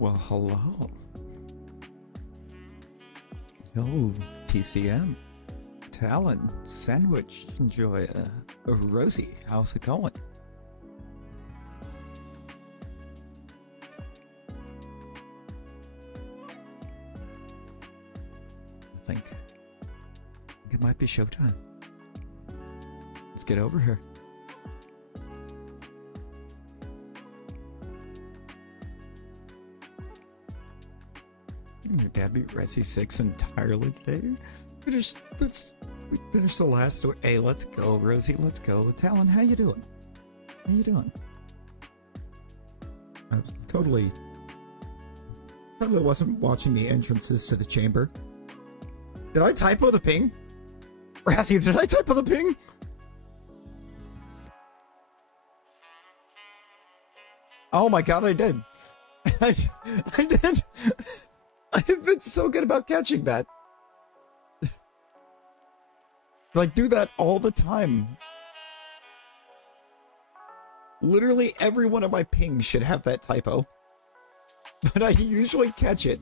Well, hello. Yo, TCM. Talon, Sandwich, enjoy. Rosie, how's it going? I think it might be showtime. Let's get over here. Your dad beat Resi 6 entirely today. We finished the last story. Hey, let's go, Rosie. Let's go. Talon, how you doing? How you doing? I was totally wasn't watching the entrances to the chamber. Did I typo the ping? Rosie, did I typo the ping? Oh my god, I did. I did. I have been so good about catching that. Like, do that all the time. Literally every one of my pings should have that typo. But I usually catch it.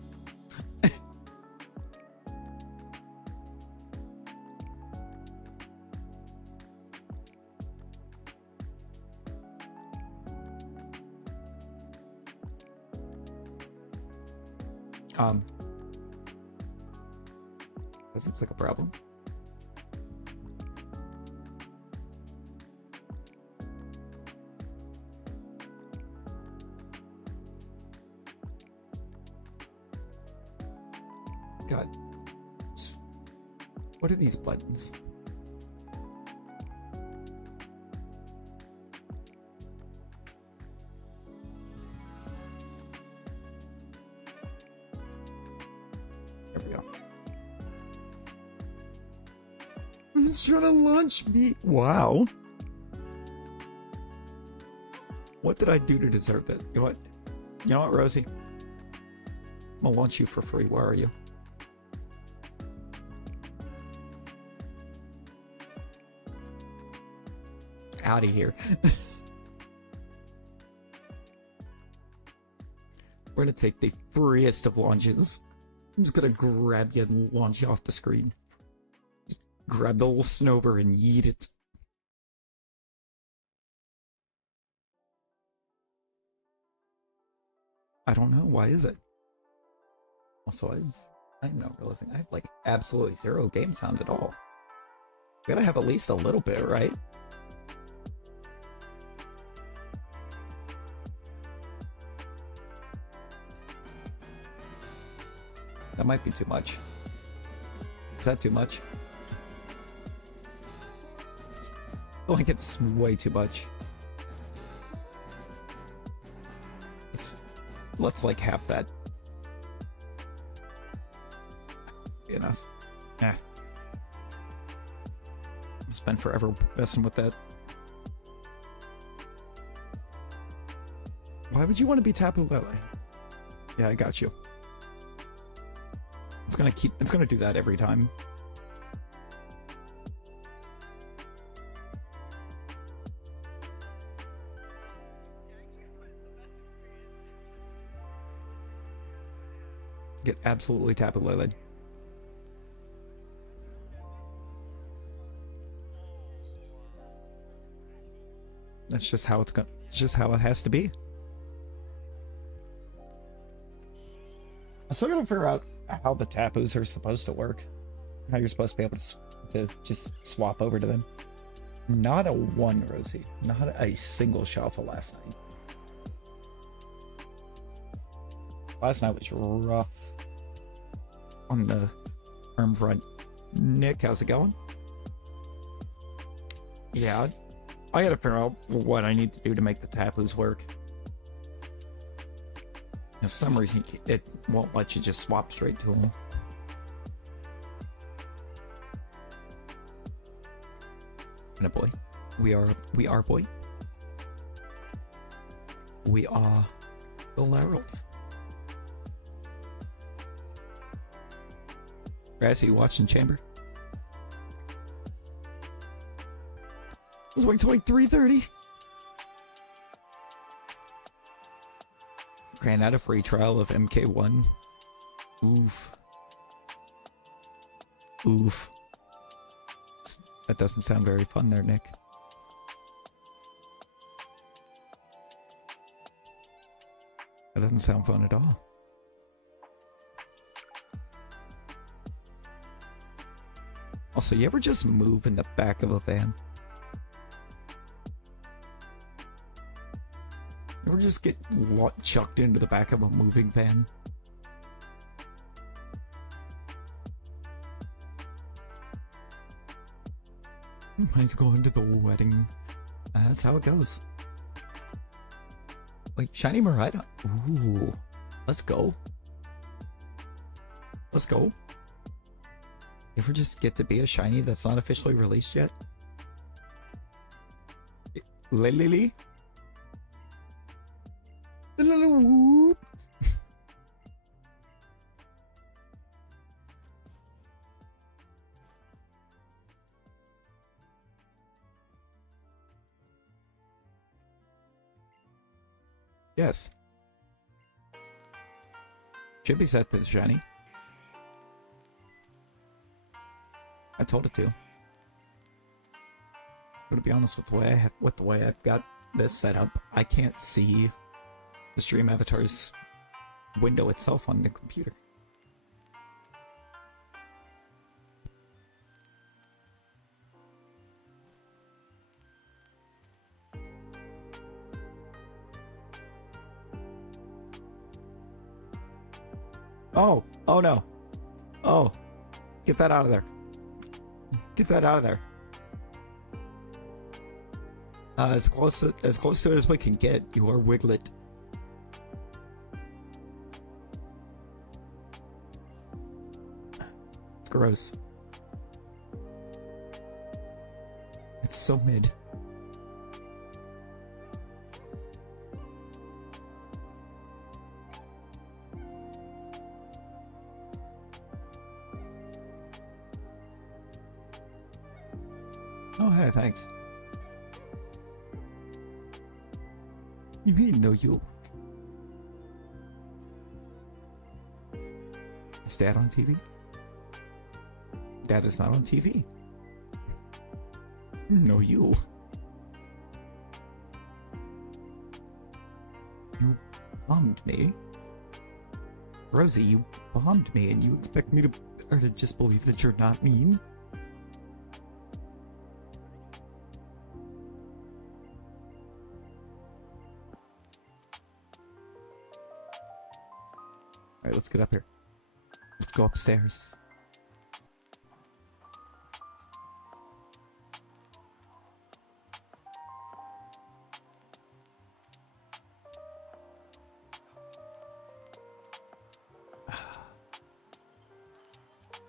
That seems like a problem. God. What are these buttons? There we go. He's trying to launch me. Wow. What did I do to deserve that? You know what? You know what, Rosie? I'm gonna launch you for free. Where are you? Out of here. We're gonna take the freest of launches. I'm just gonna grab you and launch you off the screen. Just grab the little snover and yeet it. I don't know. Why is it? Also, I'm not realizing I have like absolutely zero game sound at all. Gotta have at least a little bit, right? That might be too much. Is that too much? I feel like it's way too much. Let's like half that. Be enough. Eh. I'll spend forever messing with that. Why would you want to be Tapu Lele? Yeah, I got you. It's gonna do that every time. Get absolutely Tapu Lele. That's just how it's just how it has to be. I still gotta figure out how the Tapus are supposed to work. How you're supposed to be able to just swap over to them. Not a one, Rosie. Not a single shuffle last night. Last night was rough on the arm front. Nick, how's it going? Yeah, I gotta figure out what I need to do to make the Tapus work. For some reason, it won't let you just swap straight to them. And a boy. We are boy. We are the Herald. Grassy, you watching Chamber? I was waiting till like 3:30. Ran out of free trial of MK1. Oof. Oof. That doesn't sound very fun there, Nick. That doesn't sound fun at all. Also, you ever just move in the back of a van? You ever just get chucked into the back of a moving van? Mine's going to the wedding. That's how it goes. Wait, shiny Marida. Ooh, let's go. Let's go. You ever just get to be a shiny that's not officially released yet? Lily? Whoop. Yes. Should be set to shiny. I told it to. But to be honest with the way I've got this set up, I can't see the stream avatar's window itself on the computer. Oh, oh no. Oh, get that out of there. Get that out of there. As close to it as we can get. You are Wiglet. It's gross. It's so mid. Oh, hey, thanks. You mean no you? Is Dad on TV? Dad is not on TV. No you. You bombed me. Rosie, you bombed me and you expect me to just believe that you're not mean? Alright, let's get up here. Let's go upstairs.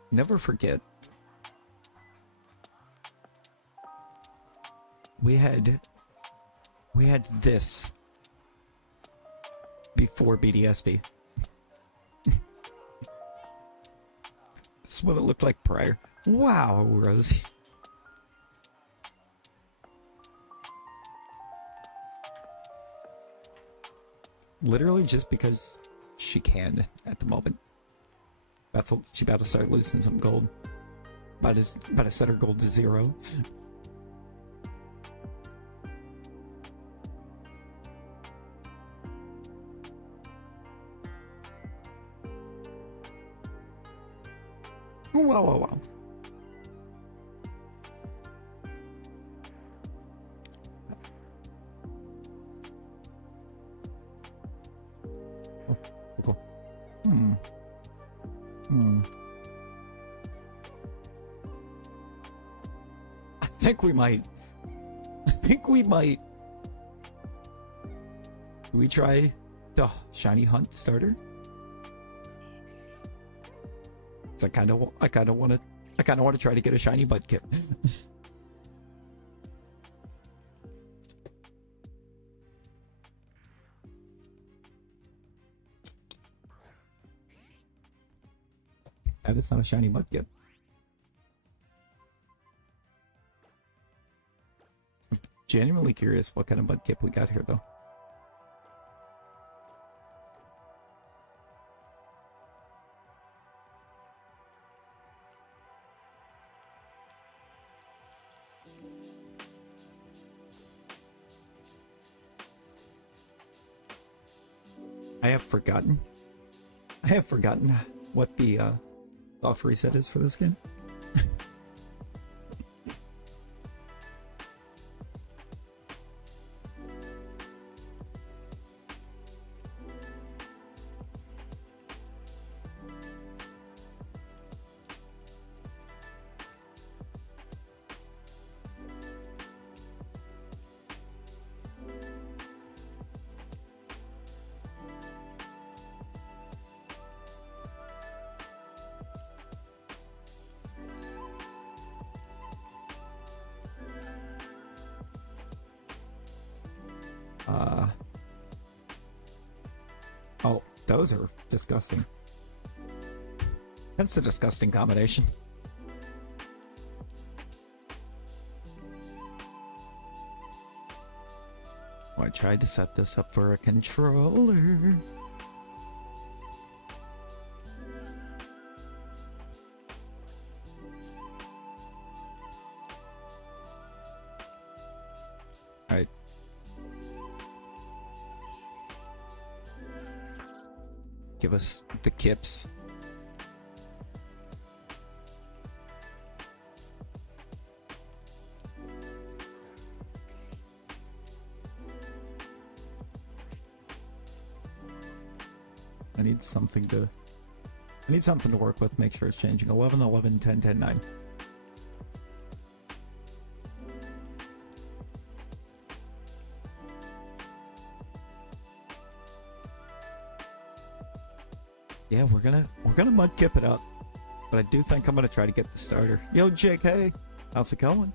Never forget. We had this before BDSB. This is what it looked like prior. Wow, Rosie. Literally just because she can at the moment. She's about to start losing some gold. About to set her gold to 0. Wow, wow, wow. Oh, cool. I think we might. Do we try the shiny hunt starter? I kind of want to try to get a shiny Mudkip. That is not a shiny Mudkip. I'm genuinely curious what kind of Mudkip we got here, though. I have forgotten. I have forgotten what the soft reset is for this game. Oh, those are disgusting. That's a disgusting combination. Oh, I tried to set this up for a controller. Alright. Give us the kips. I need something to work with. Make sure it's changing. 11, 11, 10, 10, 9. Yeah, we're gonna mudkip it up, but I do think I'm gonna try to get the starter. Yo, JK, how's it going?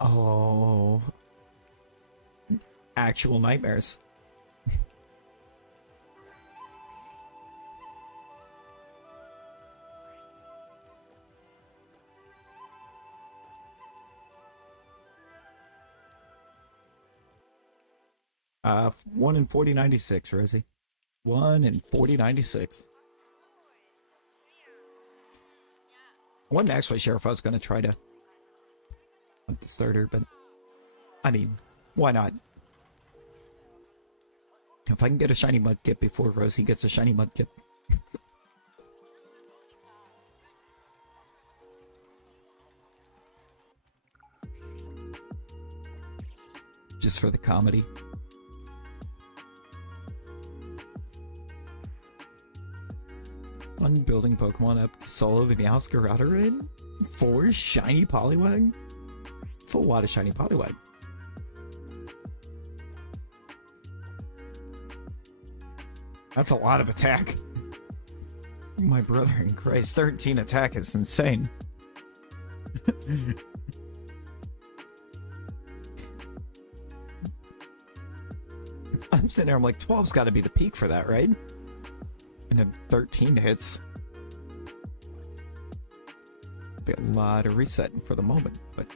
Oh, actual nightmares. 1 in 4096, Rosie. 1 in 4096. I wasn't actually sure if I was going to try to hunt the starter, but I mean, why not? If I can get a shiny mudkip before Rosie gets a shiny mudkip. Just for the comedy. Fun building Pokemon up to solo the Meowscarada in 4 shiny Poliwag? It's a lot of shiny Poliwag. That's a lot of attack. My brother in Christ, 13 attack is insane. I'm sitting there, I'm like, 12's got to be the peak for that, right? And then 13 hits. Be a lot of resetting for the moment, but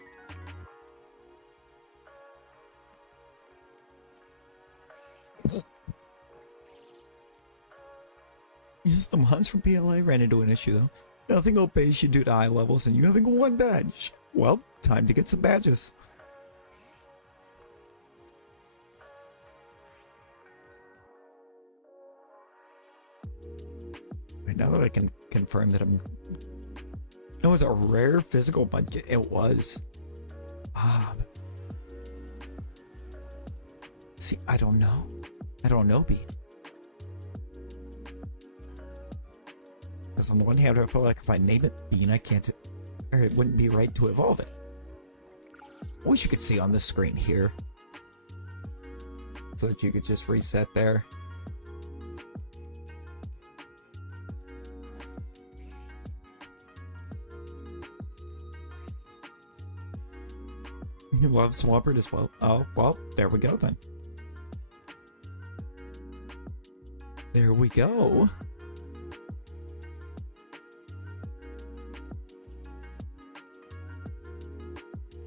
just the mons from PLA ran into an issue though. Nothing obeys you due to eye levels and you having 1 badge. Well, time to get some badges. Now that I can confirm that it was a rare physical mudkip. It was. See, I don't know. B. Because on the one hand, I feel like if I name it Bean, I can't, or it wouldn't be right to evolve it. I wish you could see on the screen here, so that you could just reset there. You love Swampert as well. Oh, well, there we go then. There we go.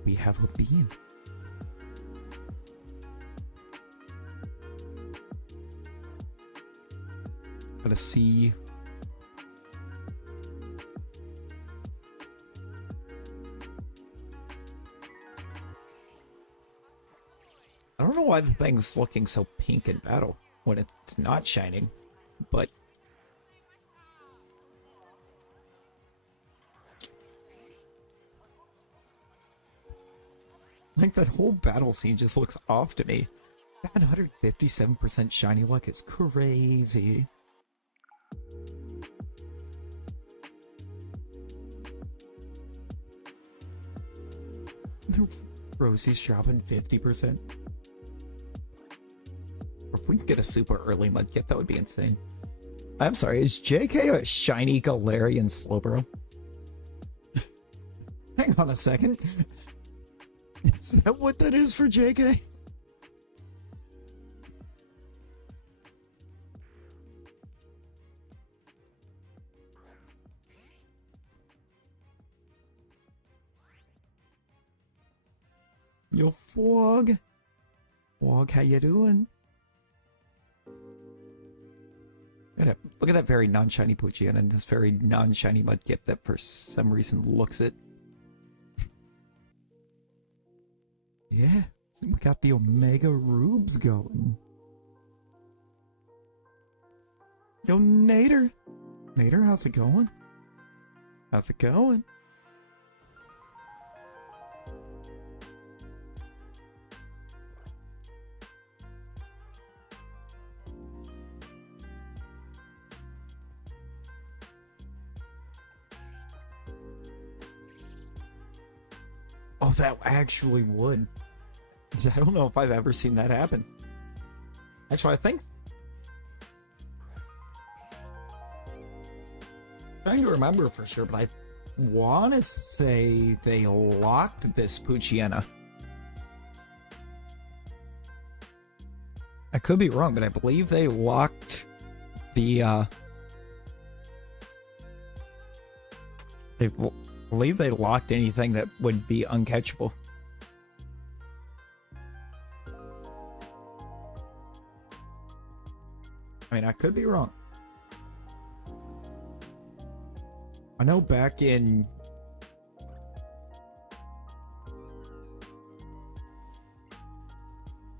We have a bean. Gotta see. I don't know why the thing's looking so pink in battle when it's not shining, but like that whole battle scene just looks off to me. 757% shiny luck is crazy. The Rosie's dropping 50%. If we can get a super early Mudkip, that would be insane. I'm sorry, is JK a shiny Galarian Slowbro? Hang on a second. Is that what that is for JK? Yo, Fwog. Fwog, how you doing? Look at that very non-shiny Poochyena and this very non-shiny Mudkip that for some reason looks it. Yeah, we got the Omega Rubes going. Yo, Nader. Nader, how's it going? How's it going? Oh, that actually would. I don't know if I've ever seen that happen. Actually, I think... I'm trying to remember for sure, but I want to say they locked this Poochyena. I could be wrong, but I believe they locked the, I believe they locked anything that would be uncatchable. I mean, I could be wrong. I know back in...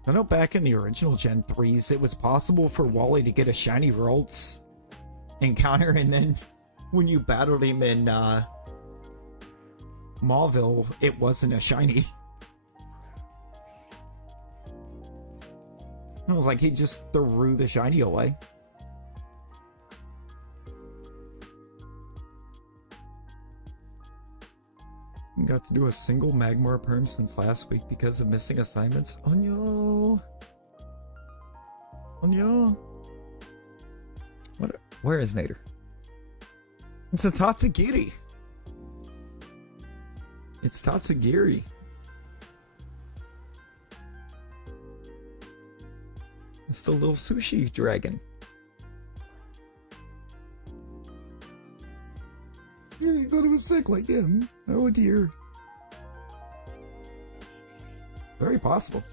the original Gen 3s, it was possible for Wally to get a shiny Ralts encounter, and then when you battled him in Mauville, it wasn't a shiny. It was like he just threw the shiny away. Got to do a single Magmar perm since last week because of missing assignments. Oh no! Oh no! What? Where is Nader? It's a Tatsugiri! It's Tatsugiri. It's the little sushi dragon. You thought it was sick like him. Oh dear. Very possible.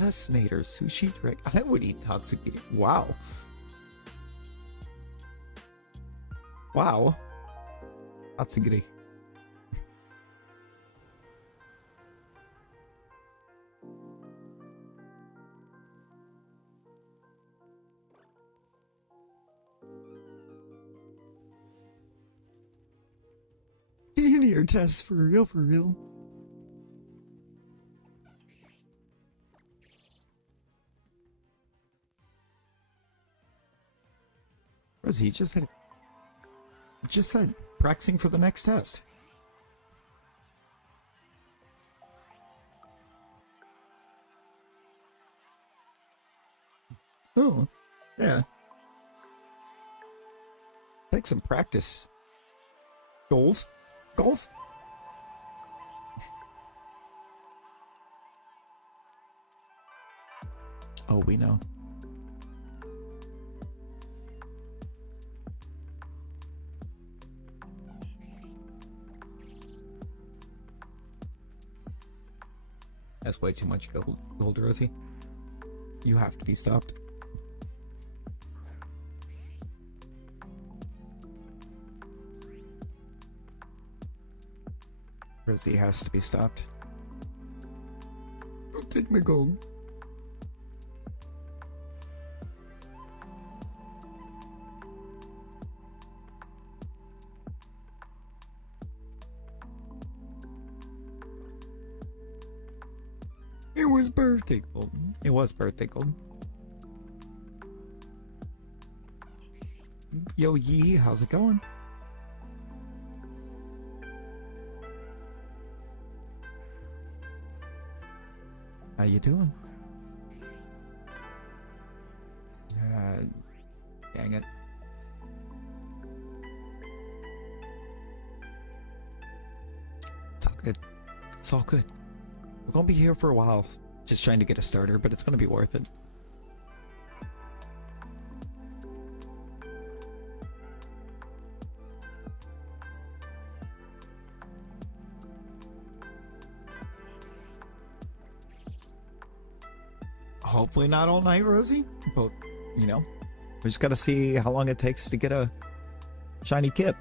Yes, Nader, sushi dragon. I would eat Tatsugiri. Wow. Wow. Tatsugiri. Your test for real, for real. Rosie just said practicing for the next test. Oh, yeah. Take some practice. Goals? Goals? Oh, we know. That's way too much gold, Rosie. You have to be stopped. Rosie has to be stopped. Don't take my gold. It was birthday gold. It was birthday gold. Yo, Yee, how's it going? How you doing? Dang it. It's all good. It's all good. We're gonna be here for a while, just trying to get a starter, but it's gonna be worth it. Hopefully not all night, Rosie, but, you know, we just gotta see how long it takes to get a shiny kit.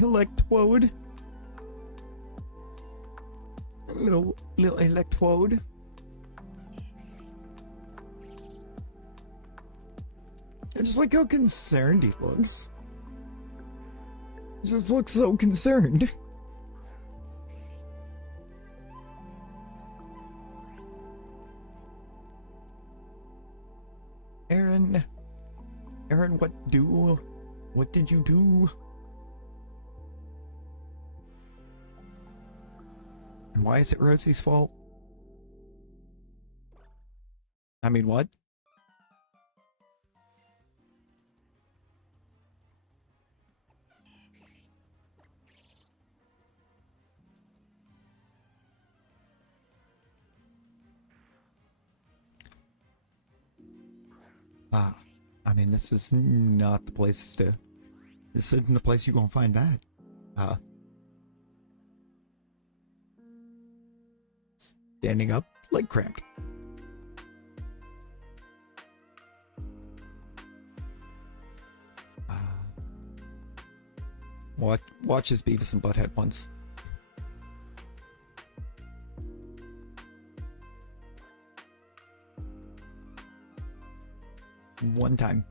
Electrode. Little electrode. I just like how concerned he looks. He just looks so concerned. Aaron, what did you do? And why is it Rosie's fault? I mean, what? I mean, this is not the place to... This isn't the place you're gonna find that. Standing up, leg cramped. Watches Beavis and Butthead once. One time.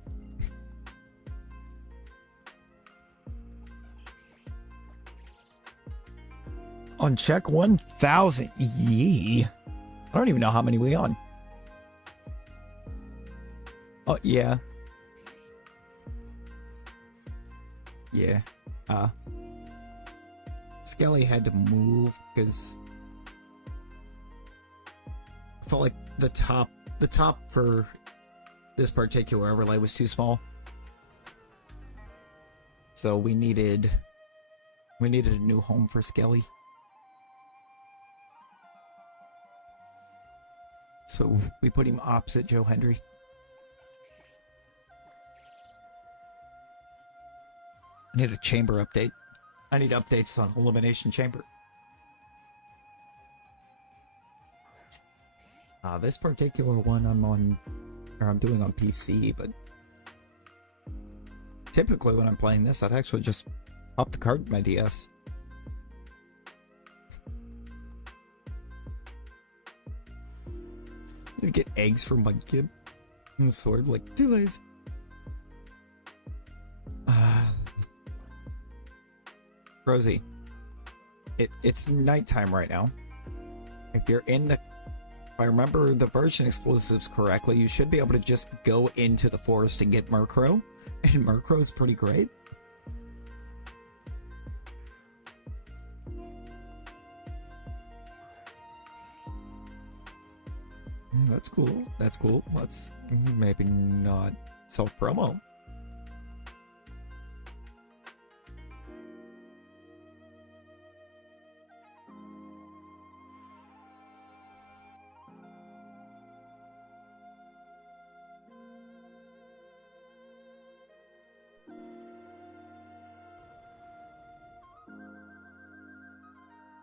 On check 1,000. Yee. I don't even know how many we on. Oh, yeah. Yeah. Skelly had to move because I felt like the top for this particular overlay was too small. So we needed a new home for Skelly. So we put him opposite Joe Hendry. I need a chamber update. I need updates on Elimination Chamber. This particular one I'm doing on PC, but typically when I'm playing this, I'd actually just pop the card in my DS. To get eggs from Mudkip and Sword, like, too lazy. Rosie, it's nighttime right now. If you're in the... If I remember the version exclusives correctly, you should be able to just go into the forest and get Murkrow. And Murkrow's pretty great. That's cool. That's cool. Let's maybe not self-promo.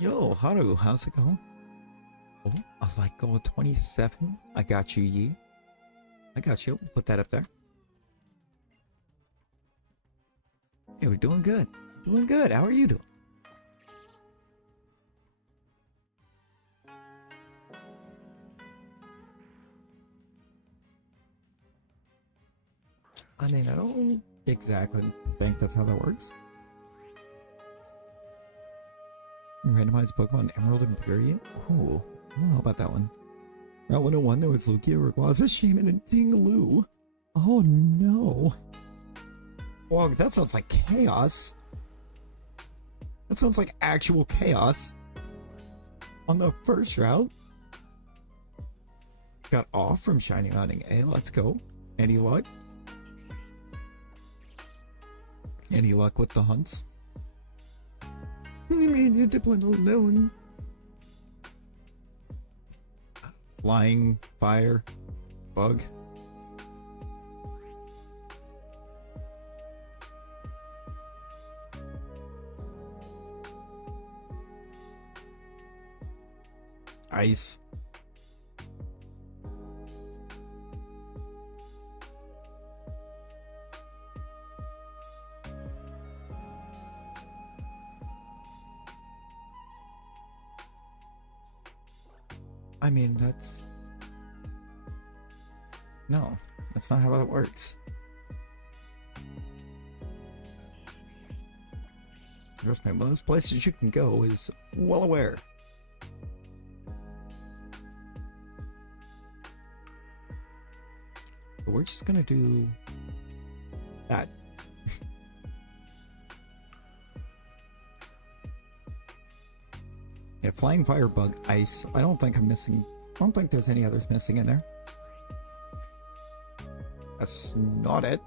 Yo, Haru, how's it going? Oh, I like goal 27. I got you, Yi. I got you. Put that up there. Hey, we're doing good. Doing good. How are you doing? I mean, I don't exactly think that's how that works. Randomized Pokemon Emerald and Period? Oh, I don't know about that one. Route 101, there was Lugia, Rayquaza, Shaman, and Dinglu. Oh no. Wog, that sounds like chaos. That sounds like actual chaos. On the first route. Got off from Shiny Hunting. Hey, let's go. Any luck? Any luck with the hunts? You mean you're dipping alone? Flying fire bug. Ice. I mean, that's... No, that's not how that works. Trust me, most places you can go is well aware. But we're just gonna do that. Yeah, flying firebug, ice. I don't think I'm missing. I don't think there's any others missing in there. That's not it.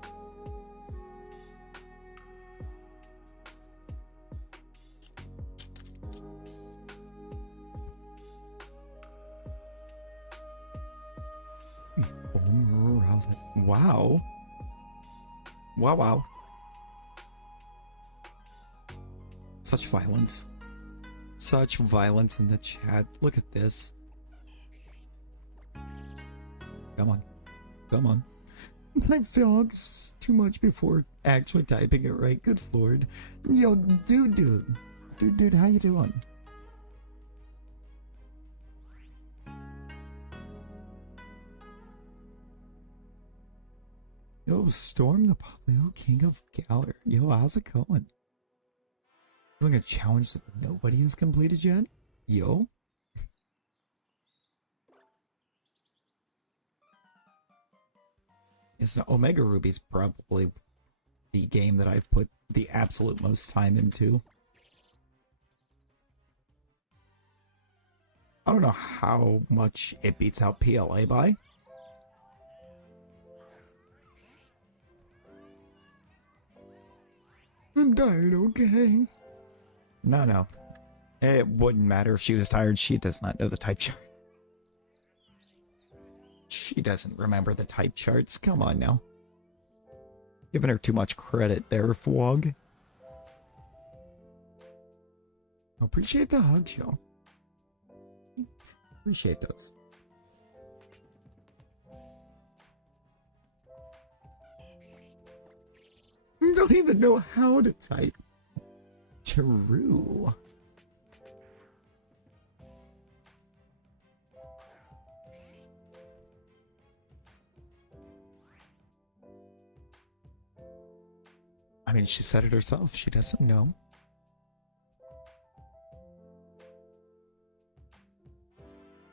Wow. Wow, wow. Such violence. Such violence in the chat. Look at this. Come on. Come on. I vlogs too much before actually typing it right. Good lord. Yo, dude, how you doing? Yo, Storm the Polio King of Galar. Yo, how's it going? Doing a challenge that nobody has completed yet? Yo? Yes, no, Omega Ruby's probably the game that I've put the absolute most time into. I don't know how much it beats out PLA by. I'm tired, okay? No. It wouldn't matter if she was tired. She does not know the type chart. She doesn't remember the type charts. Come on now. Giving her too much credit there, Fwog. Appreciate the hugs, y'all. Appreciate those. Don't even know how to type. True. I mean, she said it herself. She doesn't know.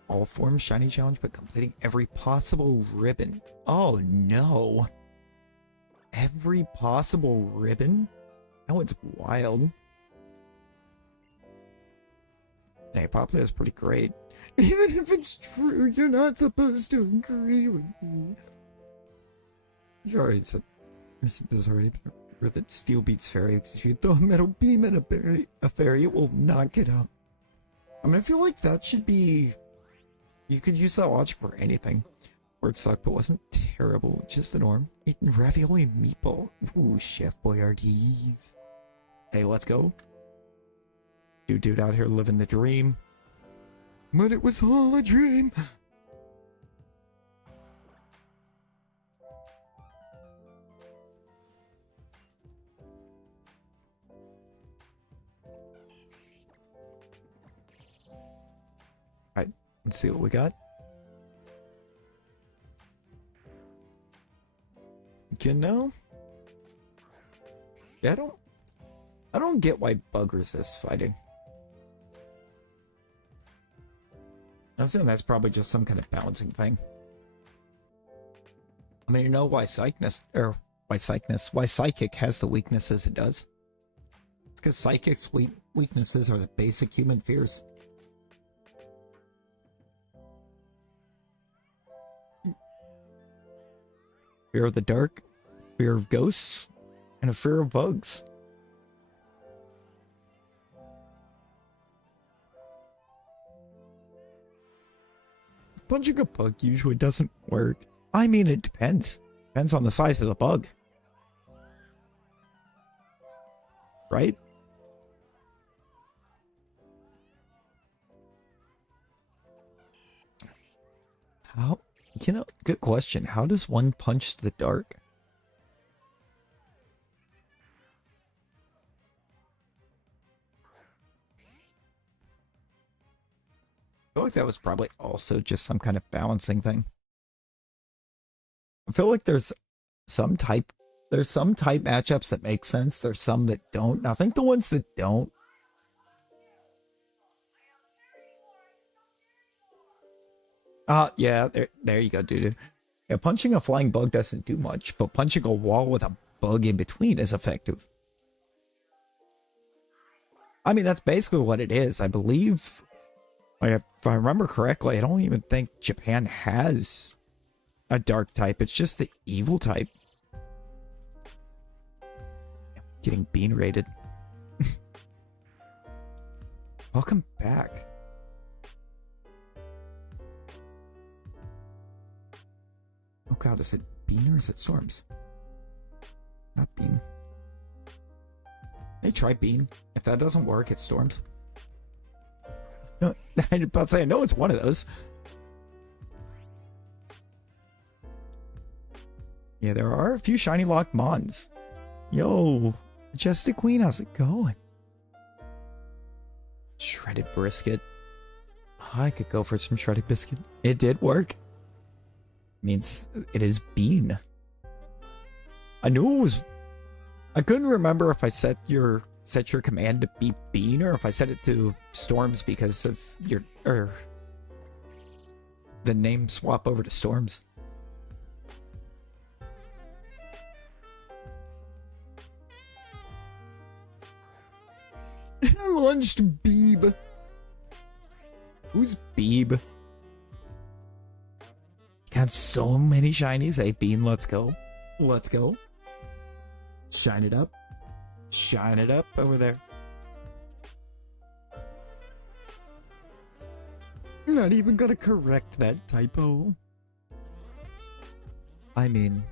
All forms shiny challenge, but completing every possible ribbon. Oh no. Every possible ribbon? That one's wild. Hey, Poplar is pretty great. Even if it's true, you're not supposed to agree with me. You already said this already. That steel beats fairy. If you throw a metal beam at a fairy, it will knock it up. I mean, I feel like that should be... You could use that logic for anything. Word sucked, but wasn't terrible. Just the norm. Eating ravioli and meatball. Ooh, Chef Boyardee. Hey, let's go. Dude out here living the dream. But it was all a dream. Alright, let's see what we got. You know? Yeah, I don't get why bug resists fighting. I assume that's probably just some kind of balancing thing. I mean, you know why why psychic has the weaknesses it does? It's because psychic's weaknesses are the basic human fears. Fear of the dark, fear of ghosts, and a fear of bugs. Punching a bug usually doesn't work. I mean, it depends. Depends on the size of the bug. Right? How? You know, good question. How does one punch the dark? I feel like that was probably also just some kind of balancing thing. I feel like there's some type matchups that make sense. There's some that don't. And I think the ones that don't. Yeah, there you go, dude. Yeah, punching a flying bug doesn't do much, but punching a wall with a bug in between is effective. I mean, that's basically what it is. I believe, if I remember correctly, I don't even think Japan has a dark type. It's just the evil type. Getting bean raided. Welcome back. Oh god, is it Bean or is it Storms? Not Bean. Hey, try Bean. If that doesn't work, it's Storms. No, I'm about to say, I know it's one of those. Yeah, there are a few shiny locked mons. Yo, Majestic Queen, how's it going? Shredded brisket. I could go for some shredded biscuit. It did work. Means it is Bean. I knew it was. I couldn't remember if I set your command to be Bean or if I set it to Storms because of the name swap over to Storms. I launched Beeb. Who's Beeb? Got so many shinies. Hey, Bean, let's go. Let's go. Shine it up. Shine it up over there. I'm not even gonna correct that typo. I mean,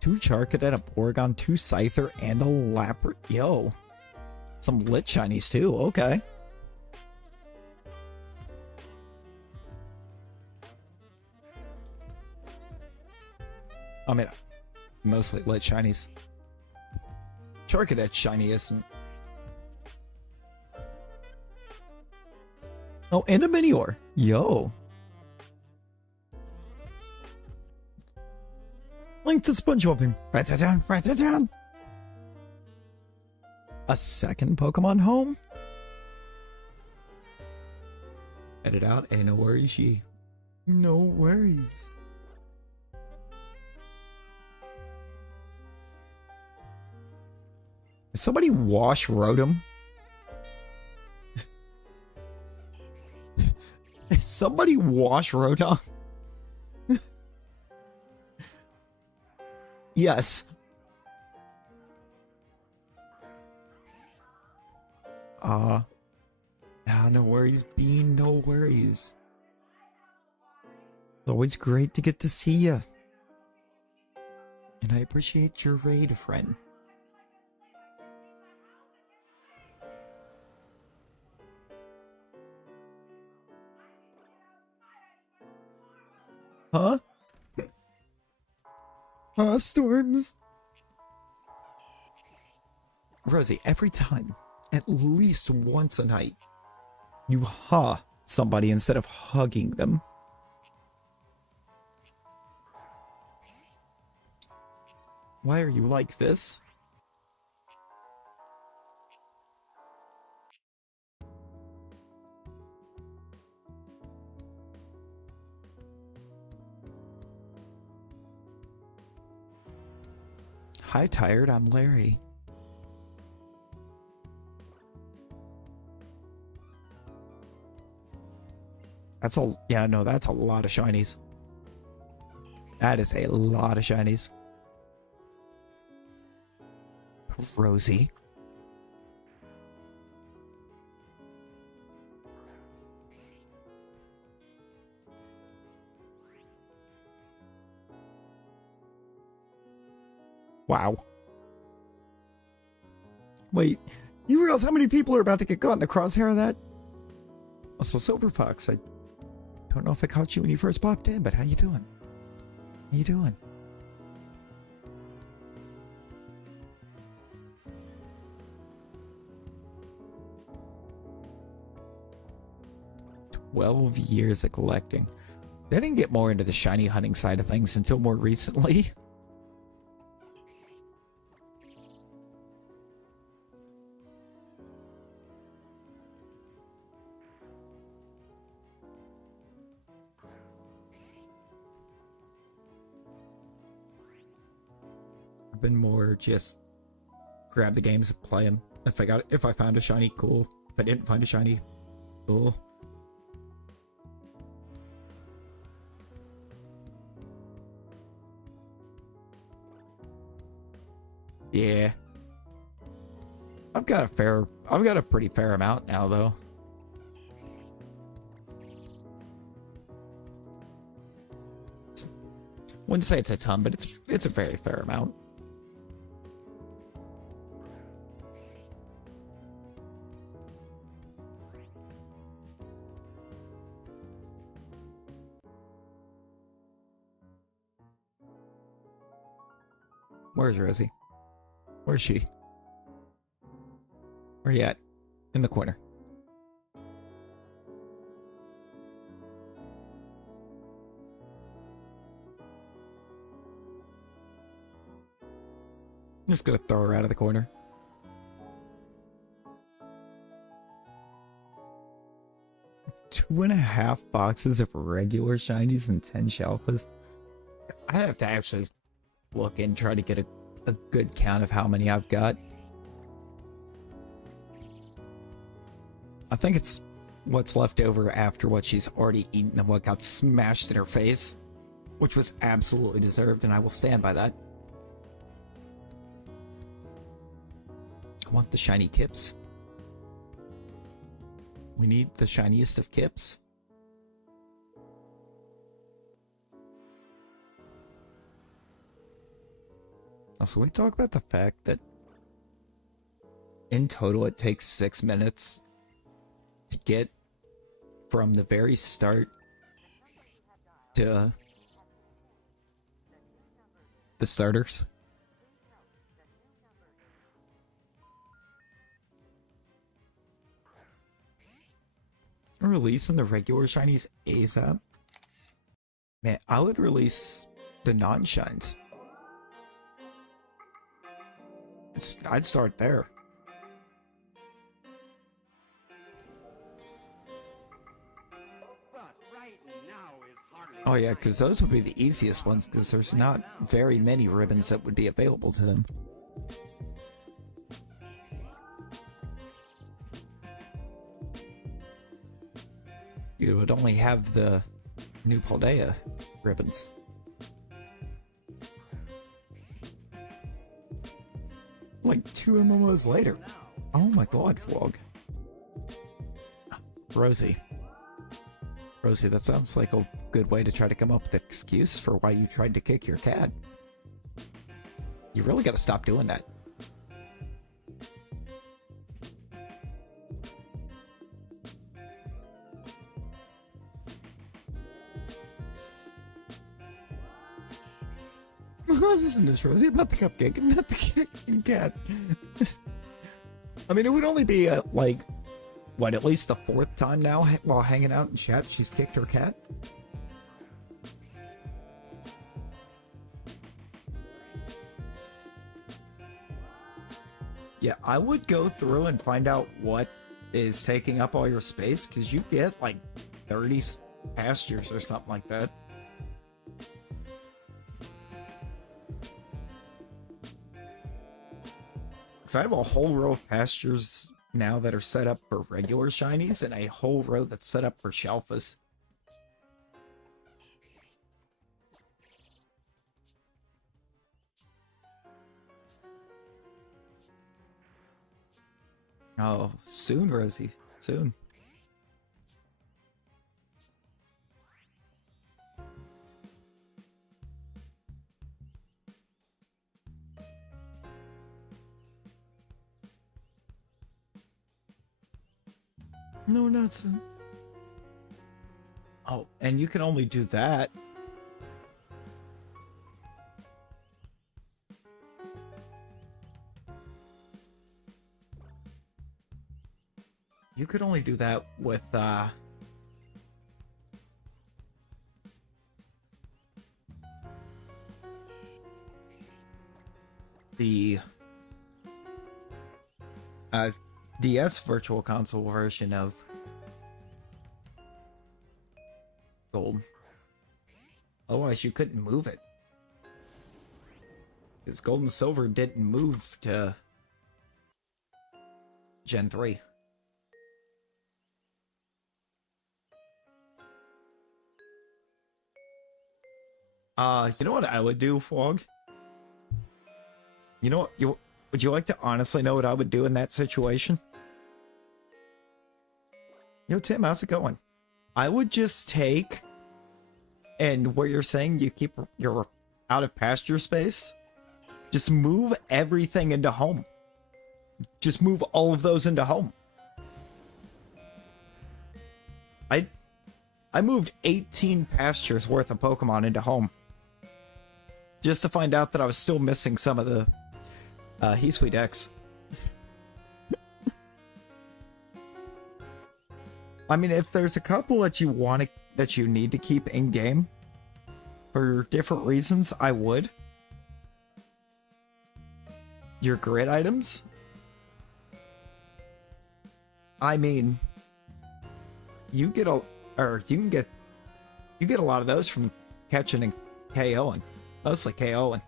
2 Charcadet, a Porygon, 2 Scyther, and a Lapras. Yo. Some lit shinies too. Okay. I mean, mostly lit shinies. Charcadet shiny isn't. Oh, and a Minior. Yo. Link the SpongeBob him. Write that down. Write that down. A second Pokemon home? Edit out. Hey, no worries, she. No worries. Somebody wash Rotom. Somebody wash Rotom. Yes. No worries, Bean. No worries. It's always great to get to see you. And I appreciate your raid, friend. Huh? Huh, Storms? Rosie, every time, at least once a night, you somebody instead of hugging them. Why are you like this? Hi, Tired. I'm Larry. That's that's a lot of shinies. That is a lot of shinies. Rosie. Wow. Wait, you realize how many people are about to get caught in the crosshair of that? Also, Silver Fox, I don't know if I caught you when you first popped in, but how you doing? How you doing? "12 years of collecting." They didn't get more into the shiny hunting side of things until more recently. I've been more just grab the games and play them. If I found a shiny, cool. If I didn't find a shiny, cool. Yeah. I've got a pretty fair amount now, though. Wouldn't say it's a ton, but it's a very fair amount. Where's Rosie? Where's she? Where you at? In the corner. I'm just gonna throw her out of the corner. Two and a half boxes of regular shinies and 10 shelfas. I have to actually look and try to get a good count of how many I've got. I think it's what's left over after what she's already eaten and what got smashed in her face, which was absolutely deserved, and I will stand by that. I want the shiny Kips. We need the shiniest of Kips. Also, we talk about the fact that in total it takes 6 minutes to get from the very start to the starters. Releasing the regular shinies ASAP. Man, I would release the non-shines. I'd start there. Oh yeah, because those would be the easiest ones, because there's not very many ribbons that would be available to them. You would only have the new Paldea ribbons. Like 2 MMOs later. Oh my god, Vlog. Rosie. Rosie, that sounds like a good way to try to come up with an excuse for why you tried to kick your cat. You really gotta stop doing that. Isn't this Rosie about the cupcake and not the cat? I mean, it would only be like, what, at least the 4th time now while hanging out in chat she's kicked her cat? Yeah, I would go through and find out what is taking up all your space, because you get like 30 pastures or something like that. Because I have a whole row of pastures now that are set up for regular shinies, and a whole row that's set up for shelfas. Oh, soon, Rosie. Soon. No, not soon. Oh, and you can only do that. You could only do that with, the DS Virtual Console version of Gold. Otherwise, you couldn't move it. Because Gold and Silver didn't move to Gen 3. You know what I would do, Fog? You know what? Would you like to honestly know what I would do in that situation? Yo, Tim, how's it going? I would just take, and where you're saying you keep your out of pasture space, just move everything into home. Just move all of those into home. I moved 18 pastures worth of Pokemon into home. Just to find out that I was still missing some of the Hisui decks. I mean, if there's a couple that you need to keep in game for different reasons, I would. Your grid items? I mean, you get a lot of those from catching and KOing. Mostly KOing.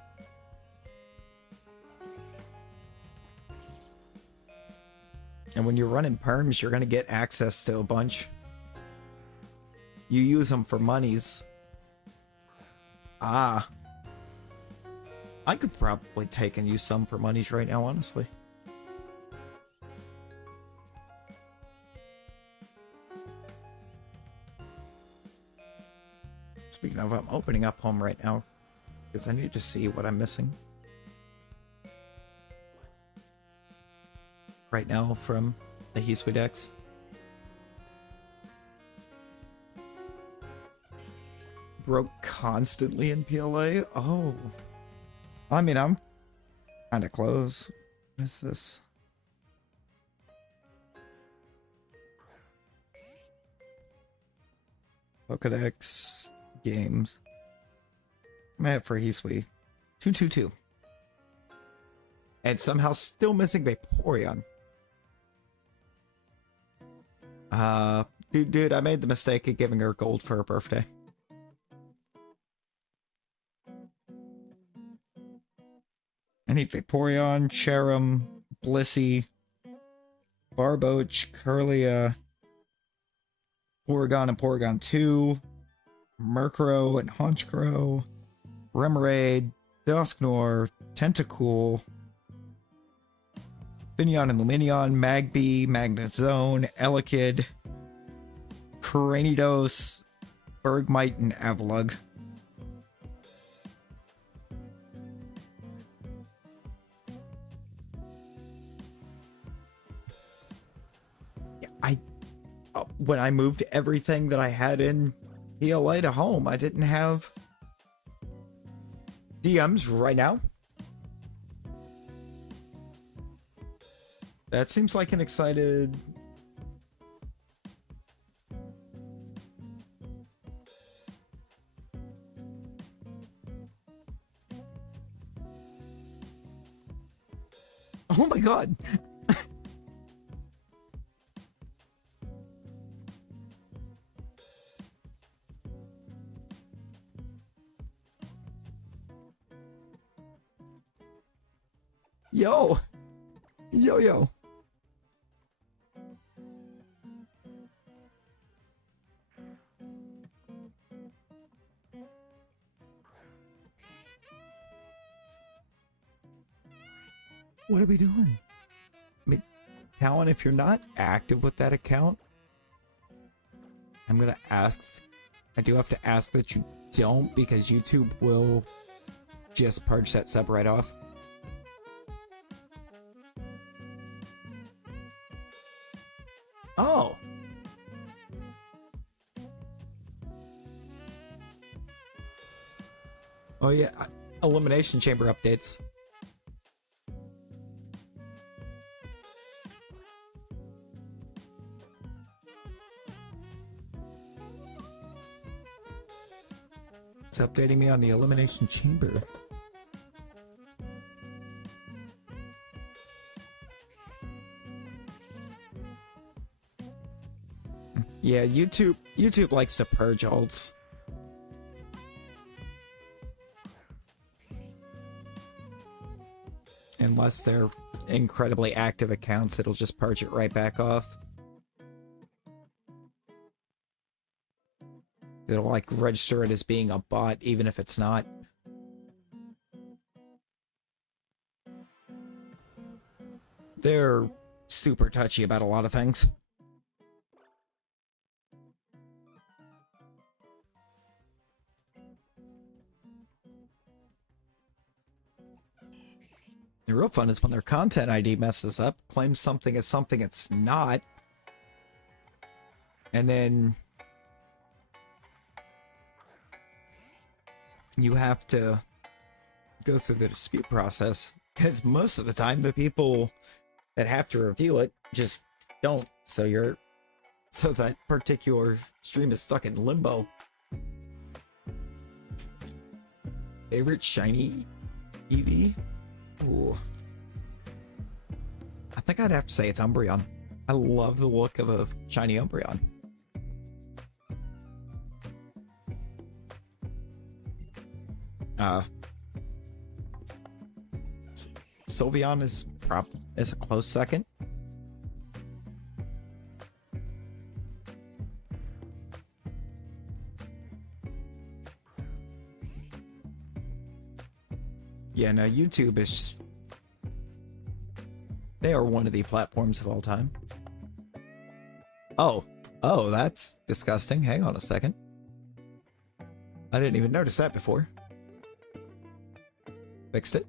And when you're running perms, you're going to get access to a bunch. You use them for monies. Ah. I could probably take and use some for monies right now, honestly. Speaking of, I'm opening up home right now because I need to see what I'm missing right now from the Hisui decks. Broke constantly in PLA? Oh. I mean, I'm kind of close. What is this? Pokedex games. I'm at for Hisui. 222. And somehow still missing Vaporeon. Dude, I made the mistake of giving her gold for her birthday. I need Vaporeon, Cherim, Blissey, Barboach, Curlia, Porygon and Porygon 2, Murkrow and Honchkrow, Remoraid, Dusknoir, Tentacool, Finneon and Lumineon, Magby, Magnezone, Elekid, Cranidos, Bergmite, and Avalugg. When I moved everything that I had in PLA to home, I didn't have DMs right now. That seems like an excited... Oh my god! Yo! Yo, yo. What are we doing? I mean, Talon, if you're not active with that account, I'm gonna ask. I do have to ask that you don't, because YouTube will just purge that sub right off. Oh. Oh yeah, Elimination Chamber updates. It's updating me on the Elimination Chamber. Yeah, YouTube likes to purge alts. Unless they're incredibly active accounts, it'll just purge it right back off. It'll like register it as being a bot, even if it's not. They're super touchy about a lot of things. The real fun is when their content ID messes up, claims something as something it's not, and then you have to go through the dispute process, because most of the time the people that have to review it just don't, so that particular stream is stuck in limbo. Favorite shiny EV? Ooh. I think I'd have to say it's Umbreon. I love the look of a shiny Umbreon. Sylveon is a close second. Yeah, no, YouTube is... They are one of the platforms of all time. Oh, that's disgusting. Hang on a second. I didn't even notice that before. Fixed it.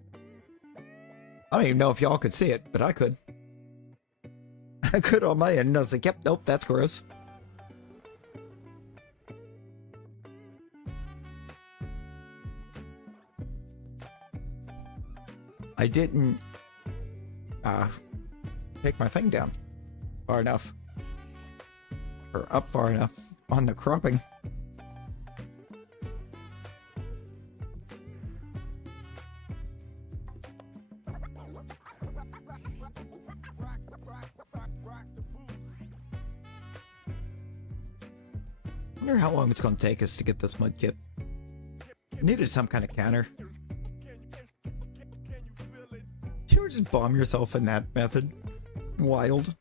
I don't even know if y'all could see it, but I could. I could on my end, and I was like, yep, nope, that's gross. I didn't take my thing down far enough, or up far enough on the cropping. I wonder how long it's going to take us to get this mudkip. I needed some kind of counter. You ever just bomb yourself in that method? Wild.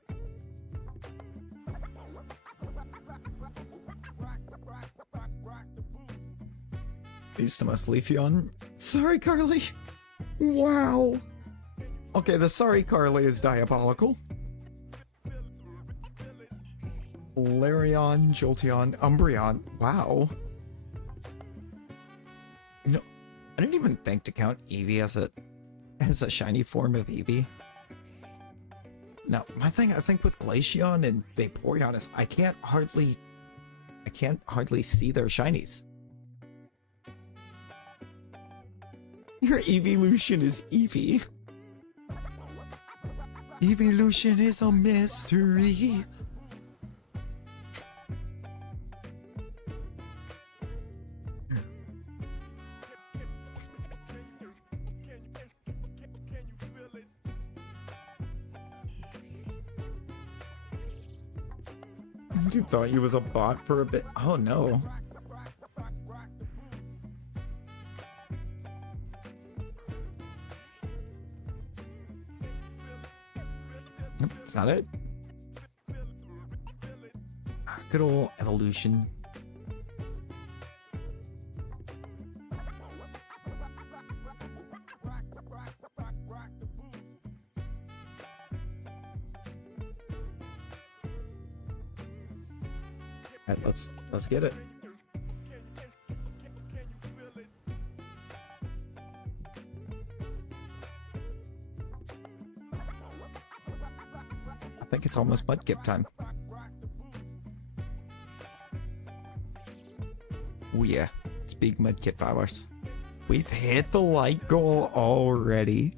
He's the most Leafeon. Sorry, Carly. Wow. Okay, the sorry Carly is diabolical. Larion, Jolteon, Umbreon. Wow. No, I didn't even think to count Eevee as a shiny form of Eevee. Now, my thing I think with Glaceon and Vaporeon is I can't hardly see their shinies. Your evolution is Eevee. Evolution is a mystery. You thought you was a bot for a bit? Oh no. Nope, that's not it. Good old evolution. All right, let's get it. I think it's almost Mudkip time. Oh yeah, it's big Mudkip hours. We've hit the light goal already.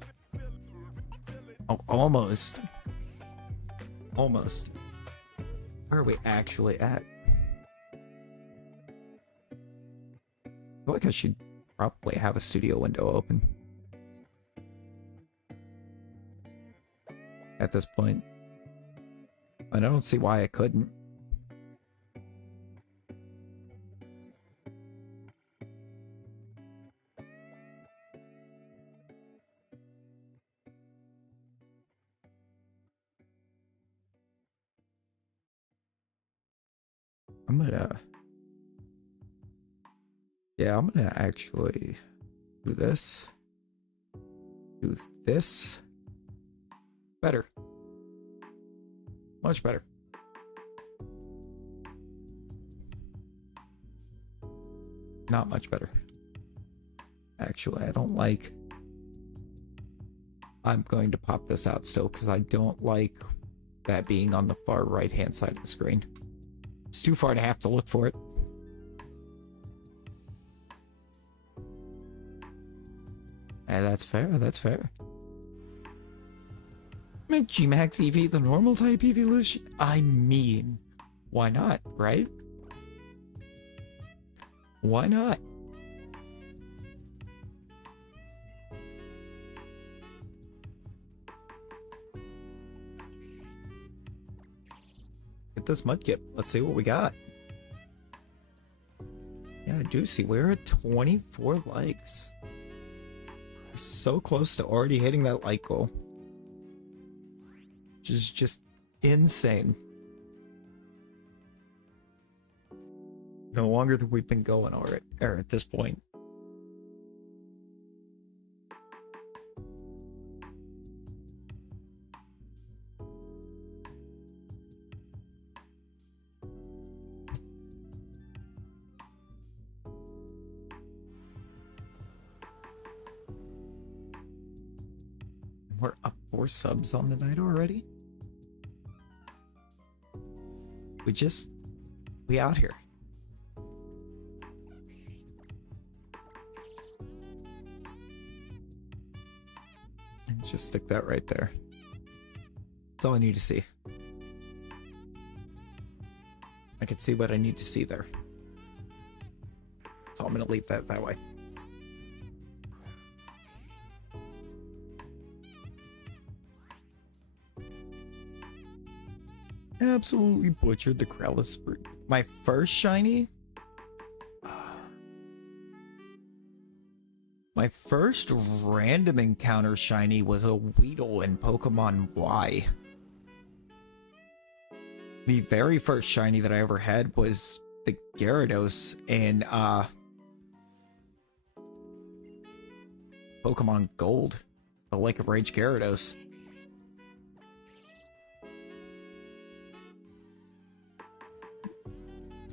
Oh, almost. Almost. Where are we actually at? I feel like I should probably have a studio window open at this point. I don't see why I couldn't. I'm gonna actually do this. Do this. Better. Much better. Not much better. Actually, I don't like... I'm going to pop this out still because I don't like that being on the far right-hand side of the screen. It's too far to have to look for it. And that's fair, that's fair. Make G-Max EV the normal type evolution? I mean, why not, right? Why not? Get this Mudkip. Let's see what we got. Yeah, I do see we're at 24 likes. We're so close to already hitting that like goal. Which is just insane. No longer than we've been going already, or at this point. We're up 4 subs on the night already. We out here. And just stick that right there. That's all I need to see. I can see what I need to see there. So I'm gonna leave that that way. Absolutely butchered the Krellis Spree. My first shiny? My first random encounter shiny was a Weedle in Pokemon Y. The very first shiny that I ever had was the Gyarados in Pokemon Gold. The Lake of Rage Gyarados.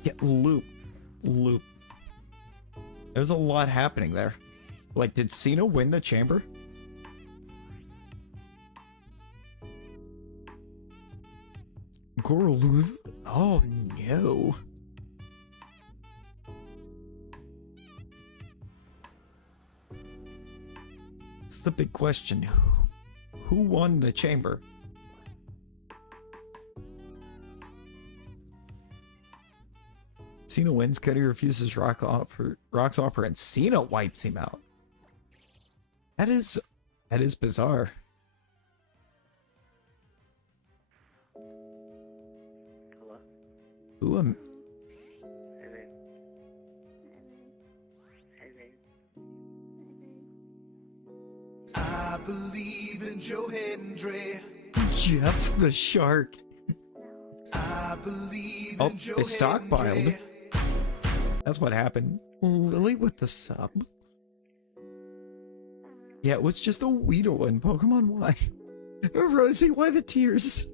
Yeah, loop. There's a lot happening there. Like, did Cena win the chamber? Girl lose? Oh no. It's the big question. Who won the chamber? Cena wins, Cody refuses Rock's offer, and Cena wipes him out. That is bizarre. Hello? Who am... Hey, babe. Hey, babe. I believe in Joe Hendry. Jeff the Shark. I believe Oh, in Joe they stockpiled. Hendry. That's what happened. Lily with the sub. Yeah, it was just a Weedle in Pokemon Y. Rosie, why the tears?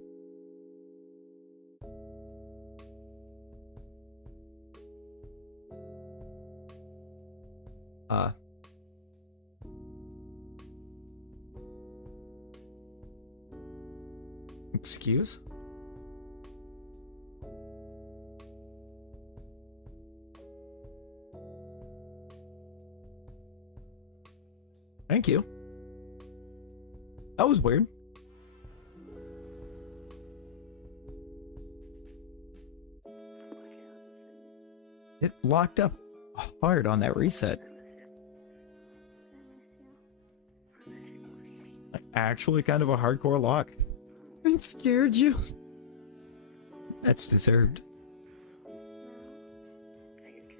Excuse? Thank you. That was weird. It locked up hard on that reset. Actually kind of a hardcore lock. It scared you. That's deserved. Take a kiss.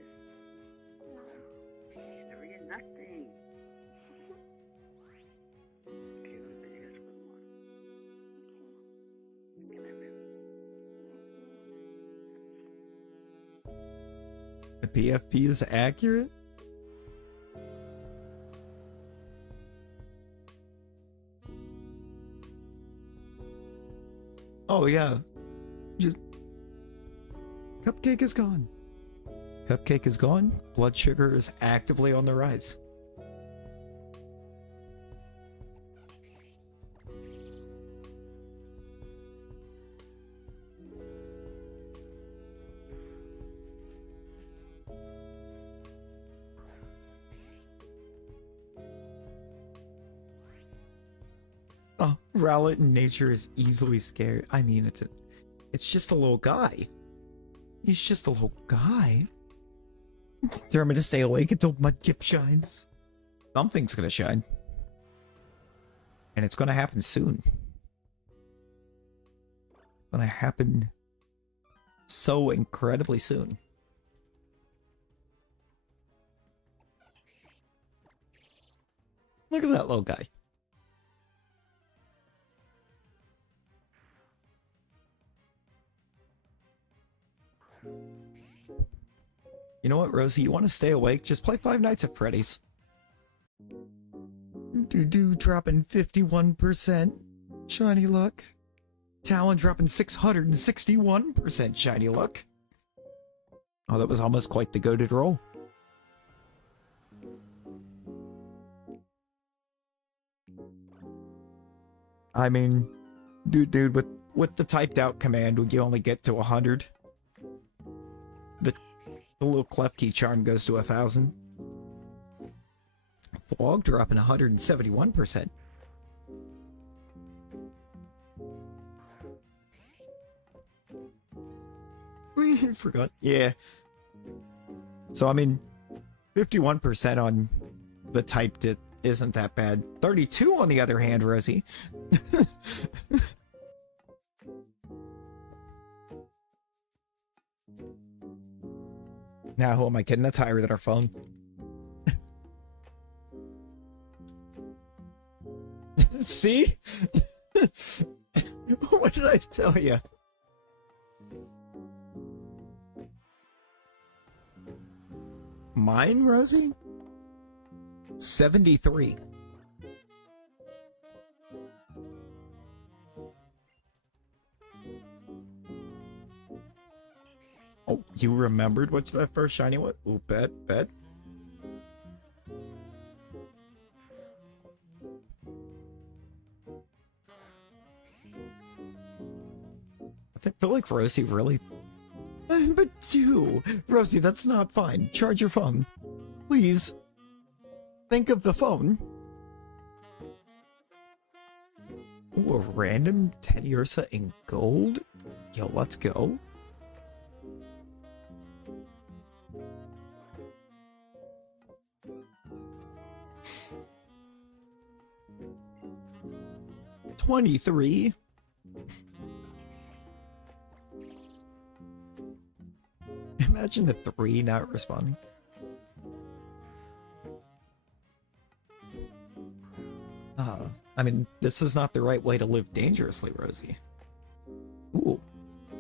Never get nothing. Okay, well, then you guys put more. Good night, babe. The PFP is accurate? Oh yeah. Just Cupcake is gone. Cupcake is gone. Blood sugar is actively on the rise. Oh, Rowlet in nature is easily scared. I mean, it's just a little guy. He's just a little guy. Determined to stay awake until Mudkip shines. Something's gonna shine. And it's gonna happen soon. It's gonna happen so incredibly soon. Look at that little guy. You know what, Rosie? You want to stay awake? Just play Five Nights at Freddy's. Dropping 51% shiny luck. Talon dropping 661% shiny luck. Oh, that was almost quite the goated roll. I mean, dude, with the typed out command, would you only get to 100? The little Klefki charm goes to 1,000. Fog dropping 171%. We forgot. Yeah. So I mean, 51% on the typed it isn't that bad. 32 on the other hand, Rosie. Now, who am I kidding? That's higher than our phone. See? What did I tell you? Mine, Rosie? 73. Oh, you remembered what's that first shiny one? Ooh, bet. I feel like Rosie really... But Rosie, that's not fine. Charge your phone. Please. Think of the phone. Ooh, a random Teddy Ursa in gold? Yo, let's go. $23. Imagine the 3 not responding. I mean, this is not the right way to live dangerously, Rosie. Ooh,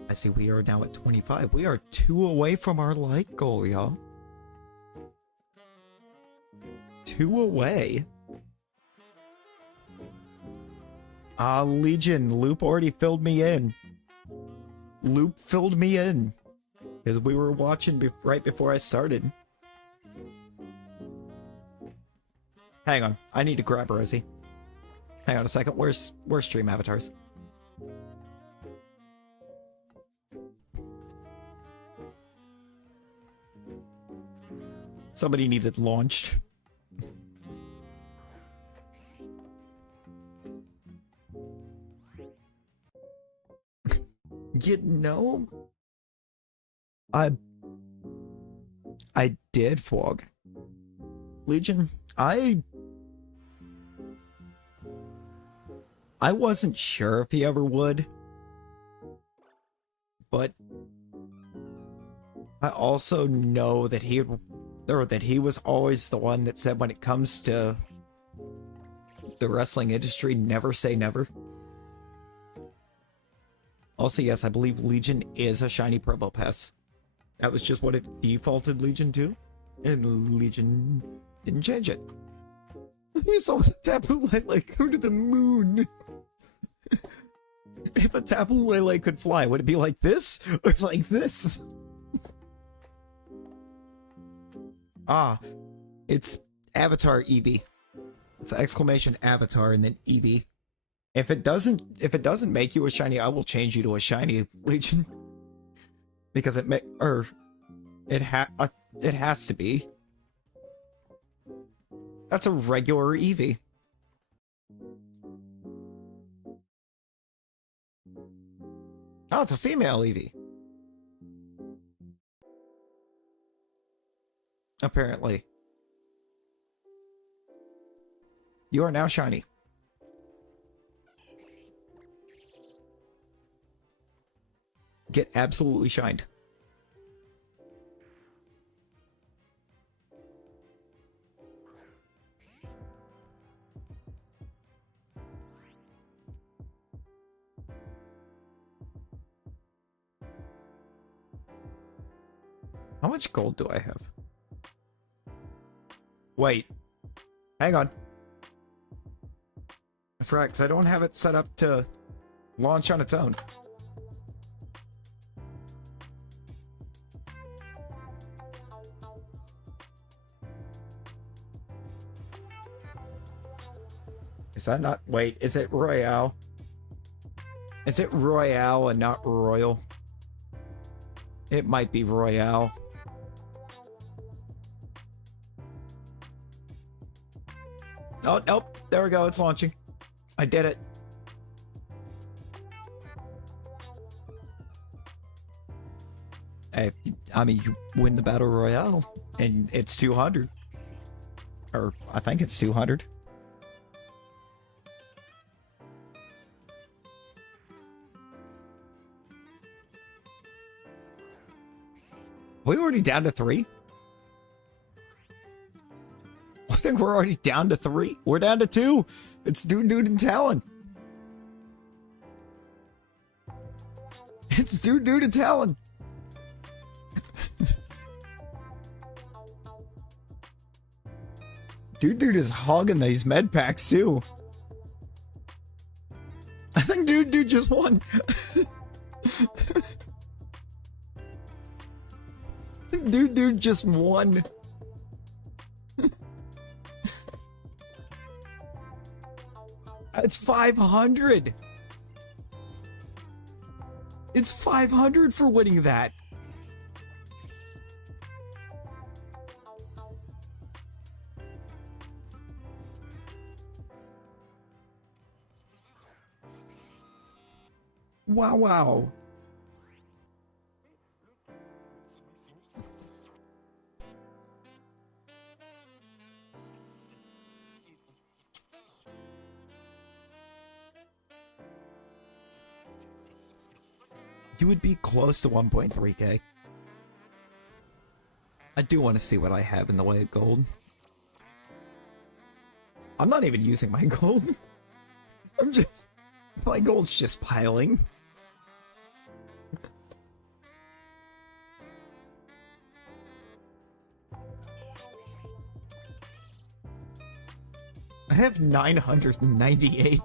I see we are now at 25. We are 2 away from our like goal, y'all. 2 away. Legion, Loop already filled me in. Loop filled me in. Because we were watching right before I started. Hang on, I need to grab Rosie. Hang on a second, where's stream avatars? Somebody needed launched. You know, I did Fog. Legion, I wasn't sure if he ever would, but I also know that he was always the one that said when it comes to the wrestling industry, never say never. Also, yes, I believe Legion is a shiny promo pass. That was just what it defaulted Legion to, and Legion didn't change it. You saw a Tapu Lele go to the moon. If a Tapu Lele could fly, would it be like this or like this? It's Avatar Eevee. It's an exclamation Avatar and then Eevee. If it doesn't make you a shiny, I will change you to a shiny, Legion. Because it has to be. That's a regular Eevee. Oh, it's a female Eevee. Apparently. You are now shiny. Get absolutely shined. How much gold do I have? Wait. Hang on. Frax, I don't have it set up to launch on its own. Is that not... Wait, is it Royale? Is it Royale and not Royal? It might be Royale. Oh, nope. There we go. It's launching. I did it. Hey, I mean, you win the Battle Royale, and it's 200. Or, I think it's 200. We already down to 3? I think we're already down to 3. We're down to 2. It's Dude and Talon. It's Dude and Talon. Dude is hogging these med packs too. I think Dude just won. Dude just won. It's 500. It's 500 for winning that. Wow, wow. You would be close to 1.3k. I do want to see what I have in the way of gold. I'm not even using my gold. My gold's just piling. I have 998.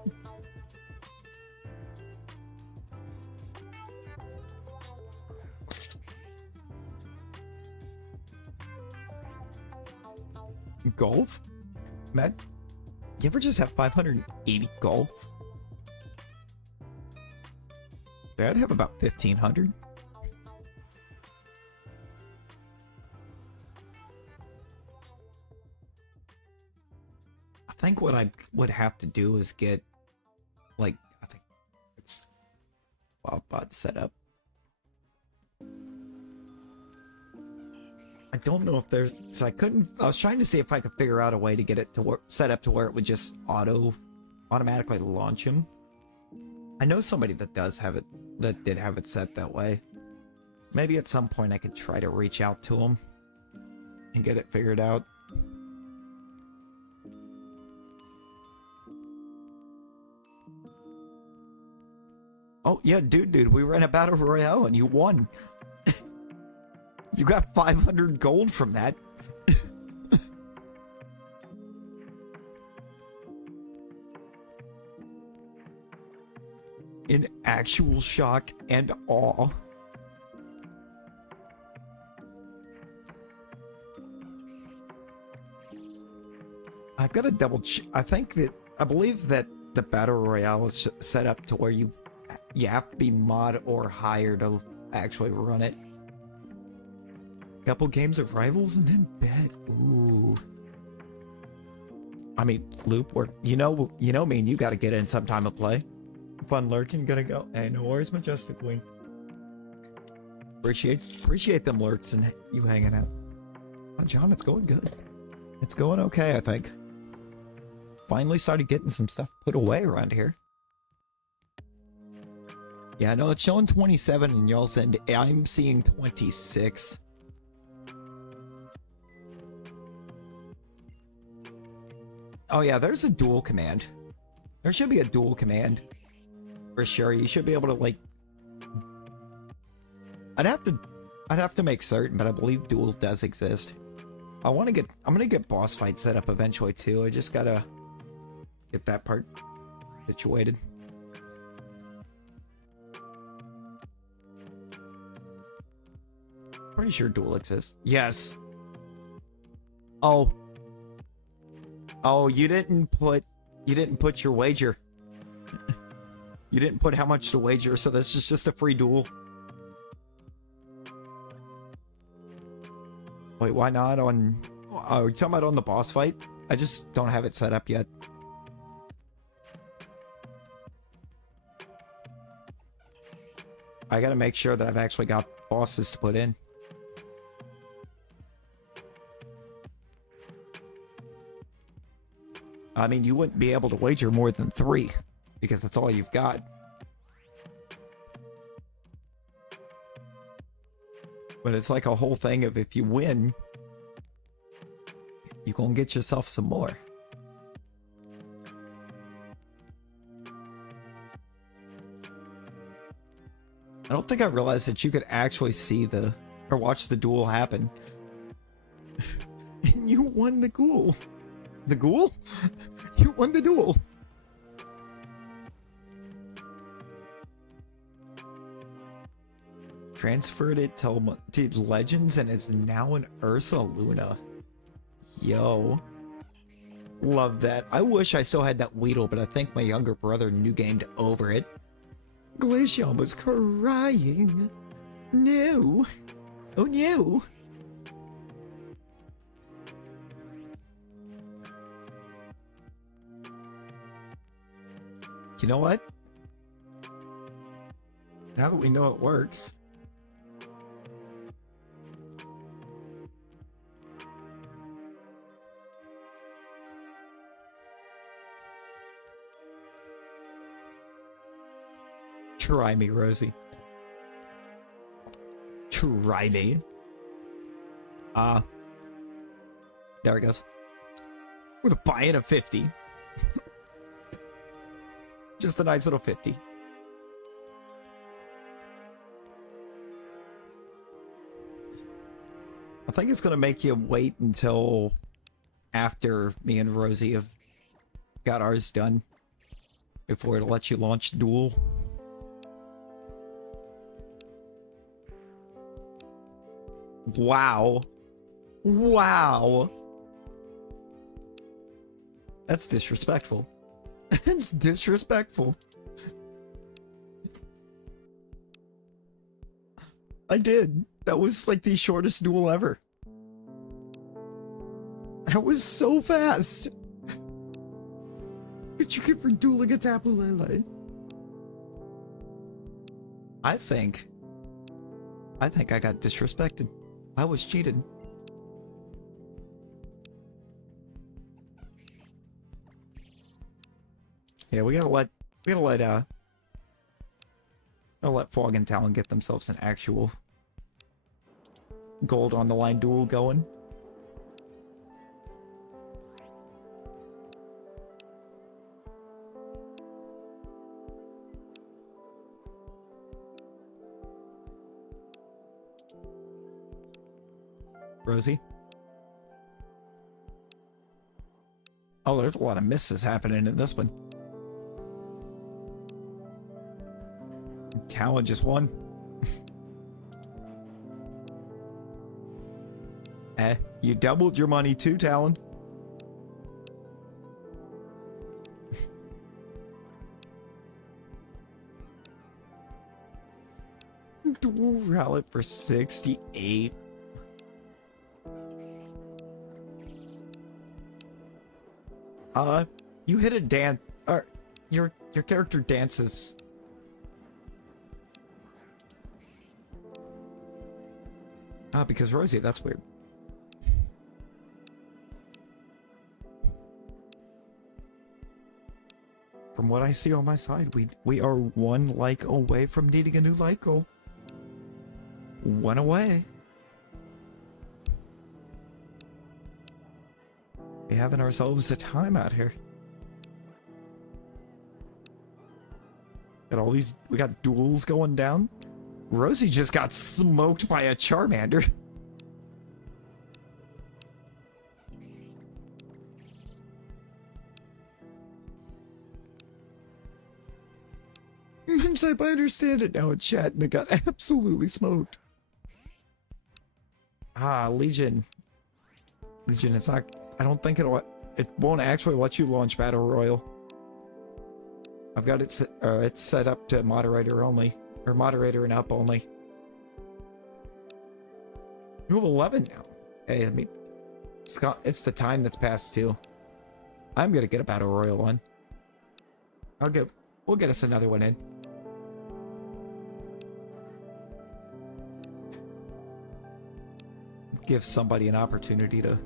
Golf? Matt, you ever just have 580 golf? I'd have about 1,500. I think what I would have to do is get, like, I think it's WildBot set up. I don't know if there's, so I was trying to see if I could figure out a way to get it to work, set up to where it would just automatically launch him. I know somebody that does have it, that did have it set that way. Maybe at some point I could try to reach out to him and get it figured out. Oh yeah, dude, we ran a battle royale and you won. You got 500 gold from that. In actual shock and awe. I gotta double check. I believe that the battle royale is set up to where you have to be mod or higher to actually run it. Couple games of rivals and then bed. Ooh. I mean, loop work. You know me and you gotta get in some time of play. Fun lurking, gonna go. Hey, no worries, Majestic Wing. Appreciate them lurks and you hanging out. Oh, John, it's going good. It's going okay, I think. Finally started getting some stuff put away around here. Yeah, no, it's showing 27 and y'all said I'm seeing 26. Oh yeah, there's a dual command. There should be a dual command. For sure, you should be able to, like... I'd have to make certain, but I believe dual does exist. I'm gonna get boss fight set up eventually too. I just gotta get that part situated. Pretty sure dual exists. Yes. Oh, you didn't put your wager. You didn't put how much to wager, so this is just a free duel. Wait, why not on... Are you talking about on the boss fight? I just don't have it set up yet. I gotta make sure that I've actually got bosses to put in. I mean, you wouldn't be able to wager more than 3, because that's all you've got. But it's like a whole thing of if you win, you're gonna get yourself some more. I don't think I realized that you could actually see or watch the duel happen. And you won the ghoul. The ghoul? You won the duel. Transferred it to Legends and it's now an Ursa Luna. Yo. Love that. I wish I still had that Weedle, but I think my younger brother new gamed over it. Glacian was crying. No. Oh no. You know what? Now that we know it works. Try me, Rosie. Try me. There it goes. With a buy-in of 50. Just a nice little 50. I think it's gonna make you wait until after me and Rosie have got ours done before it'll let you launch duel. Wow. Wow. That's disrespectful. That's disrespectful. I did. That was like the shortest duel ever. That was so fast. But you keep dueling a Tapu Lele. I think I got disrespected. I was cheated. Yeah, we gotta let Fog and Talon get themselves an actual gold on the line duel going. Rosie? Oh, there's a lot of misses happening in this one. Talon just won. You doubled your money too, Talon. Dual rally for 68. You hit a dance. Your character dances. Because Rosie, that's weird. From what I see on my side, we are one like away from needing a new like goal. One away. We having ourselves a time out here. Got all these, we got duels going down. Rosie just got smoked by a Charmander. I understand it now in chat, and they got absolutely smoked. Legion. Legion, it's not, I don't think it won't actually let you launch Battle Royal. I've got it it's set up to moderator only, or moderator and up only. You have 11 now. Hey, I mean, it's the time that's passed too. I'm gonna get a Battle Royal one. We'll get us another one in. Give somebody an opportunity to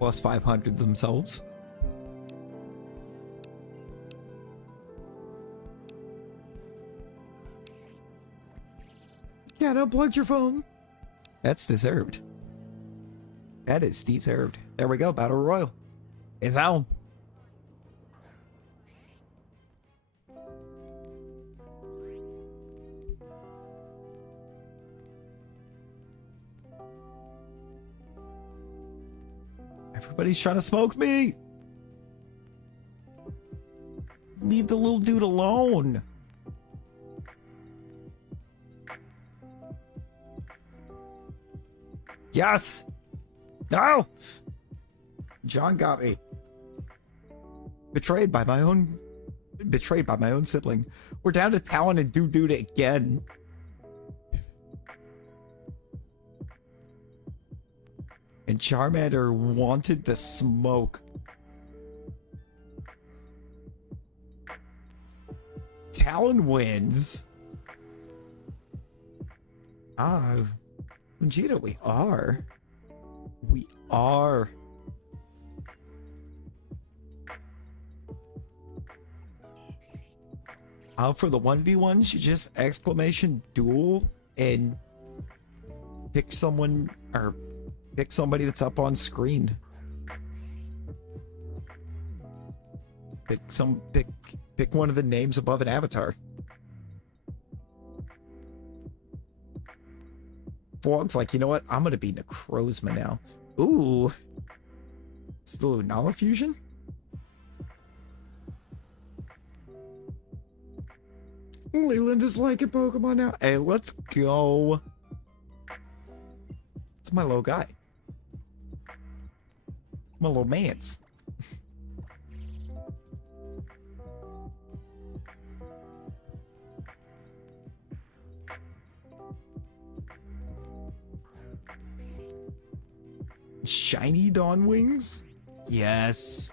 plus 500 themselves. Can't unplug your phone. That's deserved. That is deserved. There we go. Battle Royal. It's on. Everybody's trying to smoke me. Leave the little dude alone. Yes. No. John got me. Betrayed by my own sibling. We're down to Talon and Dude again. And Charmander wanted the smoke. Talon wins. Ah, Vegeta, we are. We are. For the 1v1s, you just exclamation duel and pick someone or pick somebody that's up on screen. Pick one of the names above an avatar. Fog's like, you know what? I'm gonna be Necrozma now. Ooh. It's the Lunala fusion? Leland is liking Pokemon now. Hey, let's go. It's my little guy. My little mans. Shiny Dawn Wings? Yes.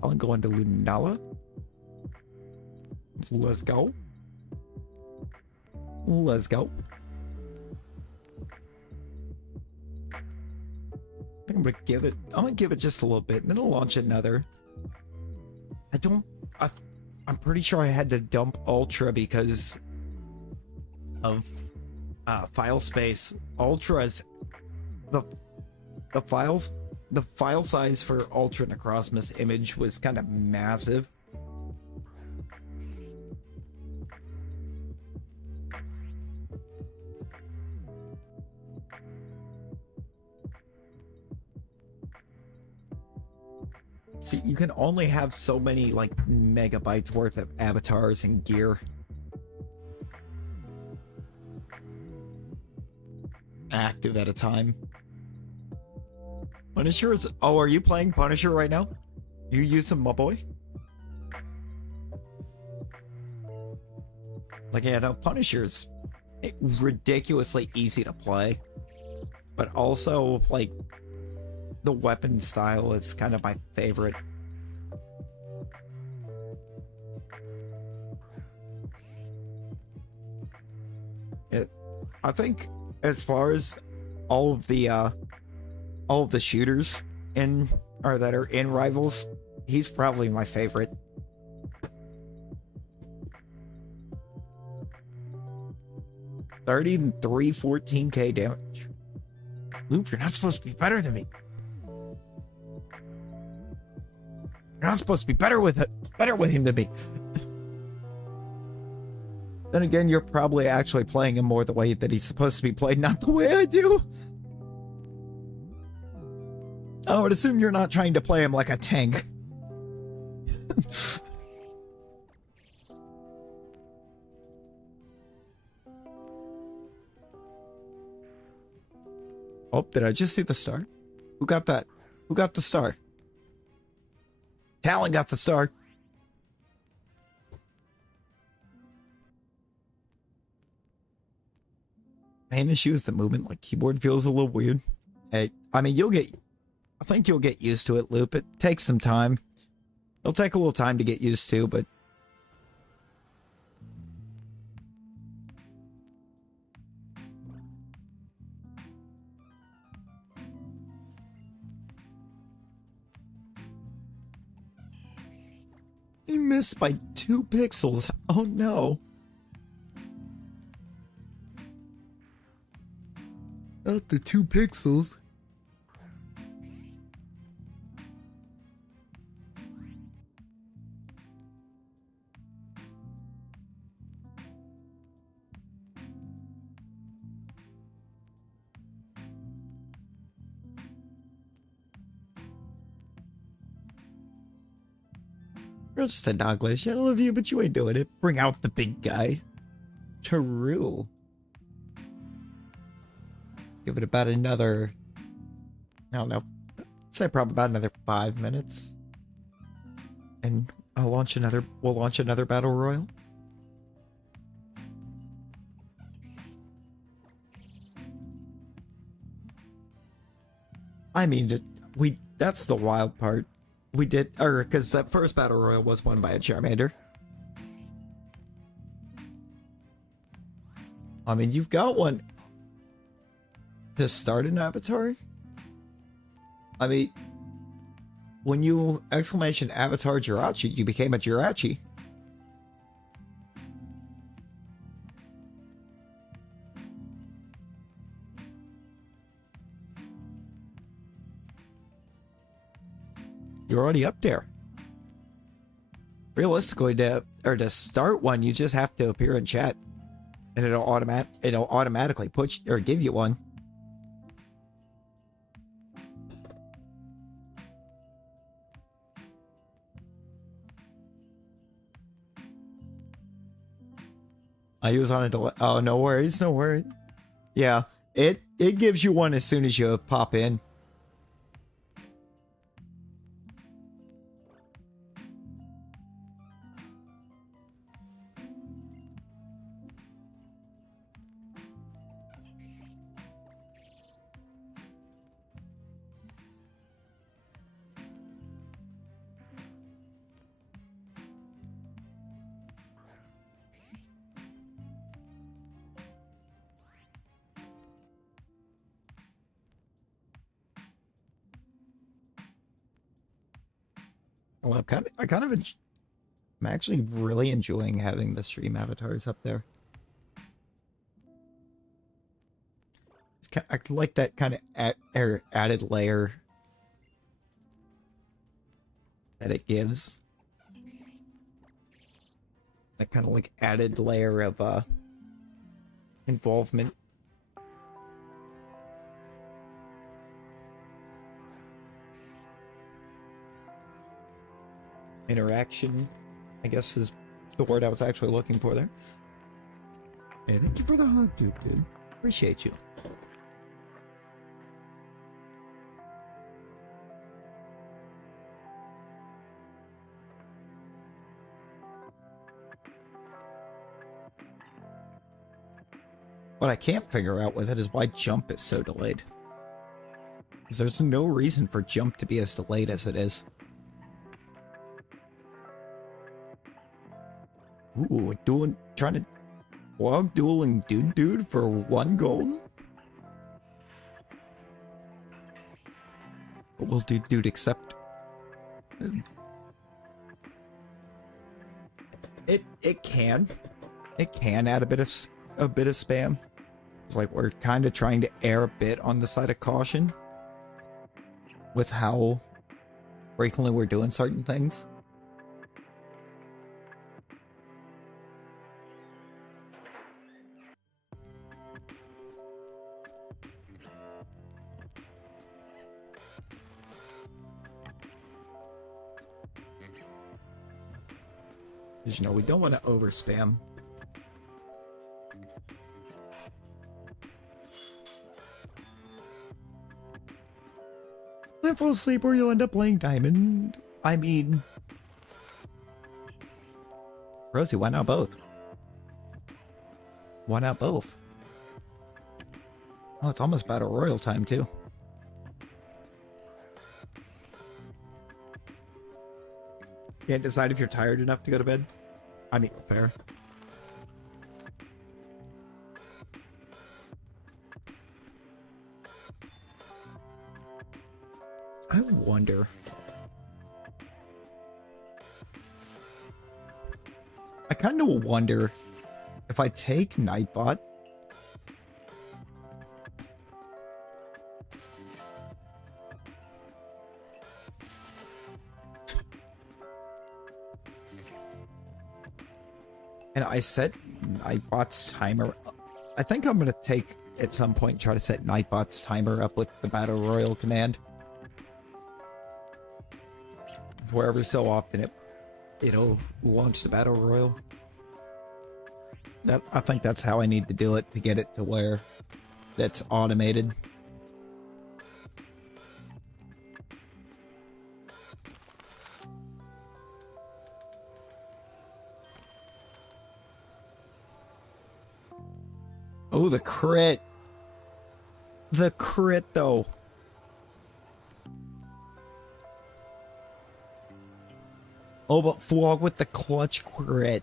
Talon going to Lunala. Let's go. Let's go. I think I'm gonna give it just a little bit, and then I'll launch another. I'm pretty sure I had to dump Ultra because of file space. Ultra's the file size for Ultra Necrozma's image was kind of massive. See, you can only have so many like megabytes worth of avatars and gear active at a time. Punisher is... Oh, are you playing Punisher right now? You using my boy? Like, yeah, no, Punisher's ridiculously easy to play. But also, like, the weapon style is kind of my favorite. I think as far as all of the shooters that are in Rivals, he's probably my favorite. $33, 14k damage. Loop, you're not supposed to be better than me. You're not supposed to be better with him than me. Then again, you're probably actually playing him more the way that he's supposed to be played, not the way I do. I would assume you're not trying to play him like a tank. Oh, did I just see the star? Who got that? Who got the star? Talon got the star. Main issue is the movement. Like, keyboard feels a little weird. Hey, I mean, I think you'll get used to it, Loop. It takes some time. It'll take a little time to get used to, but... He missed by 2 pixels. Oh no. Not the 2 pixels. Girl just said Doglish. I love you, but you ain't doing it. Bring out the big guy. True. Give it about another... I don't know. Say probably about another 5 minutes. And we'll launch another battle royal. I mean, that's the wild part. We did, or because that first battle royal was won by a Charmander. I mean, you've got one to start an avatar. I mean, when you exclamation avatar Jirachi, you became a Jirachi. You're already up there. Realistically, to start one, you just have to appear in chat, and it'll automatically put or give you one. I was on a delay. Oh, no worries, no worries. Yeah, it gives you one as soon as you pop in. Well, I'm actually really enjoying having the stream avatars up there. I like that kind of added layer that it gives. That kind of like added layer of involvement. Interaction, I guess, is the word I was actually looking for there. Hey, thank you for the hug, dude. Appreciate you. What I can't figure out with it is why jump is so delayed. 'Cause there's no reason for jump to be as delayed as it is. Ooh, trying to log dueling dude for 1 gold? What will dude accept? It can add a bit of spam. It's like we're kind of trying to err a bit on the side of caution with how frequently we're doing certain things. Because, you know, we don't want to over spam. Don't fall asleep or you'll end up playing Diamond. I mean... Rosie, why not both? Why not both? Oh, it's almost Battle Royal time, too. Can't decide if you're tired enough to go to bed? I mean, fair. I wonder... I kind of wonder if I take Nightbot... and I set Nightbot's timer... I think I'm going to take, at some point, try to set Nightbot's timer up with the Battle Royal command. Wherever so often it'll launch the Battle Royal. I think that's how I need to do it to get it to where that's automated. Oh, the crit. The crit, though. Oh, but Flog with the clutch crit.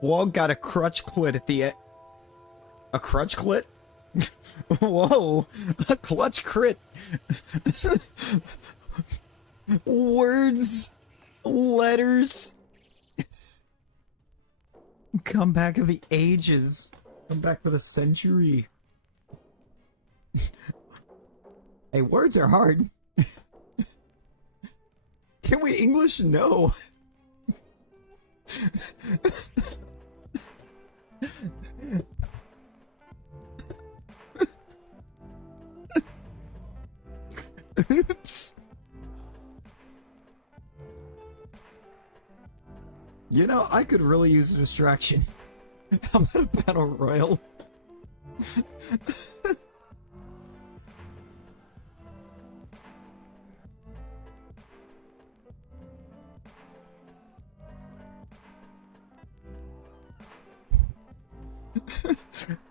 Flog got a crutch clit at the end. A crutch clit? Whoa, a clutch crit. Words, letters. Comeback of the ages. Comeback for the century. Hey, words are hard. Can we English? No. Oops. You know, I could really use a distraction. How about a battle royal?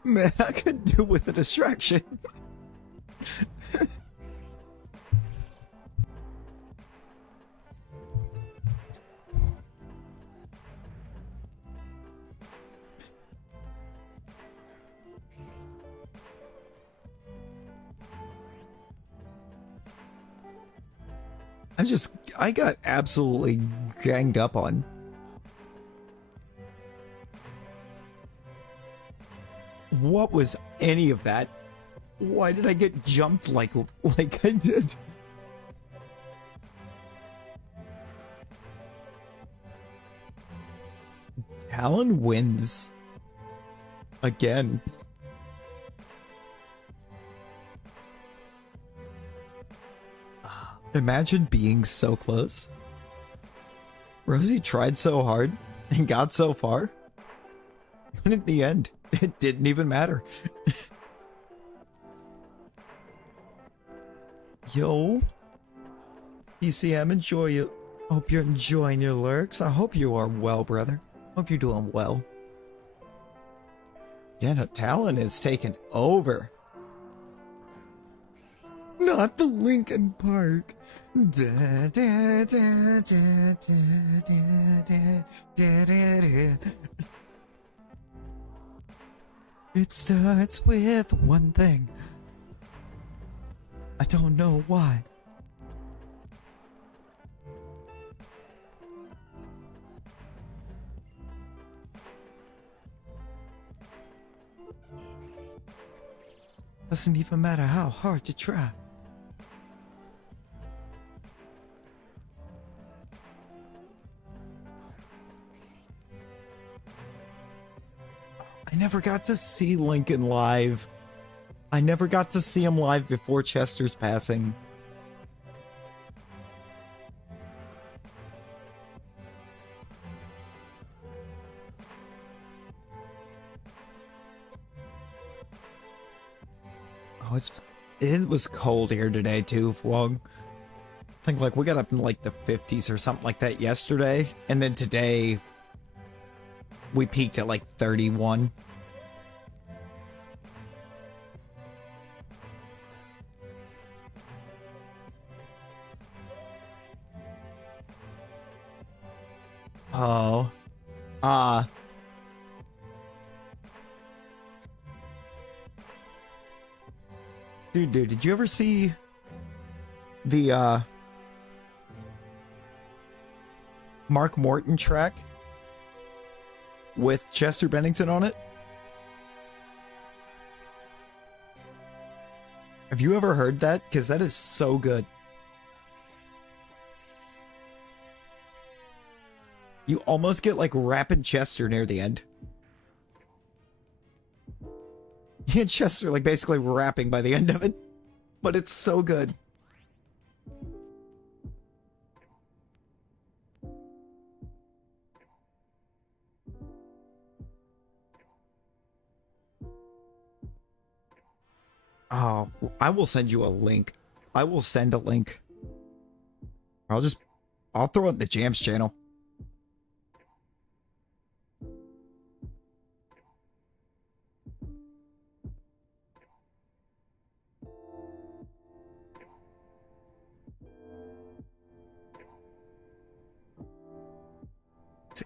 Man, I could do with a distraction. I got absolutely ganged up on. What was any of that? Why did I get jumped like I did? Talon wins. Again. Imagine being so close. Rosie tried so hard and got so far. But in the end, it didn't even matter. Yo. PCM, enjoy it. Hope you're enjoying your lurks. I hope you are well, brother. Hope you're doing well. Yeah, no, Talon is taken over. Not the Lincoln Park. Da, da, da, da, da, da, da, da, da. It starts with one thing. I don't know why. Doesn't even matter how hard you try. I never got to see Lincoln live. I never got to see him live before Chester's passing. Oh, it was cold here today too, Fwog. I think like we got up in like the 50s or something like that yesterday, and then today we peaked at like 31. Oh. Dude, did you ever see the Mark Morton track with Chester Bennington on it? Have you ever heard that? Because that is so good. You almost get like rapping Chester near the end. You get Chester like basically rapping by the end of it. But it's so good. Oh, I will send you a link. I will send a link. I'll throw it in the Jams channel.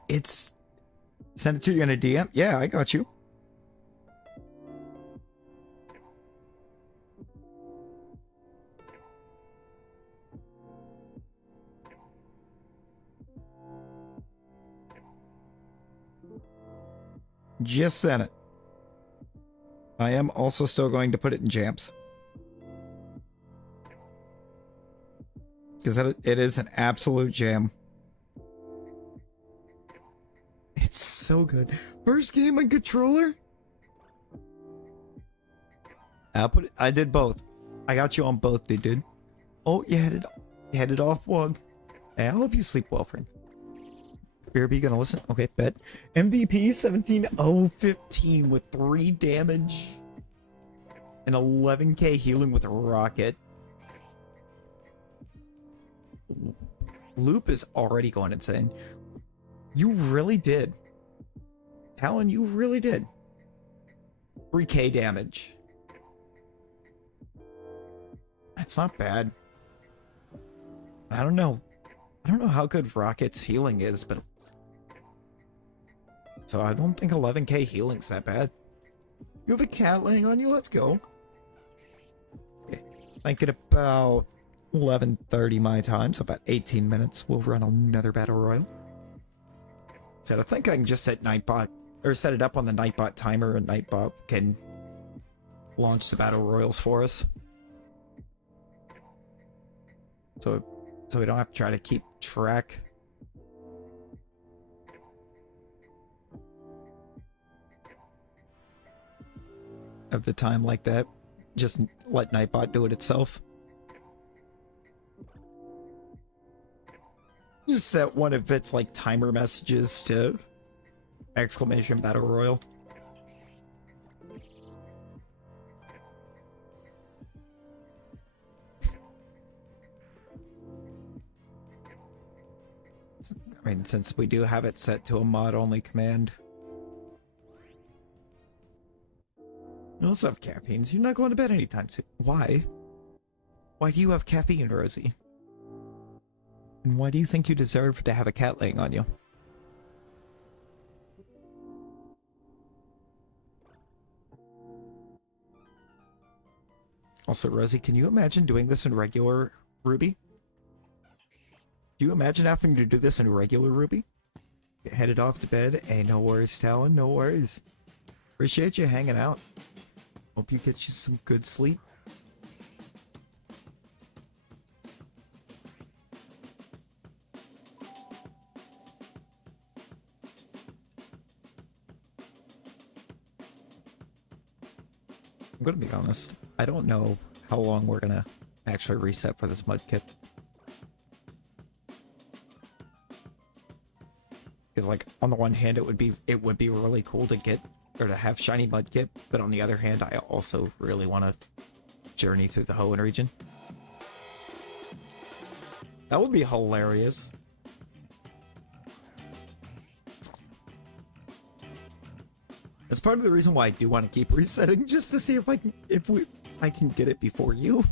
It's send it to you in a DM. Yeah, I got you. Just sent it. I am also still going to put it in jams. Because it is an absolute jam. It's so good. First game on controller? I did both. I got you on both, dude. Oh, you headed off one. Hey, I hope you sleep well, friend. BRB gonna listen? Okay, bet. MVP 17015 with 3 damage and 11k healing with a rocket. Loop is already going insane. You really did. Talon, you really did. 3k damage. That's not bad. I don't know how good Rocket's healing is, but so I don't think 11k healing's that bad. You have a cat laying on you? Let's go. Okay. I think at about 11:30 my time, so about 18 minutes, we'll run another battle royal. So I think I can just set Nightbot, or set it up on the Nightbot timer, and Nightbot can launch the battle royals for us. So we don't have to try to keep track. Of the time like that. Just let Nightbot do it itself. Just set one of its like timer messages to exclamation battle royal. I mean, since we do have it set to a mod-only command. You also have caffeine, so you're not going to bed anytime soon. Why? Why do you have caffeine, Rosie? And why do you think you deserve to have a cat laying on you? Also, Rosie, can you imagine doing this in regular Ruby? Do you imagine having to do this in regular Ruby? Get headed off to bed. Hey, no worries, Talon, no worries. Appreciate you hanging out. Hope you get you some good sleep. I'm gonna be honest. I don't know how long we're gonna actually reset for this mudkip. Because like on the one hand, it would be really cool to get or to have shiny mudkip, but on the other hand, I also really want to journey through the Hoenn region. That would be hilarious. That's part of the reason why I do want to keep resetting, just to see if I can get it before you.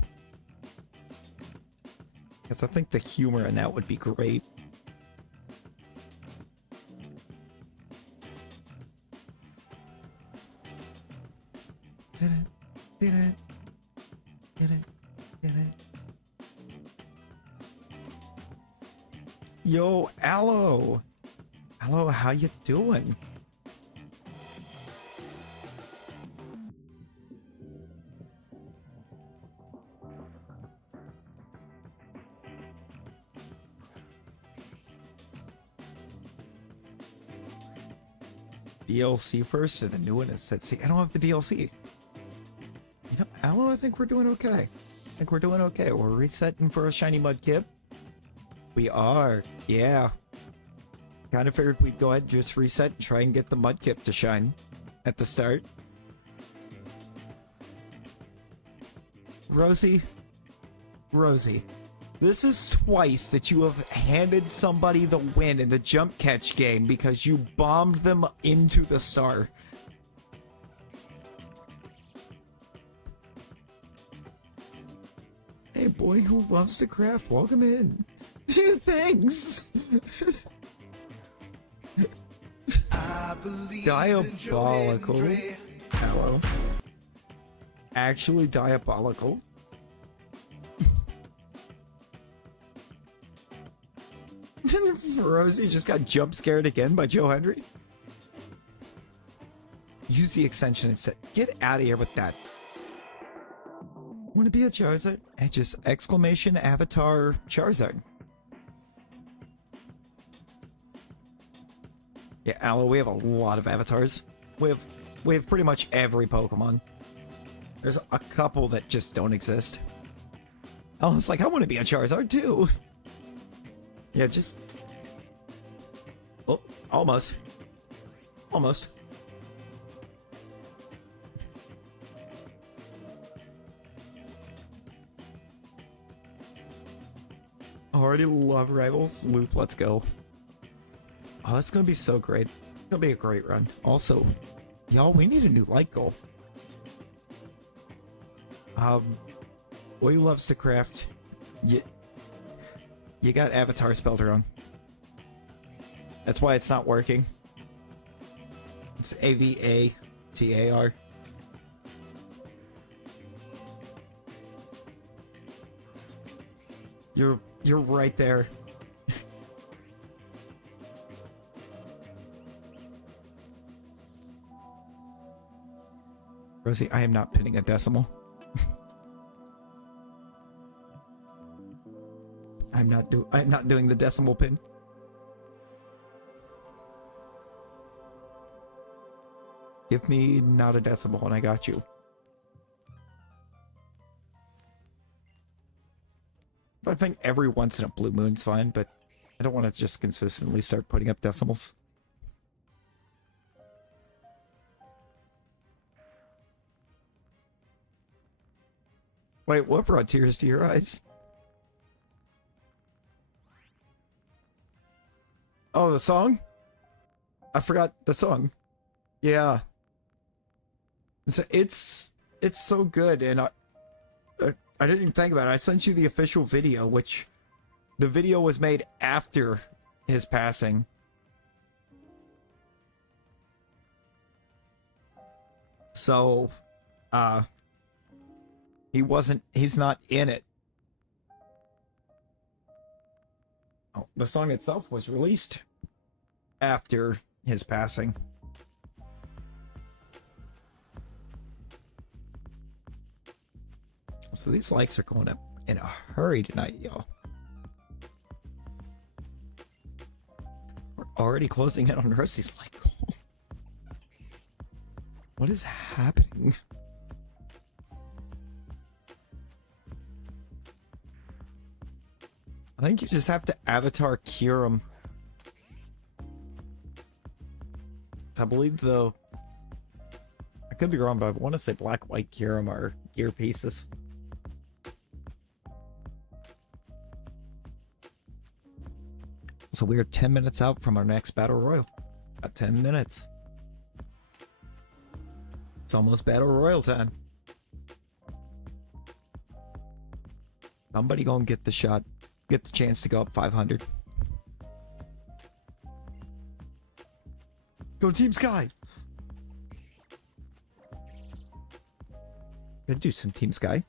Because I think the humor in that would be great. Did it. Yo, Aloe, how you doing? DLC first or the new one? It said, see, I don't have the DLC. You know, Aloe, I think we're doing okay. We're resetting for a shiny mudkip. We are, yeah. Kind of figured we'd go ahead and just reset and try and get the mudkip to shine at the start. Rosie, this is twice that you have handed somebody the win in the jump catch game because you bombed them into the star. Hey, boy who loves to craft, welcome in. Thanks. Diabolical. Hello. Actually diabolical. Rosie just got jump scared again by Joe Henry. Use the extension and set. Get out of here with that. Want to be a Charizard? And just exclamation avatar Charizard. Yeah, Aloe, we have a lot of avatars. We have pretty much every Pokemon. There's a couple that just don't exist. Aloe's like, I want to be a Charizard too. Yeah, just... Oh, almost. Almost. Already love Rivals. Loop, let's go. Oh, that's gonna be so great. It's gonna be a great run. Also, y'all, we need a new light goal. Boy Who Loves to Craft. You got Avatar spelled wrong. That's why it's not working. It's Avatar. You're right there. Rosie, I am not pinning a decimal. I'm not doing the decimal pin. Give me not a decimal and I got you. I think every once in a blue moon's fine, but I don't want to just consistently start putting up decimals. Wait, what brought tears to your eyes? Oh, the song? I forgot the song. Yeah. It's so good, and I didn't even think about it. I sent you the official video, which the video was made after his passing. So, he's not in it. Oh, the song itself was released after his passing. So these likes are going up in a hurry tonight, y'all. We're already closing in on Rosie's like goal. What is happening? I think you just have to Avatar cure him. I believe though, I could be wrong, but I want to say black, white Kyurem are gear pieces. So we are 10 minutes out from our next battle royal. Got 10 minutes. It's almost battle royal time. Somebody gonna get the shot, get the chance to go up 500. Go Team Sky! Gonna do some Team Sky.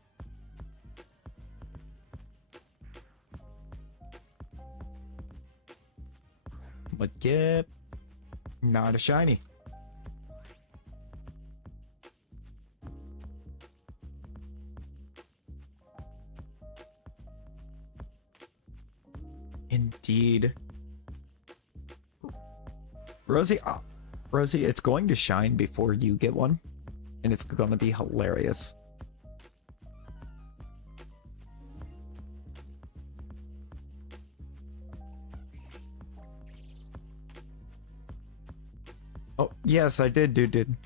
But get not a shiny. Indeed. Rosie, it's going to shine before you get one, and it's going to be hilarious. Oh, yes, I did, dude.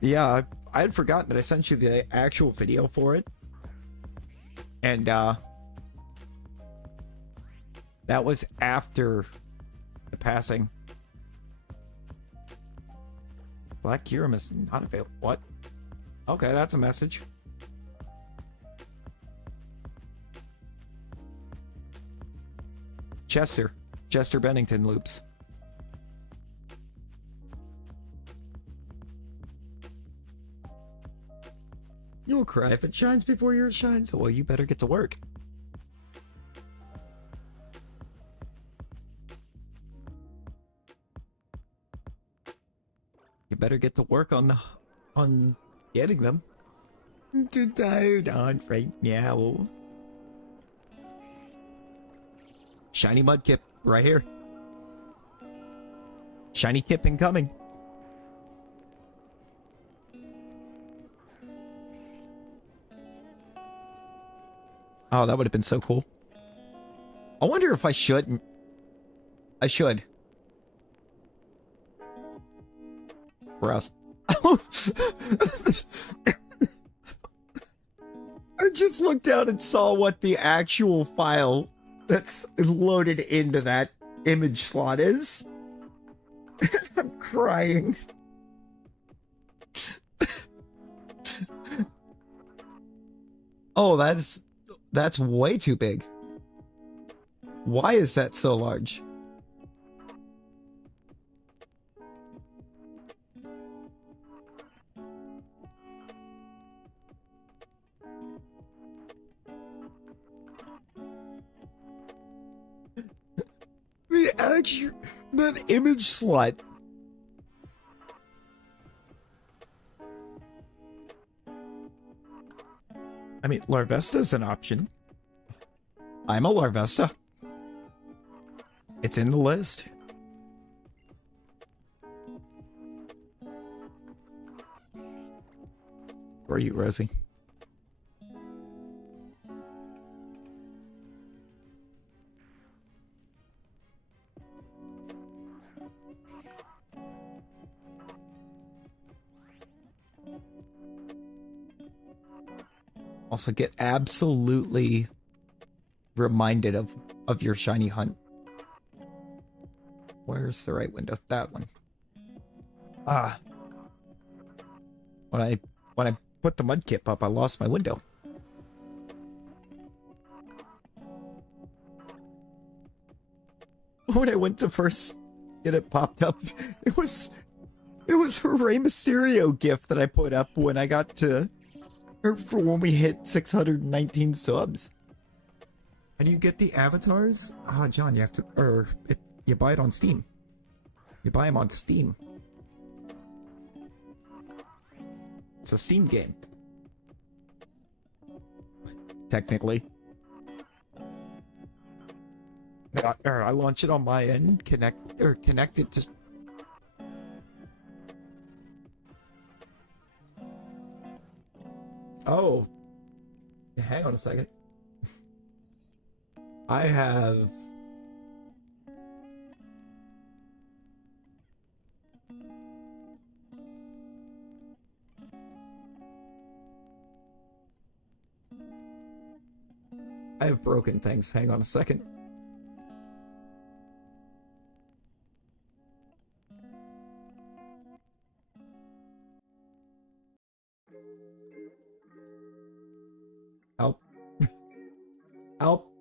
Yeah, I had forgotten that I sent you the actual video for it. And, that was after the passing. Black Kyurem is not available. What? Okay, that's a message. Chester Bennington loops. cry if it shines before yours shines. Well, you better get to work. You better get to work on getting them. I'm too tired on right now. Shiny Mudkip right here. Shiny Kip incoming. Oh, that would have been so cool. I wonder if I should. I should. Browse. I just looked down and saw what the actual file that's loaded into that image slot is. I'm crying. Oh, that's way too big. Why is that so large? That image slot. I mean, Larvesta is an option. I'm a Larvesta. It's in the list. Where are you, Rosie? Also get absolutely reminded of your shiny hunt. Where's the right window? That one. Ah. When I put the Mudkip up, I lost my window. When I went to first get it popped up, it was a Rey Mysterio gift that I put up when I got to, or for when we hit 619 subs. How do you get the avatars? Ah, John, you have to, you buy it on Steam. You buy them on Steam. It's a Steam game. Technically. I launch it on my end, connect it to... Oh. Hang on a second. I have... broken things. Hang on a second. Help. Help.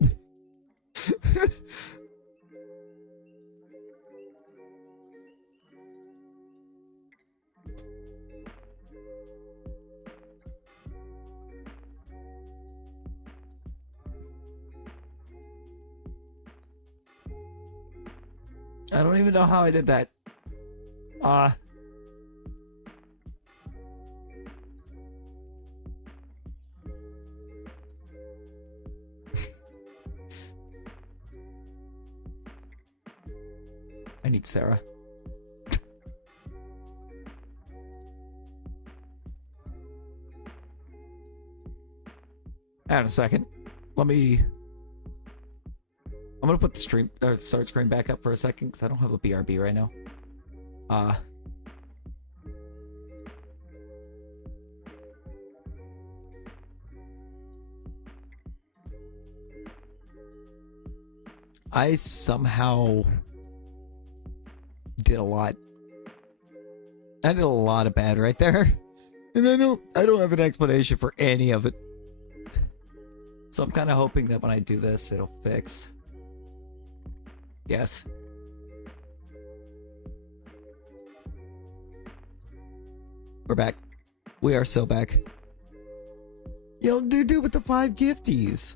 I don't even know how I did that. I need Sarah. Hang on a second. I'm gonna put the stream or start screen back up for a second because I don't have a BRB right now. I somehow did a lot. I did a lot of bad right there. And I don't have an explanation for any of it. So I'm kind of hoping that when I do this, it'll fix. Yes. We're back. We are so back. Yo, dude, with the 5 gifties.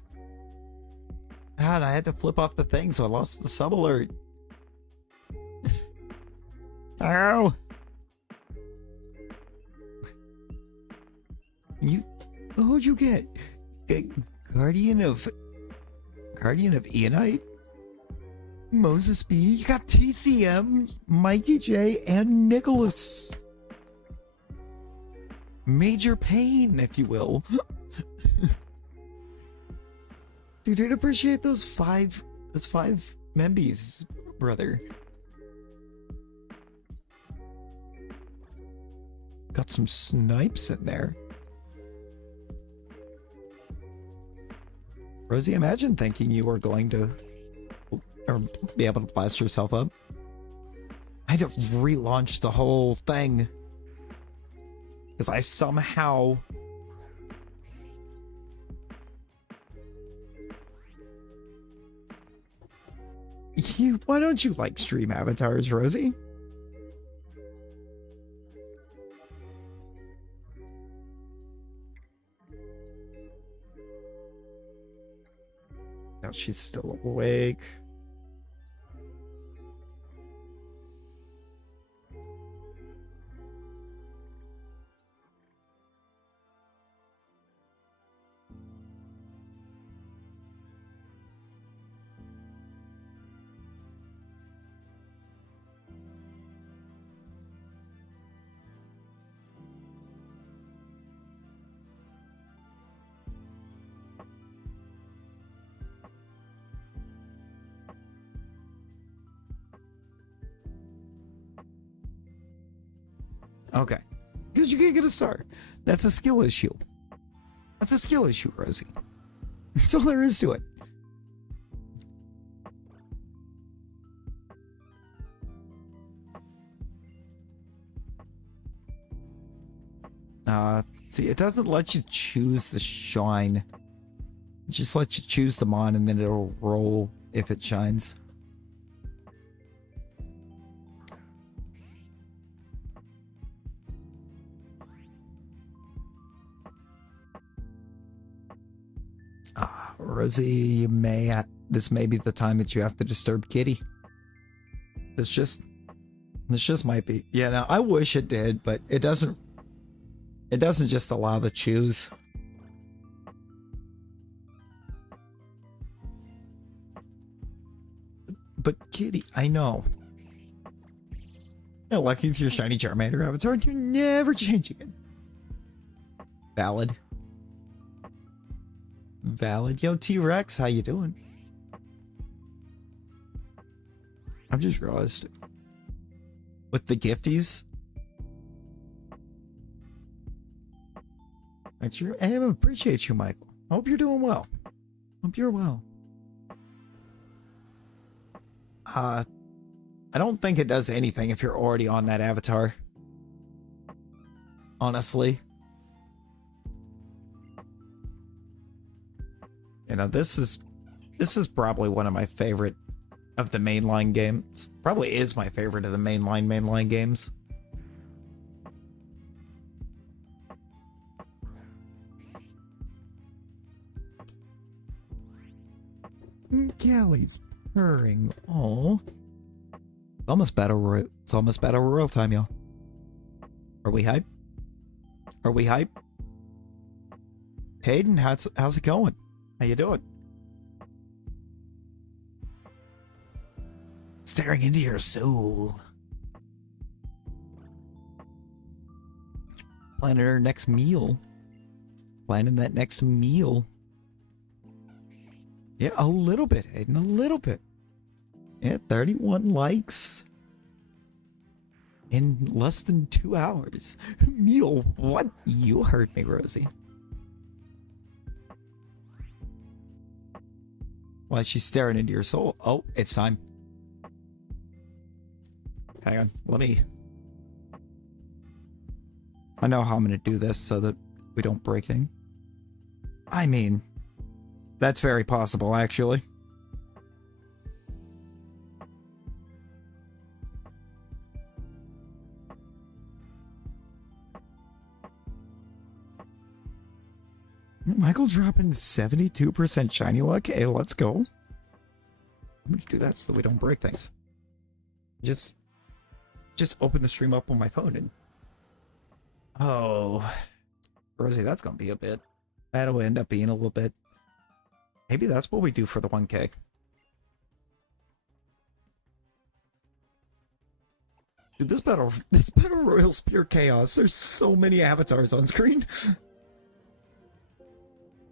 God, I had to flip off the thing, so I lost the sub alert. Ow! Who'd you get? Guardian of Eonite? Moses B. You got TCM, Mikey J, and Nicholas. Major pain, if you will. Dude, I'd appreciate those five membies, brother. Got some snipes in there. Rosie, imagine thinking you were going to or be able to blast yourself up. I had to relaunch the whole thing because I somehow why don't you like stream avatars, Rosie? Now she's still awake. Okay. Because you can't get a star. That's a skill issue. That's a skill issue, Rosie. That's all there is to it. See, it doesn't let you choose the shine. It just lets you choose the mon and then it'll roll if it shines. Rosie, this may be the time that you have to disturb Kitty. This just might be. Yeah, no, I wish it did, but it doesn't just allow the choose. But Kitty, I know. You're lucky with your shiny Charmander avatar and you're never changing it. Valid. Yo, T-Rex, how you doing? I've just realized with the gifties. I appreciate you, Michael. I hope you're doing well. Hope you're well. I don't think it does anything if you're already on that avatar. Honestly. You know, this is probably one of my favorite of the mainline games. Probably is my favorite of the mainline games. Callie's purring. Oh, it's almost battle royal time, y'all. Are we hype? Hayden, how's it going? How you doing? Staring into your soul. Planning our next meal. Planning that next meal. Yeah, a little bit, Hayden, a little bit. Yeah, 31 likes. In less than 2 hours. Meal, what? You heard me, Rosie. Why she's staring into your soul? Oh, it's time. Hang on, I know how I'm going to do this so that we don't break anything. I mean, that's very possible, actually. dropping 72% shiny luck. Hey, let's go. I'm gonna do that so we don't break things. Just open the stream up on my phone and... Oh. Rosie, that's gonna be a bit. That'll end up being a little bit. Maybe that's what we do for the 1K. Dude, this battle royal's pure chaos. There's so many avatars on screen.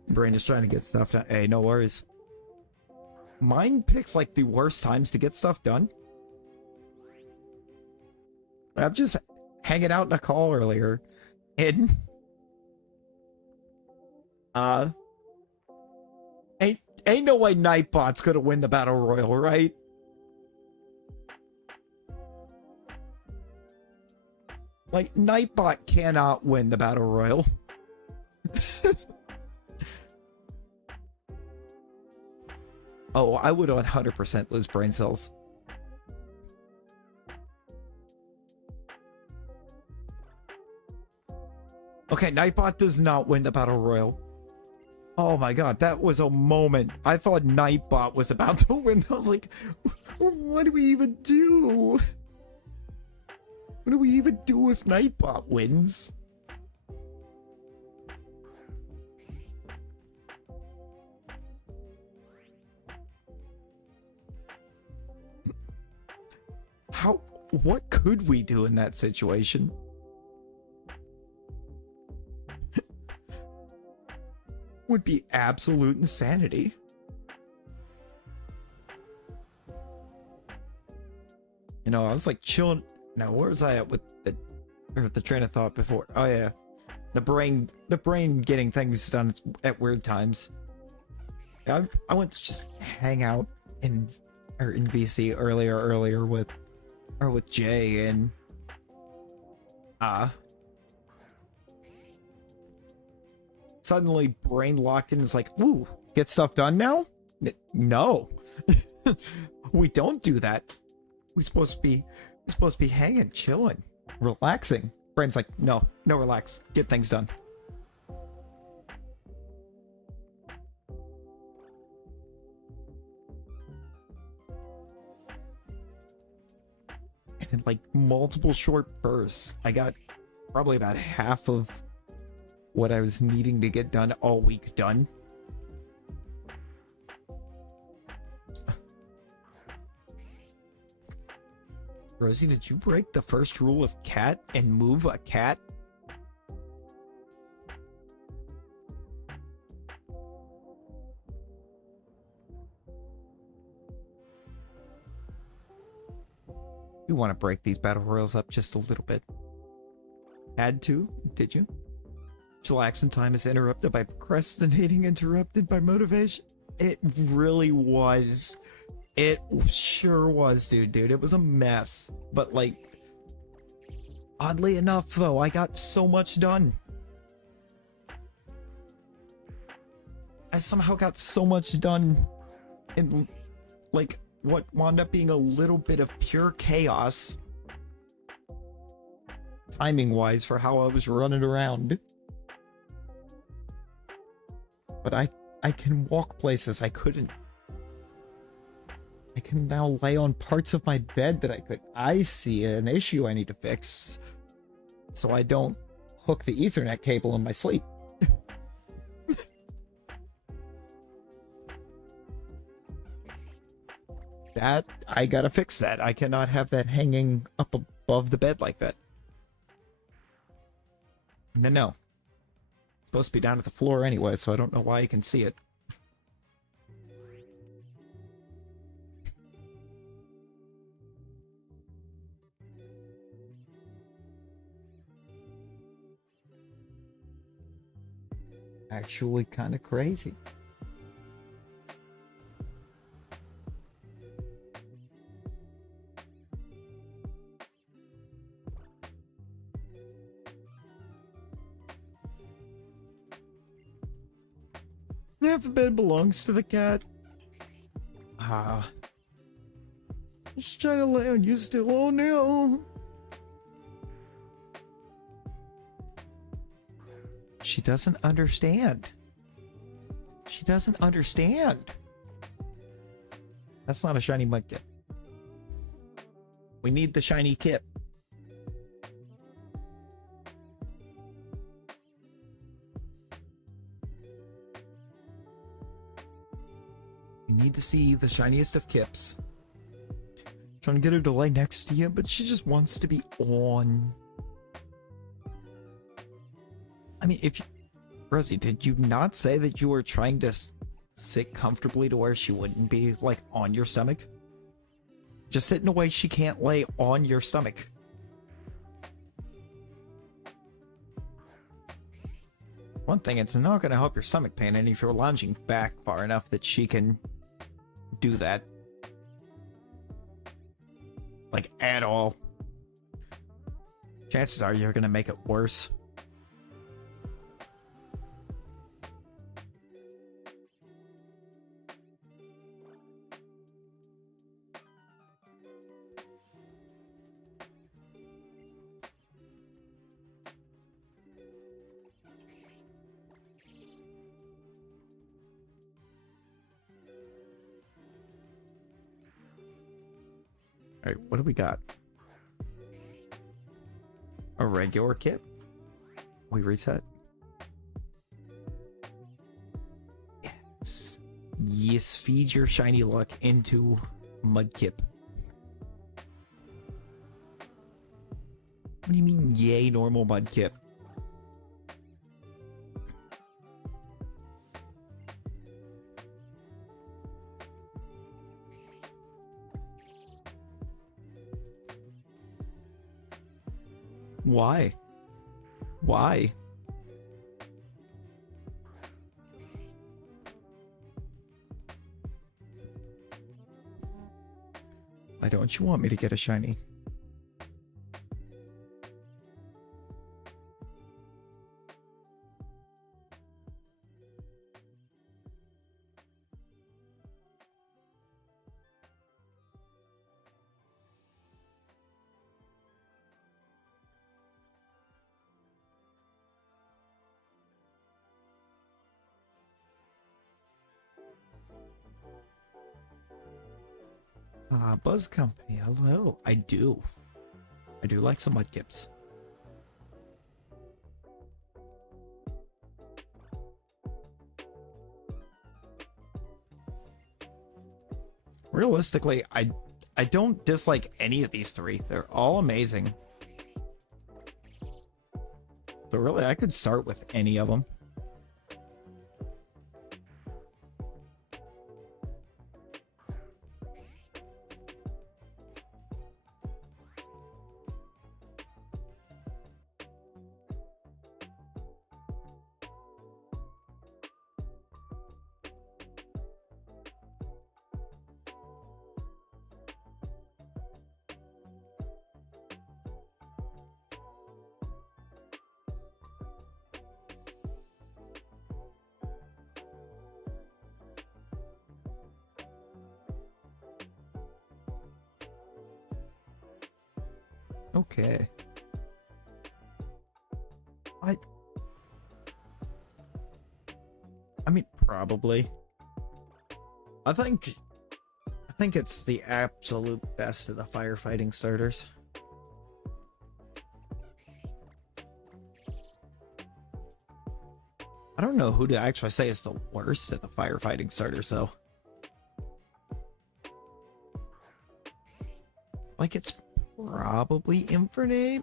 Brain is trying to get stuff done. Hey, no worries. Mine picks like the worst times to get stuff done. I'm just hanging out in a call earlier, and ain't no way Nightbot's gonna win the battle royal, right? Like, Nightbot cannot win the battle royal. Oh, I would 100% lose brain cells. Okay, Nightbot does not win the battle royal. Oh my god, that was a moment. I thought Nightbot was about to win. I was like, what do we even do? What do we even do if Nightbot wins? What could we do in that situation? Would be absolute insanity. You know, I was like chilling. Now, where was I at with the train of thought before? Oh yeah, the brain getting things done at weird times. I went to just hang out in VC earlier with Jay, and suddenly brain locked in. Is like, ooh, get stuff done now? No. We don't do that. We're supposed to be hanging, chilling, relaxing. Brain's like, no, relax, get things done. And in like multiple short bursts, I got probably about half of what I was needing to get done all week done. Rosie, did you break the first rule of cat and move a cat? You want to break these battle royals up just a little bit. Had to, did you? Chillaxing time is interrupted by procrastinating, interrupted by motivation. It really was. It sure was, dude. It was a mess. But, like, oddly enough, though, I got so much done. I somehow got so much done in, like, what wound up being a little bit of pure chaos. Timing-wise for how I was running around. But I can walk places I couldn't. I can now lay on parts of my bed that I could. I see an issue I need to fix, so I don't hook the Ethernet cable in my sleep. That, I gotta fix that. I cannot have that hanging up above the bed like that. No. It's supposed to be down at the floor anyway, so I don't know why you can see it. Actually kind of crazy. Half the bed belongs to the cat. Just trying to lay on you still. Oh no. She doesn't understand. She doesn't understand. That's not a shiny mudkip. We need the shiny kip. We need to see the shiniest of kips. Trying to get her to lay next to you, but she just wants to be on. I mean, if you, Rosie, did you not say that you were trying to sit comfortably to where she wouldn't be, like, on your stomach? Just sit in a way she can't lay on your stomach. One thing, it's not going to help your stomach pain any if you're lounging back far enough that she can do that. Like, at all. Chances are you're going to make it worse. All right, what do we got? A regular kit? We reset? Yes. Yes, feed your shiny luck into Mudkip. What do you mean, yay, normal Mudkip? Why? Why? Why don't you want me to get a shiny? Buzz Company, hello. I do like some Mudkips. Realistically, I don't dislike any of these three. They're all amazing. So really, I could start with any of them. Okay. I mean, probably. I think it's the absolute best of the firefighting starters. I don't know who to actually say is the worst of the firefighting starters, though. Like, it's probably Infernape.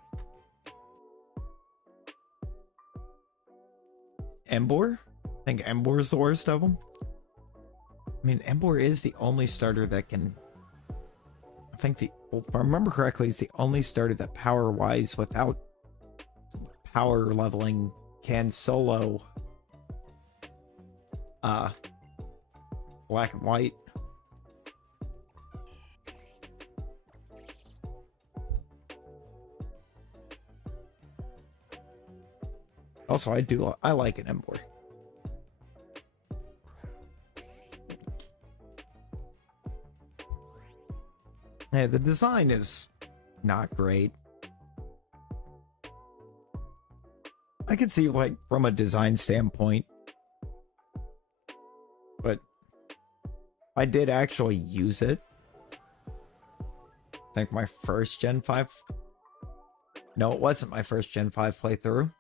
Ambuh? I think Ambuh is the worst of them. I mean, Ambuh is the only starter that can... I think if I remember correctly, it's the only starter that power-wise, without power leveling, can solo black and white. Also, I like an Ambuh. Yeah, the design is not great. I could see, like, from a design standpoint, I did actually use it. I think my first Gen 5. No, it wasn't my first Gen 5 playthrough.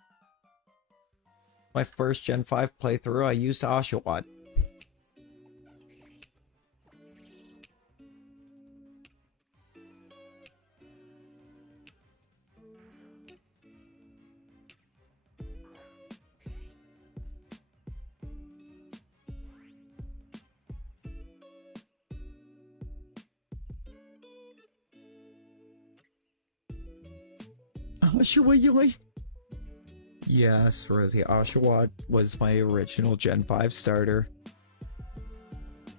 My first Gen 5 playthrough, I used Oshawott. Oshawott. Yes, Rosie. Oshawott was my original Gen 5 starter.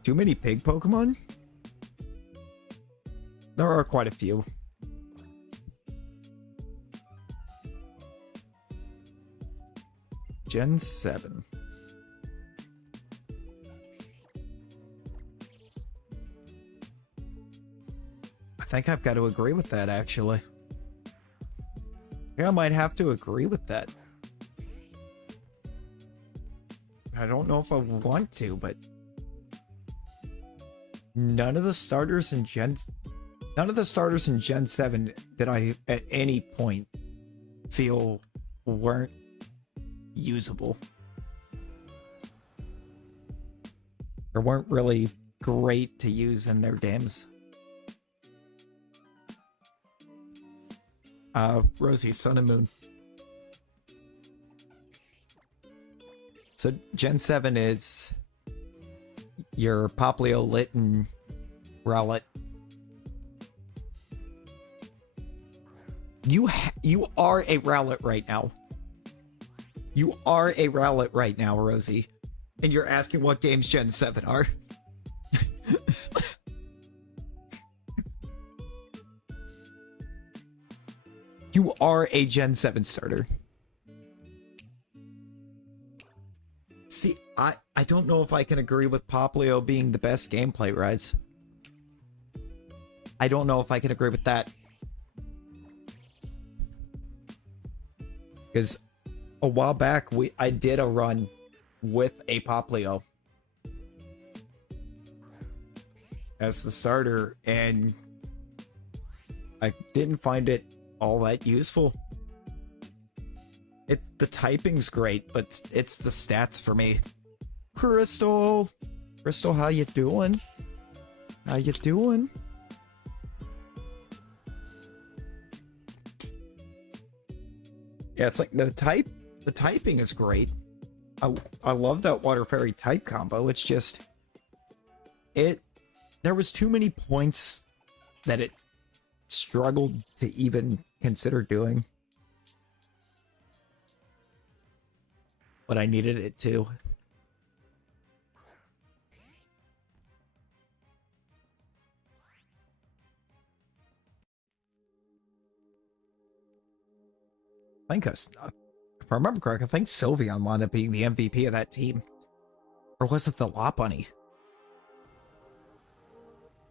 Too many pig Pokemon? There are quite a few. Gen 7. I think I've got to agree with that, actually. Yeah, I might have to agree with that. I don't know if I want to, but none of the starters in Gen 7 did I at any point feel weren't usable. Or weren't really great to use in their games. Rosie, Sun and Moon. So Gen 7 is your Popplio, Litten, Rowlet. You are a Rowlet right now. You are a Rowlet right now, Rosie. And you're asking what games Gen 7 are. You are a Gen 7 starter. See, I don't know if I can agree with Popplio being the best gameplay rise. I don't know if I can agree with that. Because a while back, I did a run with a Popplio as the starter, and I didn't find it all that useful. The typing's great, but it's the stats for me. Crystal, how you doing? How you doing? Yeah, it's like the typing is great. I love that Water Fairy type combo. It's just there was too many points that it struggled to even consider doing what I needed it to. I think if I remember correct, I think Sylveon wound up being the MVP of that team. Or was it the Lopunny?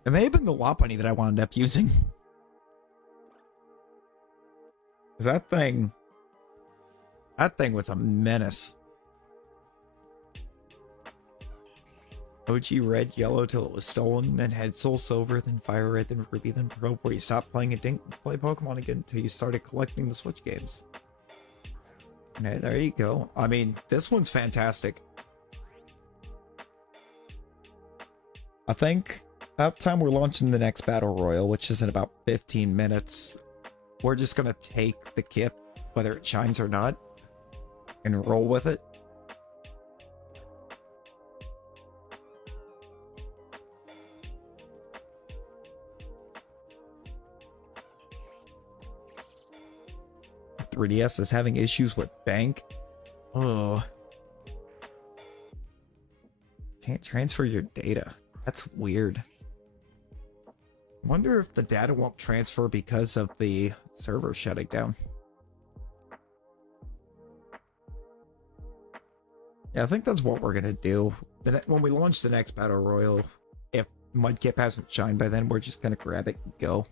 It may have been the Lopunny that I wound up using. That thing was a menace. OG Red, Yellow till it was stolen, then had Soul Silver, then Fire Red, then Ruby, then Pearl, where you stopped playing and didn't play Pokemon again until you started collecting the Switch games. Okay, there you go. I mean, this one's fantastic. I think about time we're launching the next Battle Royal, which is in about 15 minutes. We're just gonna take the kip, whether it shines or not, and roll with it. .3DS is having issues with bank. Oh. Can't transfer your data. That's weird. Wonder if the data won't transfer because of the server shutting down. Yeah, I think that's what we're gonna do. When we launch the next Battle Royal, if Mudkip hasn't shined by then, we're just gonna grab it and go.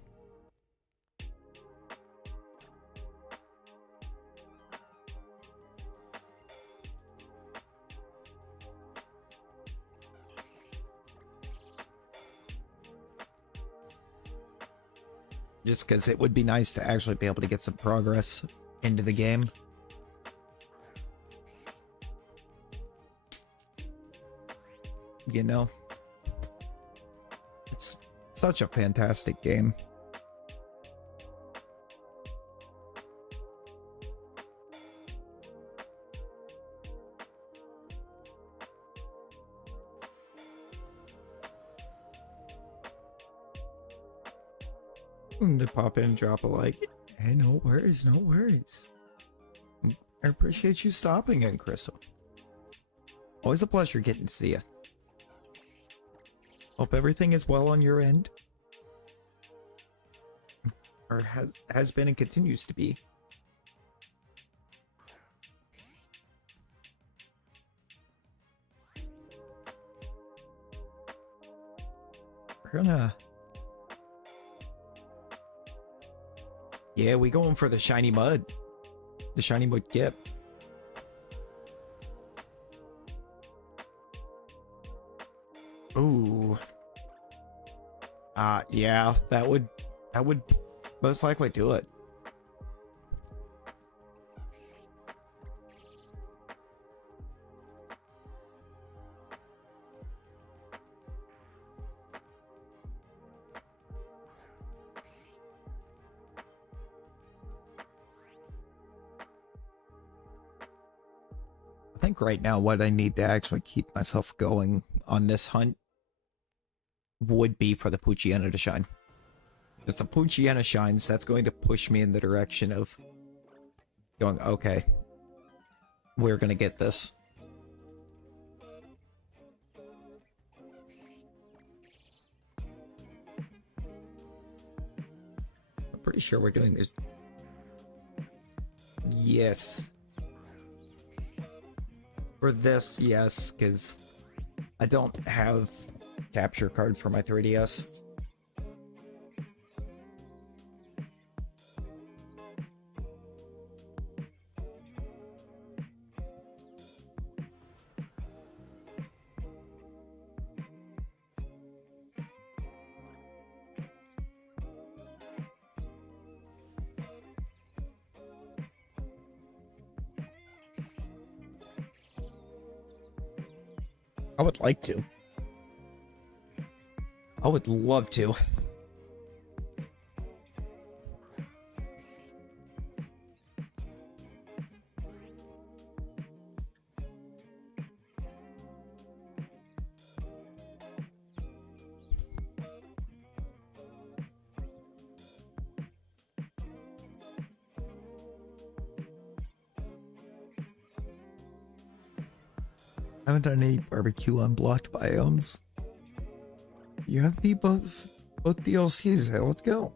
Just because it would be nice to actually be able to get some progress into the game. You know? It's such a fantastic game. To pop in and drop a like. Hey, no worries, no worries. I appreciate you stopping in, Crystal. Always a pleasure getting to see you. Hope everything is well on your end. Or has been and continues to be. We're gonna... Yeah, we going for the shiny mud. The shiny mud gip. Ooh. Yeah, that would most likely do it. I think right now what I need to actually keep myself going on this hunt would be for the Poochyena to shine. If the Poochyena shines, that's going to push me in the direction of going, okay, we're going to get this. I'm pretty sure we're doing this. Yes. For this, yes, because I don't have capture card for my 3DS. I would like to. I would love to. I haven't done any barbecue unblocked biomes. You have to be both DLCs. Hey, let's go.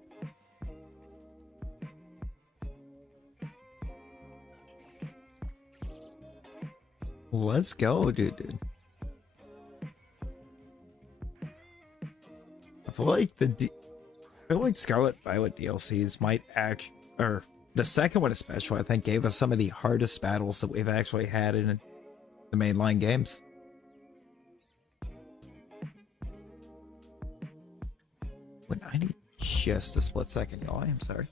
Let's go, dude. I feel like Scarlet Violet DLCs might or the second one especially, I think, gave us some of the hardest battles that we've actually had in the mainline games. When I need just a split second, y'all. I am sorry.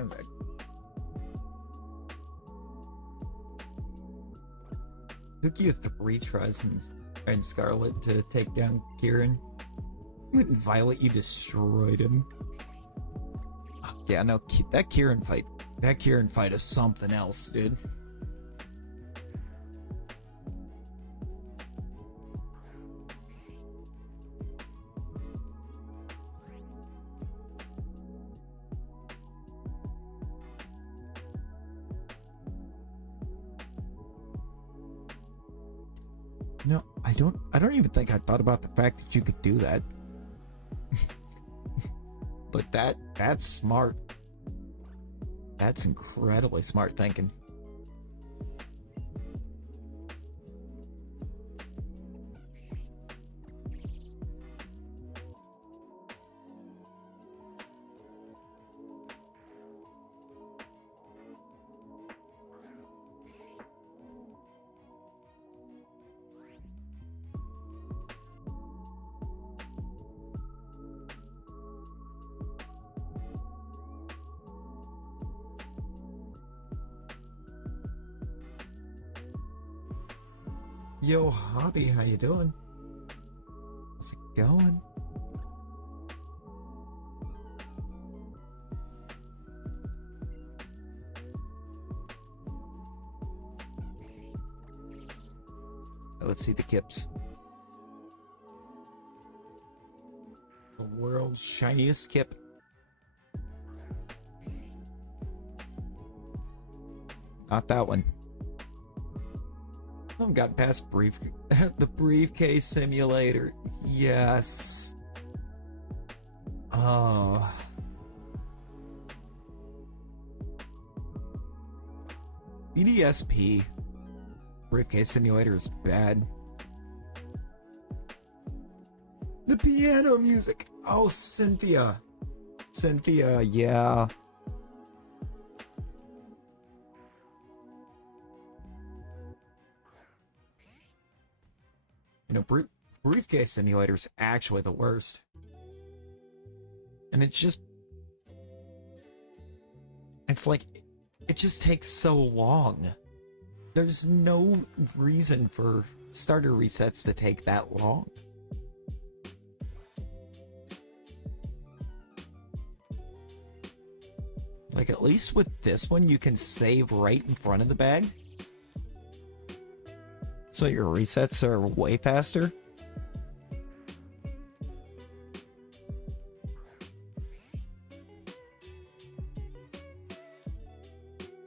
And took you 3 tries and Scarlet to take down Kieran. When Violet, you destroyed him. Oh, yeah, no, that Kieran fight is something else, dude. No, I don't even think I thought about the fact that you could do that. But that's smart. That's incredibly smart thinking. Yo, Hobby, how you doing? How's it going? Let's see the kips. The world's shiniest kip. Not that one. I haven't gotten past the briefcase simulator. Yes. Oh. BDSP. Briefcase simulator is bad. The piano music. Oh, Cynthia. Cynthia, yeah. You know, briefcase simulator is actually the worst. And it's like, it just takes so long. There's no reason for starter resets to take that long. Like, at least with this one, you can save right in front of the bag. So your resets are way faster.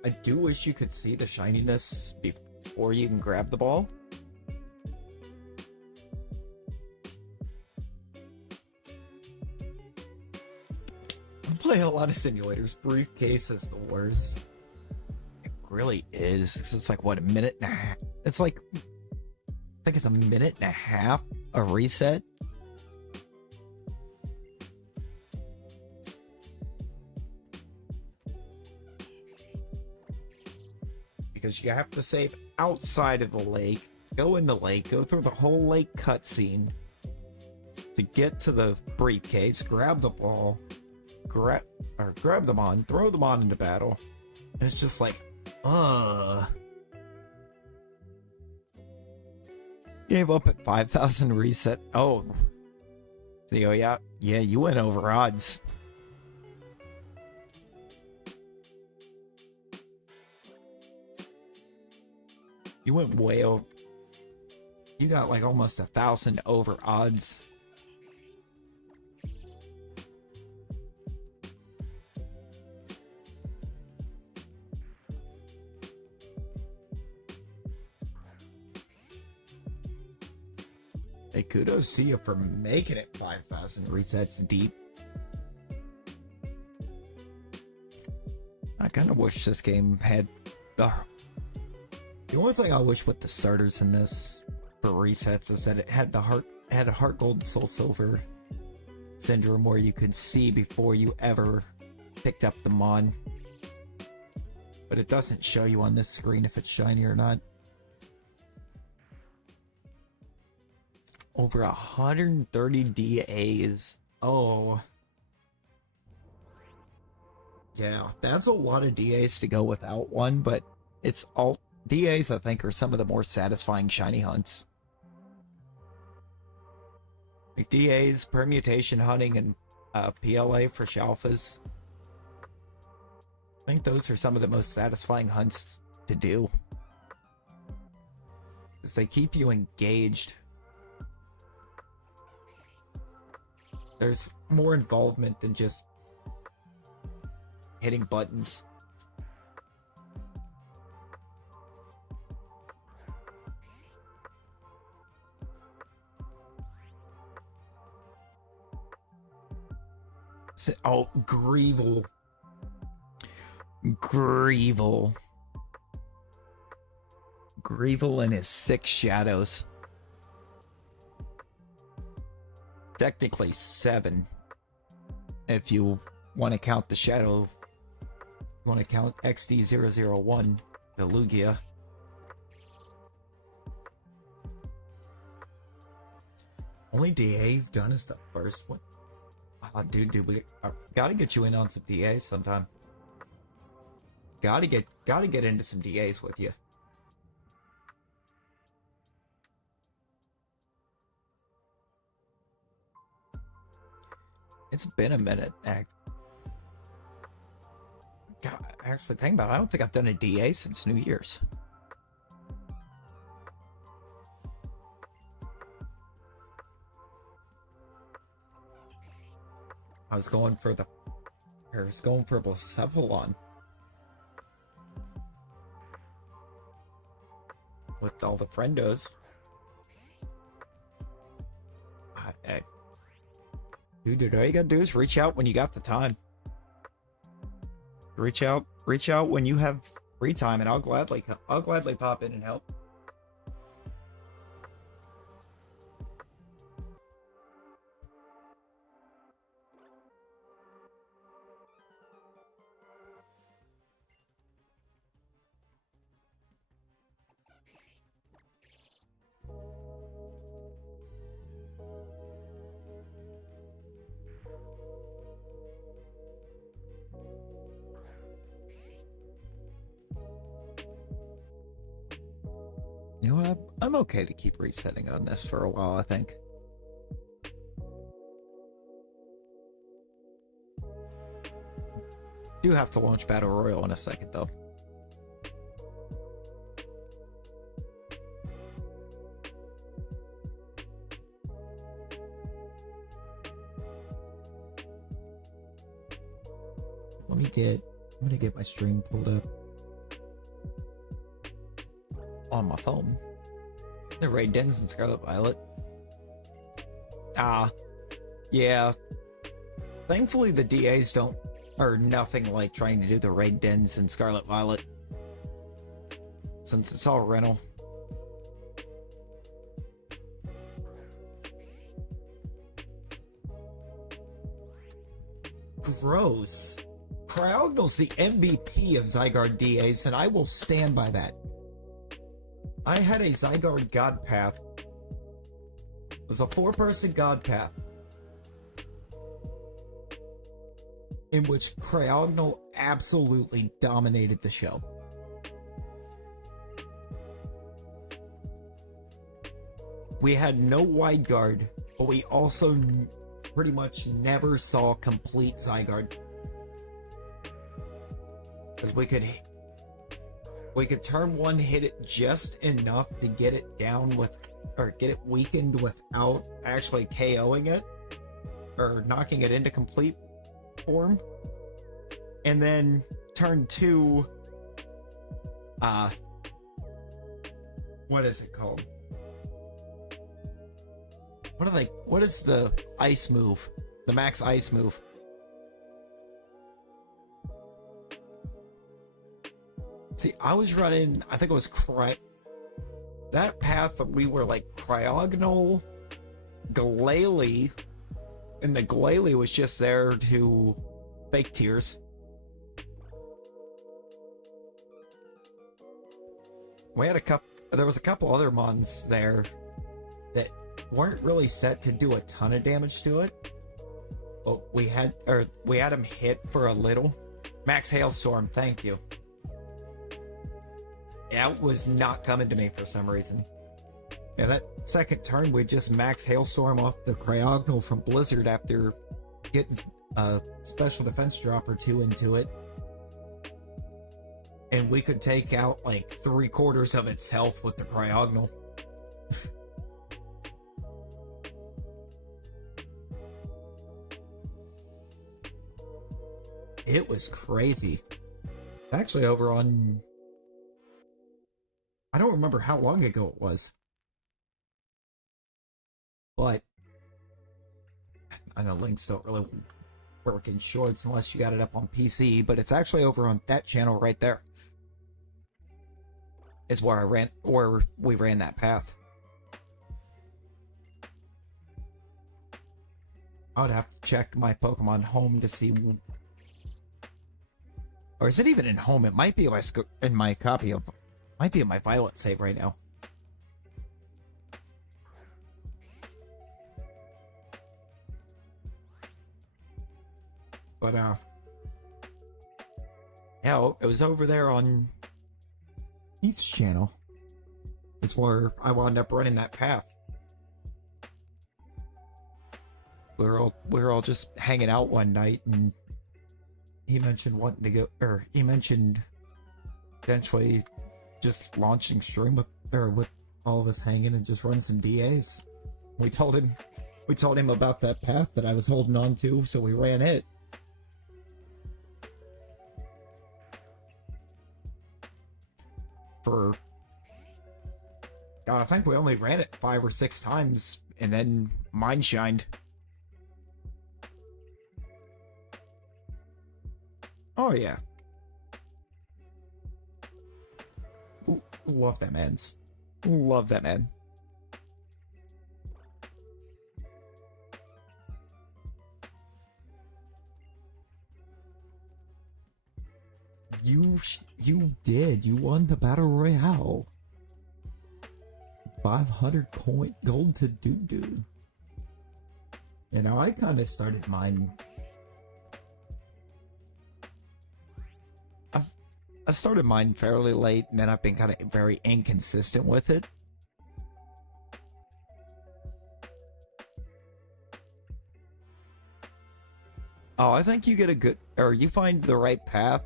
I do wish you could see the shininess before you can grab the ball. I'm playing a lot of simulators. Briefcase is the worst. It really is. It's like, what, a minute and a half? It's like, I think it's a minute and a half a reset. Because you have to save outside of the lake, go in the lake, go through the whole lake cutscene to get to the briefcase, grab the ball, grab them on, throw them on into battle, and it's just like, Gave up at 5,000 reset. Oh, so yeah, you went over odds. You went way over. You got like almost 1,000 over odds. Hey, kudos to you for making it 5,000 resets deep. I kind of wish this game had the only thing I wish with the starters in this for resets is that it had a heart gold soul silver syndrome where you could see before you ever picked up the mon. But it doesn't show you on this screen if it's shiny or not. Over 130 DAs. Oh. Yeah, that's a lot of DAs to go without one, but it's all DAs, I think, are some of the more satisfying shiny hunts. Like DAs, permutation hunting, and PLA for Shalfas. I think those are some of the most satisfying hunts to do. Because they keep you engaged. There's more involvement than just hitting buttons. Oh, Greevil. Greevil. Greevil and his 6 shadows. Technically 7. If you want to count the shadow. You want to count XD001, the Lugia. Only DA you've done is the first one. Oh, dude, we gotta get you in on some DAs sometime. Gotta get into some DAs with you. It's been a minute. God, actually, think about it. I don't think I've done a DA since New Year's. I was going for Blacephalon. With all the friendos. Dude, all you gotta do is reach out when you got the time. Reach out when you have free time, and I'll gladly pop in and help. You know what? I'm okay to keep resetting on this for a while, I think. Do have to launch Battle Royale in a second, though. I'm gonna get my stream pulled up on my phone. The Raid Dens and Scarlet Violet. Yeah. Thankfully the DAs are nothing like trying to do the Raid Dens and Scarlet Violet, since it's all rental. Gross. Cryogonal's the MVP of Zygarde DAs, and I will stand by that. I had a Zygarde God Path. It was a 4-person God Path, in which Cryogonal absolutely dominated the show. We had no wide guard, but we also pretty much never saw complete Zygarde. Because we could turn one, hit it just enough to get it down or get it weakened without actually KOing it, or knocking it into complete form. And then turn 2, what is it called? What is the ice move? The max ice move? See, I was running, I think it was that path, we were like Cryogonal, Glalie, and the Glalie was just there to fake tears. There was a couple other mons there that weren't really set to do a ton of damage to it, but we had them hit for a little. Max Hailstorm, thank you. Yeah, it was not coming to me for some reason. Yeah, that second turn, we just max Hailstorm off the Cryogonal from Blizzard after getting a special defense drop or two into it. And we could take out like 3/4 of its health with the Cryogonal. It was crazy. Actually, over on... I don't remember how long ago it was. But I know links don't really work in shorts unless you got it up on PC, but it's actually over on that channel right there. Is where we ran that path. I would have to check my Pokemon Home to see, or is it even in Home? It might be in my copy of, might be in my Violet save right now. But yeah, it was over there on Heath's channel. It's where I wound up running that path. We were all just hanging out one night, and he mentioned wanting to go, or he mentioned eventually just launching stream with all of us hanging and just run some DAs. We told him about that path that I was holding on to, so we ran it. For God, I think we only ran it 5 or 6 times, and then mine shined. Oh yeah. Ooh, love that man. Love that man. You did. You won the Battle Royale. 500 gold to doo-doo. You know, I kind of started mine. I started mine fairly late, and then I've been kind of very inconsistent with it. Oh, I think you get a good, or you find the right path.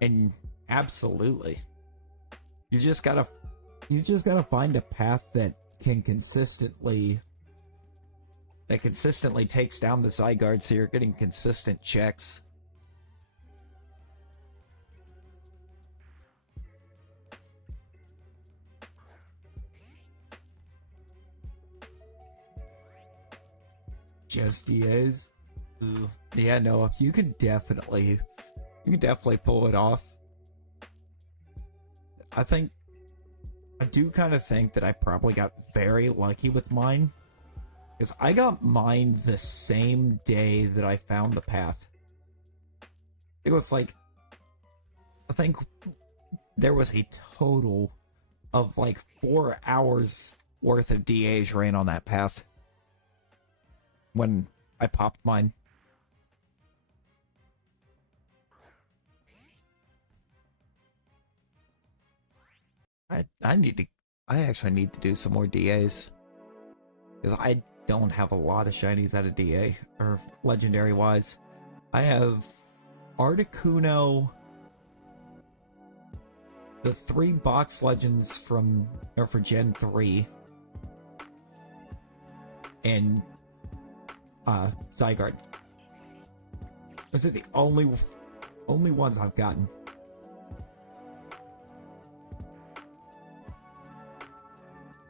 And absolutely, you just gotta find a path that consistently takes down the Zygarde, so you're getting consistent checks. Just DAs? Ooh. Yeah, no, you can definitely pull it off. I do kind of think that I probably got very lucky with mine, because I got mine the same day that I found the path. It was like, I think there was a total of like 4 hours worth of DAs ran on that path when I popped mine. I actually need to do some more DAs, because I don't have a lot of shinies out of DA, or legendary wise. I have Articuno, the 3 box legends for Gen 3, and Zygarde. Those are the only ones I've gotten.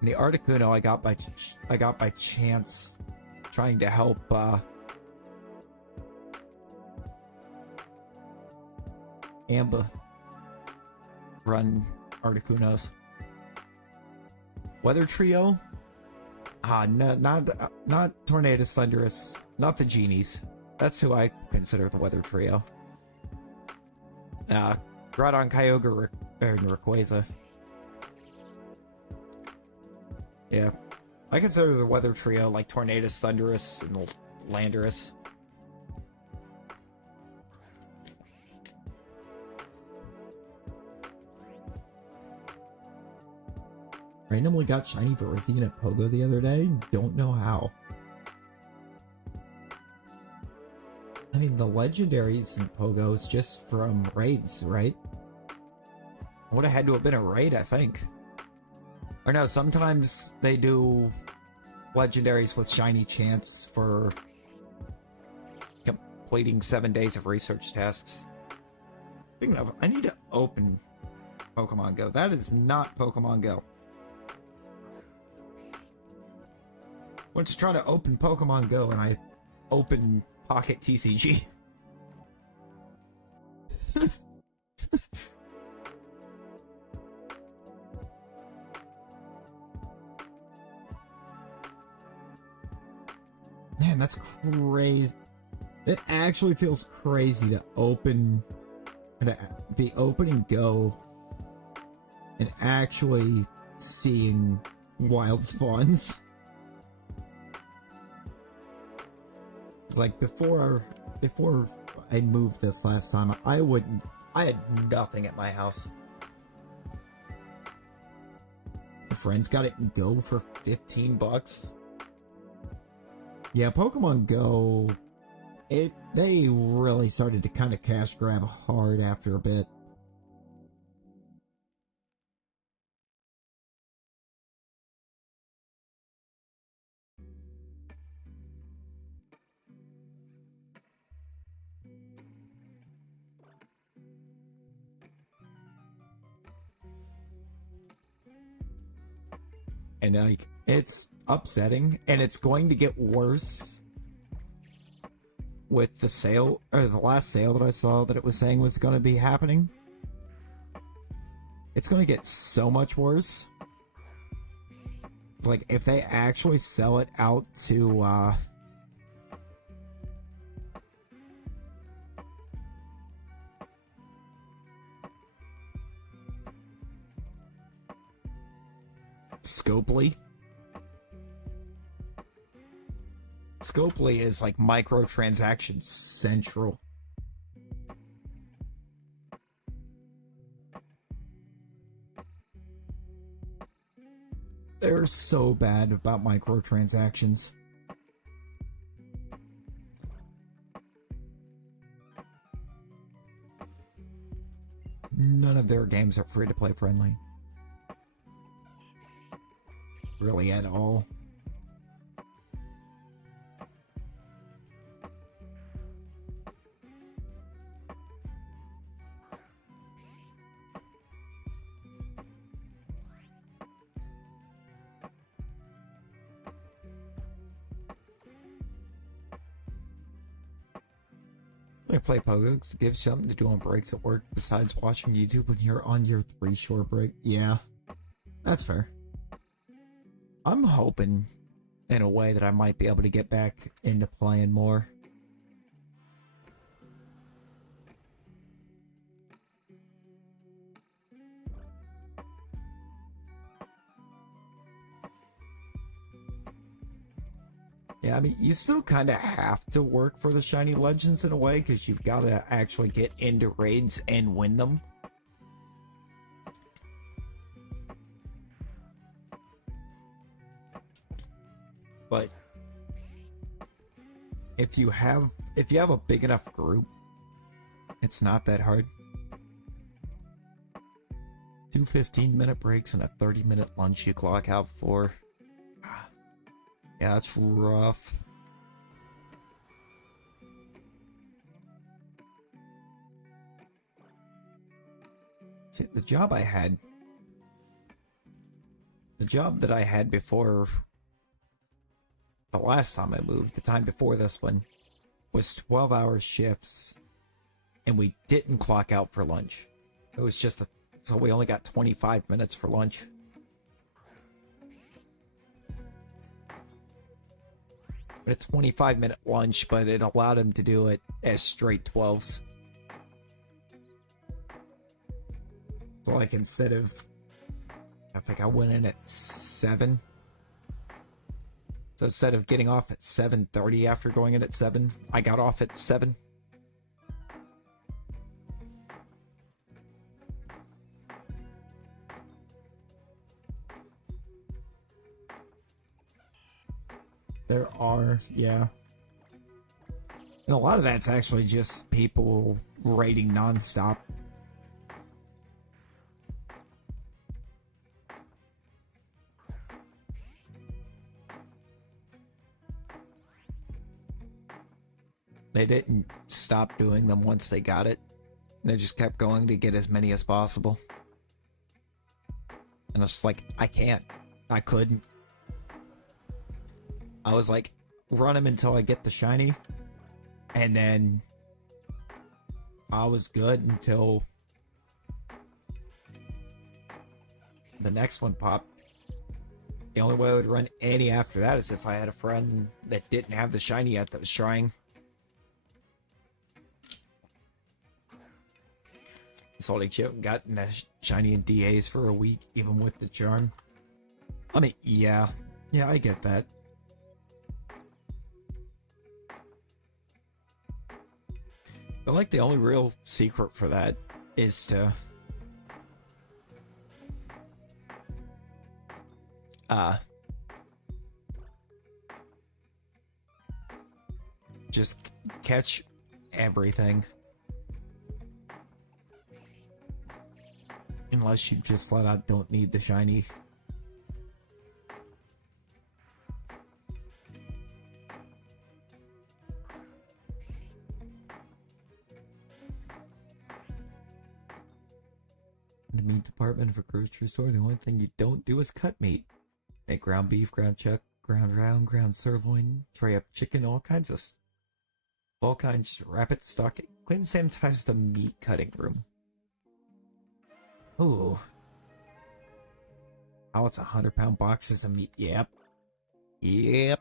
And the Articuno I got by chance, trying to help Ambuh run Articunos. Weather Trio? No, not Tornadus, Thunderous, not the Genies. That's who I consider the Weather Trio. Groudon, Kyogre, and Rayquaza. Yeah, I consider the Weather Trio like Tornadus, Thunderous, and Landorus. Randomly got shiny Virizion at Pogo the other day. Don't know how. I mean, the legendaries in Pogo is just from raids, right? Would have had to have been a raid, I think. Or no, sometimes they do legendaries with shiny chance for completing 7 days of research tasks. Speaking of, I need to open Pokemon Go. That is not Pokemon Go. Went to try to open Pokemon Go and I opened Pocket TCG. Man, that's crazy. It actually feels crazy to open and to be opening Go and actually seeing wild spawns. It's like before I moved this last time, I had nothing at my house. My friends got it in Go for $15. Yeah, Pokemon Go, they really started to kind of cash grab hard after a bit. And like, it's upsetting, and it's going to get worse with the sale, or the last sale that I saw that it was saying was going to be happening. It's going to get so much worse. Like, if they actually sell it out to, Scopely. Scopely is like microtransaction central. They're so bad about microtransactions. None of their games are free to play friendly. Really at all. I play Pogo to give something to do on breaks at work besides watching YouTube when you're on your 3-short break. Yeah, that's fair. I'm hoping, in a way, that I might be able to get back into playing more. Yeah, I mean, you still kind of have to work for the Shiny Legends in a way, because you've got to actually get into raids and win them. But if you have a big enough group, it's not that hard. 2 15-minute breaks and a 30-minute lunch you clock out for. Yeah, that's rough. See, the job that I had before the last time I moved, the time before this one, was 12-hour shifts, and we didn't clock out for lunch. It was just so we only got 25 minutes for lunch. A 25-minute lunch, but it allowed him to do it as straight 12s. So like, instead of, I think I went in at 7. So instead of getting off at 7:30 after going in at 7, I got off at 7. There are, yeah. And a lot of that's actually just people raiding nonstop. They didn't stop doing them once they got it. They just kept going to get as many as possible. And I was just like, I can't. I couldn't. I was like, run him until I get the shiny. And then I was good until the next one popped. The only way I would run any after that is if I had a friend that didn't have the shiny yet that was trying. Salty Chip gotten a shiny in DAs for a week, even with the charm. I mean, yeah, I get that. But like the only real secret for that is to just catch everything. Unless you just flat out don't need the shiny. In the meat department of a grocery store, the only thing you don't do is cut meat. Make ground beef, ground chuck, ground round, ground sirloin, tray up chicken, all kinds. Wrap it, stock it, clean and sanitize the meat cutting room. Ooh. Oh, it's 100-pound boxes of meat. Yep. I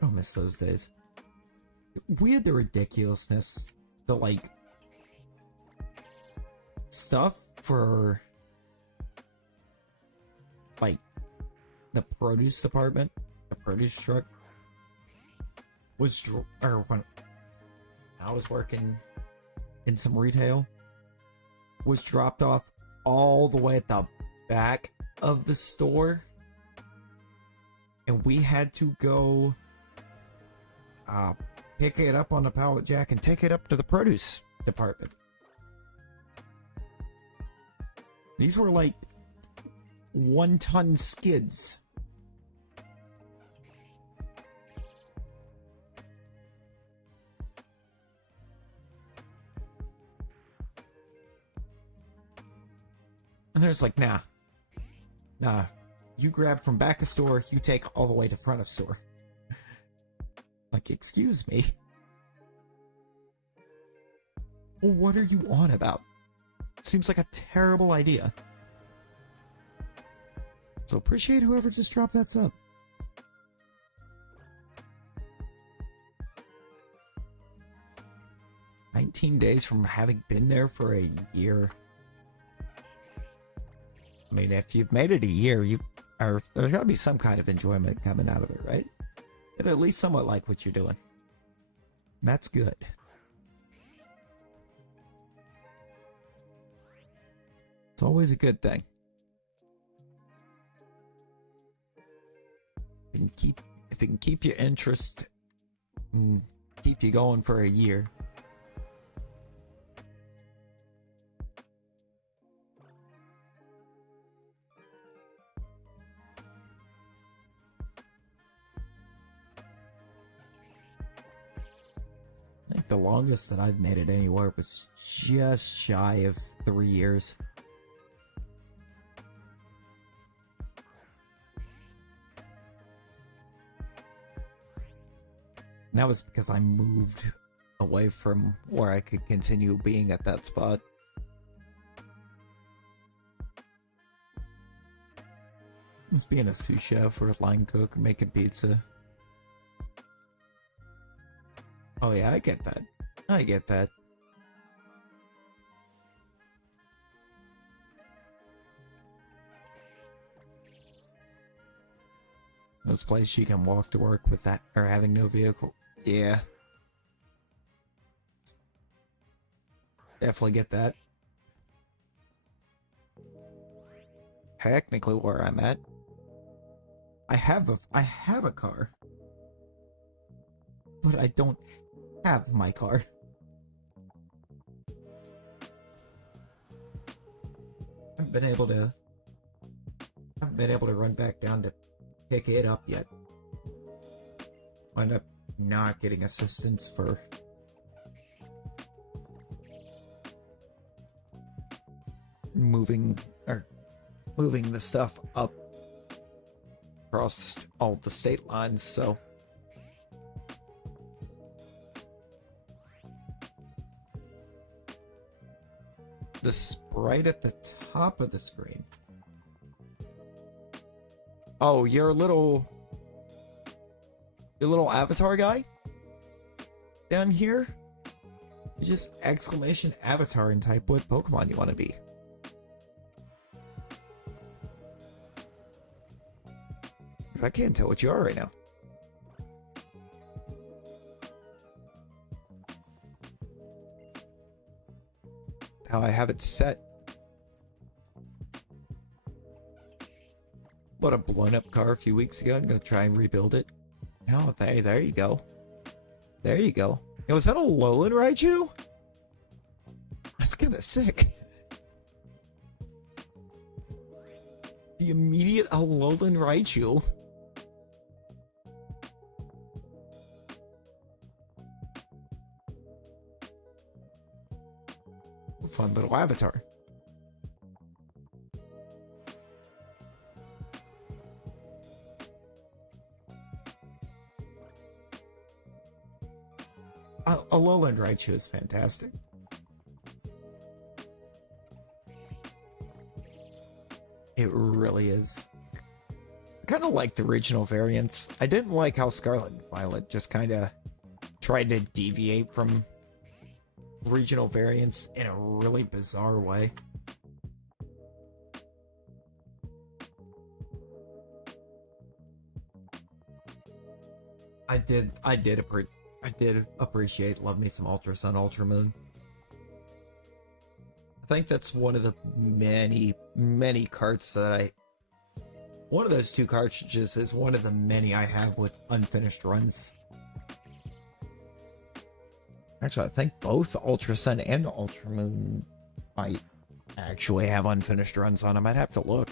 don't miss those days. We had the ridiculousness, the like stuff for like the produce department, the produce truck was, or when I was working in some retail, was dropped off all the way at the back of the store, and we had to go pick it up on a pallet jack and take it up to the produce department. These were like 1-ton skids. And there's like, nah, you grab from back of store, you take all the way to front of store. Like, excuse me. Well, what are you on about? Seems like a terrible idea. So appreciate whoever just dropped that sub. "19 days from having been there for a year." I mean, if you've made it a year, there's gotta be some kind of enjoyment coming out of it, right? And at least somewhat like what you're doing. That's good. It's always a good thing. If it can keep your interest and keep you going for a year. I think the longest that I've made it anywhere was just shy of 3 years. And that was because I moved away from where I could continue being at that spot. Just being a sous chef or a line cook or making pizza. Oh yeah, I get that. I get that. Those places you can walk to work with that or having no vehicle. Yeah. Definitely get that. Technically where I'm at, I have a car, but I don't have my car. I haven't been able to run back down to pick it up yet. I end up not getting assistance for moving the stuff up across all the state lines, so the sprite at the top of the screen. Oh, your little avatar guy down here? You just exclamation avatar and type what Pokemon you want to be. Because I can't tell what you are right now. How I have it set. Bought a blown up car a few weeks ago. I'm gonna try and rebuild it. Oh, there you go. There you go. Yo, was that a Alolan Raichu? That's kind of sick. The immediate Alolan Raichu. Fun little avatar. Alolan Raichu is fantastic. It really is. I kind of like the original variants. I didn't like how Scarlet and Violet just kind of tried to deviate from regional variants in a really bizarre way. I did appreciate love me some Ultra Sun, Ultra Moon. I think that's one of the many carts that one of those two cartridges is one of the many I have with unfinished runs. Actually, I think both Ultra Sun and Ultra Moon might actually have unfinished runs on them. I'd have to look.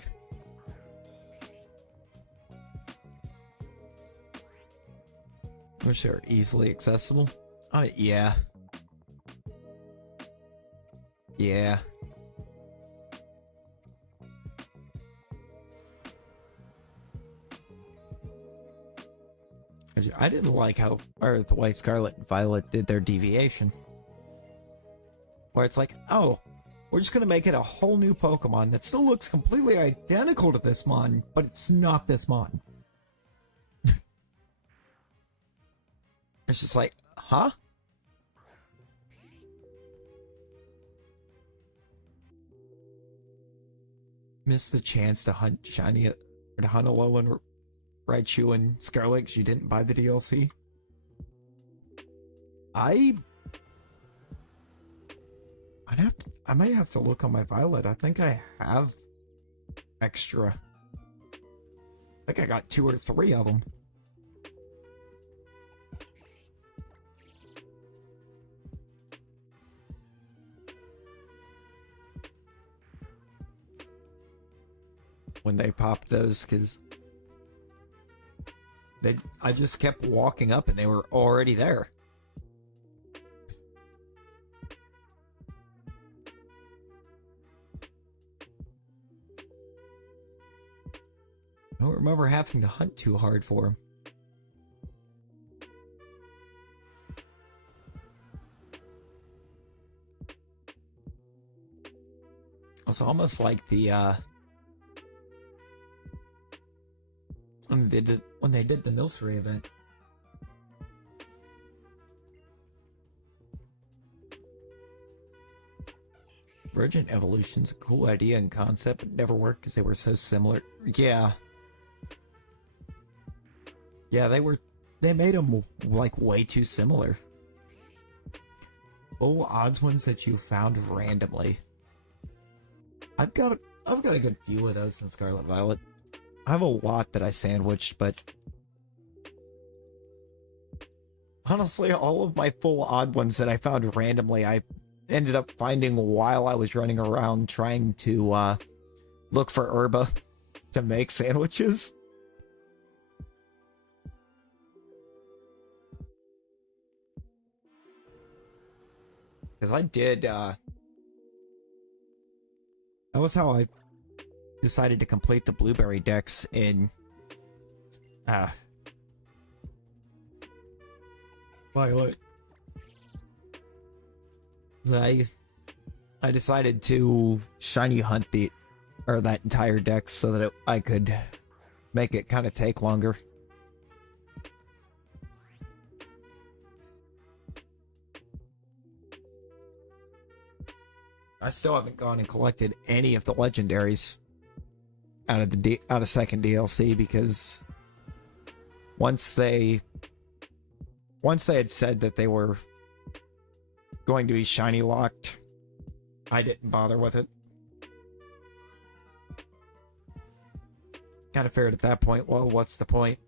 Which are easily accessible. Yeah. Yeah. I didn't like the way Scarlet and Violet did their deviation. Where it's like, oh, we're just going to make it a whole new Pokemon that still looks completely identical to this Mon, but it's not this Mon. It's just like, huh? Missed the chance to hunt Alolan Raichu and Scarlet because you didn't buy the DLC. I might have to look on my Violet. I think I have extra. I think I got 2 or 3 of them. When they popped those, because I just kept walking up and they were already there. I don't remember having to hunt too hard for them. It's almost like the when they did the Milcery event. Virgin Evolution's a cool idea and concept, but never worked because they were so similar. Yeah. Yeah, they made them like way too similar. Full odds ones that you found randomly. I've got a good few of those in Scarlet Violet. I have a lot that I sandwiched, but honestly, all of my full odd ones that I found randomly, I ended up finding while I was running around trying to look for herba to make sandwiches. Because I did, that was how I decided to complete the blueberry decks in, Violet. I decided to shiny hunt that entire deck so that I could make it kind of take longer. I still haven't gone and collected any of the legendaries out of second DLC because once they had said that they were going to be shiny locked, I didn't bother with it. Kind of figured at that point, well, what's the point?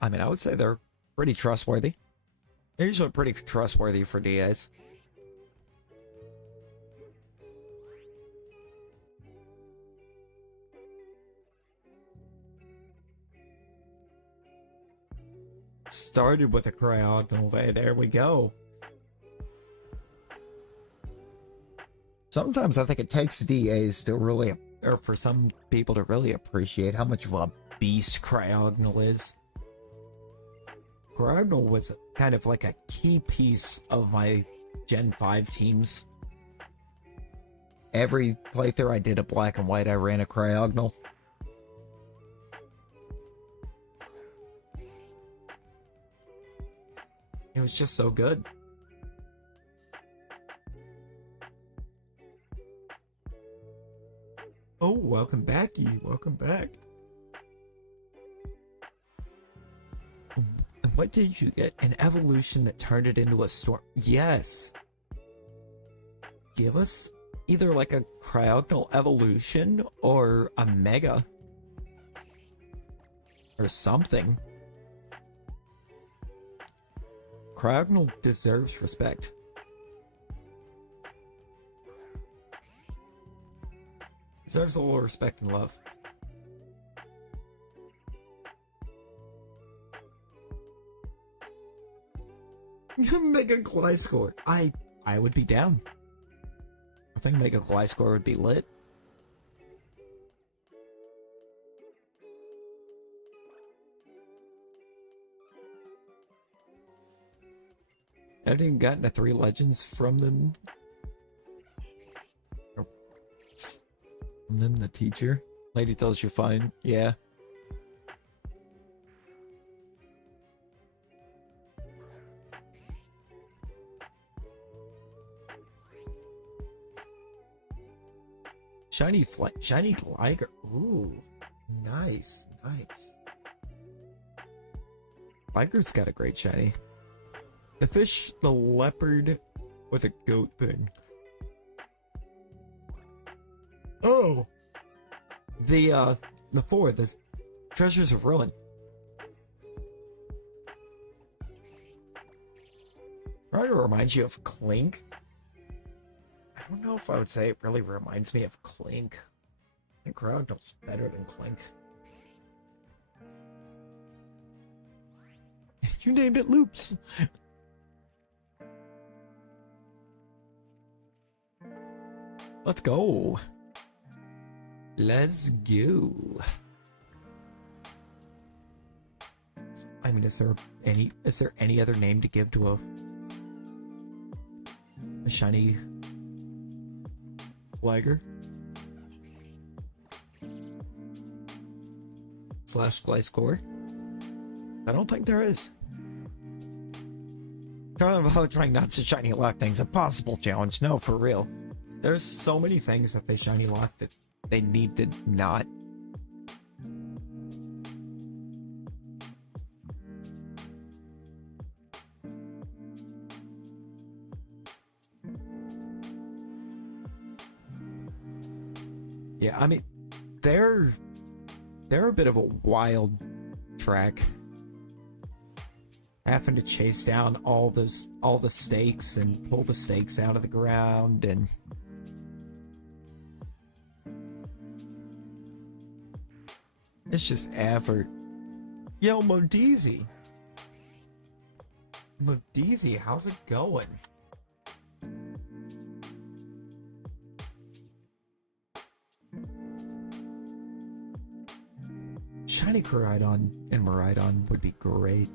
I mean, I would say they're pretty trustworthy. They're usually pretty trustworthy for DAs. Started with a cryogonal. Hey, there we go. Sometimes I think it takes DAs to really, or for some people to really appreciate how much of a beast cryogonal is. Cryogonal was kind of like a key piece of my Gen 5 teams. Every playthrough I did a black and white, I ran a cryogonal. It was just so good. Oh, welcome back, you. Welcome back. What did you get? An evolution that turned it into a storm? Yes. Give us either like a cryogonal evolution or a mega. Or something. Cryogonal deserves respect. Deserves a little respect and love. Mega Gliscor. I would be down. I think Mega Gliscor would be lit. I haven't even gotten to 3 legends from them. From them, the teacher. Lady tells you fine. Yeah. Shiny Liger. Ooh, nice, nice. Liger's got a great shiny. The fish, the leopard with a goat thing. Oh, the 4, the Treasures of Ruin. Right, it reminds you of Clink. I don't know if I would say it really reminds me of Clink. I think Groudon's better than Clink. You named it Loops. Let's go. Let's go. I mean, is there any other name to give to a shiny Liger? Slash Gliscor? I don't think there is. Trying not to shiny lock things. Impossible challenge. No, for real. There's so many things that they shiny lock that they need to not. Yeah, I mean, they're a bit of a wild track. Having to chase down all the stakes and pull the stakes out of the ground, and it's just effort. Yo, Modizi, how's it going? Shiny Koraidon and Miraidon would be great.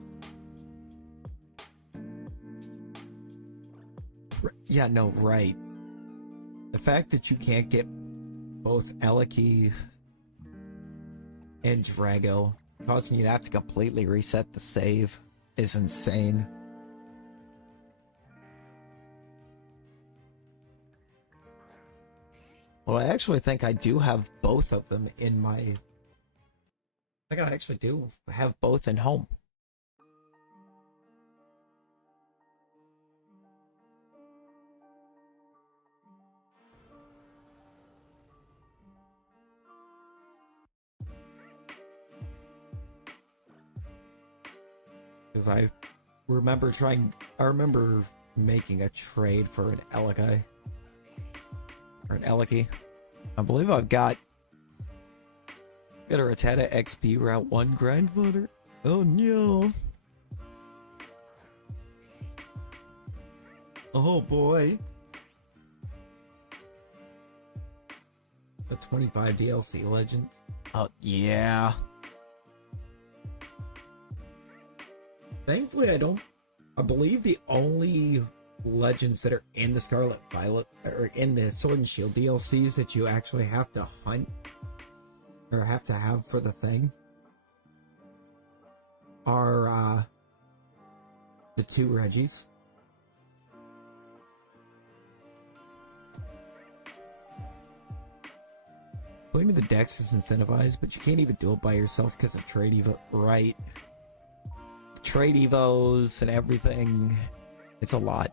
Yeah, no, right. The fact that you can't get both Eliki and Drago, causing you to have to completely reset the save, is insane. Well, I actually think I do have both of them in my... I think I actually do have both in home. Because I remember making a trade for an Eliki. Or an Eliki. I believe I've got a Rattata XP Route 1 grind fodder. Oh no. Oh boy. A 25 DLC legend. Oh yeah. Thankfully, I believe the only legends that are in the Scarlet Violet, or in the Sword and Shield DLCs that you actually have to hunt, or have to have for the thing, are, the 2 Reggies. Putting the Dex is incentivized, but you can't even do it by yourself because of trade evo, right? Trade evos and everything. It's a lot.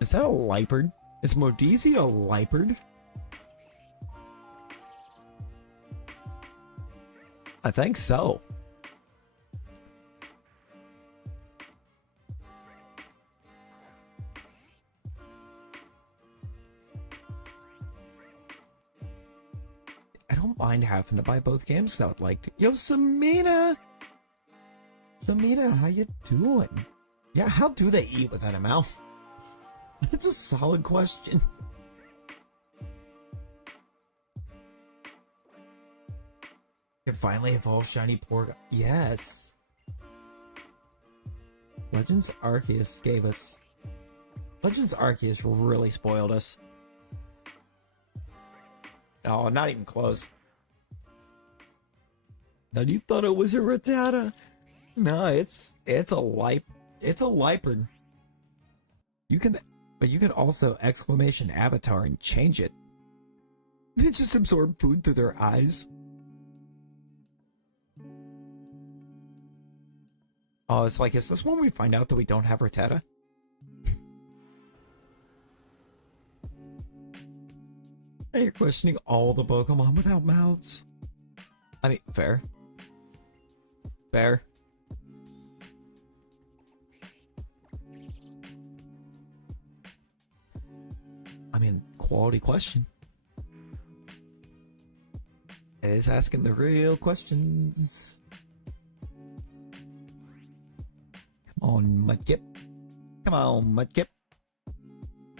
Is that a Lipard? Is Modizi a Lipard? I think so. I don't mind having to buy both games, so I would like to. Yo, Samina! Samina, how you doing? Yeah, how do they eat without a mouth? That's a solid question. Can finally evolve Shiny Porg. Yes. Legends Arceus gave us... Legends Arceus really spoiled us. Oh, not even close. Now you thought it was a Rattata? No, it's a Lipard. But you can also exclamation avatar and change it. They just absorb food through their eyes. Oh, it's like, is this when we find out that we don't have Rattata? Hey, you're questioning all the Pokemon without mouths. I mean, fair. Fair. I mean, quality question. It is asking the real questions. Come on, Mudkip. Come on, Mudkip.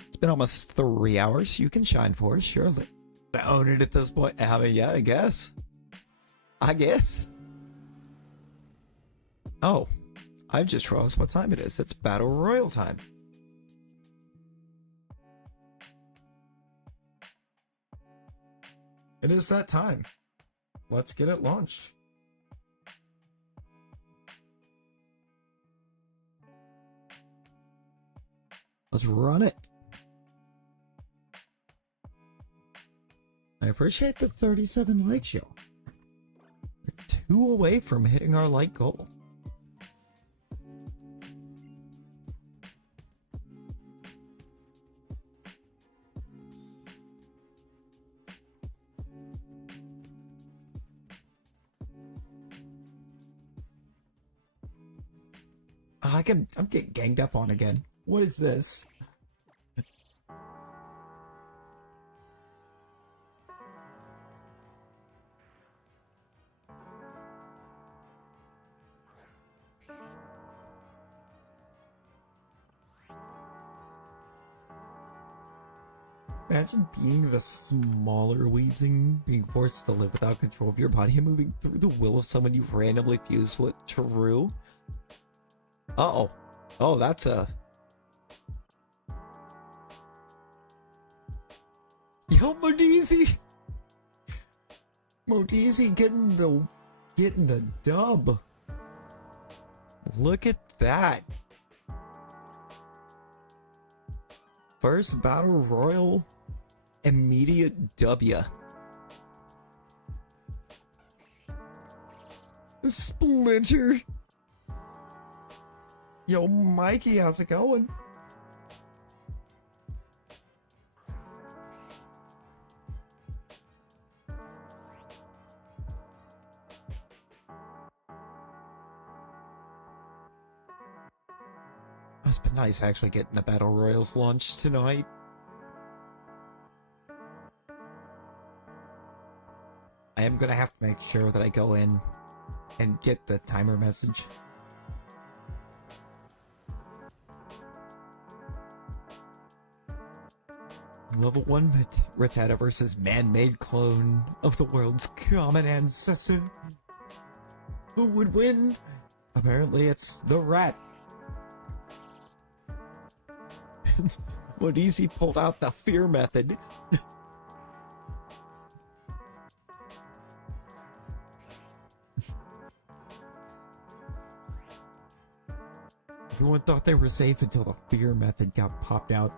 It's been almost 3 hours. You can shine for us, surely. I own it at this point. I mean, yeah, I guess. Oh, I've just realized what time it is. It's Battle Royale time. It is that time. Let's get it launched. Let's run it. I appreciate the 37 likes, y'all. We're 2 away from hitting our like goal. I'm getting ganged up on again. What is this? Imagine being the smaller Weezing, being forced to live without control of your body and moving through the will of someone you've randomly fused with. True? Uh-oh. Oh, that's a... Yo, Modizi! Modizi getting the dub. Look at that. First battle royal, immediate W. Splinter. Yo, Mikey, how's it going? It's been nice actually getting the battle royals launched tonight. I am gonna have to make sure that I go in and get the timer message. Level 1 Rattata versus man-made clone of the world's common ancestor. Who would win? Apparently it's the rat. Modizi pulled out the fear method. Everyone thought they were safe until the fear method got popped out.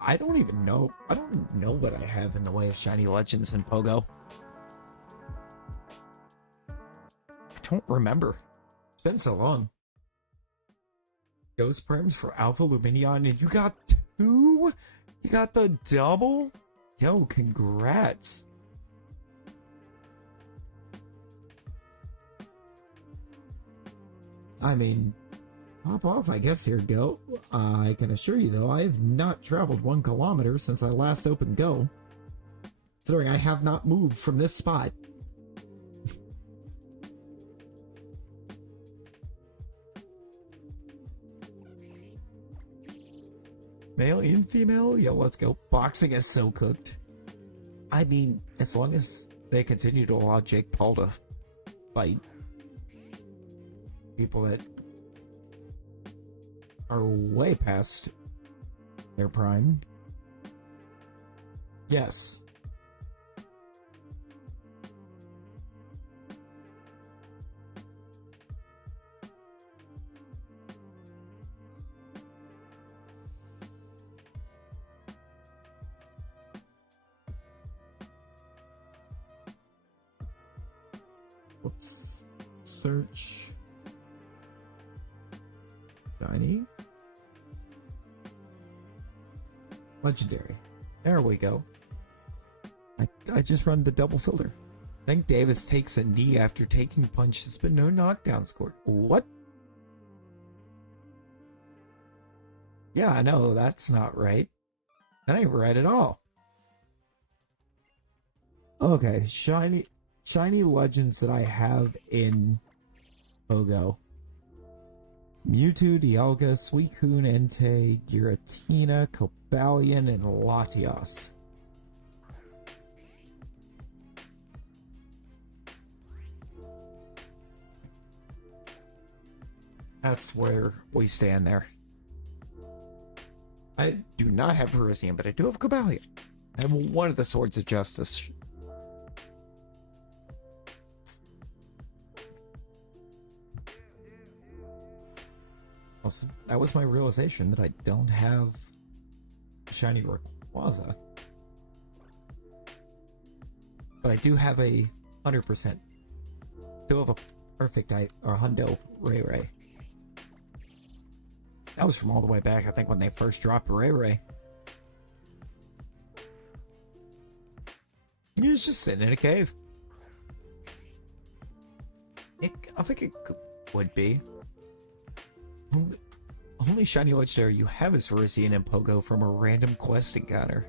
I don't even know. I don't know what I have in the way of shiny legends in Pogo. I don't remember. It's been so long. Ghost Perms for Alpha Luminion, and you got 2? You got the double? Yo, congrats. I mean, pop off, I guess, here, Go. I can assure you, though, I have not traveled 1 kilometer since I last opened Go. Considering I have not moved from this spot. Male and female? Yo, let's go. Boxing is so cooked. I mean, as long as they continue to allow Jake Paul to fight people that are way past their prime. Yes. Whoops. Search. Shiny. Legendary. There we go. I just run the double filter. I think Davis takes a knee after taking punches, but no knockdown scored. What? Yeah, I know, that's not right. That ain't right at all. Okay, shiny legends that I have in Pogo. Mewtwo, Dialga, Suicune, Entei, Giratina, Cobalion, and Latios. That's where we stand there. I do not have Parisian, but I do have Cobalion. I have one of the Swords of Justice. Also, that was my realization that I don't have Shiny Rayquaza. But I do have a 100%. Do have a perfect or Hundo Ray. That was from all the way back, I think, when they first dropped Ray. He was just sitting in a cave. I think it would be. only shiny legendary you have is Virizion and Pogo from a random quest encounter.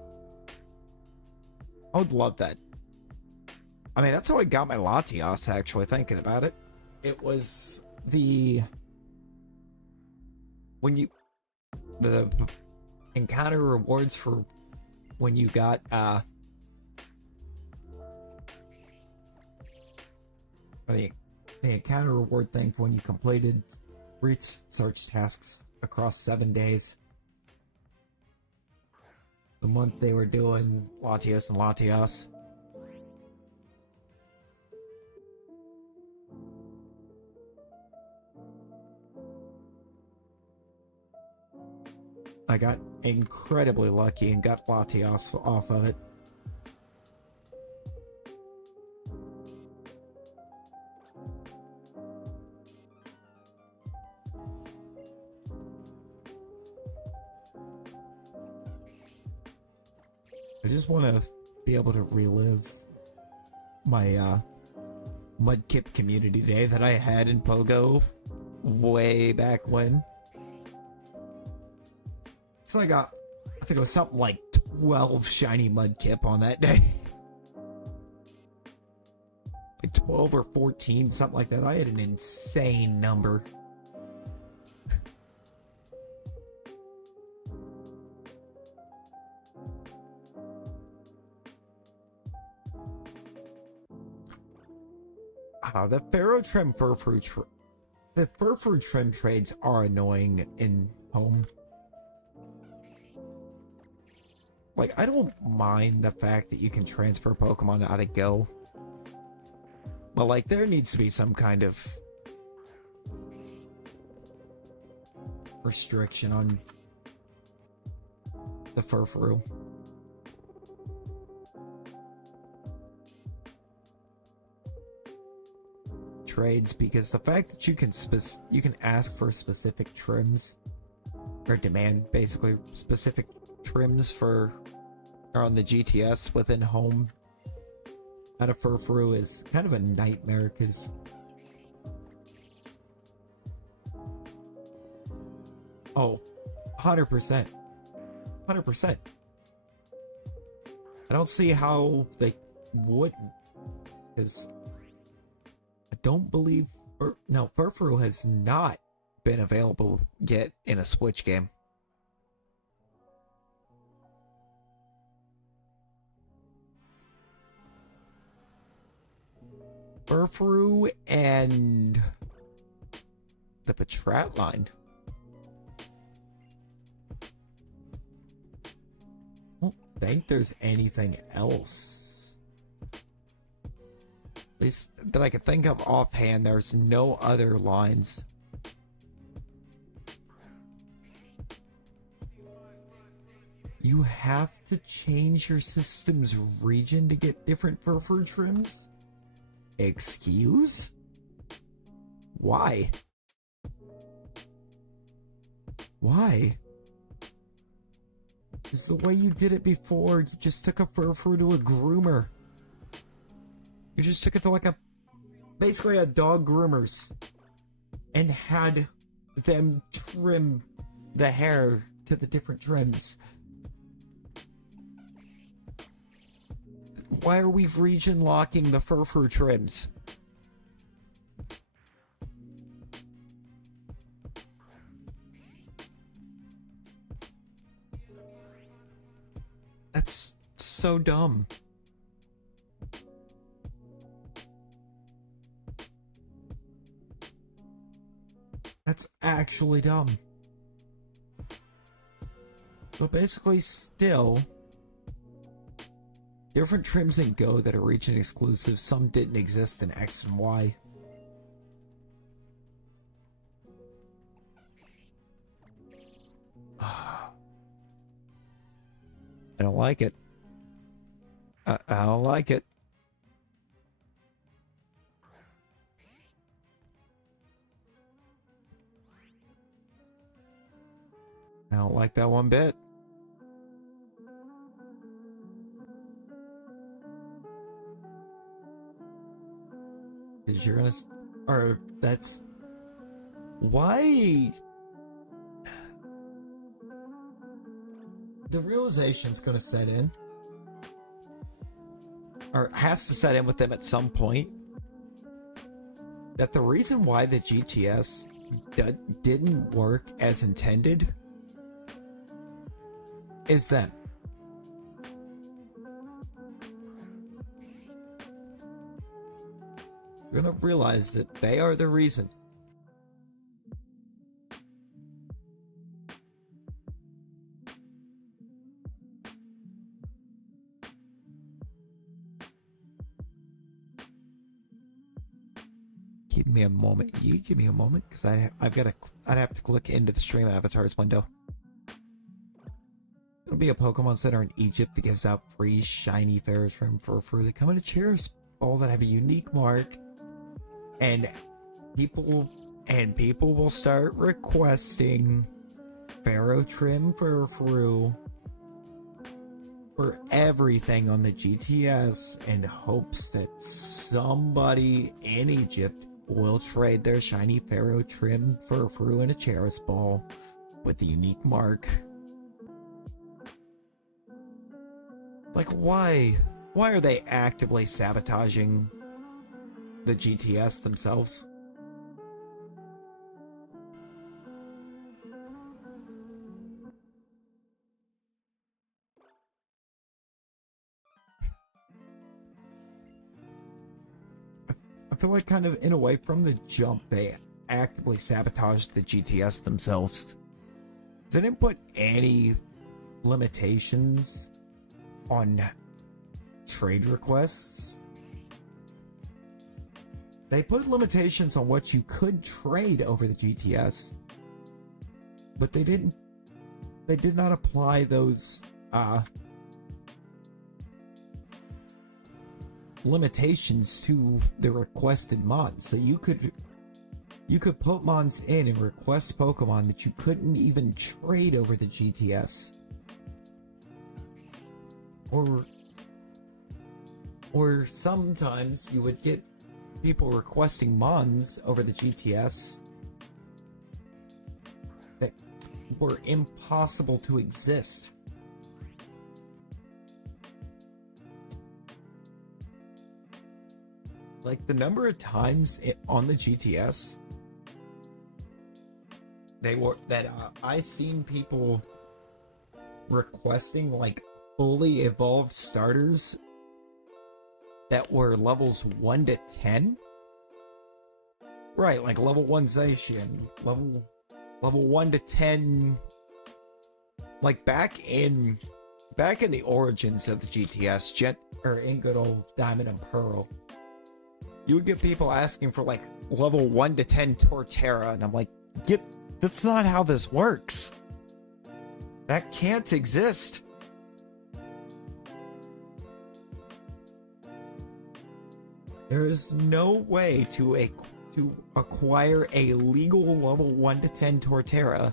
I would love that. I mean, that's how I got my Latias, actually, thinking about it. It was the encounter rewards for when you got the encounter reward thing for when you completed research tasks across 7 days. The month they were doing Latias and Latias. I got incredibly lucky and got Latias off of it. I just want to be able to relive my Mudkip community day that I had in Pogo way back when. So I think it was something like 12 shiny Mudkip on that day. Like 12 or 14, something like that. I had an insane number. The Pharaoh Trim Furfru the Furfru Trim trades are annoying in home. Like, I don't mind the fact that you can transfer Pokemon out of Go. But, like, there needs to be some kind of restriction on the Furfru. Trades, because the fact that you can ask for specific trims, or demand basically specific trims for on the GTS within home out of Furfru is kind of a nightmare, because oh, 100%. I don't see how they wouldn't, because I don't believe Furfru has not been available yet in a Switch game. Furfru and the Patrat line. I don't think there's anything else. At least that I can think of offhand, there's no other lines. You have to change your system's region to get different Furfru trims? Excuse? Why? Why? It's the way you did it before. You just took a Furfru to a groomer. You just took it to like basically a dog groomer's and had them trim the hair to the different trims. Why are we region locking the Furfru trims? That's so dumb. That's actually dumb. But basically still, different trims in Go that are region exclusive, some didn't exist in X and Y. I don't like it. I don't like it. I don't like that one bit. Because you're gonna... Or that's... Why? the realization's going to set in, or has to set in with them at some point, that the reason why the GTS didn't work as intended is them. You're going to realize that they are the reason. Give me a moment. You give me a moment, because I'd have to click into the stream avatars window. It'll be a Pokemon Center in Egypt that gives out free shiny Ferrorim for free. They come in a Cheris ball that have a unique mark, and people will start requesting Ferrotrim for everything on the GTS in hopes that somebody in Egypt will trade their shiny Ferrotrim for in a Cheris ball with the unique mark. Like, why are they actively sabotaging the GTS themselves? I feel like kind of in a way from the jump they actively sabotaged the GTS themselves. They didn't put any limitations on trade requests. They put limitations on what you could trade over the GTS, but they did not apply those limitations to the requested mons. So you could put mons in and request Pokemon that you couldn't even trade over the GTS. Or sometimes you would get people requesting mons over the GTS that were impossible to exist. Like, the number of times on the GTS I seen people requesting like fully evolved starters that were levels 1 to 10. Right, like level 1 Zacian, level 1 to 10. Like back in the origins of the GTS, or in good old Diamond and Pearl, you would get people asking for like level 1 to 10 Torterra, and I'm like, that's not how this works. That can't exist. There is no way to acquire a legal level 1 to 10 Torterra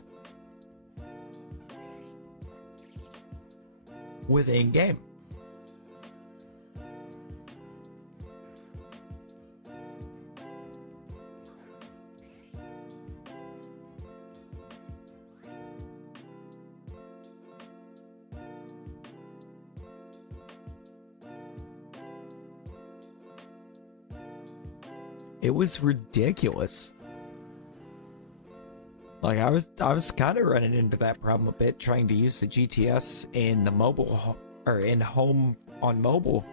within game. It was ridiculous. Like, I was kind of running into that problem a bit, trying to use the GTS in the mobile, or in home on mobile.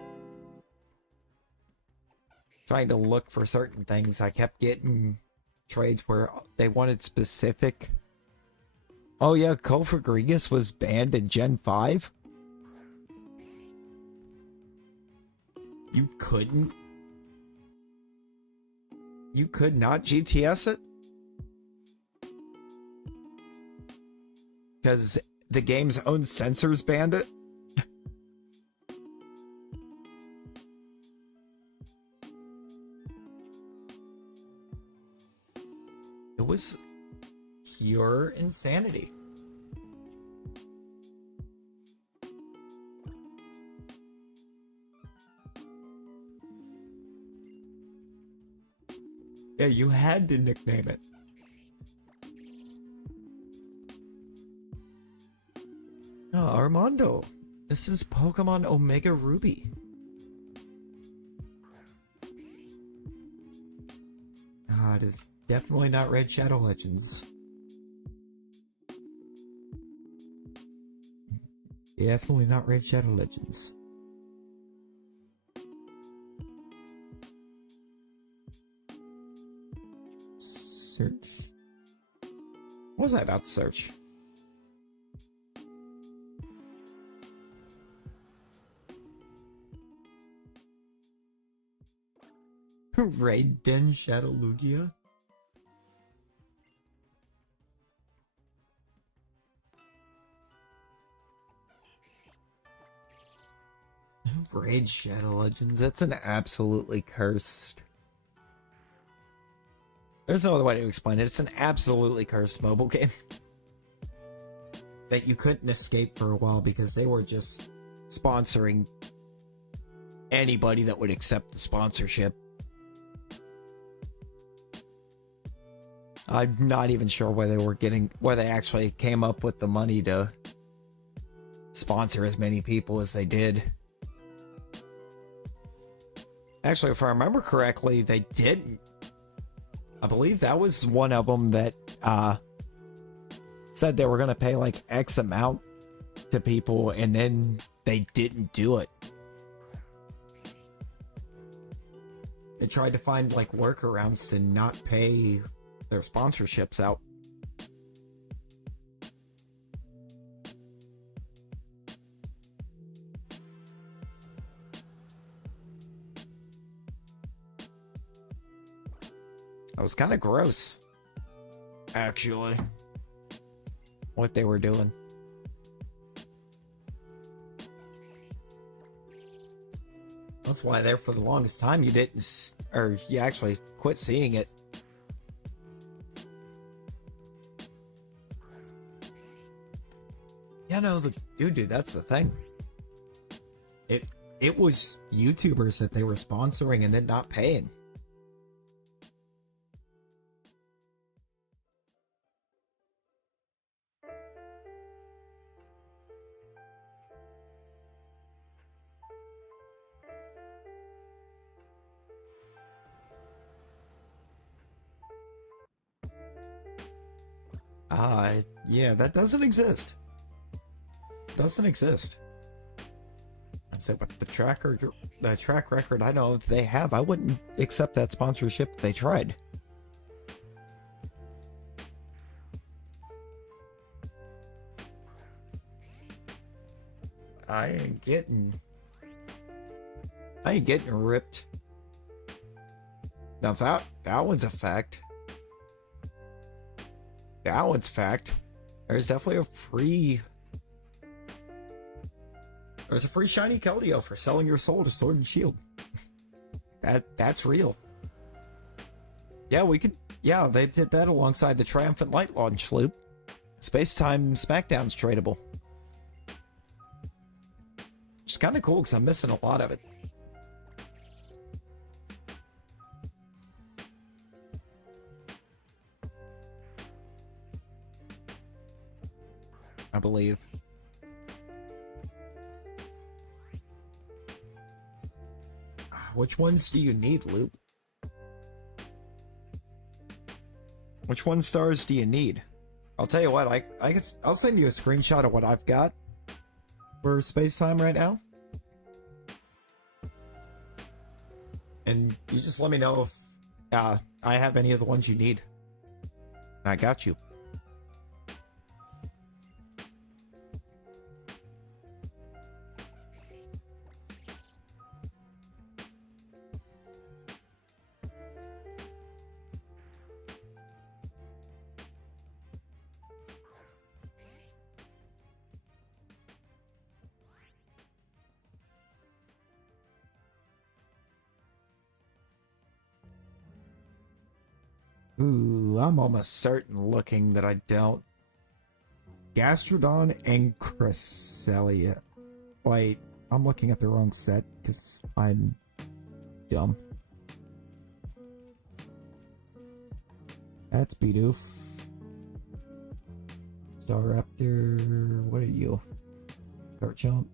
Trying to look for certain things. I kept getting trades where they wanted specific. Oh yeah, Colfagrigus was banned in Gen 5. You could not GTS it? Because the game's own censors banned it? It was pure insanity. Yeah, you had to nickname it. Armando. This is Pokemon Omega Ruby. It is definitely not Red Shadow Legends. Definitely not Red Shadow Legends. Search. What was I about to search? Raiden Shadow Lugia? Raid Shadow Legends, that's an absolutely cursed. There's no other way to explain it. It's an absolutely cursed mobile game that you couldn't escape for a while because they were just sponsoring anybody that would accept the sponsorship. I'm not even sure where they actually came up with the money to sponsor as many people as they did. Actually, if I remember correctly, they didn't. I believe that was one of them that said they were going to pay like X amount to people, and then they didn't do it. They tried to find like workarounds to not pay their sponsorships out. That was kind of gross, actually, what they were doing. That's why there for the longest time you didn't, or you actually quit seeing it. Yeah, no, dude, that's the thing. It was YouTubers that they were sponsoring and then not paying. Yeah, that doesn't exist. Doesn't exist. I said, what the track record I know they have, I wouldn't accept that sponsorship if they tried. I ain't getting ripped. Now that one's a fact. That one's fact. There's definitely a free shiny Keldeo for selling your soul to Sword and Shield. That's real. Yeah, they did that alongside the Triumphant Light launch loop. Space-Time SmackDown's tradable. Which is kind of cool because I'm missing a lot of it. I believe. Which ones do you need, Loop? Which one stars do you need? I'll tell you what, I'll send you a screenshot of what I've got for Space Time right now. And you just let me know if I have any of the ones you need. I got you. Ooh, I'm almost certain looking that I don't. Gastrodon and Cresselia. Wait, I'm looking at the wrong set because I'm dumb. That's Bidoof. Staraptor, what are you? Start jump.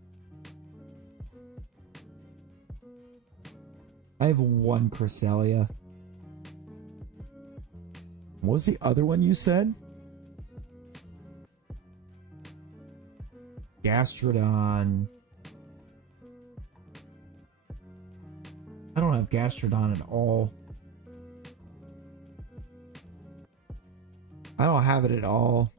I have one Cresselia. What was the other one you said? Gastrodon. I don't have Gastrodon at all. I don't have it at all.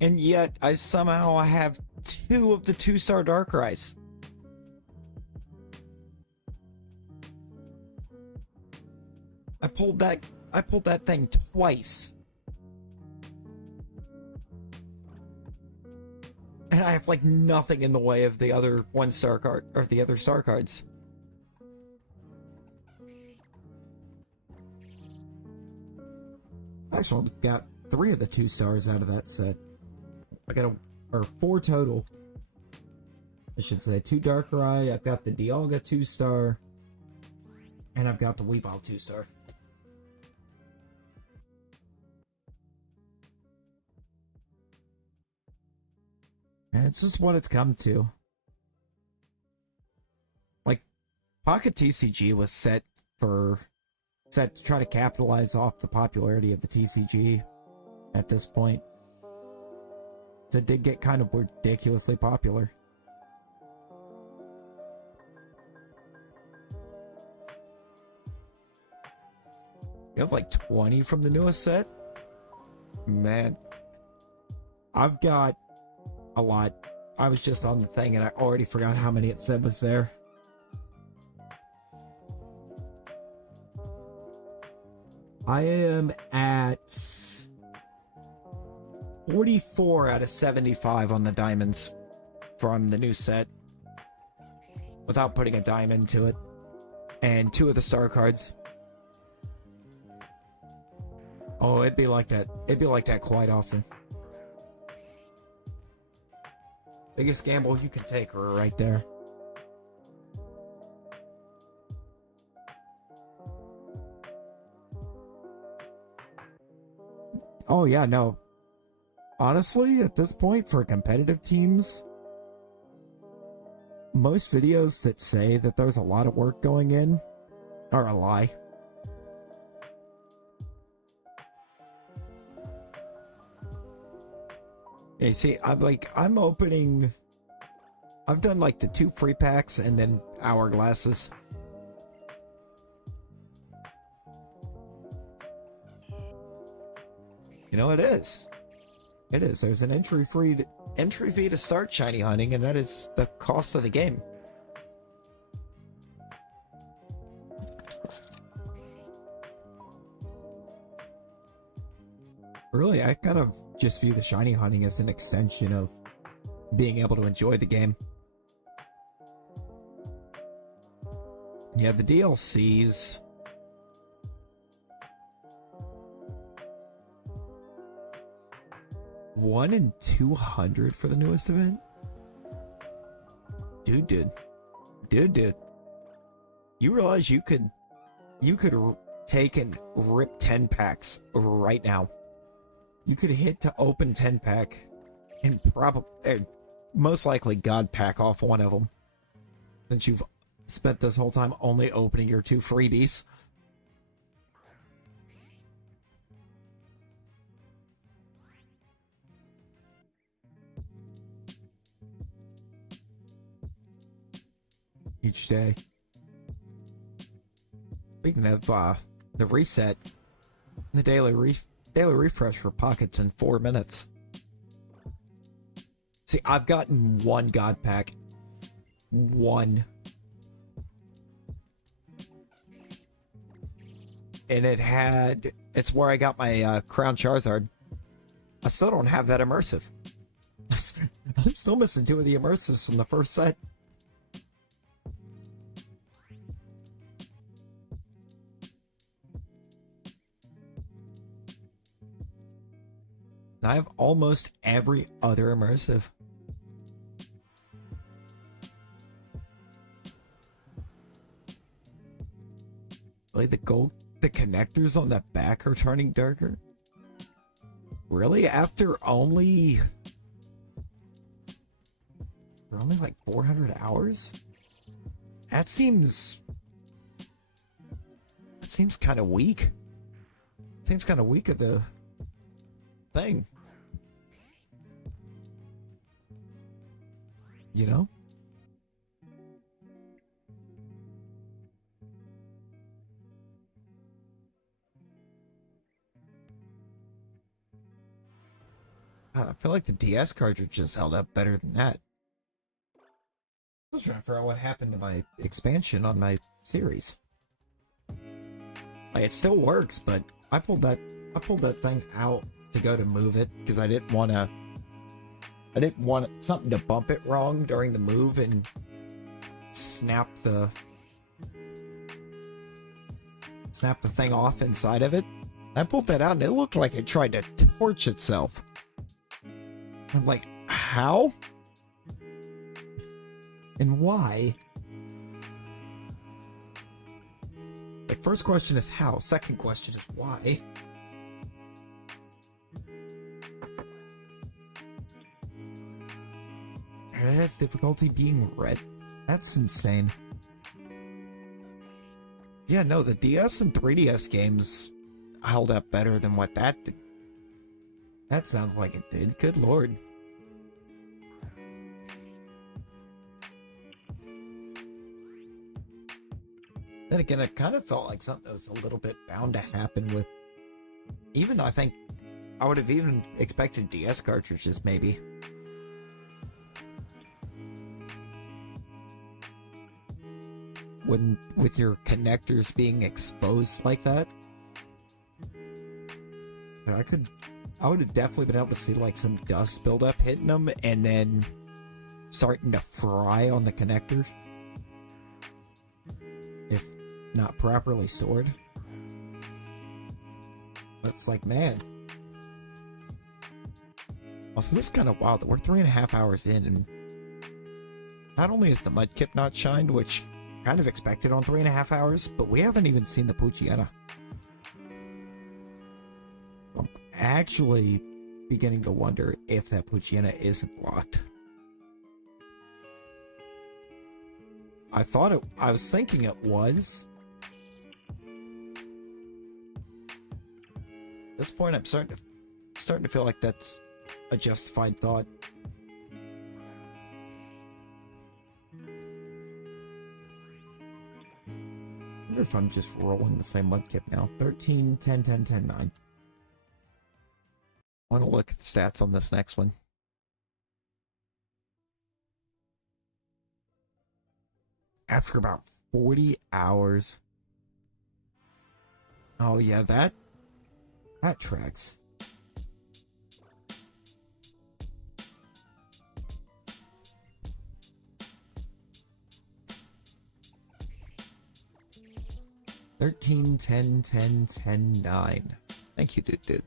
And yet, I somehow have 2 of the 2-star Darkrai's. I pulled that thing twice. And I have like nothing in the way of the other 1-star card or the other star cards. I actually got 3 of the 2 stars out of that set. I got or 4 total. I should say 2 Darkrai. I've got the Dialga 2-star. And I've got the Weavile 2-star. And it's just what it's come to. Like, Pocket TCG was set to try to capitalize off the popularity of the TCG at this point. So it did get kind of ridiculously popular. You have like 20 from the newest set? Man. I've got a lot. I was just on the thing and I already forgot how many it said was there. I am at 44 out of 75 on the diamonds from the new set. Without putting a dime into it. And 2 of the star cards. Oh, it'd be like that. It'd be like that quite often. Biggest gamble you can take right there. Oh yeah, no. Honestly, at this point, for competitive teams, most videos that say that there's a lot of work going in are a lie. You see, I'm opening... I've done like the 2 free packs and then hourglasses. You know, it is. It is. There's an entry fee to start shiny hunting, and that is the cost of the game. Really, I kind of just view the shiny hunting as an extension of being able to enjoy the game. You have the DLCs. One in 200 for the newest event? Dude. You realize you could take and rip 10 packs right now. You could hit to open 10 pack and probably, most likely God pack off one of them. Since you've spent this whole time only opening your 2 freebies. Each day. Speaking of the reset, the daily refresh for pockets in 4 minutes. See, I've gotten 1 God pack. 1. And it's where I got my Crown Charizard. I still don't have that immersive. I'm still missing 2 of the immersives from the first set. And I have almost every other immersive. Like the connectors on the back are turning darker? Really? After only like 400 hours? That seems kind of weak. Seems kind of weak of the thing. You know? I feel like the DS cartridge just held up better than that. I was trying to figure out what happened to my expansion on my series. Like, it still works, but I pulled that thing out to go to move it because I didn't want something to bump it wrong during the move and snap the thing off inside of it. I pulled that out and it looked like it tried to torch itself. I'm like, how? And why? Like, first question is how, second question is why. It has difficulty being read. That's insane. Yeah, no, the DS and 3DS games held up better than what that did. That sounds like it did. Good lord. Then again, it kind of felt like something was a little bit bound to happen with... Even, I think, I would have even expected DS cartridges, maybe. With your connectors being exposed like that. I would have definitely been able to see like some dust buildup hitting them and then starting to fry on the connector if not properly stored. But it's like, man. Also, this is kind of wild that we're 3.5 hours in, and not only is the mudkip not shined, which kind of expected on 3.5 hours, but we haven't even seen the Poochyena. I'm actually beginning to wonder if that Poochyena isn't locked. I was thinking it was. At this point, I'm starting to feel like that's a justified thought. I wonder if I'm just rolling the same mudkip now. 13, 10, 10, 10, 9. I want to look at the stats on this next one. After about 40 hours. Oh yeah, that tracks. $13, 10, 10, 10, 9. Thank you, dude.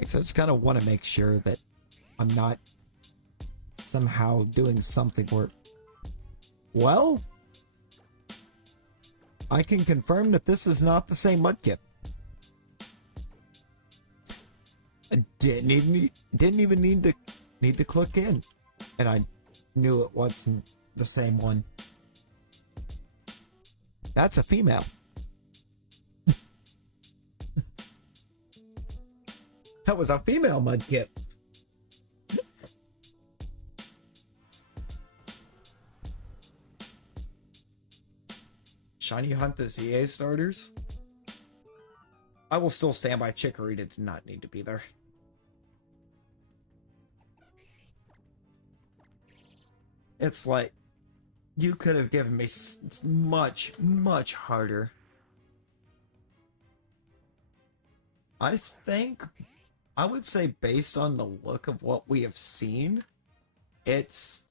I just kind of want to make sure that I'm not somehow doing something where... Well, I can confirm that this is not the same mudkip. I didn't even need to click in, and I knew it wasn't the same one. That's a female. That was a female mudkip. Shiny Hunt the ZA starters? I will still stand by Chicory did not need to be there. It's like, you could have given me much, much harder. I think, I would say based on the look of what we have seen, it's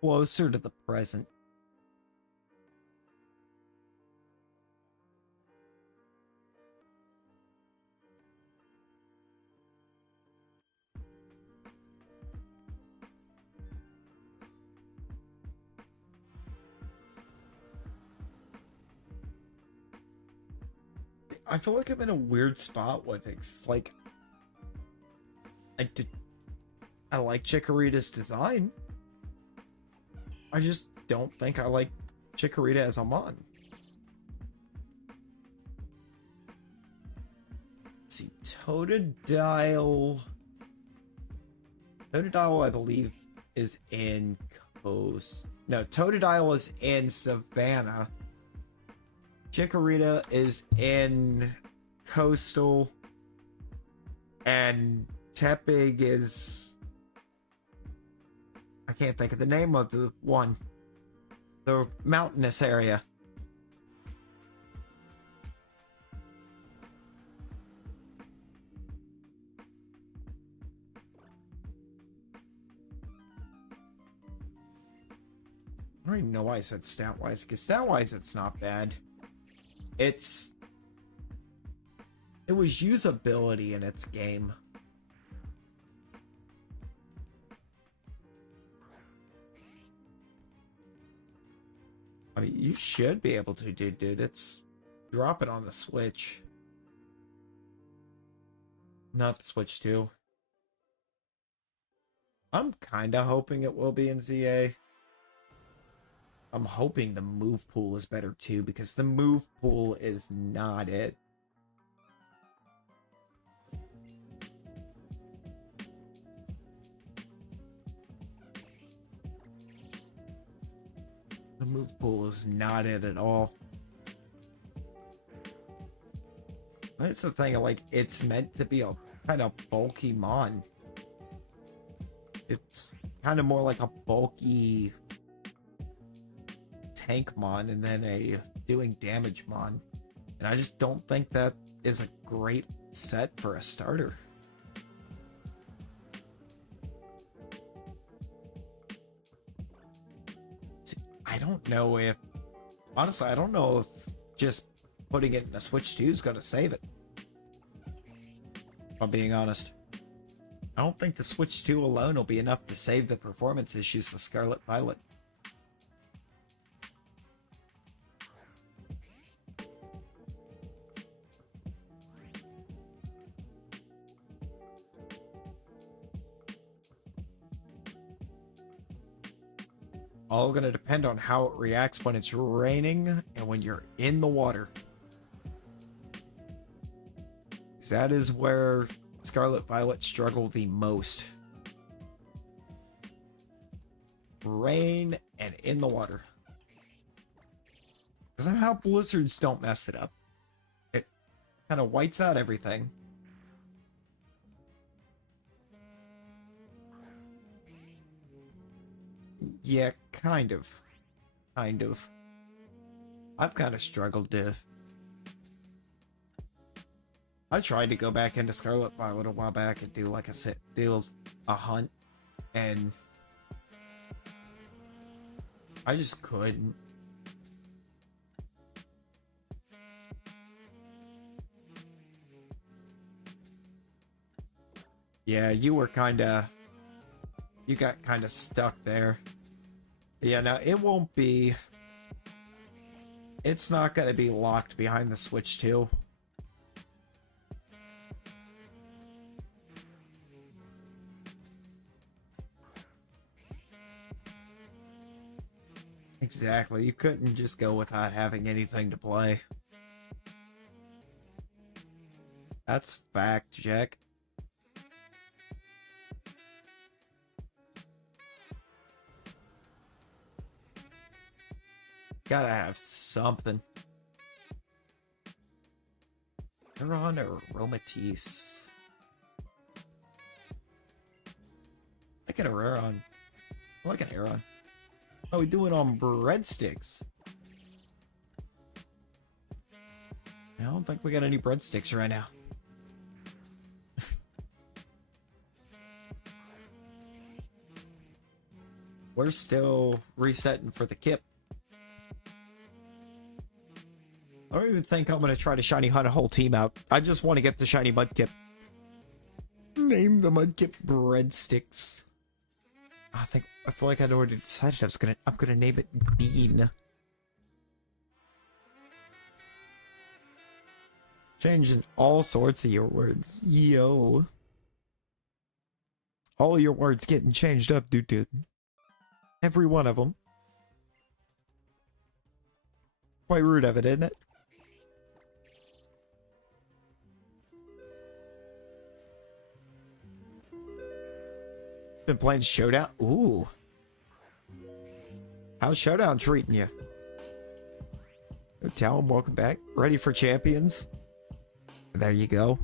closer to the present. I feel like I'm in a weird spot with it. It's like, I like Chikorita's design. I just don't think I like Chikorita as a mon. Let's see, Totodile. Totodile, I believe, is in Coast. No, Totodile is in Savannah. Chikorita is in Coastal. And Tepig is... I can't think of the name of the one. The mountainous area. I don't even know why I said stat-wise, because stat-wise it's not bad. It was usability in its game. I mean, you should be able to, dude. It's drop it on the Switch. Not the Switch 2. I'm kinda hoping it will be in ZA. I'm hoping the move pool is better too, because the move pool is not it. The move pool is not it at all. That's the thing, like, it's meant to be a kind of bulky mon. It's kind of more like a bulky tank mon and then a doing damage mon. And I just don't think that is a great set for a starter. See, I don't know if... Honestly, I don't know if just putting it in a Switch 2 is going to save it. If I'm being honest. I don't think the Switch 2 alone will be enough to save the performance issues of Scarlet Violet. All going to depend on how it reacts when it's raining and when you're in the water. That is where Scarlet Violet struggle the most. Rain and in the water. Because somehow blizzards don't mess it up. It kind of whites out everything. Yeah, kind of. Kind of. I've kind of struggled to... I tried to go back into Scarlet Violet a while back and do like a hunt, and I just couldn't. Yeah, you got kind of stuck there. Yeah, no, it won't be. It's not going to be locked behind the Switch 2. Exactly, you couldn't just go without having anything to play. That's fact, Jack. Gotta have something. Aeron or Aromatisse? I like an Aeron. I like an Aeron. Oh, we do it on breadsticks. I don't think we got any breadsticks right now. We're still resetting for the Kip. I don't even think I'm going to try to shiny hunt a whole team out. I just want to get the shiny Mudkip. Name the Mudkip breadsticks. I feel like I'd already decided I'm gonna name it Bean. Changing all sorts of your words. Yo. All your words getting changed up, dude. Every one of them. Quite rude of it, isn't it? Been playing Showdown? Ooh. How's Showdown treating you? Tell him, welcome back. Ready for champions? There you go.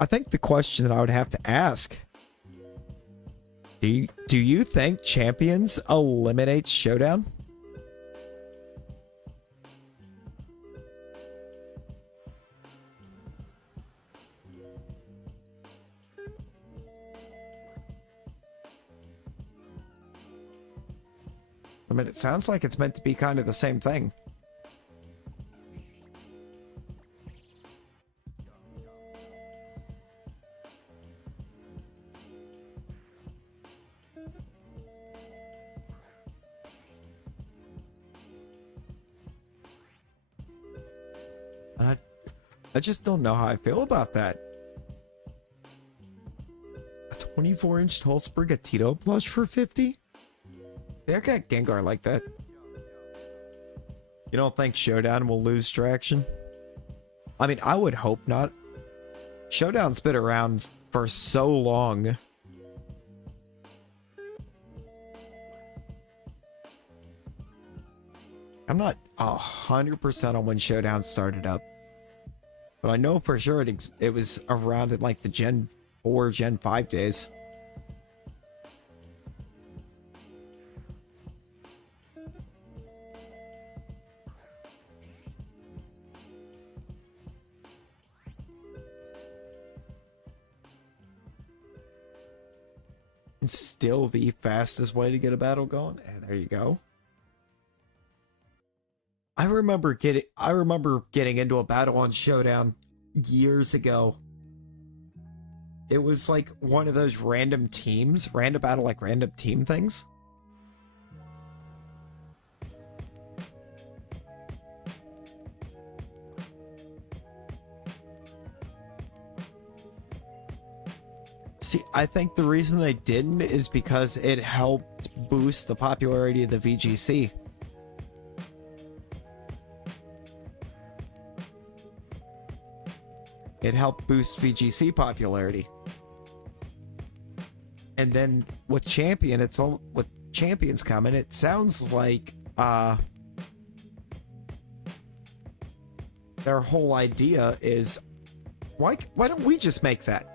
I think the question that I would have to ask, do you think champions eliminate Showdown? I mean, it sounds like it's meant to be kind of the same thing. I just don't know how I feel about that. A 24-inch tall Sprigatito plush for 50? Yeah, I got Gengar like that. You don't think Showdown will lose traction? I mean, I would hope not. Showdown's been around for so long. I'm not 100% on when Showdown started up. But I know for sure it was around in like the Gen 4, Gen 5 days. It's still the fastest way to get a battle going. And there you go. I remember getting into a battle on Showdown years ago. It was like one of those random battle like random team things. See, I think the reason they didn't is because it helped boost the popularity of the VGC. It helped boost VGC popularity. And then with Champions coming, it sounds like their whole idea is why don't we just make that?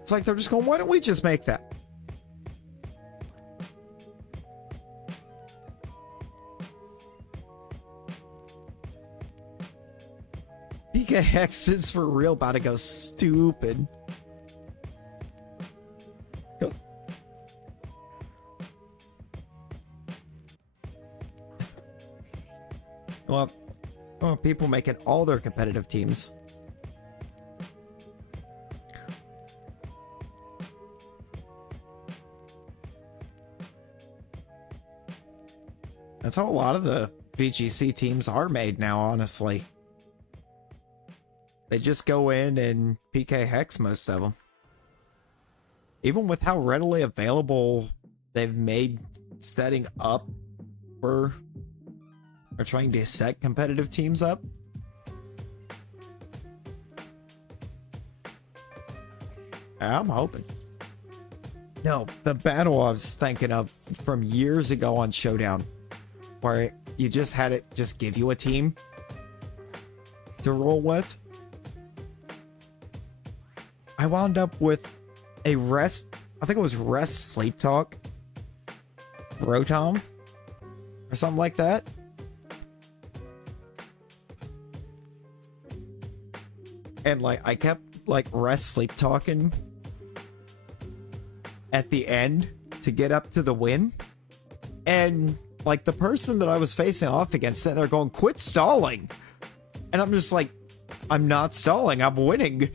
It's like they're just going, why don't we just make that? PKX is for real about to go stupid. Go. Well, people making all their competitive teams. That's how a lot of the VGC teams are made now, honestly. They just go in and PK Hex most of them. Even with how readily available they've made setting up for or trying to set competitive teams up. I'm hoping. No, the battle I was thinking of from years ago on Showdown, where you just had it just give you a team to roll with. I wound up with a Rest, I think it was Rest Sleep Talk Rotom or something like that. And like I kept like Rest Sleep Talking at the end to get up to the win. And like the person that I was facing off against sitting there going, quit stalling. And I'm just like, I'm not stalling, I'm winning.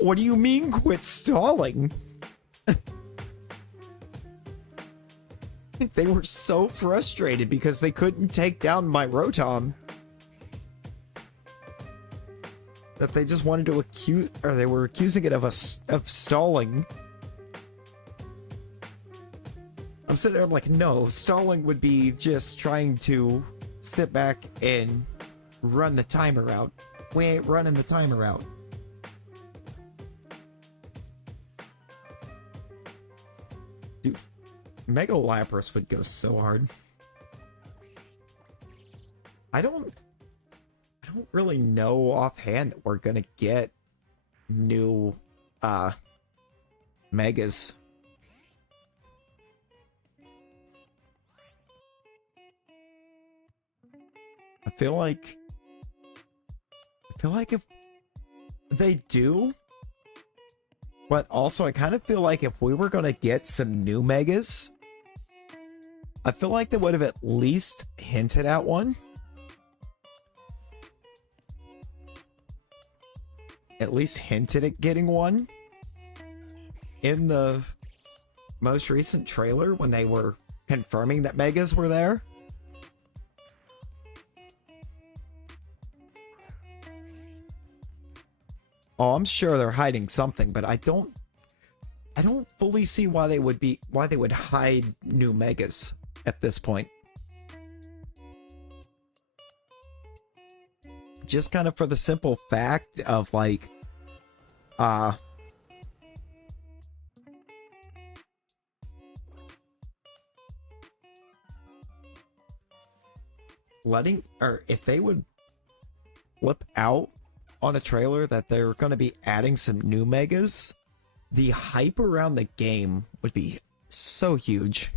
What do you mean quit stalling? They were so frustrated because they couldn't take down my Rotom. that they just wanted to accuse, or they were accusing it of stalling. I'm sitting there, I'm like, no, stalling would be just trying to sit back and run the timer out. We ain't running the timer out. Dude, Mega Lapras would go so hard. I don't really know offhand that we're gonna get new megas. I feel like if they do, but also I kind of feel like if we were gonna get some new megas, I feel like they would have at least hinted at one. At least hinted at getting one in the most recent trailer when they were confirming that megas were there. Oh, I'm sure they're hiding something, but I don't fully see why they would hide new megas at this point. Just kind of for the simple fact of like letting, or if they would flip out on a trailer that they're going to be adding some new megas, the hype around the game would be so huge.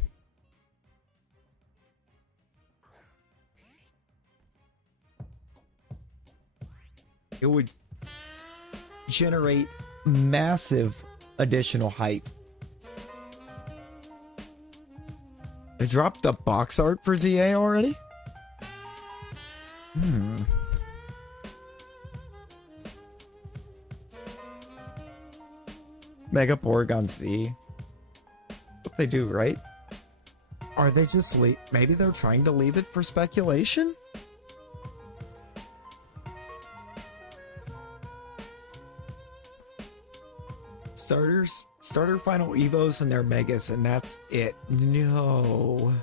It would generate massive additional hype. They dropped the box art for ZA already? Mega Porygon Z. What they do, right? Are they just maybe they're trying to leave it for speculation? Starter final Evos and their Megas, and that's it. No.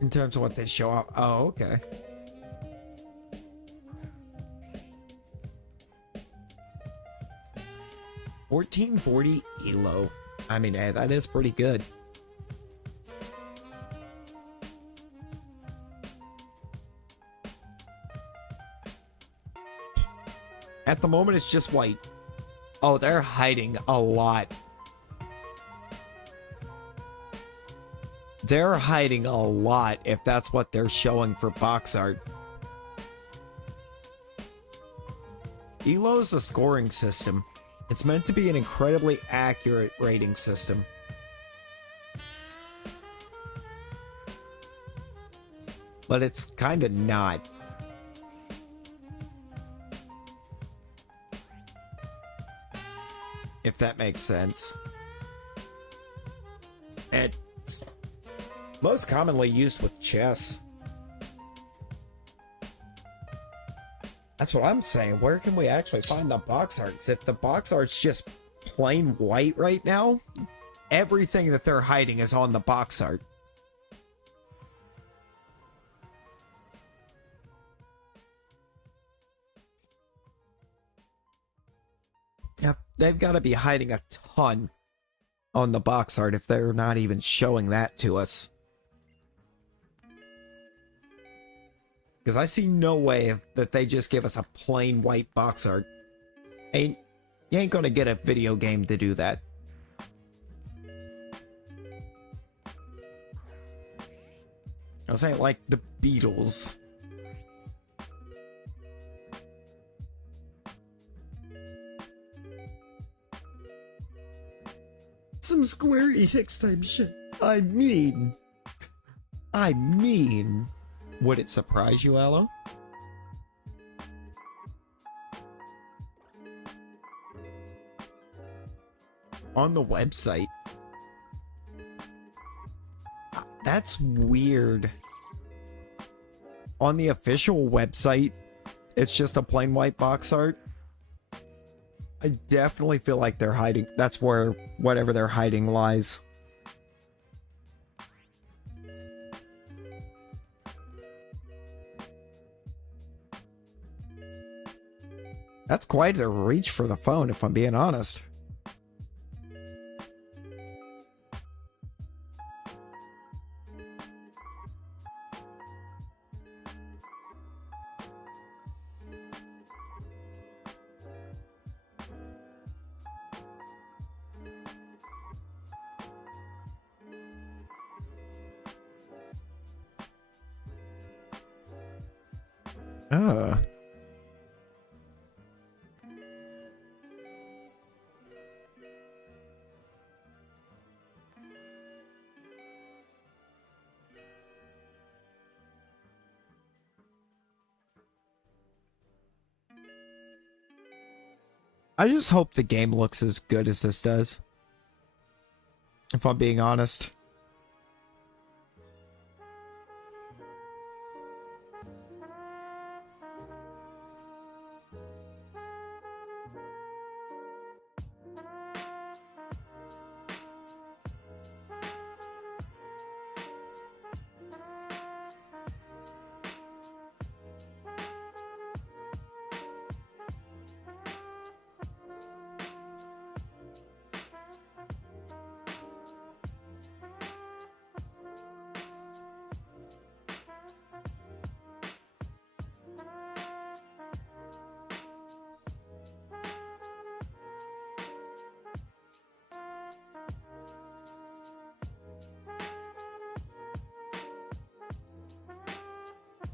In terms of what they show off. Oh, okay. $14.40 Elo. I mean, hey, that is pretty good. At the moment, it's just white. Oh, they're hiding a lot. They're hiding a lot if that's what they're showing for box art. Elo is a scoring system. It's meant to be an incredibly accurate rating system. But it's kind of not. If that makes sense. It's most commonly used with chess. That's what I'm saying. Where can we actually find the box arts? If the box art's just plain white right now, everything that they're hiding is on the box art. Yep, they've got to be hiding a ton on the box art if they're not even showing that to us. Because I see no way that they just give us a plain white box art. You ain't gonna get a video game to do that. I was saying, like the Beatles. Some Square Enix type shit. I mean, would it surprise you, Aloe? On the website, That's weird. On the official website, it's just a plain white box art. I definitely feel like they're hiding. That's where whatever they're hiding lies. That's quite a reach for the phone, if I'm being honest. Ah. I just hope the game looks as good as this does. If I'm being honest.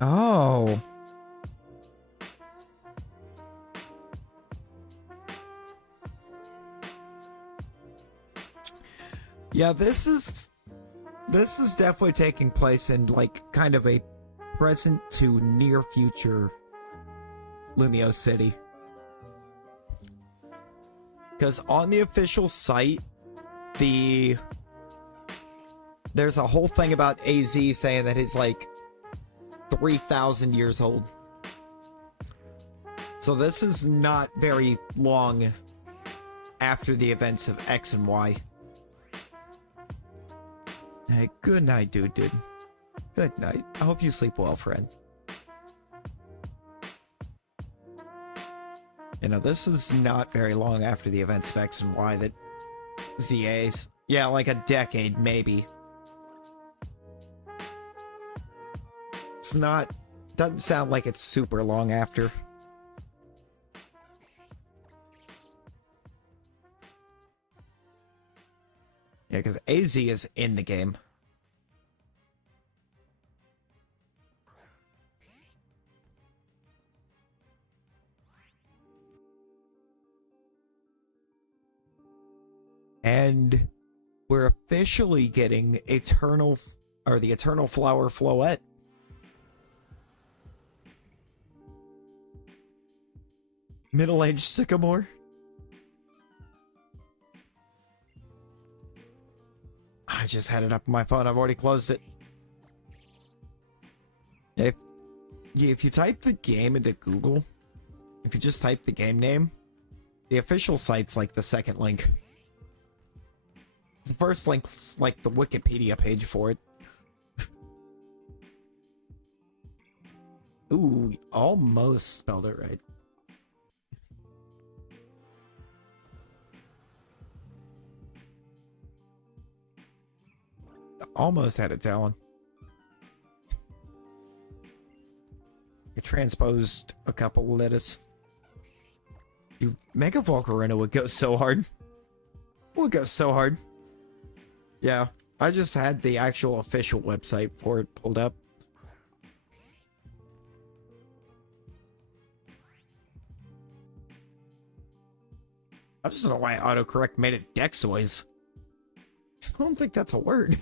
Oh. Yeah, this is definitely taking place in like kind of a present to near future Lumio City. Because on the official site, there's a whole thing about AZ saying that he's like 3,000 years old. So this is not very long after the events of X and Y. Hey, good night, dude. Good night. I hope you sleep well, friend. You know, this is not very long after the events of X and Y that ZA's. Yeah, like a decade, maybe. It's not... Doesn't sound like it's super long after. Yeah, because AZ is in the game. And we're officially getting the Eternal Flower Floette. Middle-aged sycamore. I just had it up on my phone. I've already closed it. If you type the game into Google, if you just type the game name, the official site's like the second link. The first link's like the Wikipedia page for it. Ooh, almost spelled it right. Almost had it down. I transposed a couple letters. You Mega Volcarona would go so hard. Would go so hard. Yeah, I just had the actual official website for it pulled up. I just don't know why autocorrect made it Dexoids. I don't think that's a word.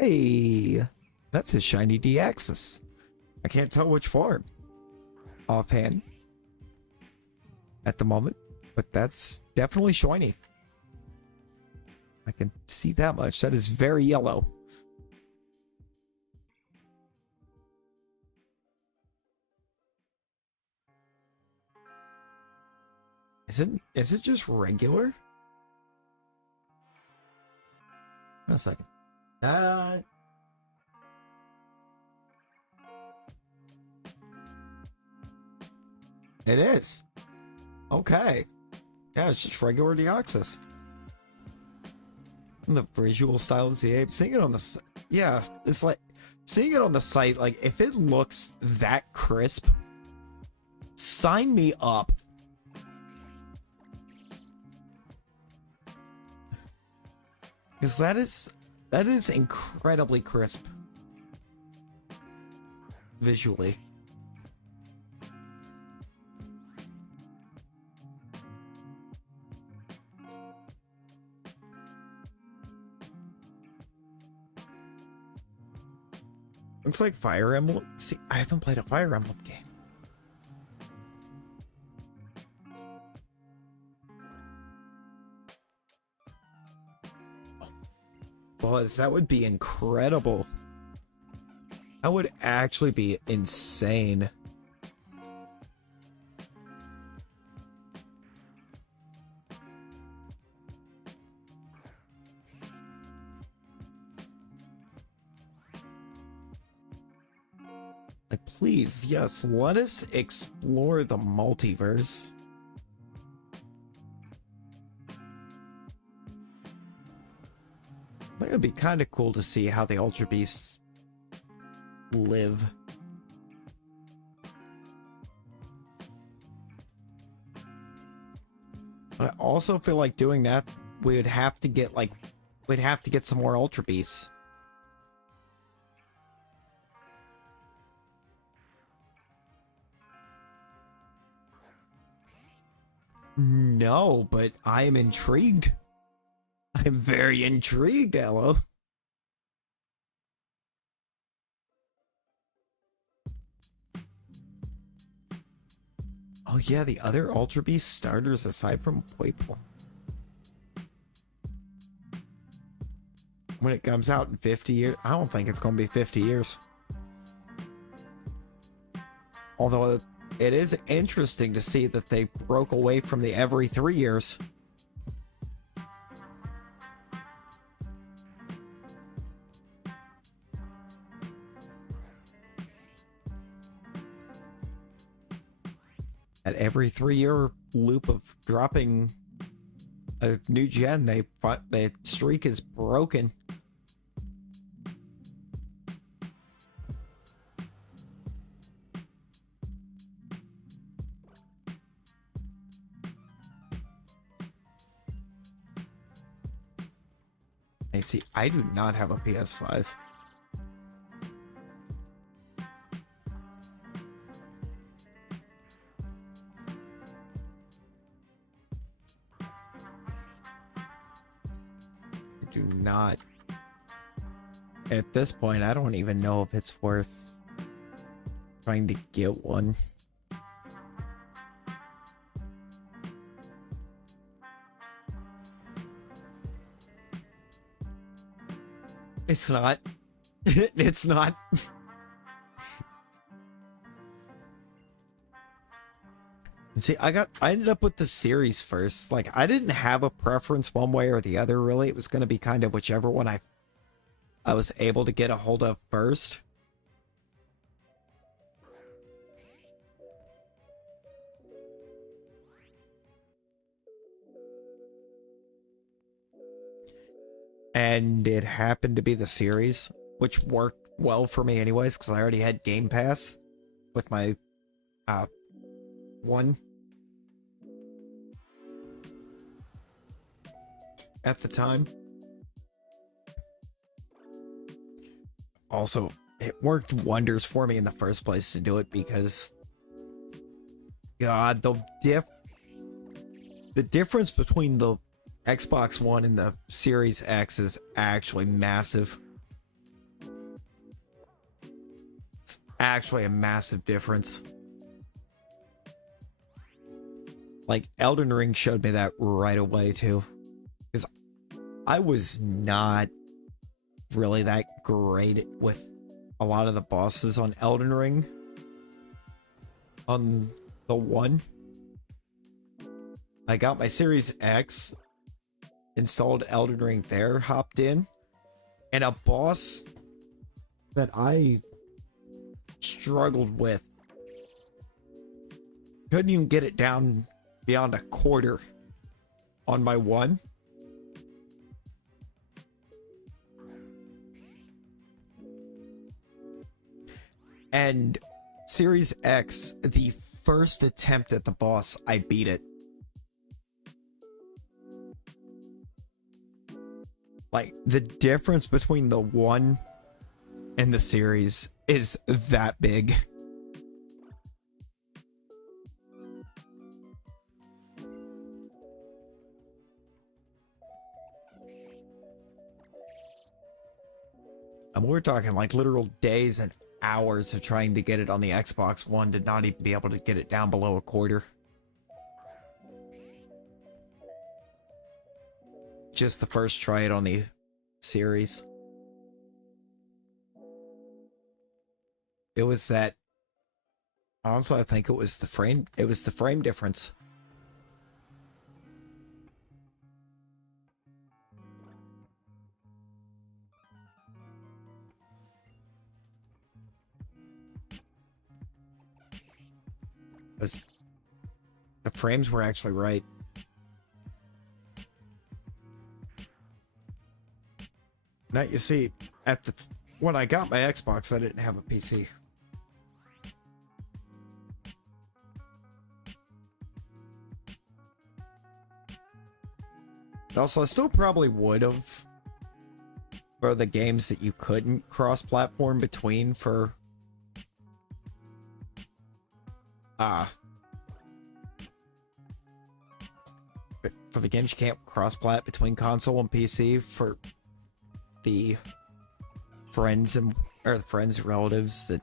Hey, that's a shiny D-Axis. I can't tell which form offhand at the moment, but that's definitely shiny. I can see that much. That is very yellow. Is it just regular? Wait a second. It is. Okay. Yeah, it's just regular Deoxys. And the visual style of the ape. Seeing it on the... Yeah, it's like... Seeing it on the site, like, if it looks that crisp, sign me up. Because that is incredibly crisp. Visually. Looks like Fire Emblem. See, I haven't played a Fire Emblem game. Buzz, that would be incredible. That would actually be insane. Like, please, yes, let us explore the multiverse. I think it'd be kind of cool to see how the Ultra Beasts live. But I also feel like doing that, we'd have to get some more Ultra Beasts. No, but I am intrigued. I'm very intrigued, Ella. Oh yeah, the other Ultra Beast starters aside from Poiple. When it comes out in 50 years, I don't think it's going to be 50 years. Although it is interesting to see that they broke away from the every 3 years. At every 3-year loop of dropping a new gen, the streak is broken. I see, I do not have a PS5. Do not. At this point, I don't even know if it's worth trying to get one. It's not. It's not. See, I ended up with the series first. Like, I didn't have a preference one way or the other, really. It was going to be kind of whichever one I was able to get a hold of first. And it happened to be the series, which worked well for me anyways, because I already had Game Pass with my one at the time. Also, it worked wonders for me in the first place to do it because, God, the difference between the Xbox One and the Series X is actually massive. actually a massive difference. Like, Elden Ring showed me that right away, too. Because I was not really that great with a lot of the bosses on Elden Ring. On the one, I got my Series X, installed Elden Ring there, hopped in, and a boss that I struggled with, couldn't even get it down beyond a quarter on my one. And Series X, the first attempt at the boss, I beat it. Like, the difference between the one and the series is that big. And we're talking like literal days and hours of trying to get it on the Xbox One to not even be able to get it down below a quarter. Just the first try it on the series. It was that, honestly, I think it was the frame difference. The frames were actually right. Now you see, when I got my Xbox, I didn't have a PC. Also, I still probably would have for the games that you couldn't cross-platform between for the games you can't cross-plat between console and PC, for the friends and relatives that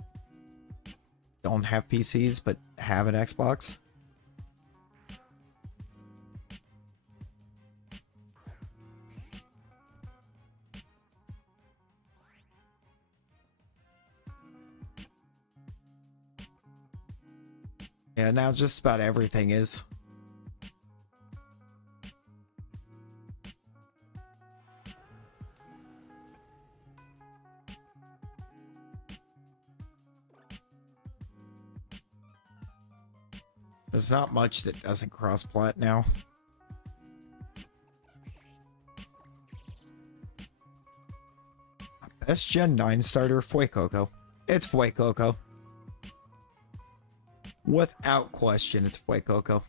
don't have PCs but have an Xbox. Yeah, now just about everything is. There's not much that doesn't cross-plat now. Best Gen 9 starter, Fuecoco. It's Fuecoco. Without question, it's Fuecoco.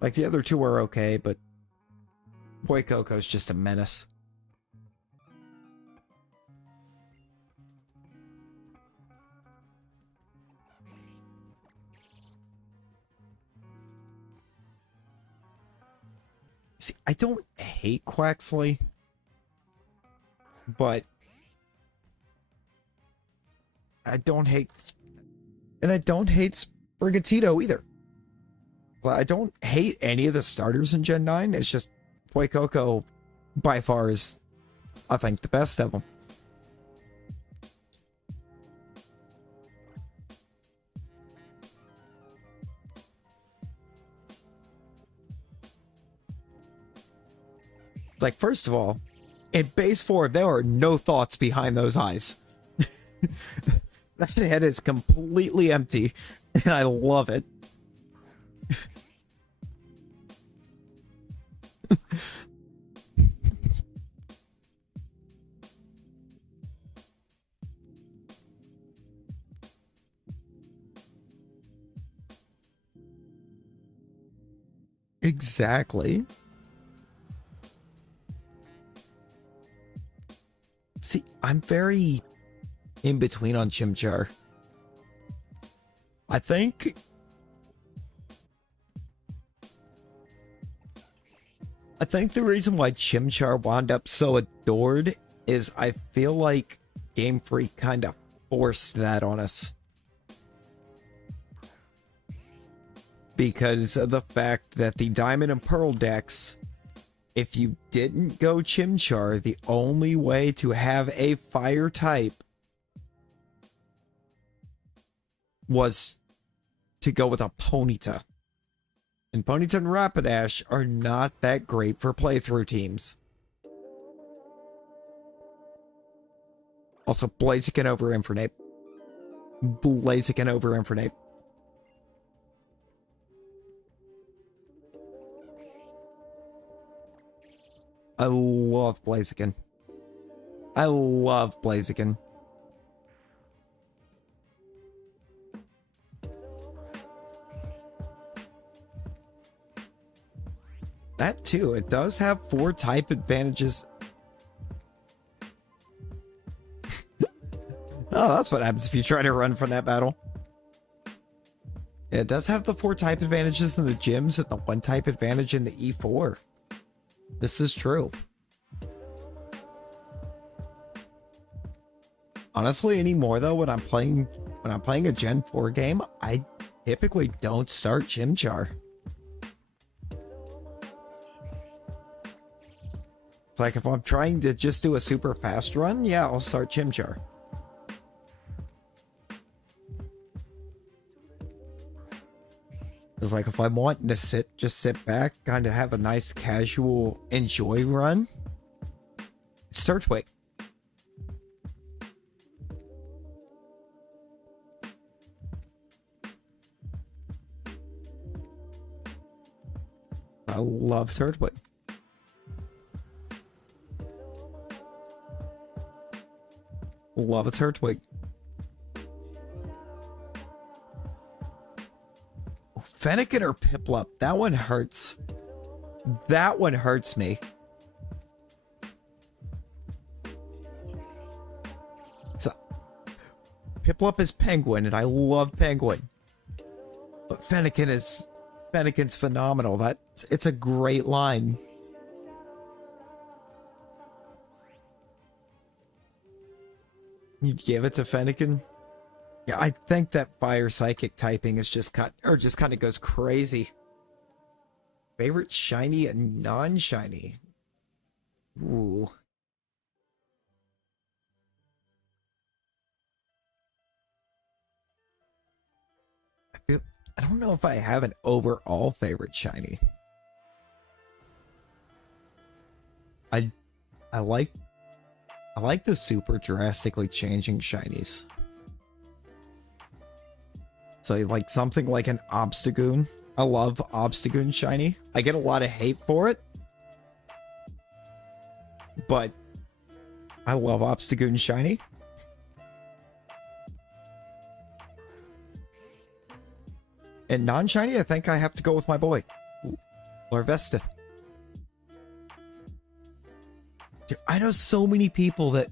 Like, the other two are okay, but Fuecoco's just a menace. See, I don't hate Quaxley, but I don't hate Sprigatito either. I don't hate any of the starters in Gen 9. It's just Fuecoco by far is, I think, the best of them. Like, first of all, in base 4, there are no thoughts behind those eyes. That head is completely empty, and I love it. Exactly. See, I'm very in between on Chimchar. I think the reason why Chimchar wound up so adored is I feel like Game Freak kind of forced that on us. Because of the fact that the Diamond and Pearl decks, if you didn't go Chimchar, the only way to have a fire type was to go with a Ponyta. And Ponyta and Rapidash are not that great for playthrough teams. Also, Blaziken over Infernape. Blaziken over Infernape. I love Blaziken. I love Blaziken. That too, it does have 4 type advantages. Oh, that's what happens if you try to run from that battle. Yeah, it does have the 4 type advantages in the gyms and the 1 type advantage in the E4. This is true. Honestly, anymore though, when I'm playing a Gen 4 game, I typically don't start Chimchar. It's like if I'm trying to just do a super fast run, yeah, I'll start Chimchar. It's like if I'm wanting to just sit back, kind of have a nice casual enjoy run, it's Turtwig. I love Turtwig. Love a Turtwig. Fennekin or Piplup? That one hurts. That one hurts me. So, Piplup is Penguin, and I love Penguin. But Fennekin's phenomenal. It's a great line. You give it to Fennekin? Yeah, I think that fire psychic typing is just kind of goes crazy. Favorite shiny and non-shiny. Ooh. I don't know if I have an overall favorite shiny. I like the super drastically changing shinies. So like something like an Obstagoon. I love Obstagoon shiny. I get a lot of hate for it, but I love Obstagoon shiny. And non-shiny, I think I have to go with my boy, Larvesta. Dude, I know so many people that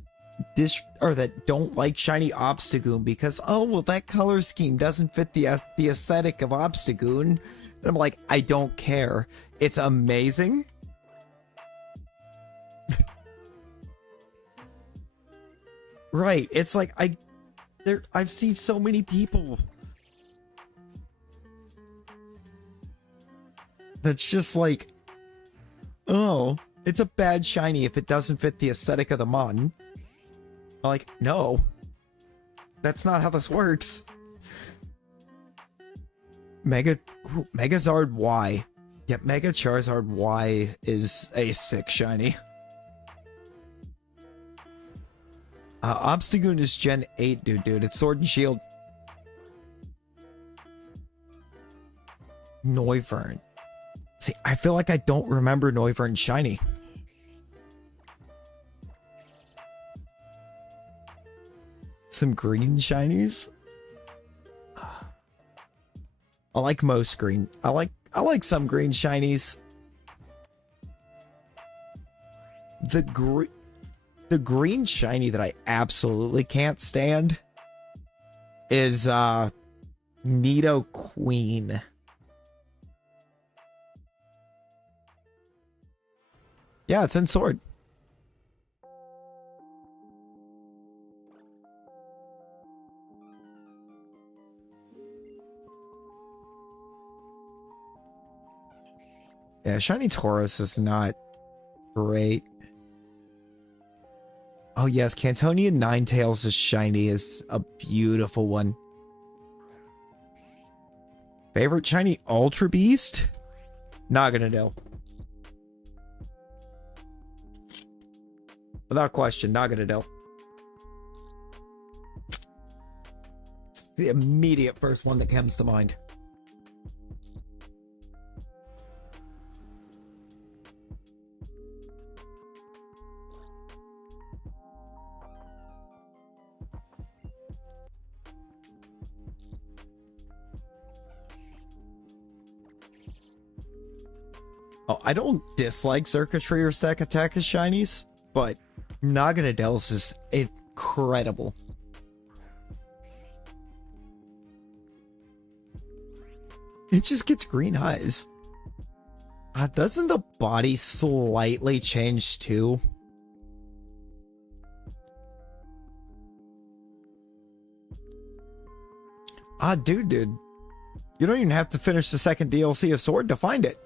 don't like shiny Obstagoon because, oh, well, that color scheme doesn't fit the aesthetic of Obstagoon. And I'm like, I don't care. It's amazing. Right. It's like I've seen so many people that's just like, oh, it's a bad shiny if it doesn't fit the aesthetic of the mon. I'm like, no, that's not how this works. Megazard Y. Yeah, Mega Charizard Y is a sick shiny. Obstagoon is Gen 8, dude. It's Sword and Shield. Noivern. See, I feel like I don't remember Noivern shiny. Some green shinies. I like most green. I like some green shinies. The green shiny that I absolutely can't stand is Nido Queen. Yeah, it's in Sword. Yeah, Shiny Tauros is not great. Oh yes, Cantonian Ninetales is shiny, is a beautiful one. Favorite shiny Ultra Beast? Naganadel. Without question, Naganadel. It's the immediate first one that comes to mind. Oh, I don't dislike Circuitry or Stack Attack as shinies, but Naganadel's is incredible. It just gets green eyes. Doesn't the body slightly change too? Dude. You don't even have to finish the second DLC of Sword to find it.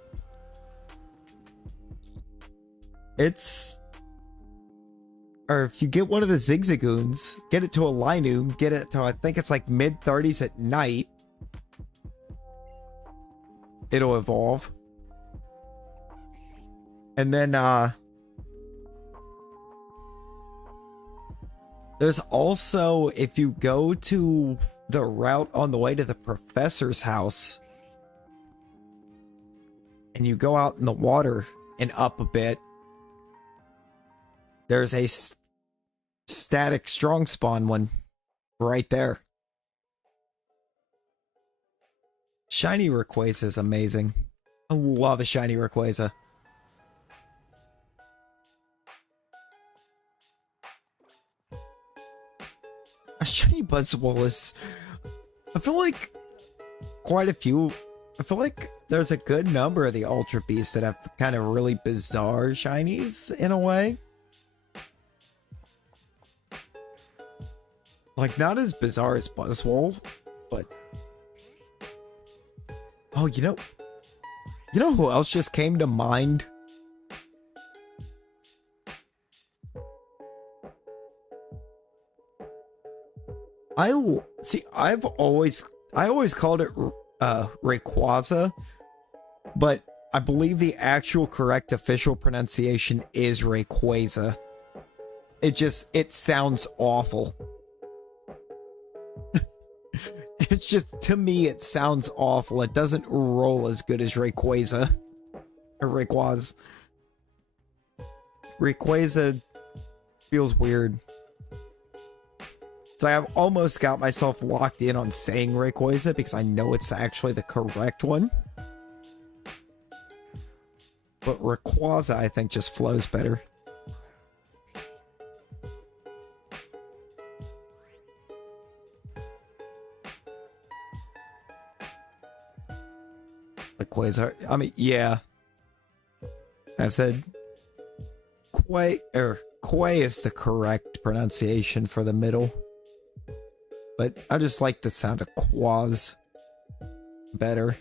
Or if you get one of the Zigzagoons, get it to a Linoon, get it to, I think it's like mid-30s at night. It'll evolve. And then, there's also, if you go to the route on the way to the professor's house, and you go out in the water and up a bit, there's a static strong spawn one right there. Shiny Rayquaza is amazing. I love a shiny Rayquaza. A shiny Buzzwole is... I feel like quite a few... I feel like there's a good number of the Ultra Beasts that have kind of really bizarre shinies in a way. Like, not as bizarre as Buzzwole, but... Oh, you know who else just came to mind? I always called it Rayquaza, but I believe the actual correct official pronunciation is Rayquaza. It sounds awful. It's just, to me, it sounds awful. It doesn't roll as good as Rayquaza. Or Rayquaza. Rayquaza feels weird. So I've almost got myself locked in on saying Rayquaza because I know it's actually the correct one. But Rayquaza, I think, just flows better. Rayquaza, I mean, yeah. I said Quay is the correct pronunciation for the middle. But I just like the sound of Quaz better.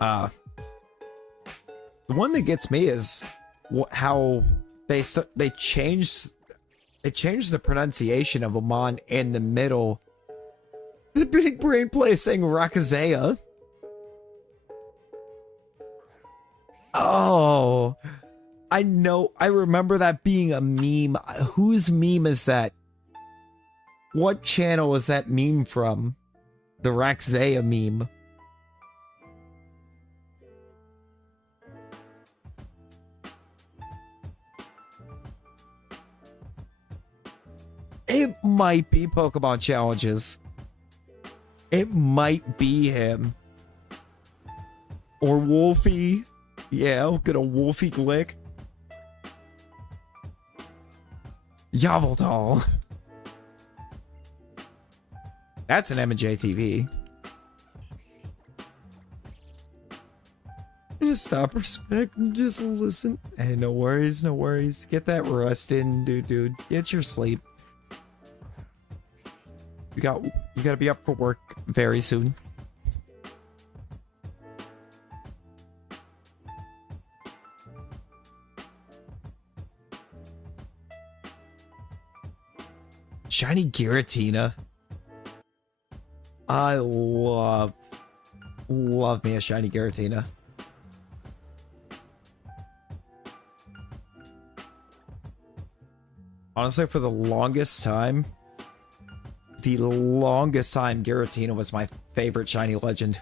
The one that gets me is how they changed the pronunciation of Amon in the middle. The big brain play saying Rakazea. Oh, I know. I remember that being a meme. Whose meme is that? What channel is that meme from? The Rakazea meme. It might be Pokemon Challenges. It might be him. Or Wolfie. Yeah, I'll get a Wolfie Glick. Yveltal. That's an M&J TV. Just stop, respect, and just listen. Hey, no worries, no worries. Get that rest in, dude. Get your sleep. You gotta be up for work very soon. Shiny Giratina. I love me a shiny Giratina. Honestly, for the longest time, Giratina was my favorite shiny legend.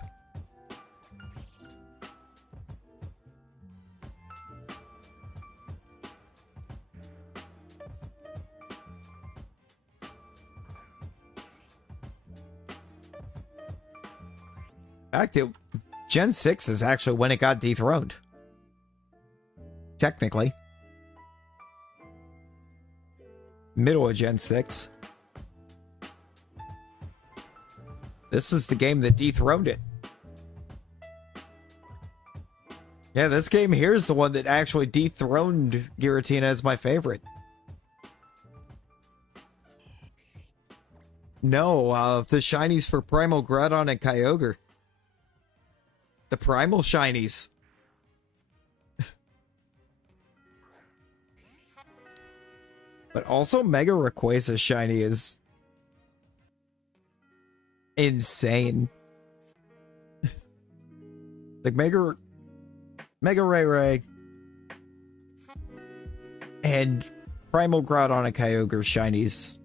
In fact, Gen 6 is actually when it got dethroned. Technically. Middle of Gen 6. This is the game that dethroned it. Yeah, this game here is the one that actually dethroned Giratina as my favorite. No, the shinies for Primal Groudon and Kyogre. The Primal shinies. But also Mega Rayquaza shiny is insane. Like Mega Ray and Primal Groudon and Kyogre shinies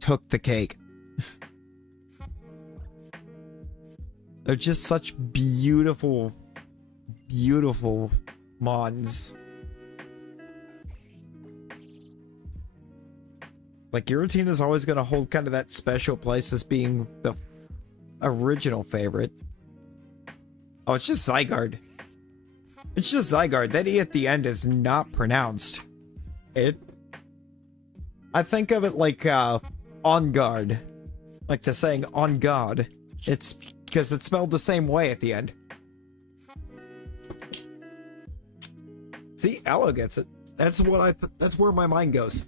took the cake. They're just such beautiful mons. Like, Giratina is always going to hold kind of that special place as being the original favorite. Oh, it's just Zygarde. It's just Zygarde. That E at the end is not pronounced. I think of it like, on guard. Like the saying, on God. It's because it's spelled the same way at the end. See, Aloe gets it. That's what that's where my mind goes.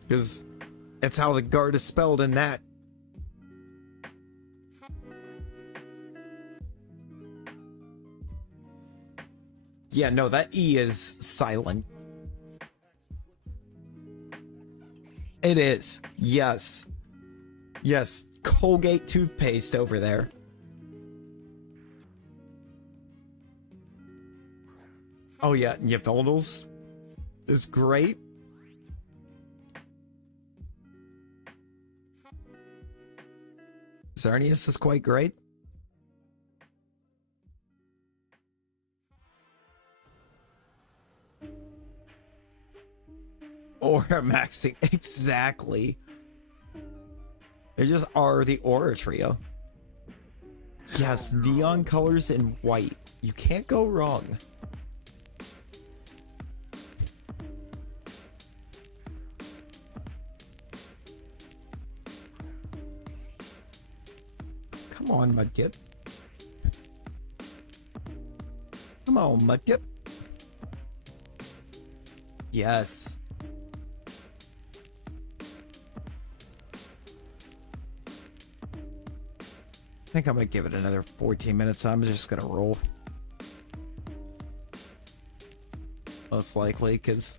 Because it's how the guard is spelled in that. Yeah, no, that E is silent. It is. Yes. Yes, Colgate toothpaste over there. Oh yeah, Yveltal's is great. Xerneas is quite great. Or maxing, exactly. They just are the Aura Trio. Yes, neon colors in white. You can't go wrong. Come on, Mudkip. Come on, Mudkip. Yes. I think I'm gonna give it another 14 minutes. I'm just gonna roll. Most likely, because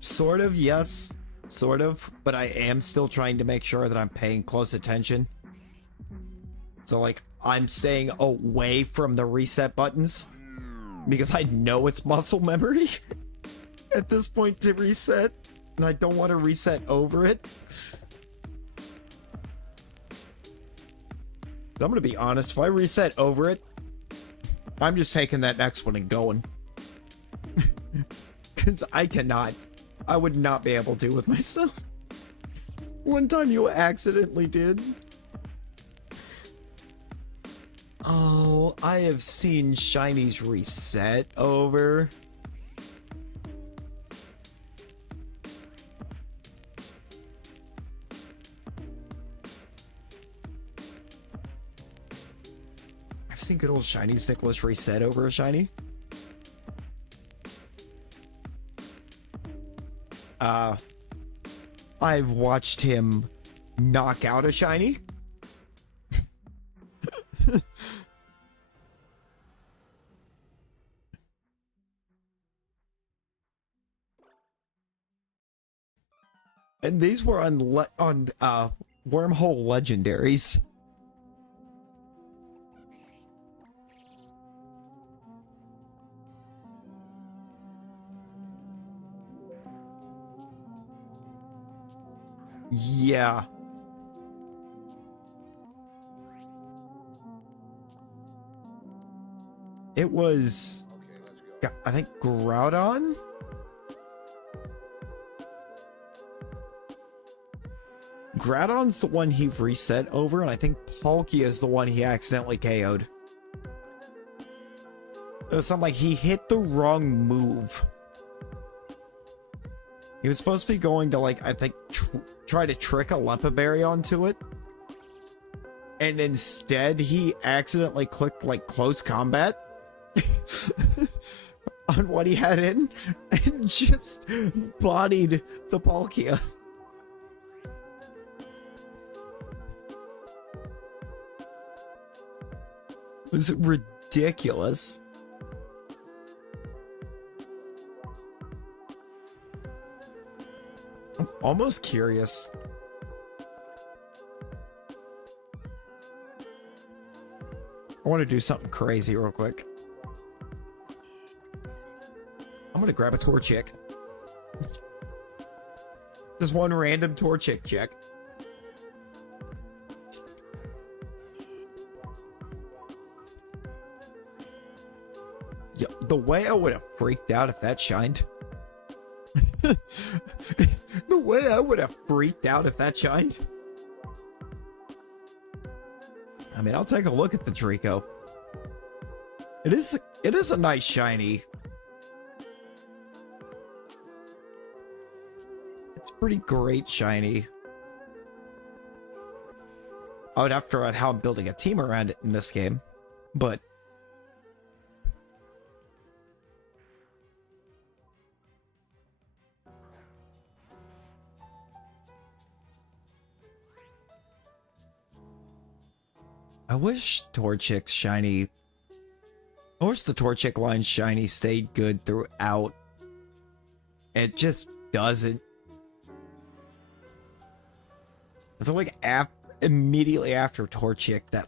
sort of, yes, sort of, but I am still trying to make sure that I'm paying close attention. So, like, I'm staying away from the reset buttons because I know it's muscle memory at this point to reset, and I don't want to reset over it. I'm gonna be honest, if I reset over it, I'm just taking that next one and going. Because I would not be able to with myself. One time you accidentally did. Oh, I have seen shinies reset over. I've seen good old shinies Nicholas reset over a shiny. I've watched him knock out a shiny. And these were on wormhole legendaries. Yeah. It was, I think, Groudon? Groudon's the one he reset over, and I think Palkia is the one he accidentally KO'd. It was something like he hit the wrong move. He was supposed to be going to, like, I think, try to trick a Leppa Berry onto it. And instead, he accidentally clicked, like, close combat on what he had in and just bodied the Palkia. It was ridiculous. I'm almost curious. I want to do something crazy real quick. I'm going to grab a Torchic. Just one random Torchic check. Yeah, the way I would have freaked out if that shined. The way I would have freaked out if that shined. I mean, I'll take a look at the Draco. It is a nice shiny. It's pretty great shiny. I would have to figure out how I'm building a team around it in this game, but I wish Torchic's shiny. I wish the Torchic line shiny stayed good throughout. It just doesn't. I feel like immediately after Torchic, that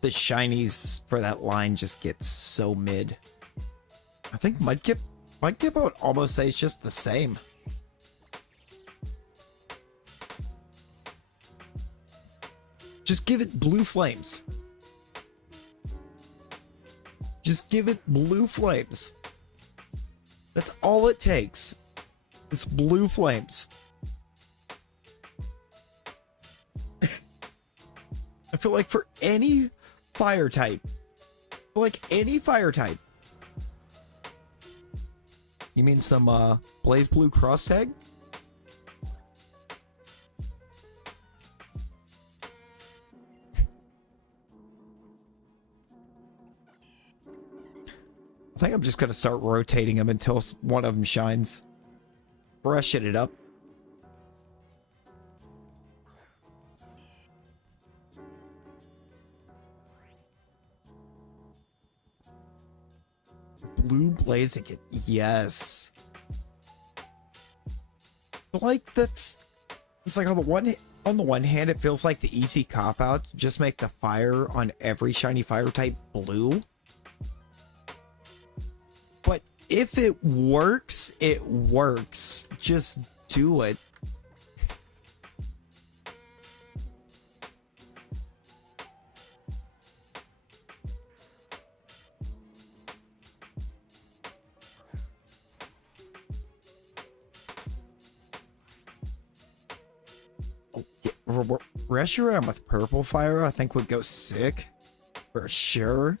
the shinies for that line just get so mid. I think Mudkip I would almost say it's just the same. Just give it blue flames. Just give it blue flames. That's all it takes. It's blue flames. I feel like for any fire type, You mean some Blaze Blue cross tag? I think I'm just gonna start rotating them until one of them shines. Freshen it up. Blue Blaziken, yes. But like it's like on the one hand, it feels like the easy cop out to just make the fire on every shiny fire type blue. But if it works, it works. Just do it. Oh, yeah. Reshiram with purple fire, I think would go sick. for sure.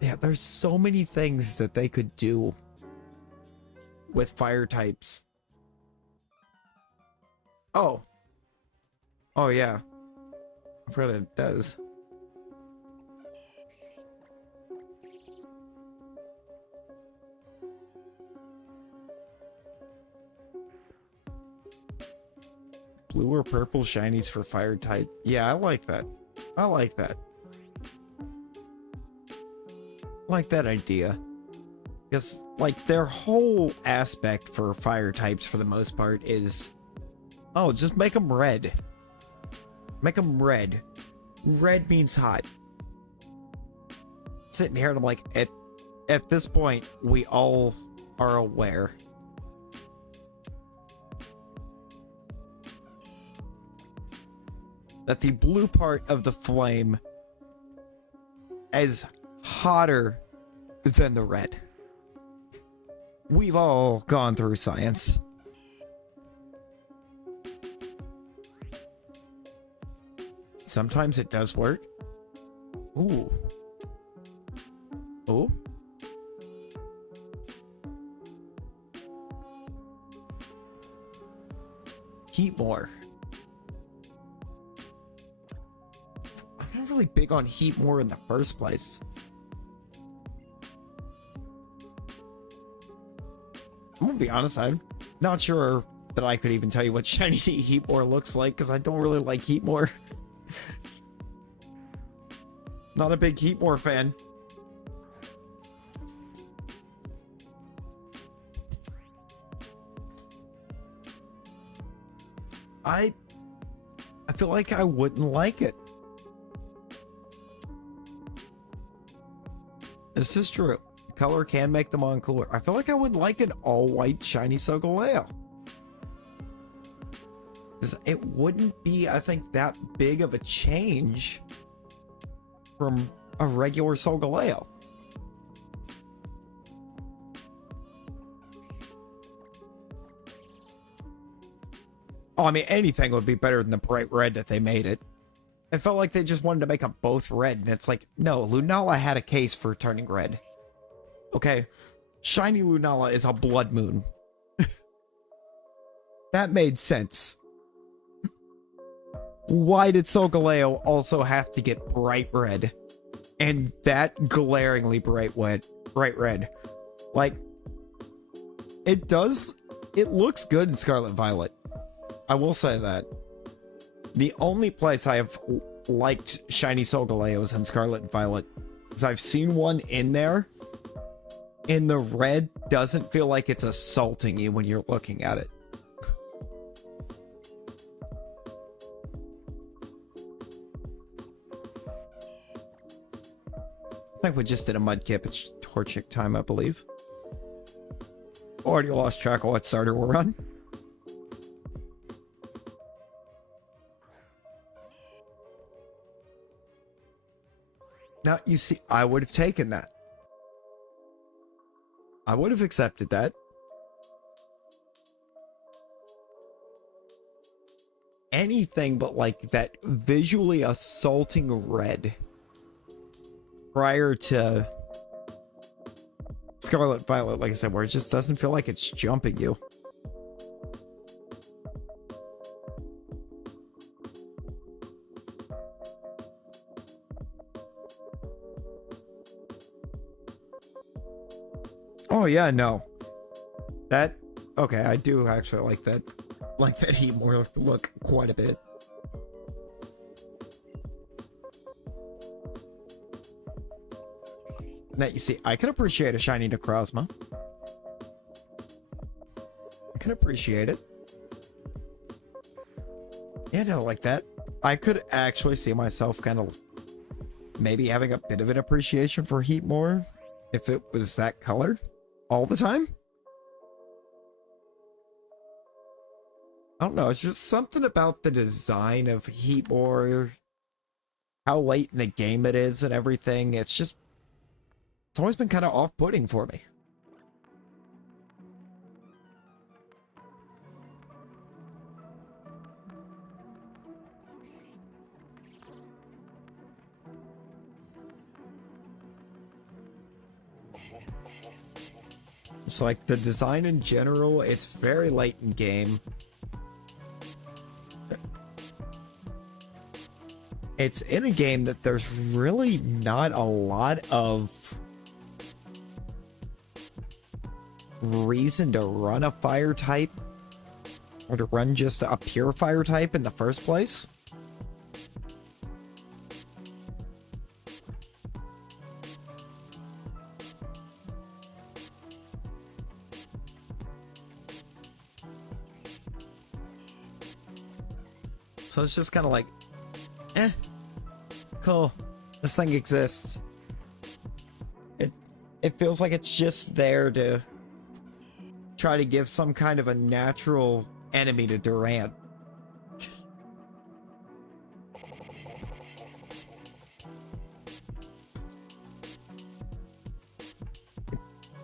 Yeah, there's so many things that they could do with fire types. Oh. Oh, yeah. I forgot it does. Blue or purple shinies for fire type. Yeah, I like that. I like that. I like that idea. Because, like, their whole aspect for fire types, for the most part, is... Oh, just make them red. Make them red. Red means hot. Sitting here and I'm like, at this point, we all are aware that the blue part of the flame is hotter than the red. We've all gone through science. Sometimes it does work. Ooh. Oh. Heat more. I'm not really big on heat more in the first place. I'm gonna be honest, I'm not sure that I could even tell you what shiny heat more looks like because I don't really like heat more. Not a big heat more fan. I feel like I wouldn't like it. This is true. Color can make them on cooler. I feel like I wouldn't like an all-white shiny Solgaleo. It wouldn't be, I think, that big of a change from a regular Solgaleo. Oh, I mean, anything would be better than the bright red that they made it. It felt like they just wanted to make them both red, and it's like, no, Lunala had a case for turning red. Okay, shiny Lunala is a blood moon. That made sense. Why did Solgaleo also have to get bright red? And that glaringly bright red. Like, it looks good in Scarlet Violet. I will say that. The only place I have liked shiny Solgaleos in Scarlet and Violet is I've seen one in there, and the red doesn't feel like it's assaulting you when you're looking at it. I think we just did a Mudkip. It's Torchic time, I believe. Already lost track of what starter we're on. Now, you see, I would have taken that. I would have accepted that. Anything but like that visually assaulting red prior to Scarlet Violet, like I said, where it just doesn't feel like it's jumping you. Oh yeah, no. That, okay, I do actually like that heat more look quite a bit. Now you see, I can appreciate a shiny Necrozma. I can appreciate it. Yeah, no, like that. I could actually see myself kind of maybe having a bit of an appreciation for heat more if it was that color all the time. I don't know, it's just something about the design of Heatmore, how late in the game it is and everything. It's always been kind of off-putting for me. So like the design in general, it's very late in game. It's in a game that there's really not a lot of reason to run a fire type or to run just a pure fire type in the first place. So it's just kind of like, cool. This thing exists. It feels like it's just there to try to give some kind of a natural enemy to Durant.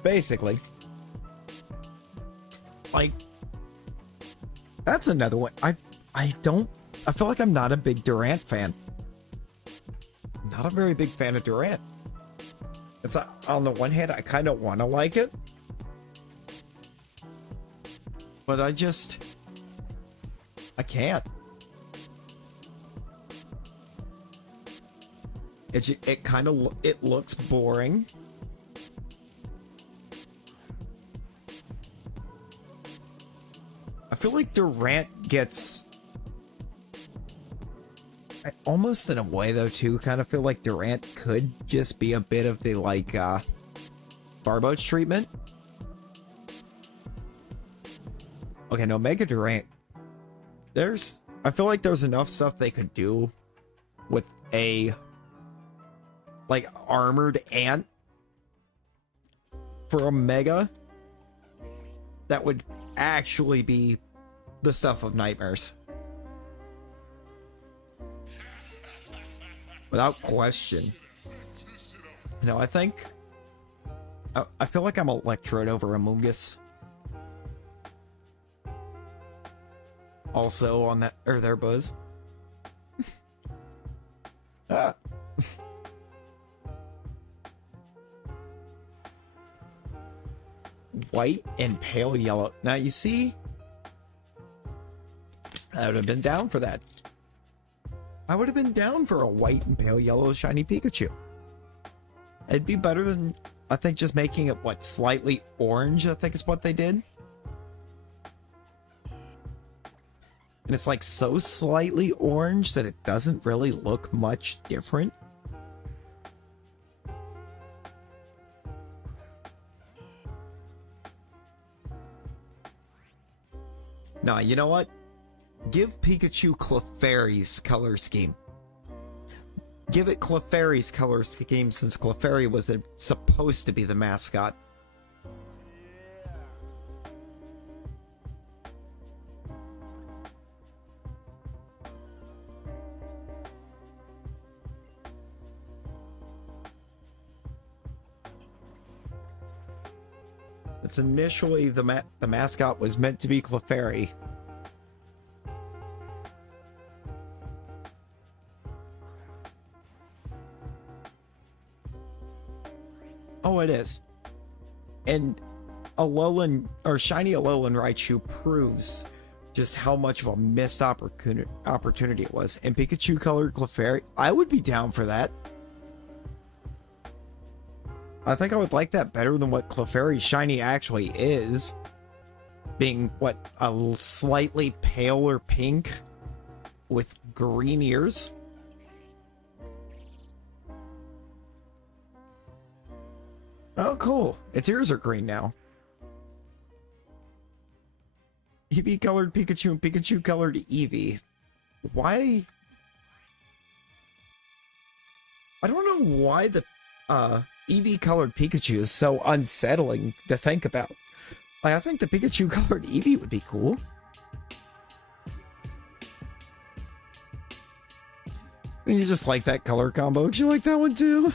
Basically. Like, that's another one. I feel like I'm not a big Durant fan. Not a very big fan of Durant. It's on the one hand, I kind of want to like it, but I can't. It looks boring. I feel like Durant gets, almost in a way though too, kind of feel like Durant could just be a bit of the like Barboach treatment. Okay, no, Mega Durant, I feel like there's enough stuff they could do with a like armored ant for a Mega that would actually be the stuff of nightmares. Without question. You know, I feel like I'm Electrode over Amoongus. Also on that, or there, Buzz. Ah. White and pale yellow. Now you see, I would have been down for that. I would have been down for a white and pale yellow shiny Pikachu. It'd be better than, I think, just making it, what, slightly orange, I think is what they did. And it's like so slightly orange that it doesn't really look much different. Nah, you know what? Give Pikachu Clefairy's color scheme. Give it Clefairy's color scheme, since Clefairy was supposed to be the mascot. It's initially the mascot was meant to be Clefairy. Oh, it is. And Alolan, or shiny Alolan Raichu, proves just how much of a missed opportunity it was. And Pikachu colored Clefairy, I would be down for that. I think I would like that better than what Clefairy shiny actually is. Being, what, a slightly paler pink with green ears. Oh, cool. Its ears are green now. Eevee colored Pikachu and Pikachu colored Eevee. Why? I don't know why the Eevee colored Pikachu is so unsettling to think about. Like, I think the Pikachu colored Eevee would be cool. You just like that color combo. Did you like that one too?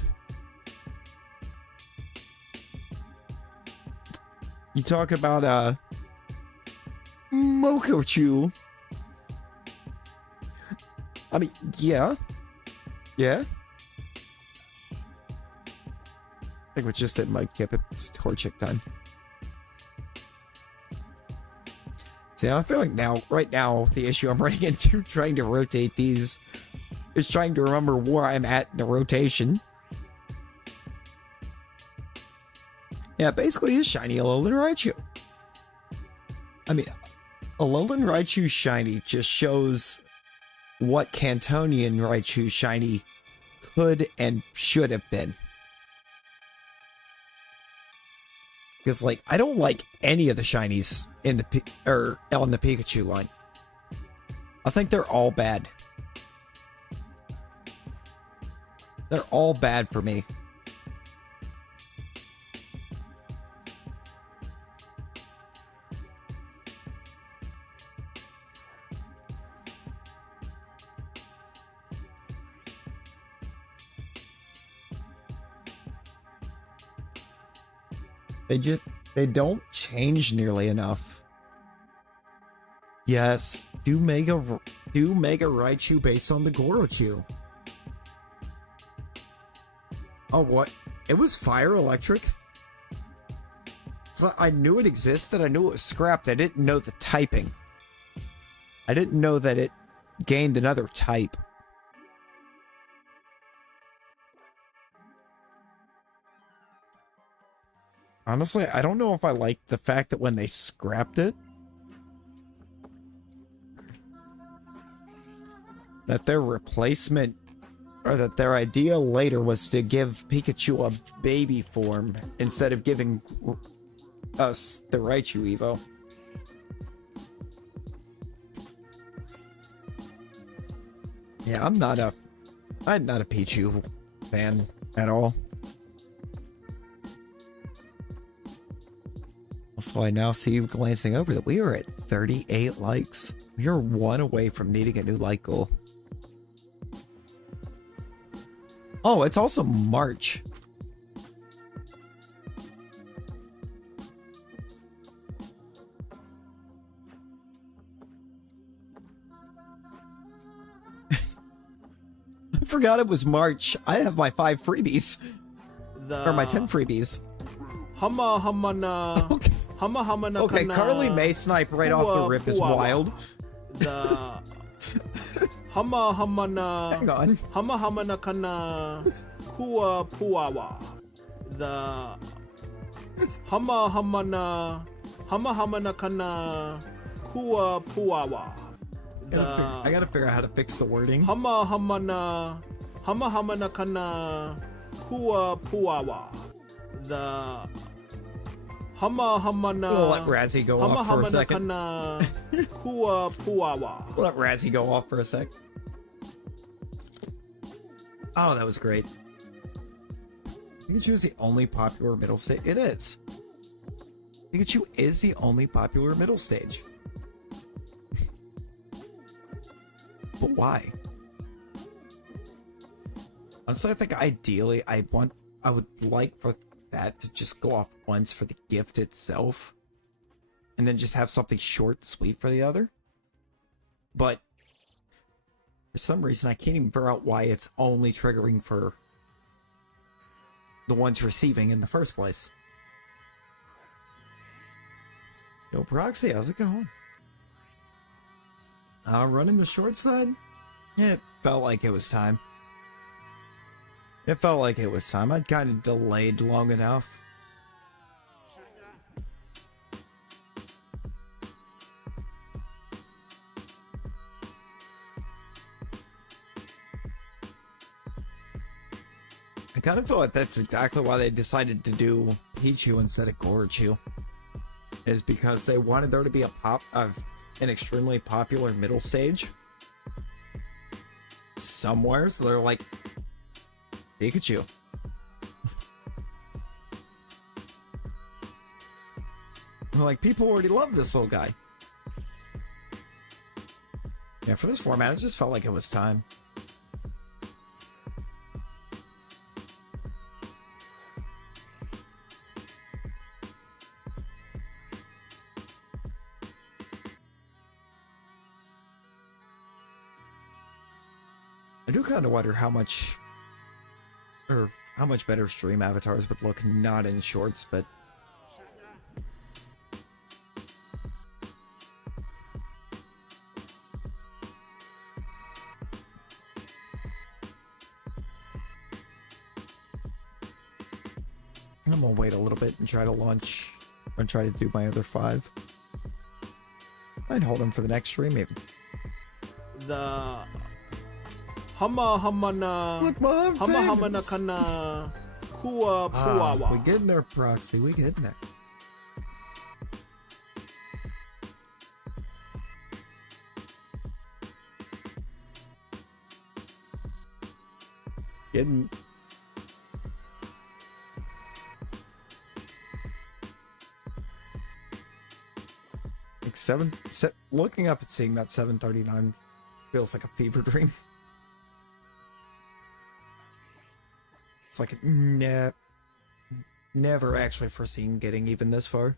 You talk about Mokochu. I mean, yeah. Yeah. I think we just did Mudkip. It's Torchic time. See, I feel like right now, the issue I'm running into trying to rotate these is trying to remember where I'm at in the rotation. Yeah, basically it's shiny Alolan Raichu. I mean, Alolan Raichu shiny just shows what Cantonian Raichu shiny could and should have been. Because, like, I don't like any of the shinies in the on the Pikachu line. I think they're all bad. They're all bad for me. They don't change nearly enough. Yes, do Mega Raichu based on the Gorochu. Oh, what? It was fire electric? So I knew it existed, I knew it was scrapped, I didn't know the typing. I didn't know that it gained another type. Honestly, I don't know if I like the fact that when they scrapped it, that their replacement, or that their idea later was to give Pikachu a baby form instead of giving us the Raichu Evo. Yeah, I'm not a Pichu fan at all. So I now see you glancing over that we are at 38 likes. We are one away from needing a new like goal. Oh, it's also March. I forgot it was March. I have my 5 freebies. Or my 10 freebies. Okay. Okay, Carly May snipe right off the rip is wild. The Hama Hamana. Hang on. Hama Hamana Kana Kua Puawa. The Hama Hamana Kana Kua Puawa. I gotta figure out how to fix the wording. Hama Hamana Kana Kua Puawa. The Hama Hamana. We'll let Razzie go off for a second. Kua Puawa. We'll let Razzie go off for a sec. Oh, that was great. Pikachu is the only popular middle stage. It is. Pikachu is the only popular middle stage. But why? Honestly, I think ideally I would like for that to just go off once for the gift itself, and then just have something short and sweet for the other. But for some reason, I can't even figure out why it's only triggering for the ones receiving in the first place. Yo, Proxy, how's it going? Running the short side? It felt like it was time. It felt like it was time. I'd kind of delayed long enough. I kind of feel like that's exactly why they decided to do Pichu instead of Gorochu. Is because they wanted there to be an extremely popular middle stage somewhere, so they're like, Pikachu. We're like, people already love this little guy. Yeah, for this format, it just felt like it was time. I do kind of wonder how much better stream avatars would look not in shorts, but I'm gonna wait a little bit and try to launch and try to do my other 5. I'd hold them for the next stream even. The Hama Hamana Look, Mom, Hama Hamana famous. Kana Kua Puawa. We getting there, Proxy. We getting there. Getting. Like looking up and seeing that 739 feels like a fever dream. It's like never actually foreseen getting even this far.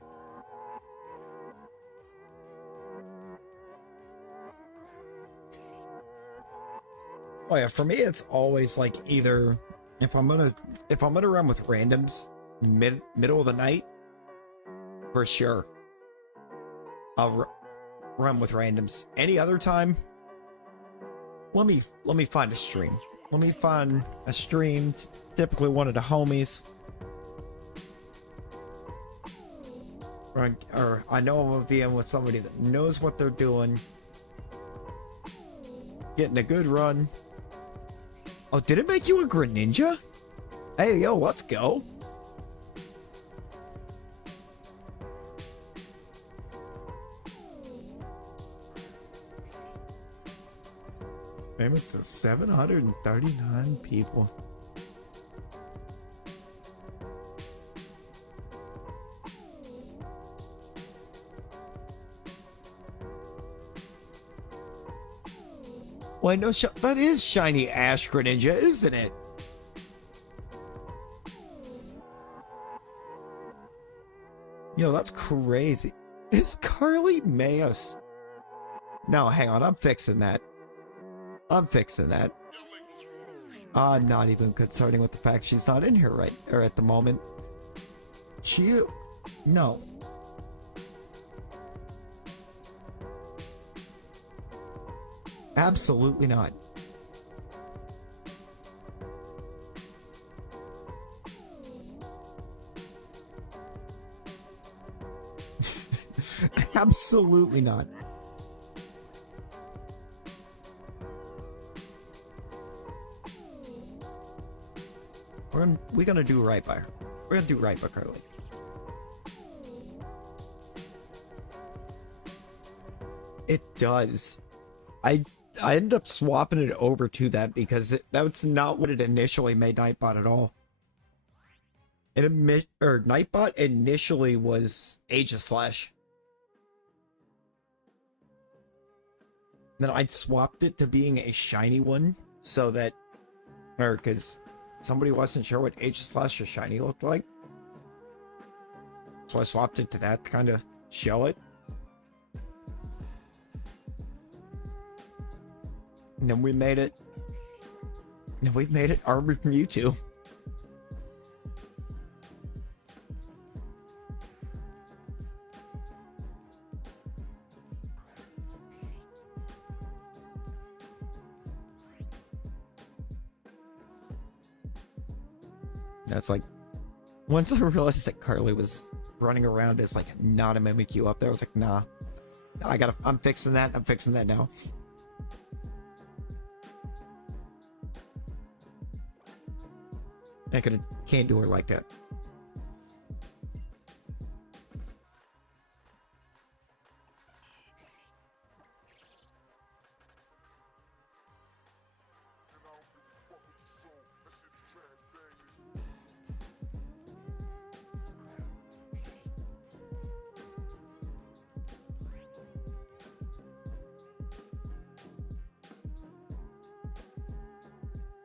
Oh yeah, for me it's always like either if I'm gonna run with randoms middle of the night, for sure I'll run with randoms. Any other time, let me find a stream. Let me find a stream, typically one of the homies. Or I know I'm gonna be in with somebody that knows what they're doing. Getting a good run. Oh, did it make you a Greninja? Hey, yo, let's go. Famous to 739 people. Wait, no, that is shiny Ash Greninja, isn't it? Yo, that's crazy. Is Carly Mayos? No, hang on, I'm fixing that. I'm not even concerning with the fact she's not in here at the moment. No. Absolutely not. Absolutely not. We're gonna do right by her. We're gonna do right by Carly. It does. I ended up swapping it over to that because that's not what it initially made Nightbot at all. Nightbot initially was Aegislash. Then I swapped it to being a shiny one so that, because somebody wasn't sure what Aegislash or shiny looked like. So I swapped it to that to kind of show it. And then we made it Armored Mewtwo. That's like, once I realized that Carly was running around as like not a Mimikyu up there, I was like, nah, I'm fixing that. I'm fixing that now. I can't do her like that.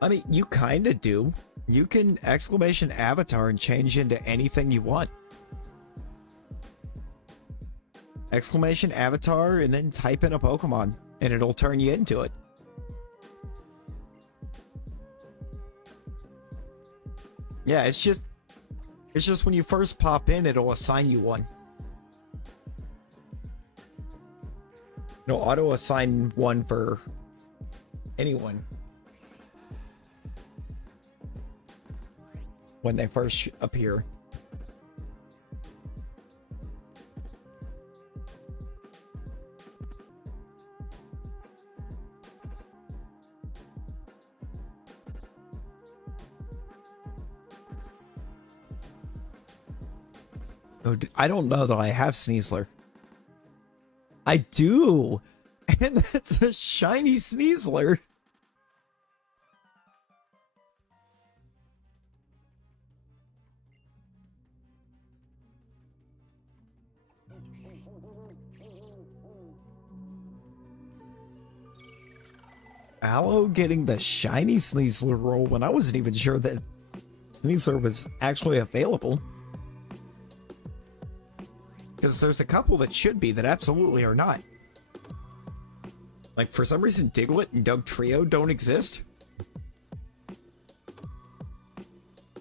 I mean, you kind of do. You can exclamation avatar and change into anything you want. Exclamation avatar and then type in a Pokemon and it'll turn you into it. Yeah, it's just when you first pop in, it'll assign you one. It'll auto assign one for anyone when they first appear. Oh, I don't know that I have Sneasler. I do. And that's a shiny Sneasler. Aloe getting the shiny Sneasler roll when I wasn't even sure that Sneasler was actually available. Because there's a couple that should be that absolutely are not. Like, for some reason, Diglett and Doug Trio don't exist.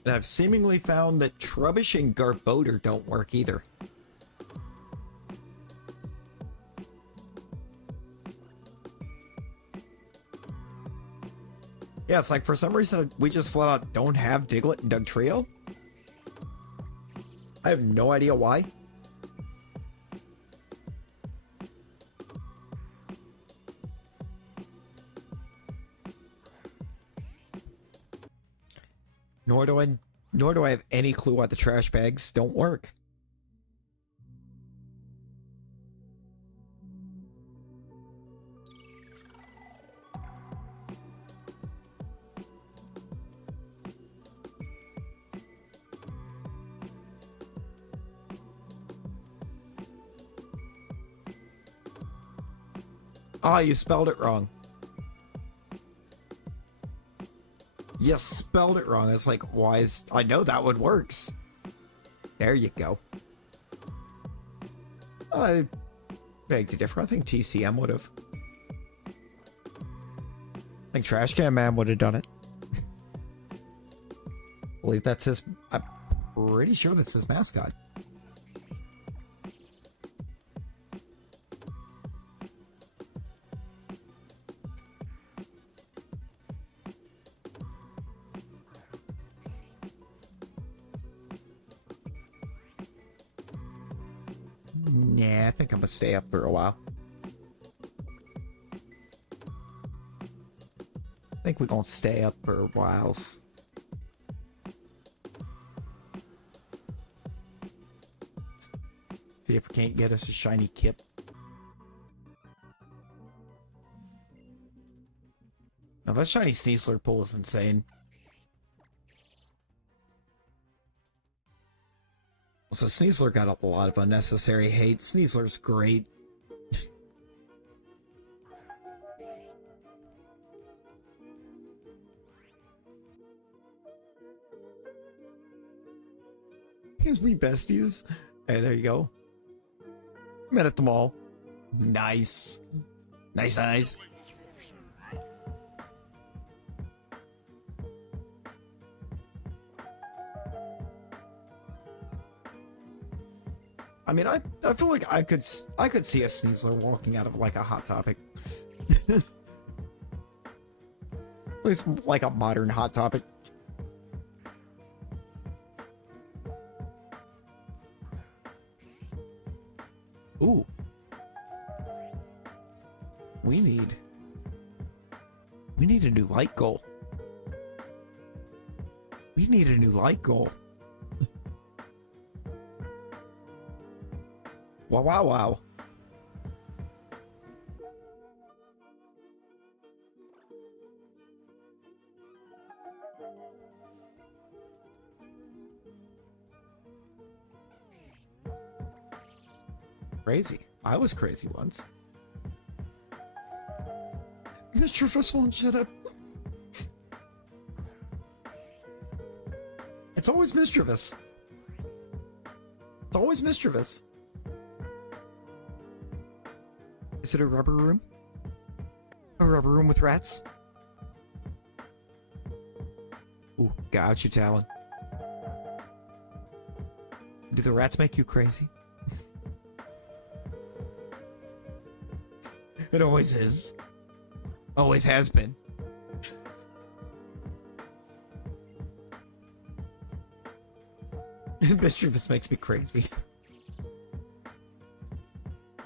And I've seemingly found that Trubbish and Garbodor don't work either. Yeah, it's like for some reason we just flat out don't have Diglett and Doug Trio. I have no idea why. Nor do I have any clue why the trash bags don't work. Ah, you spelled it wrong. You spelled it wrong. It's like, why is... I know that one works. There you go. I beg to differ. I think TCM would have. I think Trash Can Man would have done it. I believe that's his... I'm pretty sure that's his mascot. Yeah, I think I'm gonna stay up for a while. I think we're gonna stay up for a while. See if we can't get us a shiny Kip. Now that shiny Sneasler pull is insane. So Sneasler got a lot of unnecessary hate. Sneasler's great. Because we besties. Hey, there you go. Met at the mall. Nice. Nice, nice. I mean, I feel like I could see a Sneasler walking out of like a Hot Topic. At least like a modern Hot Topic. Ooh. We need a new light goal. We need a new light goal. Wow, wow, wow. Crazy. I was crazy once. Mr. Fuss won't shut up. It's always mischievous. It's always mischievous. Is it a rubber room? A rubber room with rats? Ooh, got you, Talon. Do the rats make you crazy? It always is. Always has been. Mischievous makes me crazy.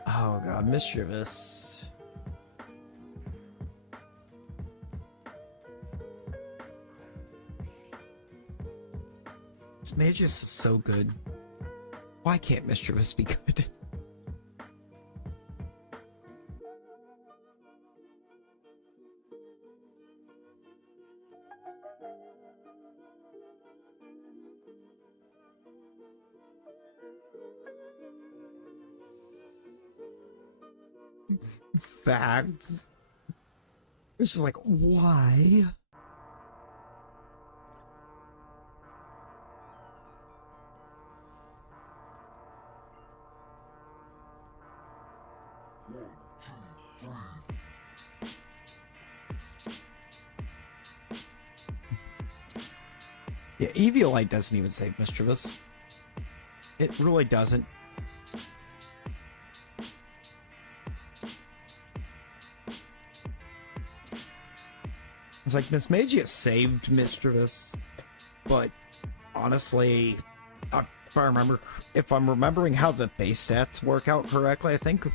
Oh god, mischievous. This Magus is so good. Why can't Mischievous be good? Facts. It's just like, why? Yeah, Eviolite doesn't even save Mischievous. It really doesn't. It's like Miss Magia saved Mischievous, but honestly, if I'm remembering how the base stats work out correctly, I think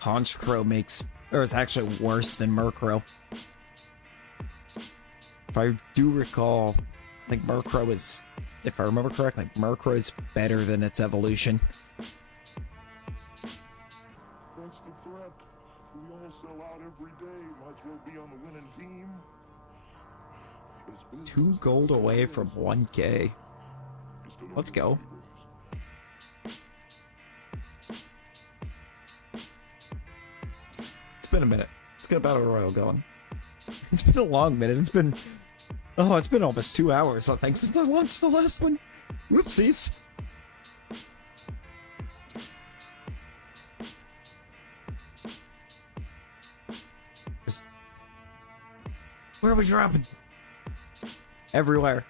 Honchcrow is actually worse than Murkrow. If I do recall, I think Murkrow is, if I remember correctly, Murkrow is better than its evolution. That's the threat. We all sell out every day. Might as well be on the winning team. 2 gold away from 1K. Let's go. It's been a minute. Let's get a Battle Royal going. It's been a long minute. It's been almost 2 hours, I think, since I launched the last one. Whoopsies. Where are we dropping? Everywhere.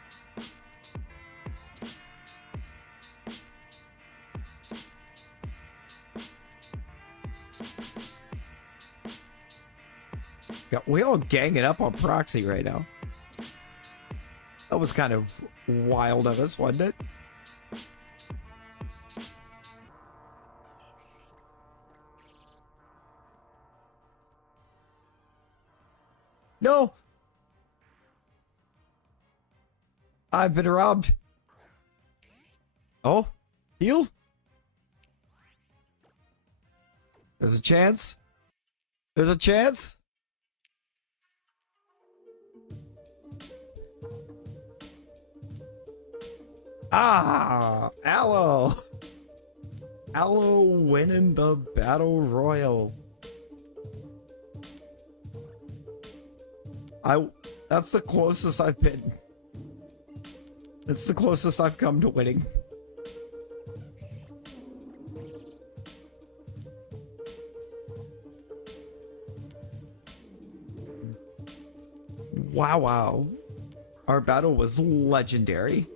We all ganging up on Proxy right now. That was kind of wild of us, wasn't it? No! I've been robbed. Oh, healed? There's a chance. There's a chance. Ah, Aloe. Aloe winning the Battle Royal. That's the closest I've been. It's the closest I've come to winning. Wow, wow. Our battle was legendary.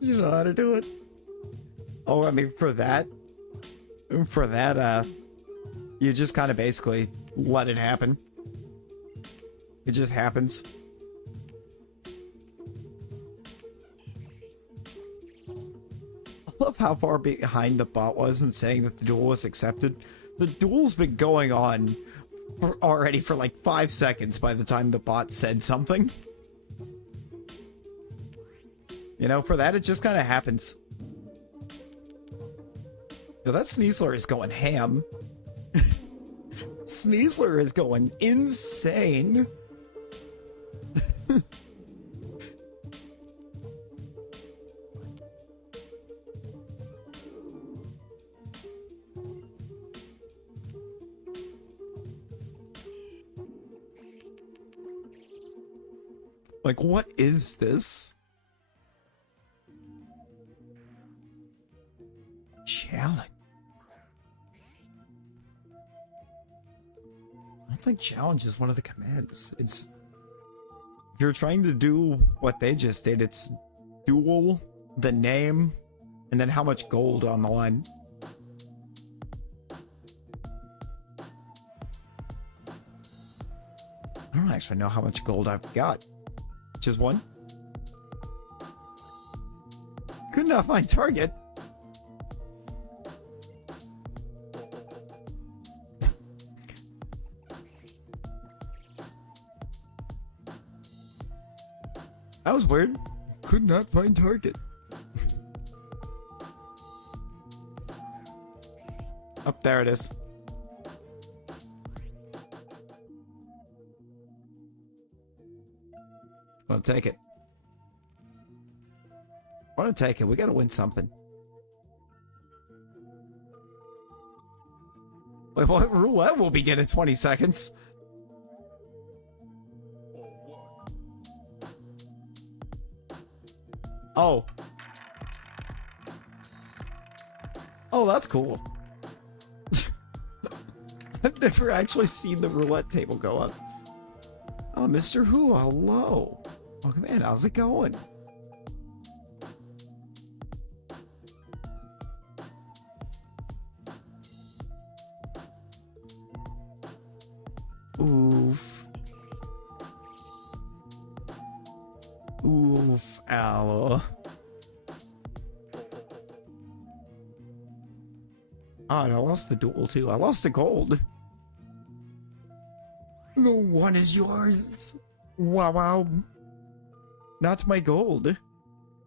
You know how to do it. Oh, I mean, for that, you just kind of basically let it happen. It just happens. I love how far behind the bot was in saying that the duel was accepted. The duel's been going on already for like 5 seconds by the time the bot said something. You know, for that, it just kind of happens. Yo, that Sneasler is going ham. Sneasler is going insane. Like, what is this? Challenge. I don't think challenge is one of the commands. It's, if you're trying to do what they just did, it's duel, the name, and then how much gold on the line. I don't actually know how much gold I've got. Just one? Could not find target. That was weird. Could not find target. Up there it is. I'll take it. I want to take it. We got to win something. Wait, what roulette will begin in 20 seconds? Oh. Oh, that's cool. I've never actually seen the roulette table go up. Oh, Mr. Who, hello. Welcome in. How's it going? Oof. Oof, Aloe. Oh, and I lost the duel too. I lost the gold. The one is yours. Wow, wow. Not my gold.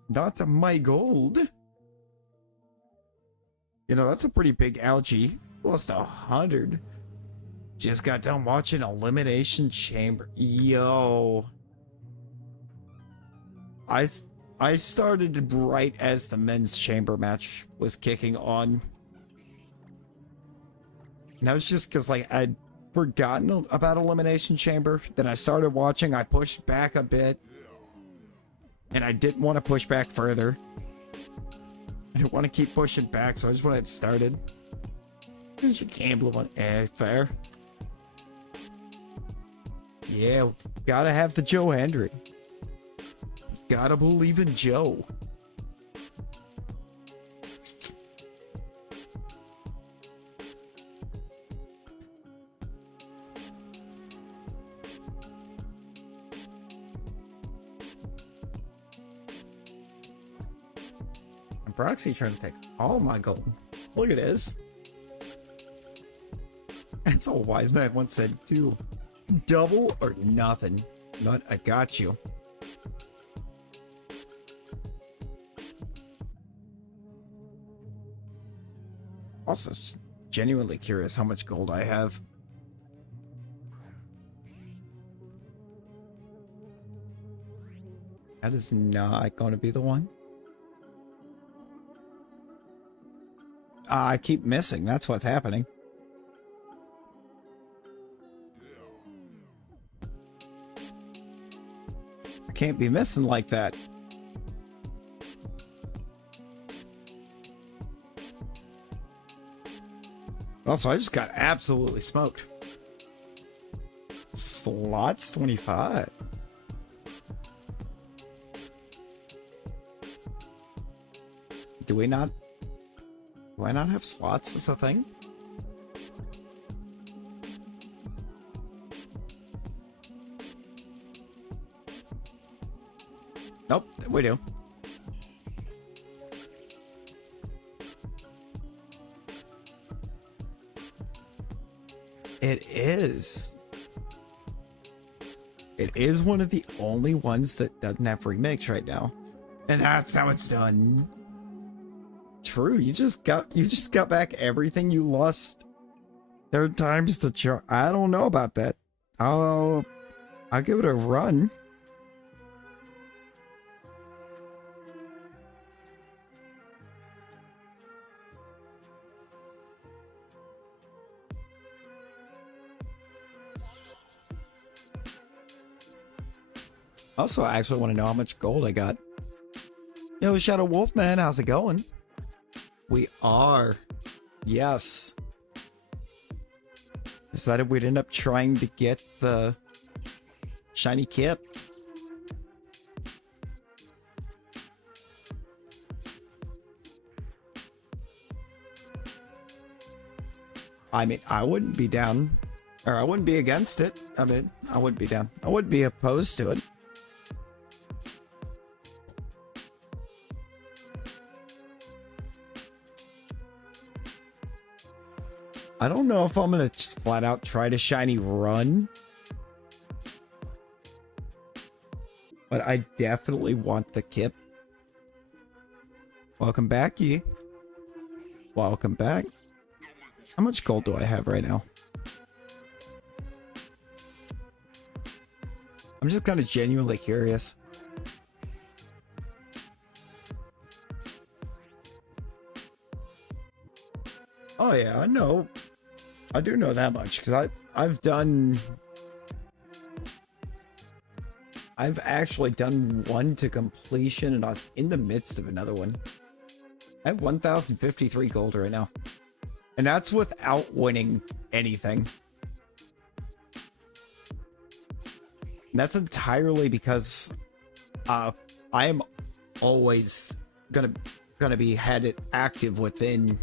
Not my gold. You know, that's a pretty big ouchie. Lost 100. Just got done watching Elimination Chamber. Yo. I started right as the men's chamber match was kicking on. And that was just because, like, I'd forgotten about Elimination Chamber. Then I started watching. I pushed back a bit. And I didn't want to push back further. I didn't want to keep pushing back, so I just wanted it started. You can't blow on fair. Yeah, gotta have the Joe Hendry. Gotta believe in Joe. And Proxy trying to take all my gold. Look at this. That's all wise man once said too. Double or nothing. Not I got you. Also, genuinely curious how much gold I have. That is not going to be the one. I keep missing. That's what's happening. I can't be missing like that. Also, I just got absolutely smoked. Slots 25. Do I not have slots as a thing? Nope, we do. It is. It is one of the only ones that doesn't have remakes right now. And that's how it's done. True, you just got back everything you lost. Third time's the charm. I don't know about that. I'll give it a run. Also, I actually want to know how much gold I got. Yo, Shadow Wolfman, how's it going? We are. Yes. Decided we'd end up trying to get the shiny kip. I mean, I wouldn't be down, or I wouldn't be against it. I mean, I wouldn't be down. I wouldn't be opposed to it. I don't know if I'm gonna just flat out try to shiny run. But I definitely want the Kip. Welcome back, Yi. Welcome back. How much gold do I have right now? I'm just kind of genuinely curious. Oh yeah, I know. I do know that much because I've actually done one to completion and I was in the midst of another one. I have 1,053 gold right now. And that's without winning anything. And that's entirely because I am always gonna be headed active within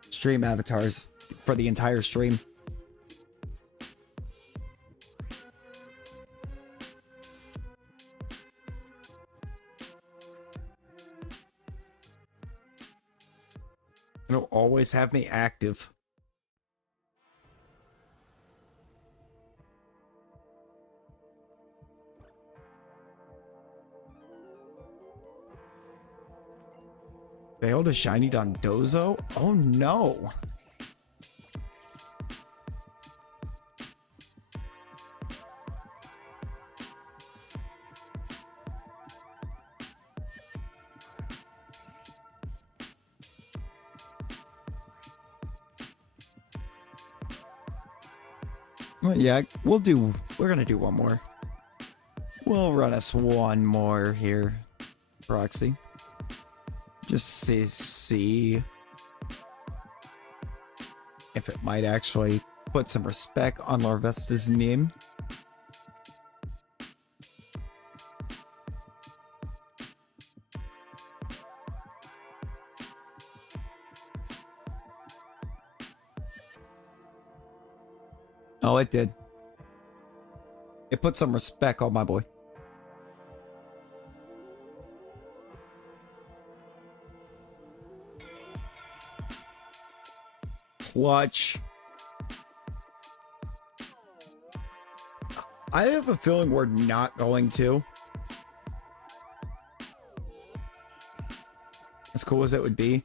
stream avatars for the entire stream. It'll always have me active. Failed a shiny Dondozo? Oh no. Well, yeah, we're gonna do one more. We'll run us one more here, Proxy. Just to see if it might actually put some respect on Larvesta's name. Oh, it did. It put some respect on my boy. Clutch. I have a feeling we're not going to. As cool as it would be.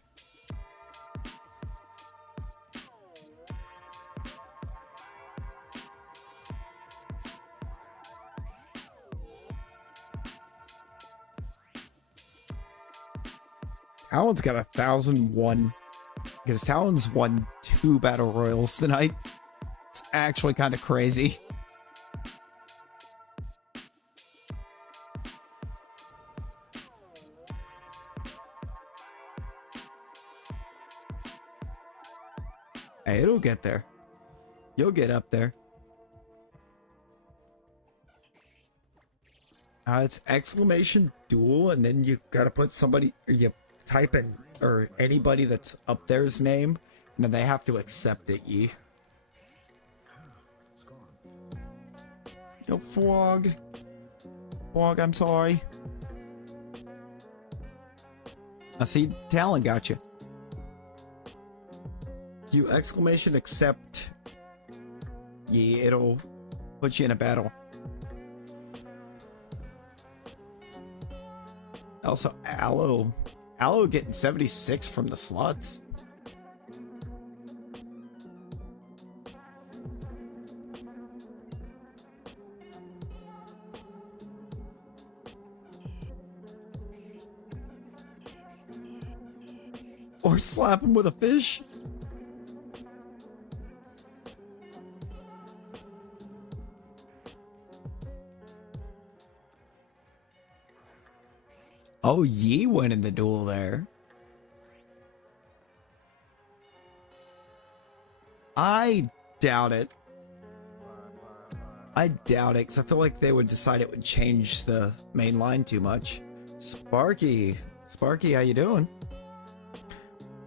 Talon's got 1,001. Because Talon's won 2 battle royals tonight. It's actually kind of crazy. Hey, it'll get there. You'll get up there. It's exclamation duel, and then you gotta put somebody, or you type in, or anybody that's up there's name, and then they have to accept it, Yi. Yo, Frog. Frog, I'm sorry. I see Talon got you. You exclamation accept Yi, it'll put you in a battle. Also, Aloe getting 76 from the sluts. Or slap him with a fish. Oh, Yi went in the duel there. I doubt it. I doubt it, because I feel like they would decide it would change the main line too much. Sparky, how you doing?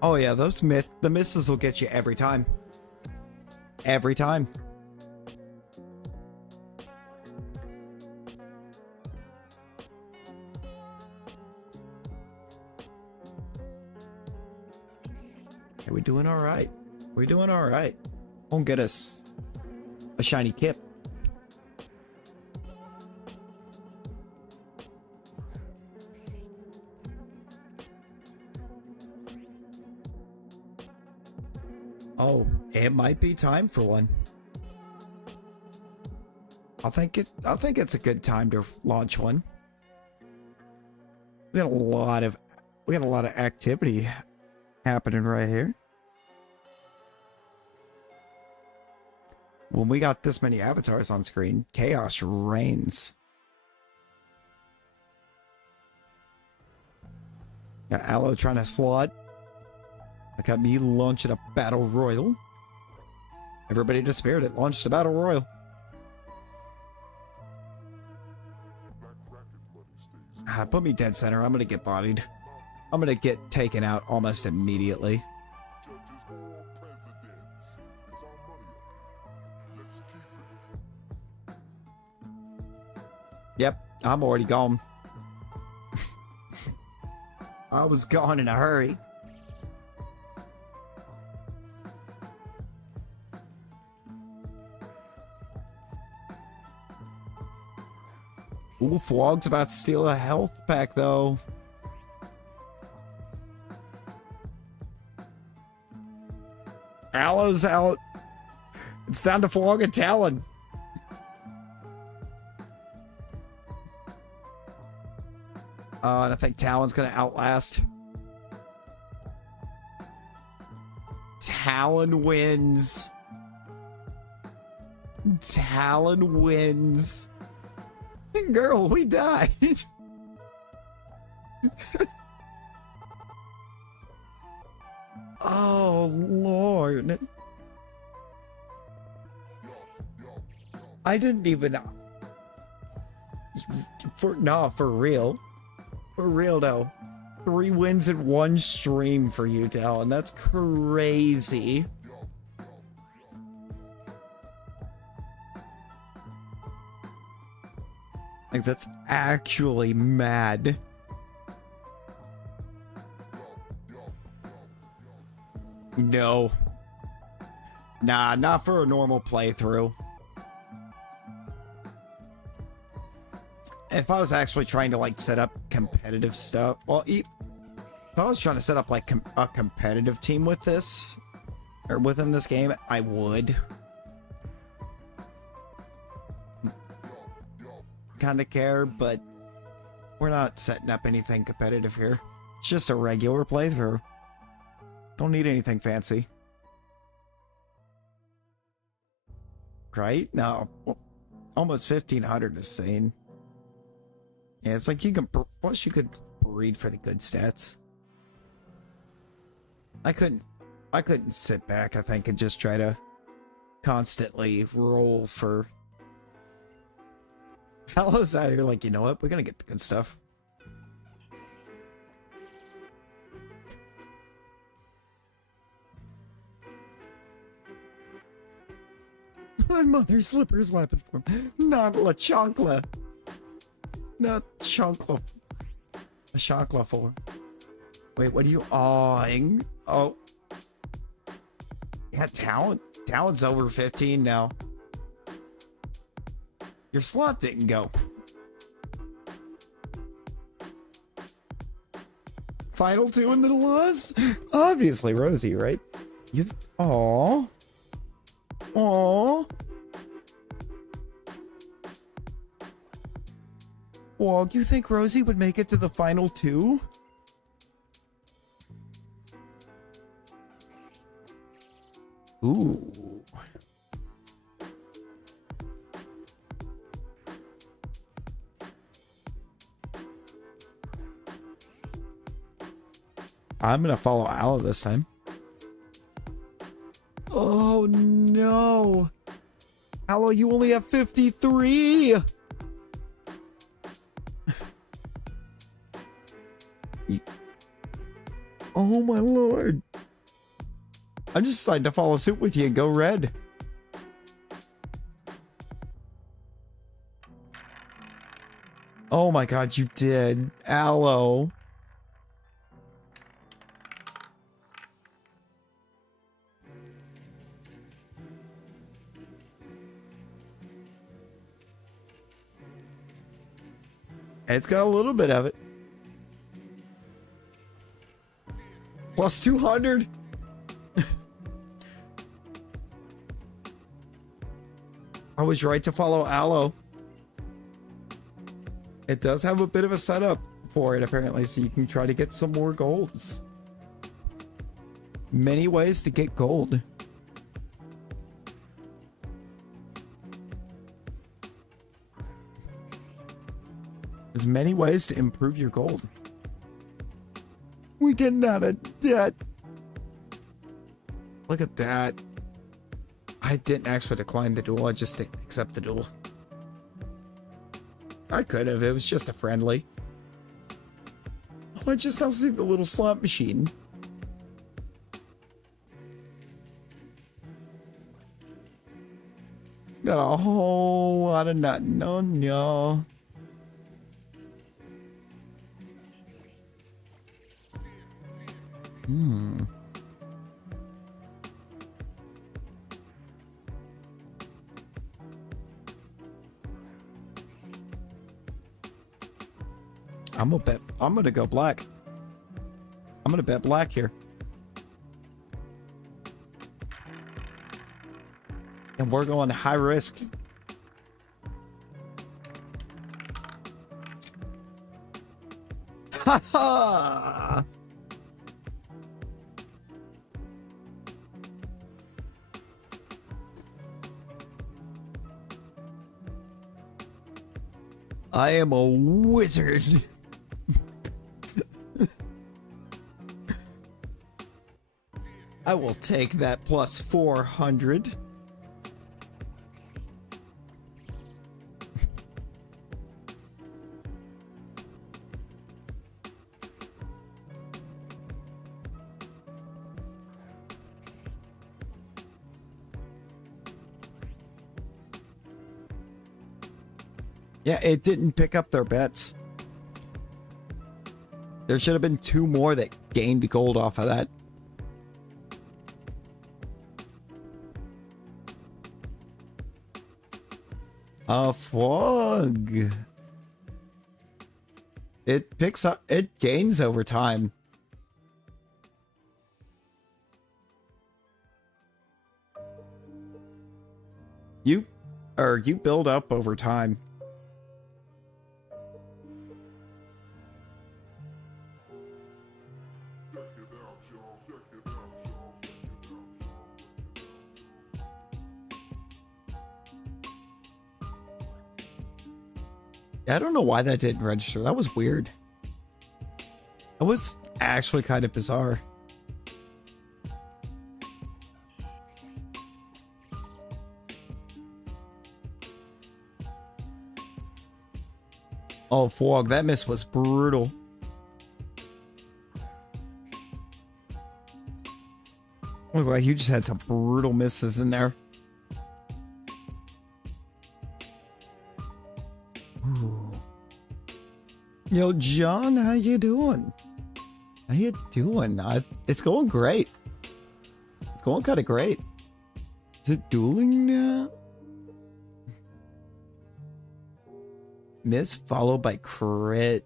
Oh yeah, the misses will get you every time. Every time. We're doing all right. We're doing all right. Won't get us a shiny kip. Oh, it might be time for one. I think it's a good time to launch one. We got a lot of activity happening right here. When we got this many avatars on screen, chaos reigns. Got Aloe trying to slot. I got me launching a battle royal. Everybody disappeared. It launched a battle royal. Put me dead center. I'm gonna get bodied. I'm gonna get taken out almost immediately. Yep, I'm already gone. I was gone in a hurry. Ooh, Flog's about to steal a health pack, though. Aloe's out. It's down to Flog and Talon. And I think Talon's gonna outlast. Talon wins. Talon wins. Girl, we died. Oh, Lord. I didn't even... For real. For real, though. 3 wins in 1 stream for you, Talon. That's crazy. Like, that's actually mad. No. Nah, not for a normal playthrough. If I was actually trying to, like, set up competitive stuff... Well, if I was trying to set up, like, a competitive team with this... Or within this game, I would. Kind of care, but we're not setting up anything competitive here. It's just a regular playthrough. Don't need anything fancy. Right? No. Almost 1,500 is insane. Yeah, it's like you can... Plus you could breed for the good stats. I couldn't sit back, I think, and just try to constantly roll for... Aloe's out here like, you know what? We're gonna get the good stuff. My mother's slippers lapping for him. Not La Chancla. Not Chancla. A Chancla for. Wait, what are you awing? Oh. Yeah, Talon's over 15 now. Your slot didn't go. Final 2 in the loss? Obviously Rosie, right? Aww. Aww. Well, you think Rosie would make it to the final 2? Ooh. I'm gonna follow Aloe this time. Oh no! Aloe, you only have 53! Oh my lord. I just decided to follow suit with you and go red. Oh my god, you did. Aloe. It's got a little bit of it. Plus 200. I was right to follow Aloe. It does have a bit of a setup for it, apparently, so you can try to get some more golds. Many ways to get gold. There's many ways to improve your gold. We're getting out of debt. Look at that. I didn't actually decline the duel, I just didn't accept the duel. I could have, it was just a friendly. Oh, I just now see the little slot machine. Got a whole lot of nothing on y'all. I'm gonna go black. I'm gonna bet black here. And we're going high risk. Ha ha! I am a wizard. I will take that plus 400. Yeah, it didn't pick up their bets. There should have been 2 more that gained gold off of that. A fog. It picks up, it gains over time. You build up over time. I don't know why that didn't register. That was weird. That was actually kind of bizarre. Oh, Fog, that miss was brutal. Look like you just had some brutal misses in there. Ooh. Yo, John, how you doing? How you doing? It's going great. It's going kind of great. Is it dueling now? Miss followed by crit.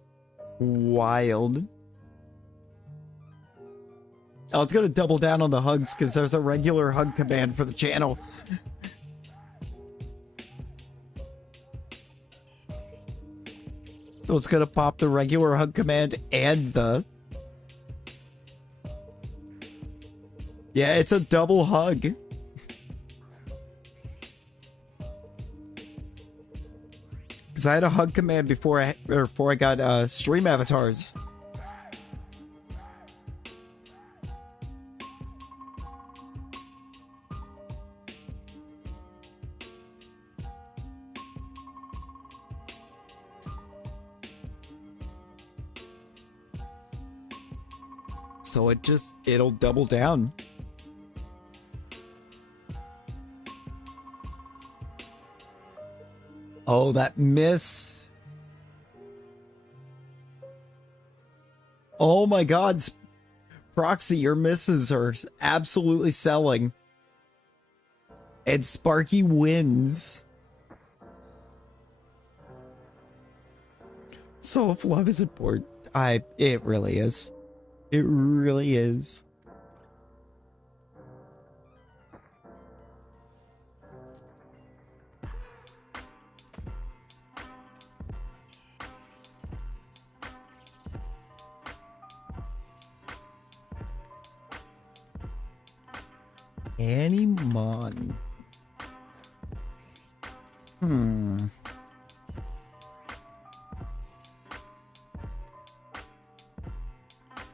Wild. Oh, it's gonna double down on the hugs because there's a regular hug command for the channel. So it's gonna pop the regular hug command and the... Yeah, it's a double hug. Because I had a hug command before I got stream avatars. So it'll double down. Oh, that miss. Oh my God. Proxy, your misses are absolutely selling. And Sparky wins. Self-love is important. It really is. It really is. Animon.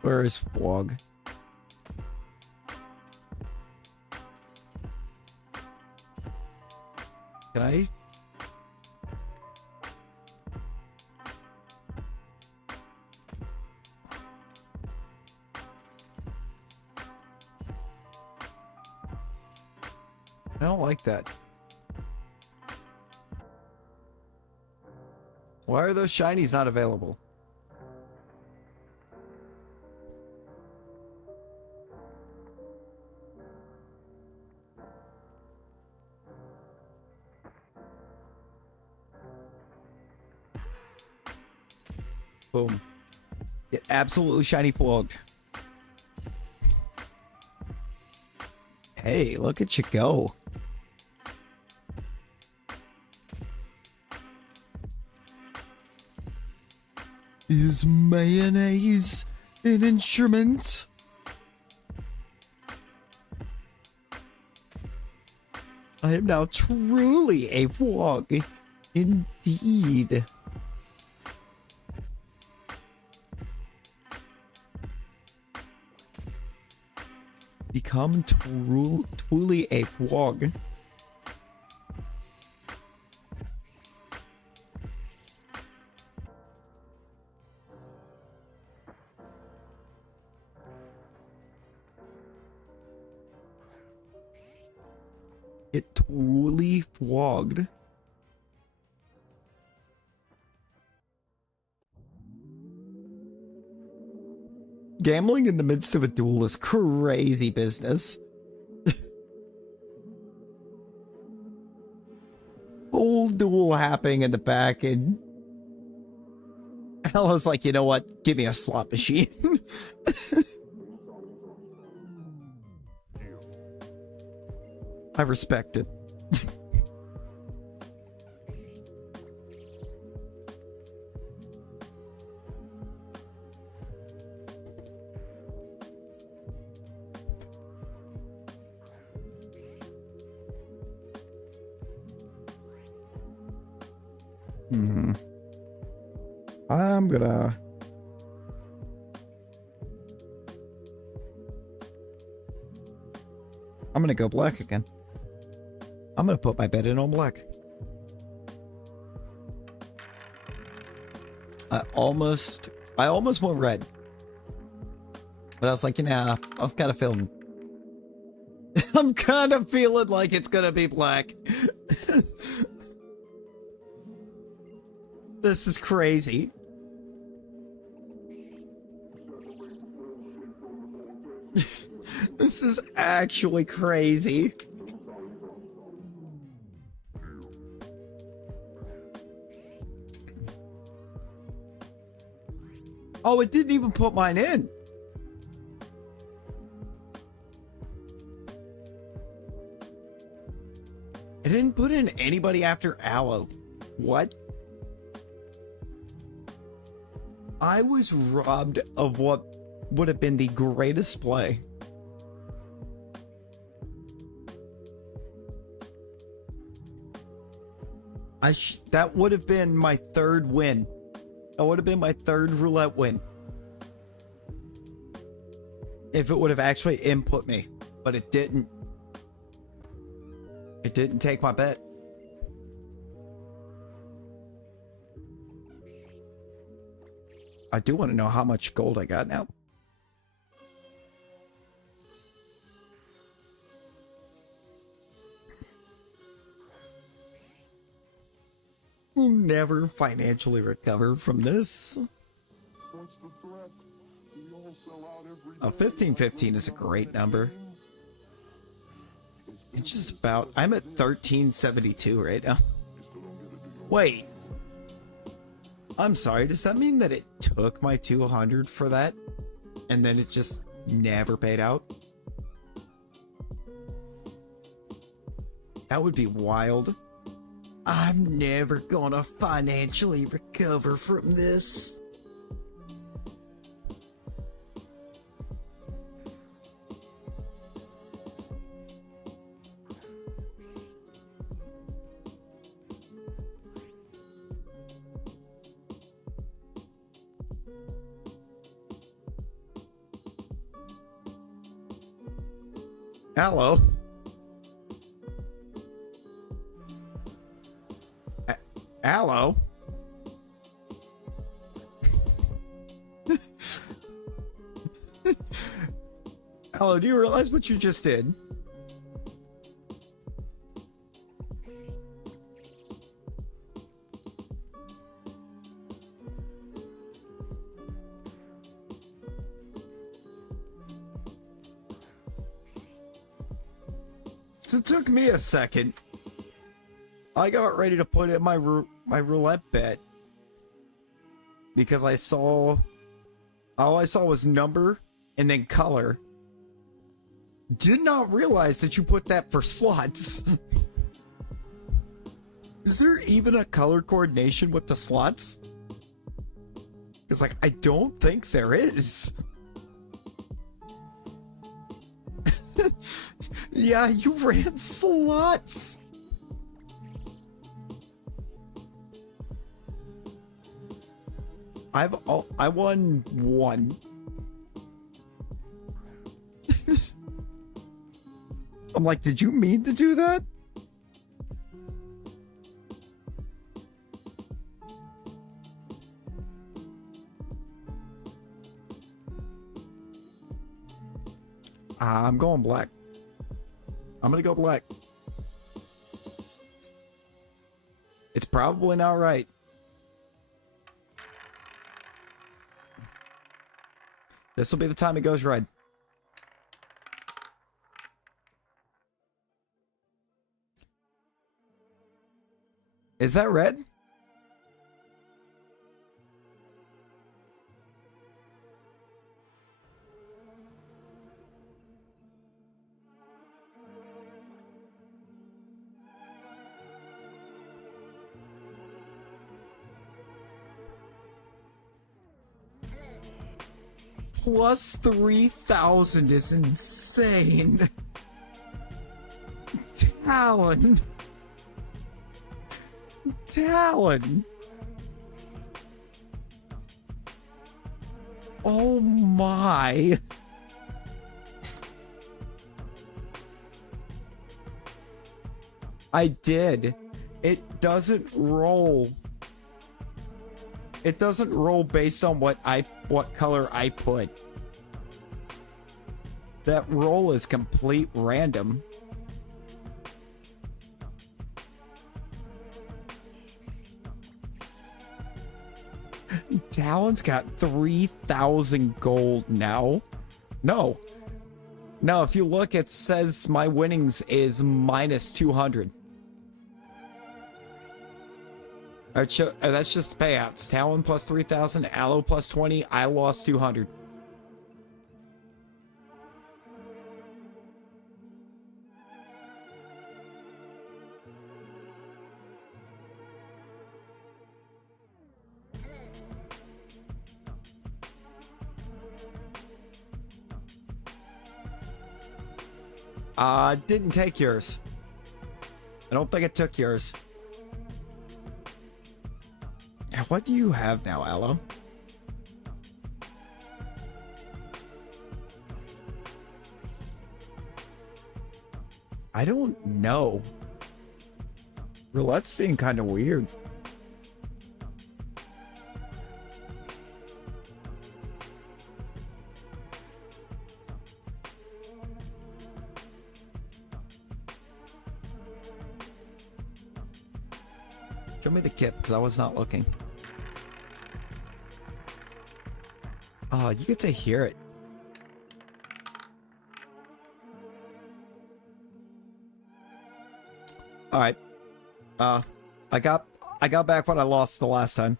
Where is Fog? Can I? I don't like that. Why are those shinies not available? Boom. Get absolutely shiny flogged. Hey, look at you go. Is mayonnaise an instrument? I am now truly a frog. Indeed. Become truly a frog. Get truly flogged. Gambling in the midst of a duel is crazy business. Whole duel happening in the back, and Hello's like, you know what? Give me a slot machine. I respect it. I'm gonna go black again. I'm gonna put my bet in on black. I almost went red. But I was like, yeah, I've got a feeling. I'm kind of feeling like it's gonna be black. This is crazy. This is actually crazy. Oh, it didn't even put mine in. It didn't put in anybody after Aloe. What? I was robbed of what would have been the greatest play. That would have been my third win. That would have been my third roulette win. If it would have actually input me. But it didn't. It didn't take my bet. I do want to know how much gold I got now. We'll never financially recover from this. What's the threat? We all sell out every day. 1515 is a great number. It's just about... I'm at 1372 right now. Wait. I'm sorry, does that mean that it took my 200 for that? And then it just never paid out? That would be wild. I'm never gonna financially recover from this. Hello. Hello. Hello, do you realize what you just did? So it took me a second. I got ready to put in my roulette bet because all I saw was number and then color. Did not realize that you put that for slots. Is there even a color coordination with the slots? It's like, I don't think there is. Yeah, you ran slots. I won one. I'm like, did you mean to do that? I'm going black. I'm gonna go black. It's probably not right. This will be the time it goes red. Is that red? Plus 3,000 is insane. Talon. Talon. Oh my. I did. It doesn't roll. It doesn't roll based on what color I put. That roll is complete random. Talon's got 3,000 gold now. No, if you look, it says my winnings is minus 200. Alright, that's just the payouts. Talon plus 3,000, Aloe plus 20, I lost 200. Didn't take yours. I don't think it took yours. What do you have now, Aloe? I don't know. Roulette's being kind of weird. Show me the kit, because I was not looking. Oh, you get to hear it. All right. I got back what I lost the last time.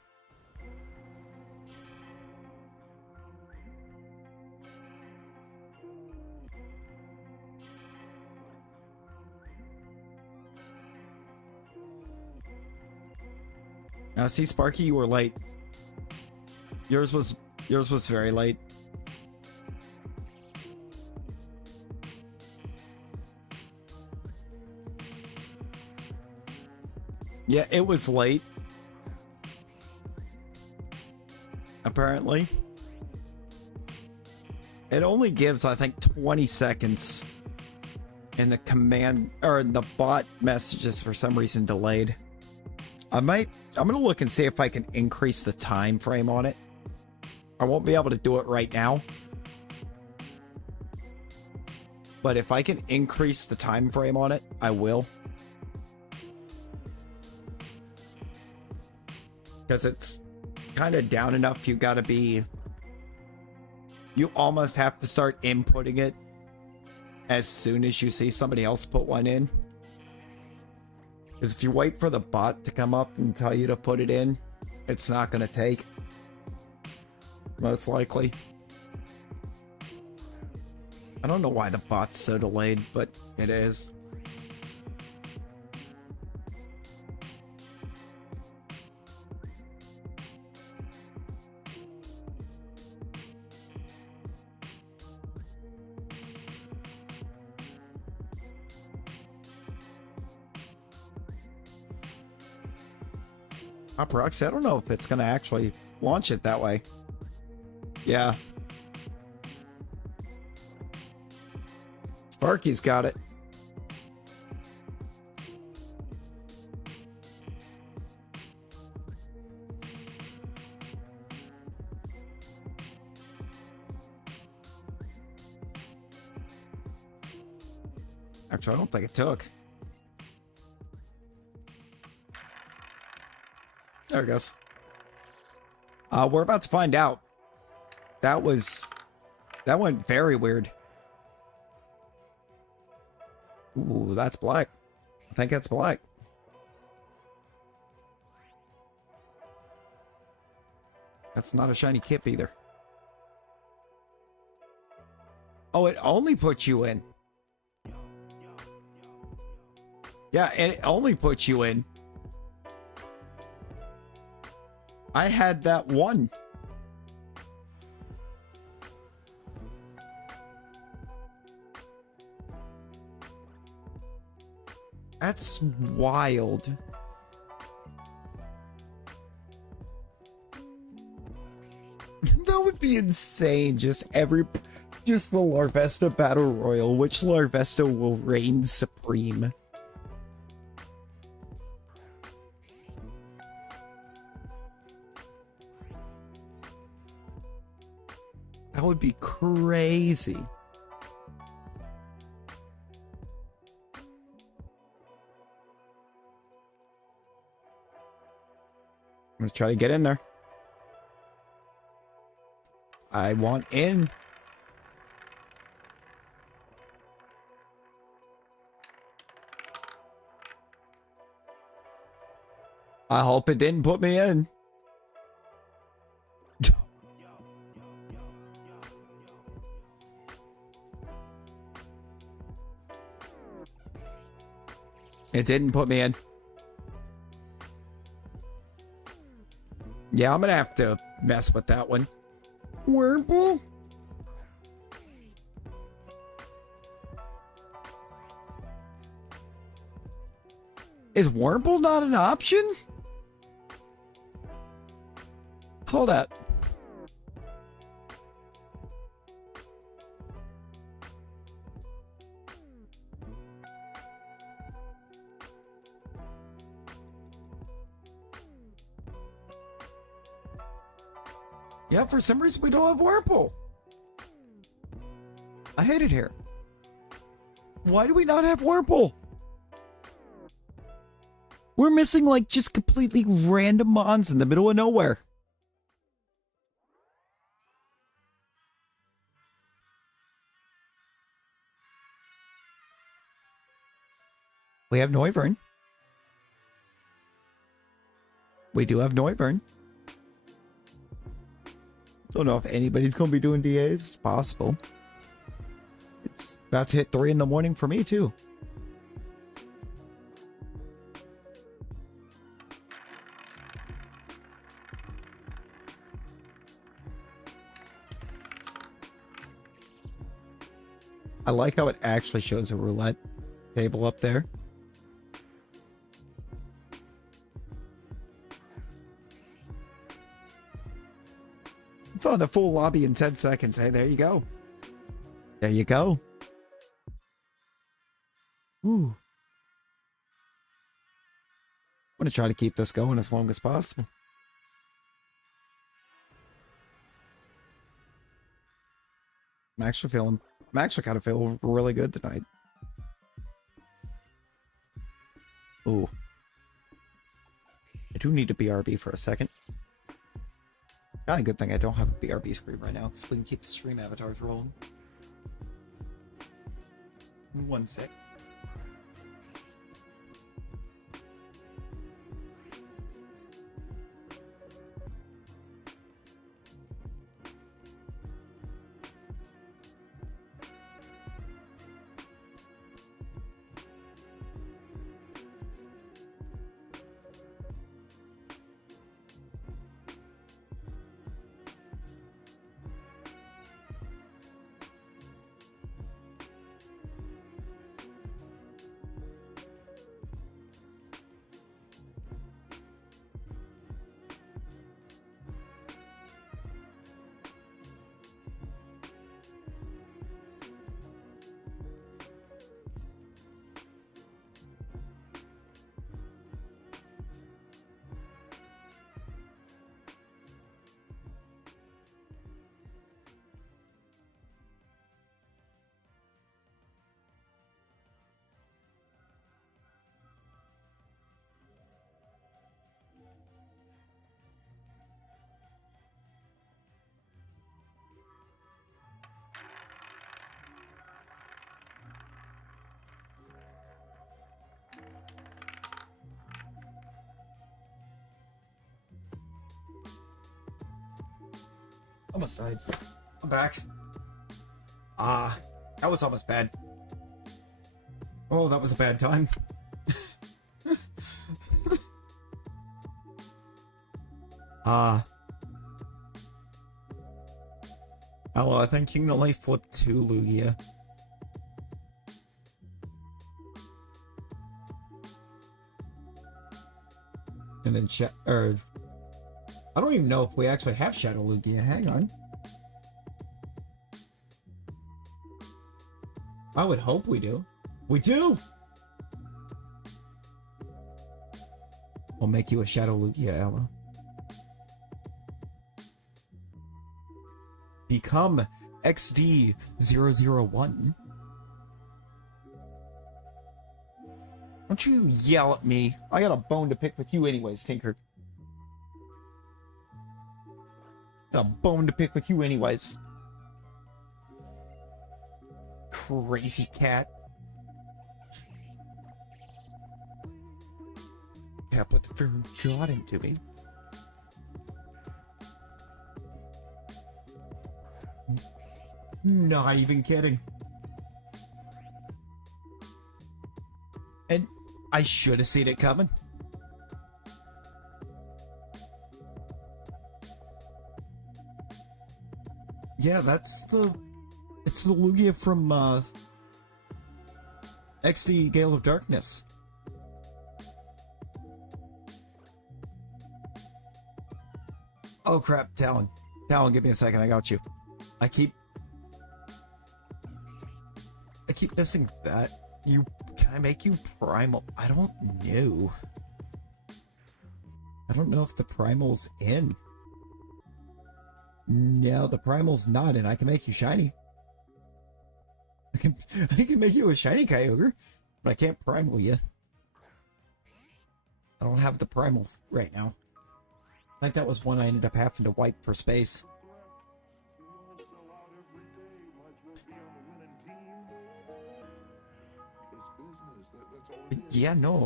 Now, see, Sparky, you were late. Yours was very late. Yeah, it was late. Apparently. It only gives, I think, 20 seconds. And the command, or the bot messages for some reason delayed. I'm gonna look and see if I can increase the time frame on it. I won't be able to do it right now. But if I can increase the time frame on it, I will. Because it's kind of down enough, you almost have to start inputting it as soon as you see somebody else put one in. Because if you wait for the bot to come up and tell you to put it in, it's not going to take. Most likely. I don't know why the bot's so delayed, but it is. Proxy, I don't know if it's going to actually launch it that way. Yeah. Sparky's got it. Actually, I don't think it took. There it goes. We're about to find out. That went very weird. Ooh, that's black. I think that's black. That's not a shiny kip either. Oh, it only puts you in. Yeah, it only puts you in. I had that one. That's wild. That would be insane. Just the Larvesta Battle Royal. Which Larvesta will reign supreme? That would be crazy. I'm gonna try to get in there. I want in. I hope it didn't put me in. It didn't put me in. Yeah, I'm gonna have to mess with that one. Whirlpool? Is Whirlpool not an option? Hold up. Yeah, for some reason we don't have Whirlpool. I hate it here. Why do we not have Whirlpool? We're missing like just completely random mons in the middle of nowhere. We have Noivern. We do have Noivern. Don't know if anybody's going to be doing DAs. It's possible. It's about to hit 3 in the morning for me, too. I like how it actually shows a roulette table up there. Found a full lobby in 10 seconds. Hey, there you go. There you go. Ooh. I'm gonna try to keep this going as long as possible. I'm actually kind of feeling really good tonight. Ooh. I do need a BRB for a second. Kind of good thing I don't have a BRB screen right now, because we can keep the stream avatars rolling. 1 sec. Almost died. I'm back. That was almost bad. Oh, that was a bad time. Hello, I think King only flipped 2 Lugia. And then I don't even know if we actually have Shadow Lugia. Hang on. I would hope we do. We do! We'll make you a Shadow Lugia, Ella. Become XD001. Don't you yell at me. I got a bone to pick with you anyways, Tinker. Got a bone to pick with you anyways. Crazy cat. Yeah, put the fear of God into me. Not even kidding. And I should have seen it coming. Yeah, it's the Lugia from XD Gale of Darkness. Oh crap, Talon, give me a second, I got you. I keep missing that. Can I make you primal? I don't know. I don't know if the primal's in. No, the primal's not in. I can make you shiny. I can make you a shiny Kyogre, but I can't primal you. I don't have the primal right now. I think that was one I ended up having to wipe for space. We all sell out every day. Might as well be on the winning team. It's business. That's all it is. Yeah, no. You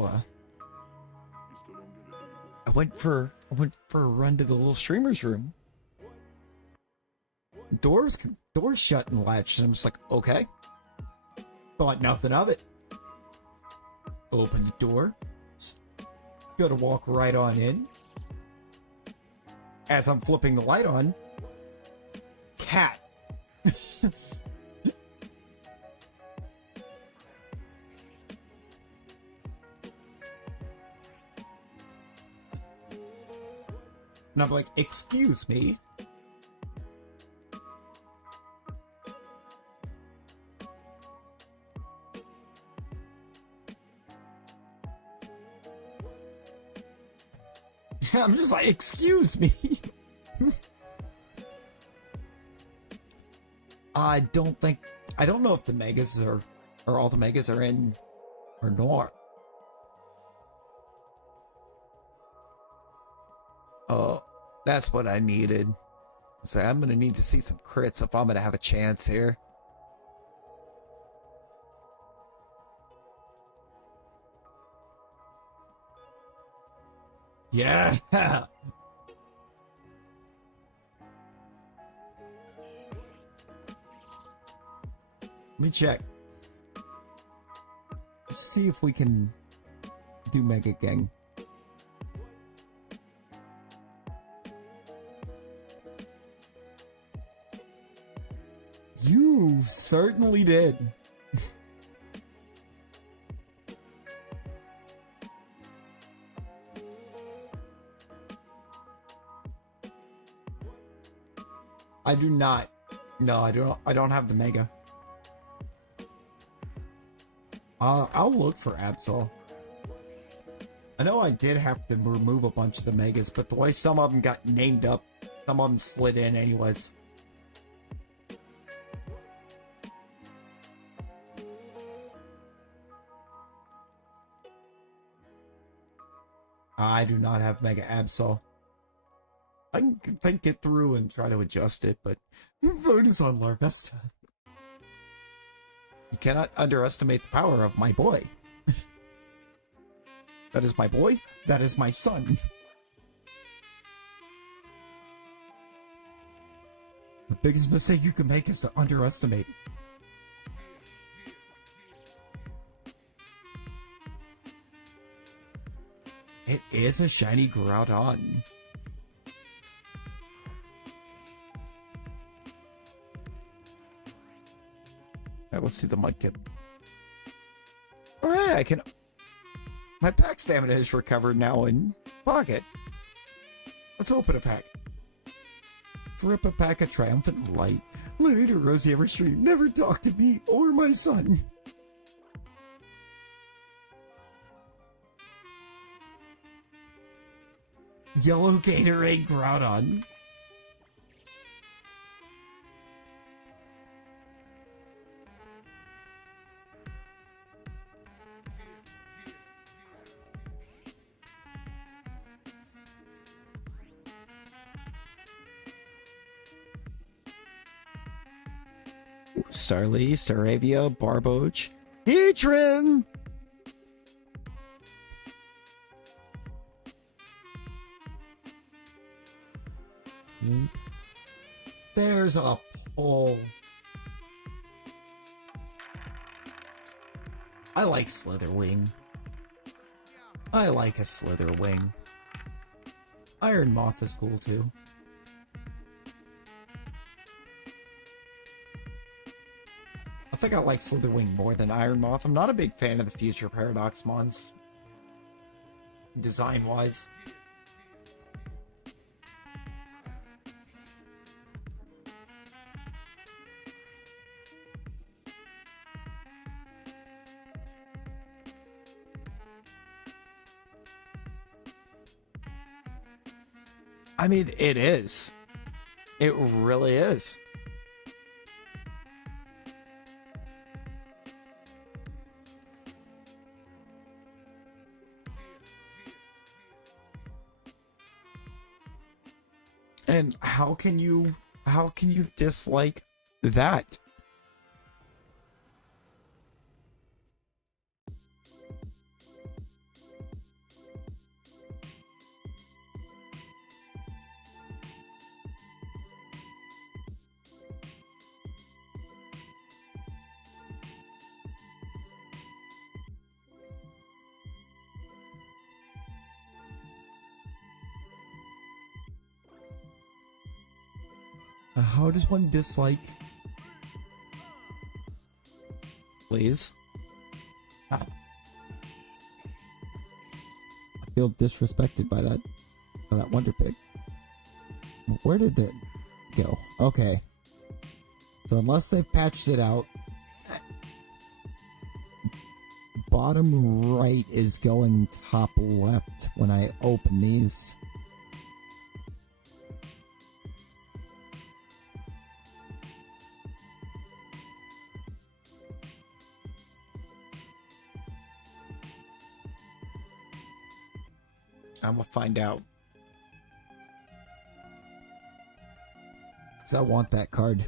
still don't get it, do you? I went for a run to the little streamer's room. Doors shut and latched, and I'm just like, okay. Thought nothing of it. Open the door. Gotta walk right on in. As I'm flipping the light on, cat. And I'm like, excuse me? I'm just like, excuse me? I don't know if the megas or all the megas are in or not. Oh, that's what I needed. So I'm gonna need to see some crits if I'm gonna have a chance here. Yeah. Let me check. Let's see if we can do Mega Gang. You certainly did. I do not. No, I don't have the Mega. I'll look for Absol. I know I did have to remove a bunch of the Megas, but the way some of them got named up, some of them slid in anyways. I do not have Mega Absol. I can think it through and try to adjust it, but bonus on Larvesta. You cannot underestimate the power of my boy. That is my boy. That is my son. The biggest mistake you can make is to underestimate it. It is a shiny Groudon. Alright, let's see the Mudkip. Alright, I can... My pack stamina is recovered now in Pocket. Let's open a pack. Rip a pack of Triumphant Light. Later, Rosie Everstream, never talk to me or my son. Yellow Gatorade Groudon. Starly, Staravia, Barboach, Heatran! There's a pole. I like Slitherwing. I like a Slitherwing. Iron Moth is cool too. I think I like Slitherwing more than Iron Moth. I'm not a big fan of the Future Paradox Mons. Design-wise. I mean, it is. It really is. And how can you dislike that? How does one dislike? Please. I feel disrespected by that Wonder Pig. Where did it go? Okay. So unless they've patched it out, bottom right is going top left when I open these. I'm gonna find out. 'Cause I want that card.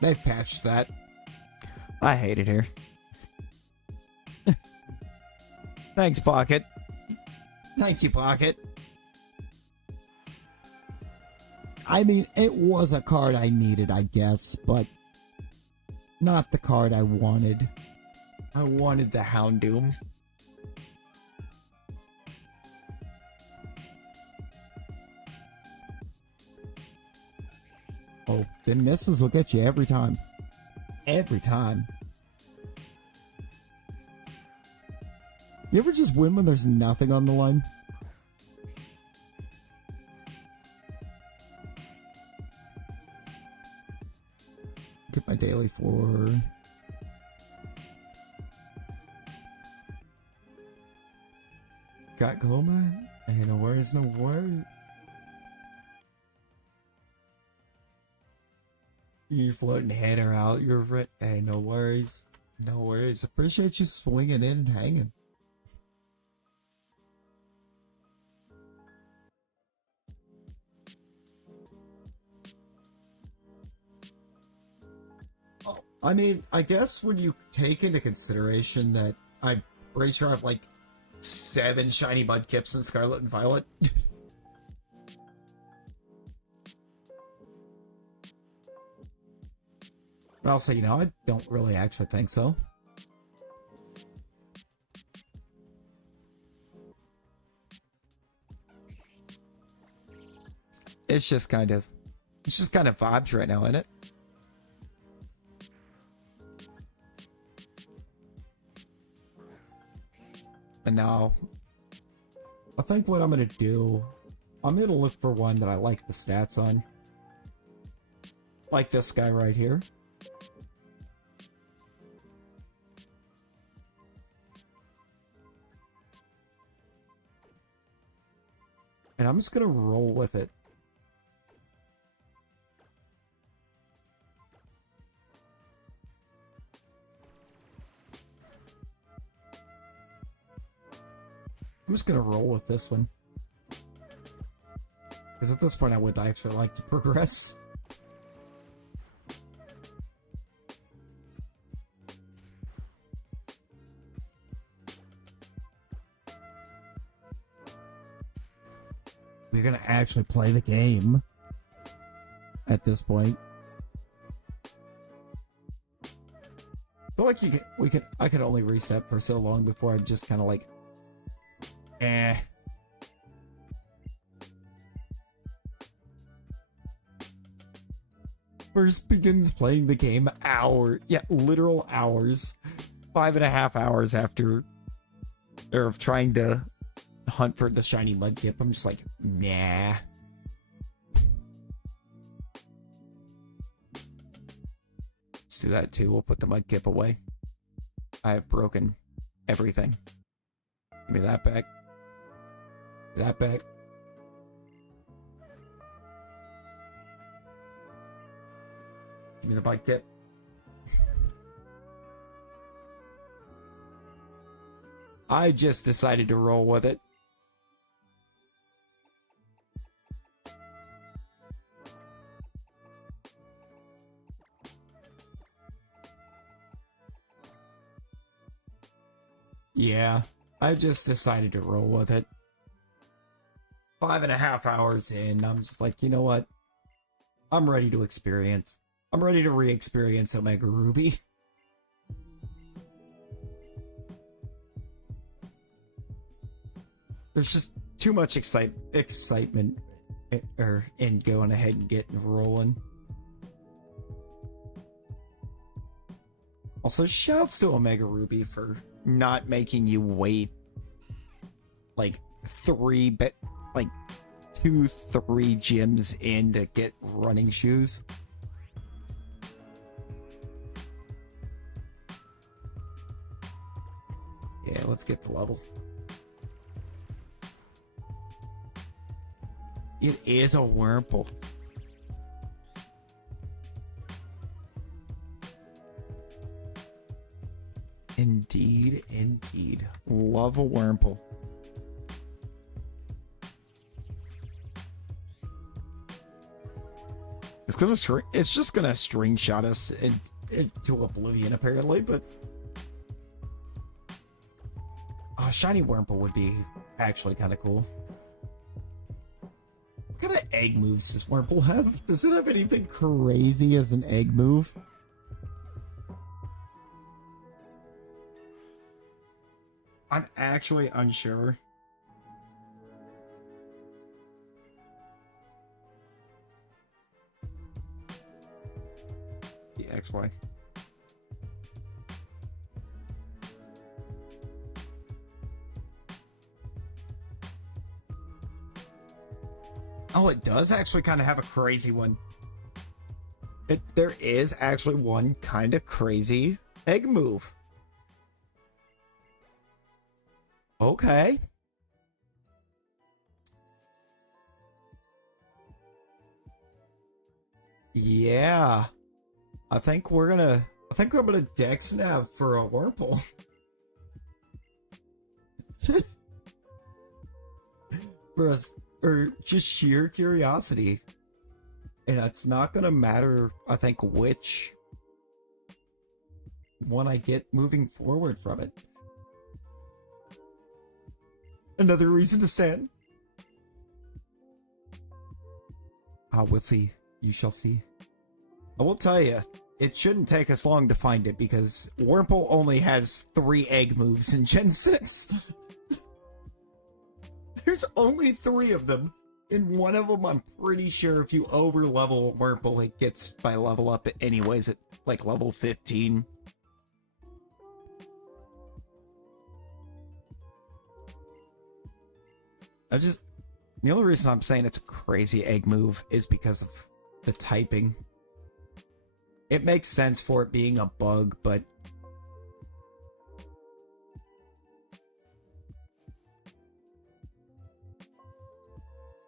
They've patched that. I hate it here. Thanks, Pocket. Thank you, Pocket. I mean, it was a card I needed, I guess, but not the card I wanted. I wanted the Houndoom. Oh, then misses will get you every time. Every time. You ever just win when there's nothing on the line? Get my daily for... Got Goma? Hey, no worries, no worries. You floating header out, you're right. Hey, no worries. No worries. Appreciate you swinging in and hanging. Oh, I mean, I guess when you take into consideration that I'm pretty sure I have like 7 shiny Mudkips in Scarlet and Violet. But I'll say, you know, I don't really actually think so. It's just kind of vibes right now, isn't it? And now, I think what I'm going to do, I'm going to look for one that I like the stats on. Like this guy right here. And I'm just going to roll with it. I'm just going to roll with this one. Because at this point I would actually like to progress. We're gonna actually play the game at this point. I feel like I could only reset for so long before I just kind of like, First begins playing the game literal hours, 5.5 hours after, or of trying to hunt for the shiny Mudkip. I'm just like, nah. Let's do that too. We'll put the Mudkip away. I have broken everything. Give me that back. That back. Give me the Mudkip. I just decided to roll with it. Yeah, I just decided to roll with it. 5.5 hours in, I'm just like, you know what? I'm ready to experience. I'm ready to re-experience Omega Ruby. There's just too much excitement in going ahead and getting rolling. Also, shouts to Omega Ruby for not making you wait like like 2-3 gyms in to get running shoes. Yeah, let's get the level. It is a Wurmple. Indeed, indeed. Love a Wurmple. It's just gonna string shot us into oblivion apparently, but shiny Wurmple would be actually kind of cool. What kind of egg moves does Wurmple have? Does it have anything crazy as an egg move? I'm actually unsure. The XY. Oh, it does actually kind of have a crazy one. There is actually one kind of crazy egg move. Okay. Yeah. I think I'm gonna Dex Nav for a Wurmple. For us, or just sheer curiosity. And it's not gonna matter, I think, which one I get moving forward from it. Another reason to stand. We'll see. You shall see. I will tell you, it shouldn't take us long to find it because Wurmple only has 3 egg moves in Gen 6. There's only 3 of them. And one of them, I'm pretty sure if you over level Wurmple, it gets by level up anyways at like level 15. The only reason I'm saying it's a crazy egg move is because of the typing. It makes sense for it being a bug, but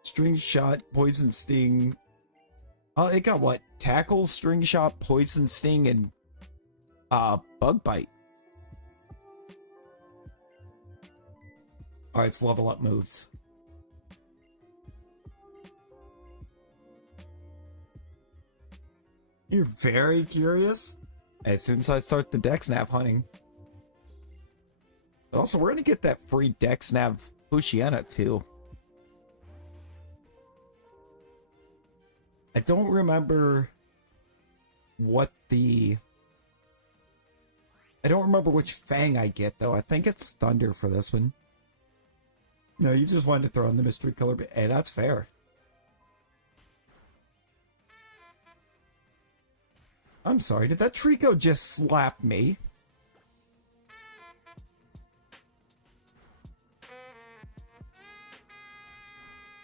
String Shot, Poison Sting. Oh, it got what? Tackle, String Shot, Poison Sting, and Bug Bite. Alright, it's level up moves. You're very curious? As soon as I start the Dex Nav hunting. But also, we're gonna get that free Dex Nav Pushiana too. I don't remember what I don't remember which Fang I get though. I think it's Thunder for this one. No, you just wanted to throw in the mystery color, but hey, that's fair. I'm sorry, did that Trico just slap me?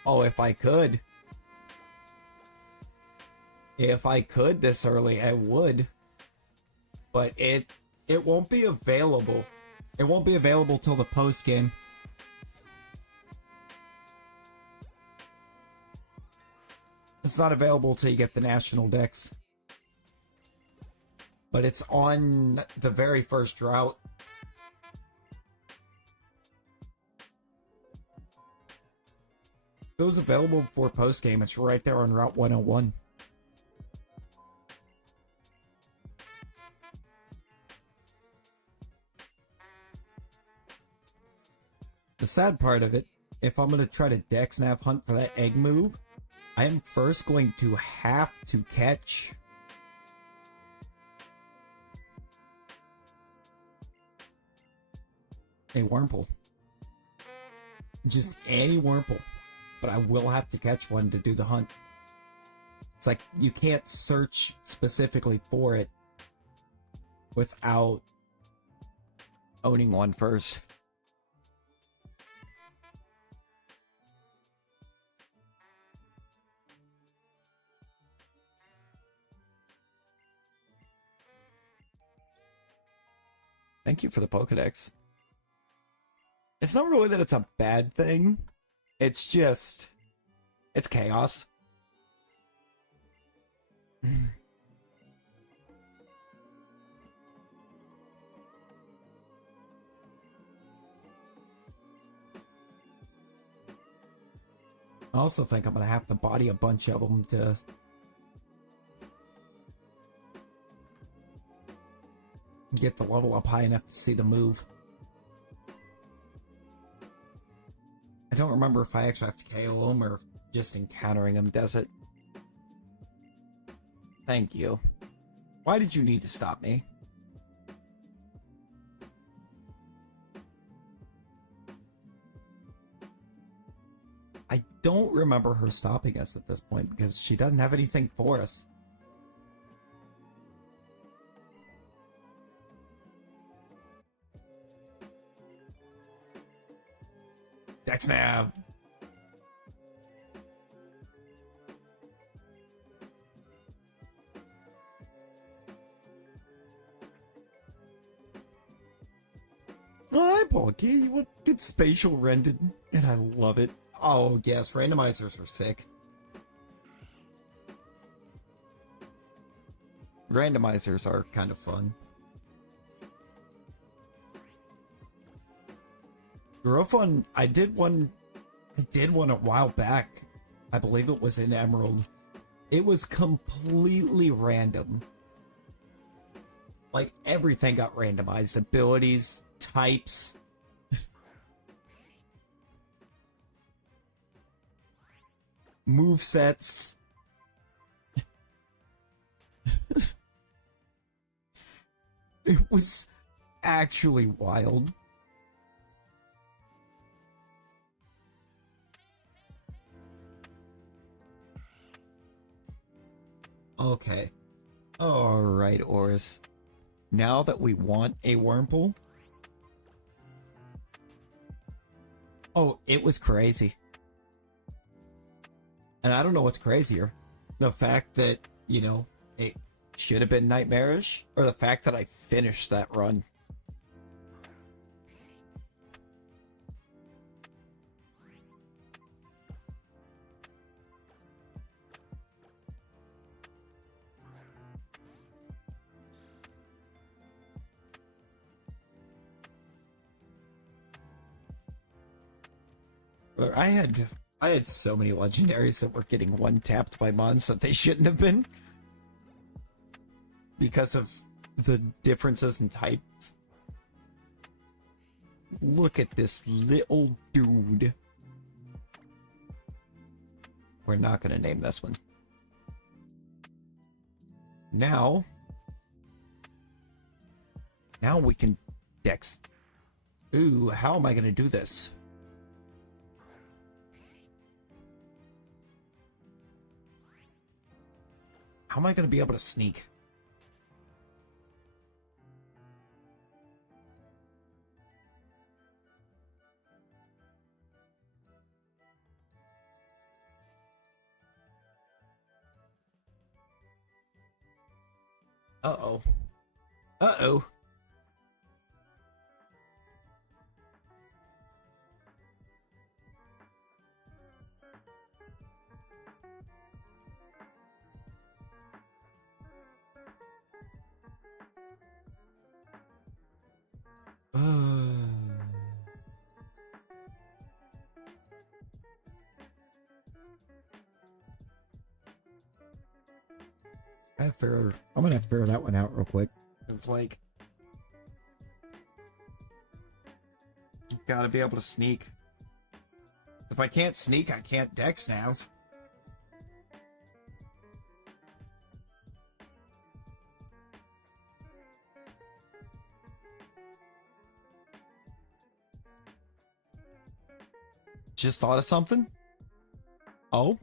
Oh, if I could. If I could this early, I would. But it won't be available. It won't be available till the post game. It's not available till you get the national decks. But it's on the very first route. If it was available before post game, it's right there on Route 101. The sad part of it, if I'm going to try to Dex Nav hunt for that egg move, I am first going to have to catch a Wurmple. Just any Wurmple. But I will have to catch one to do the hunt. It's like you can't search specifically for it without owning one first. Thank you for the Pokedex. It's not really that it's a bad thing. It's just... It's chaos. I also think I'm gonna have to body a bunch of them to get the level up high enough to see the move. I don't remember if I actually have to KO them or if just encountering them does it. Thank you. Why did you need to stop me? I don't remember her stopping us at this point because she doesn't have anything for us. Dexnav! Hi, Bulky. What good spatial rendered, and I love it. Oh, yes, randomizers are sick. Randomizers are kind of fun. Real fun. I did one a while back. I believe it was in Emerald. It was completely random. Like, everything got randomized. Abilities, types. Movesets. It was actually wild. Okay. Alright, Oris. Now that we want a Wurmple... Oh, it was crazy. And I don't know what's crazier. The fact that, you know, it should have been nightmarish, or the fact that I finished that run. I had so many legendaries that were getting one-tapped by mons that they shouldn't have been. Because of the differences in types. Look at this little dude. We're not going to name this one. Now we can dex. Ooh, how am I going to do this? How am I going to be able to sneak? Uh-oh. Uh-oh. I'm gonna have to figure that one out real quick. It's like, gotta be able to sneak. If I can't sneak, I can't dex nav. Just thought of something? Oh?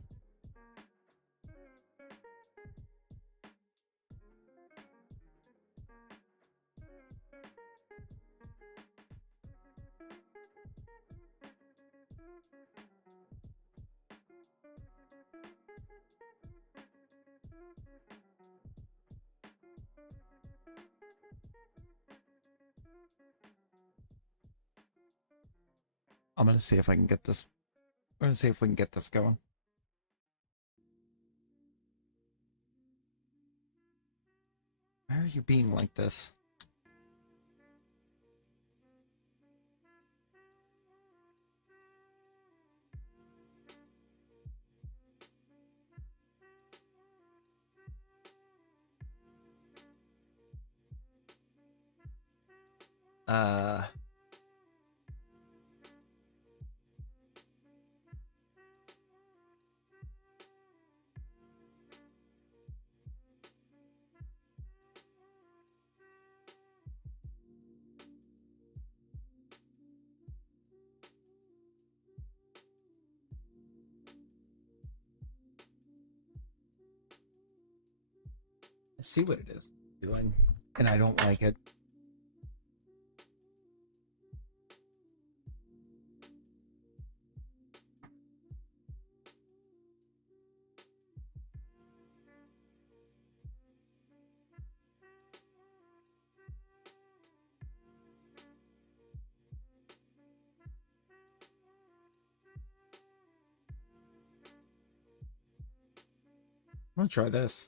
I'm gonna see if I can get this. I'm gonna see if we can get this going. Why are you being like this? Uh. I see what it is doing, and I don't like it. I'm gonna try this.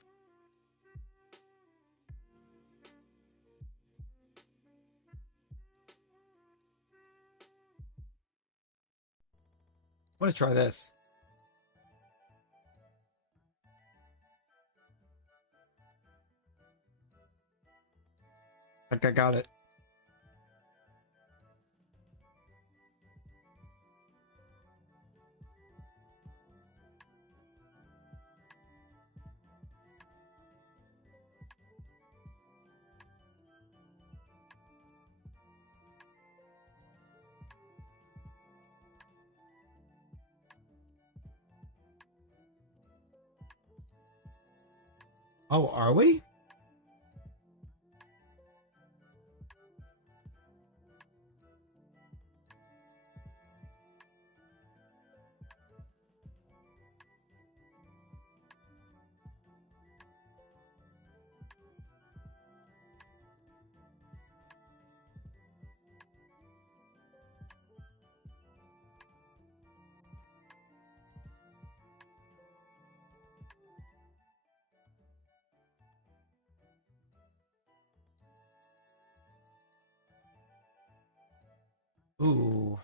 I'm gonna try this. Like I got it. Oh, are we? Ooh.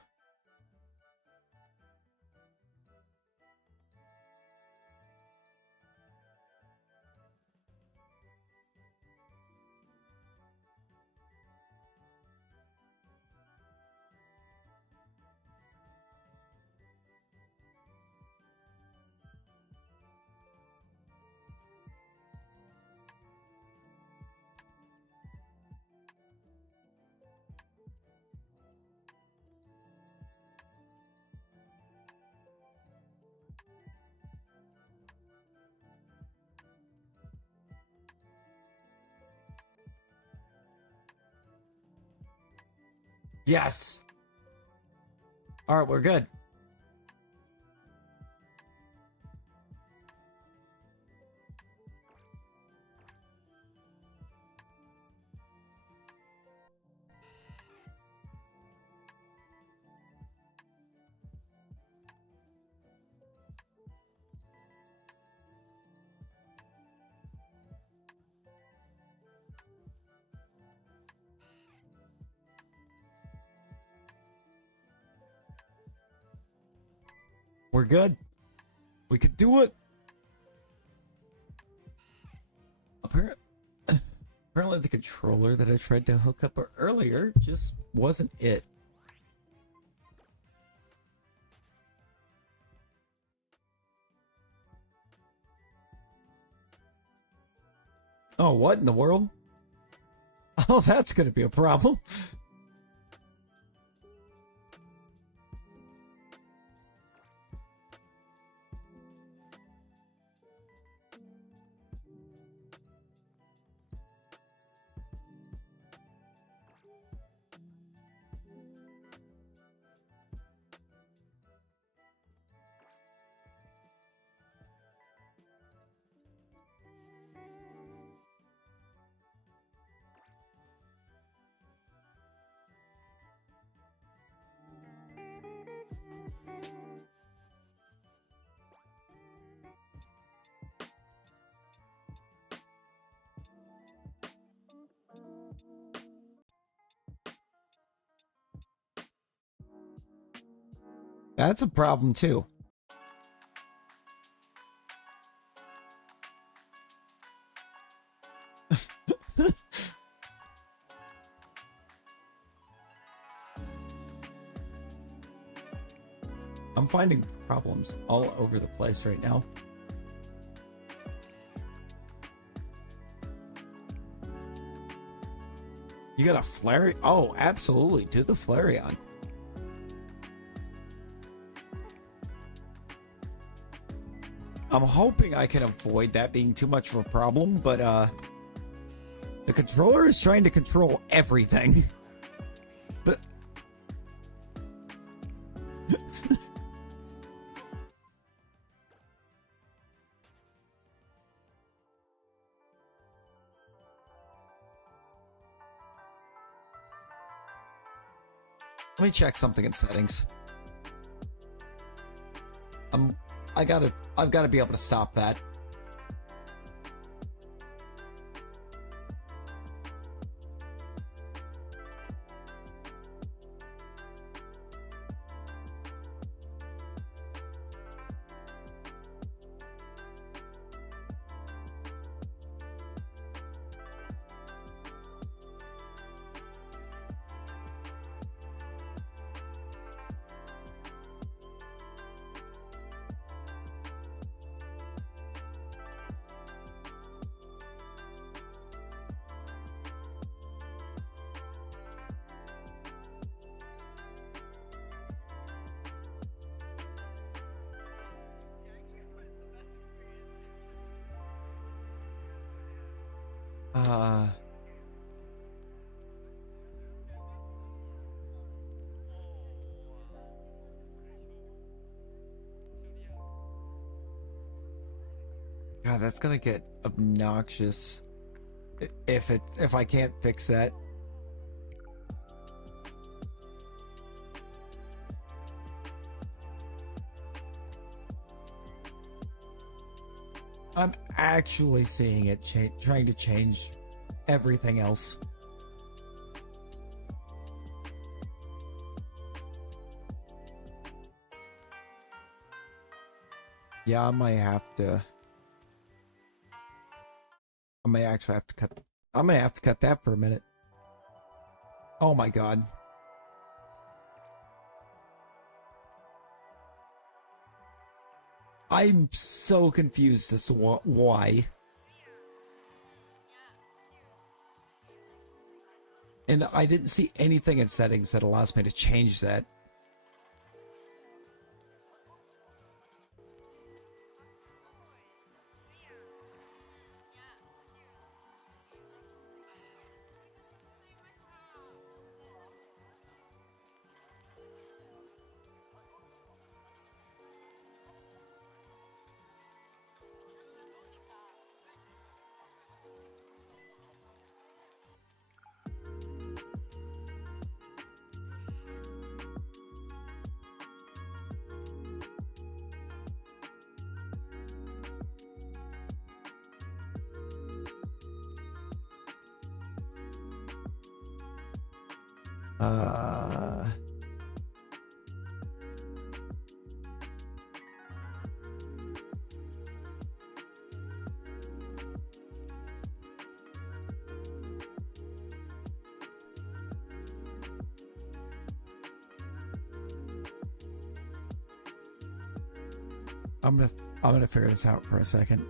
Yes. All right, we're good. We're good. We could do it. Apparently the controller that I tried to hook up earlier just wasn't it. Oh, what in the world? Oh, that's gonna be a problem. That's a problem too. I'm finding problems all over the place right now. You got a Flareon? Oh, absolutely. Do the Flareon. I'm hoping I can avoid that being too much of a problem, but the controller is trying to control everything. But let me check something in settings. I've got to be able to stop that. God, that's gonna get obnoxious if I can't fix that. I'm actually seeing it trying to change everything else. Yeah, I might actually have to cut. I may have to cut that for a minute. Oh my god. I'm so confused as to why. And I didn't see anything in settings that allows me to change that. Uh, I'm gonna figure this out for a second.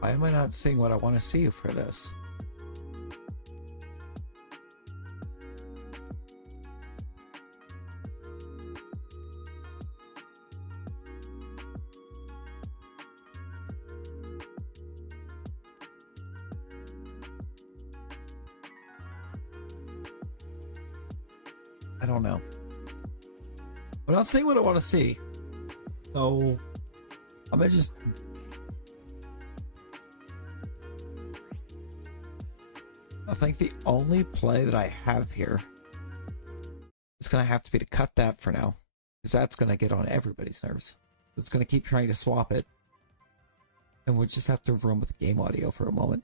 Why am I not seeing what I want to see for this? I don't know. I'm not seeing what I want to see. So I'm gonna just I think the only play that I have here is gonna have to be to cut that for now. Because that's gonna get on everybody's nerves. It's gonna keep trying to swap it. And we'll just have to run with the game audio for a moment.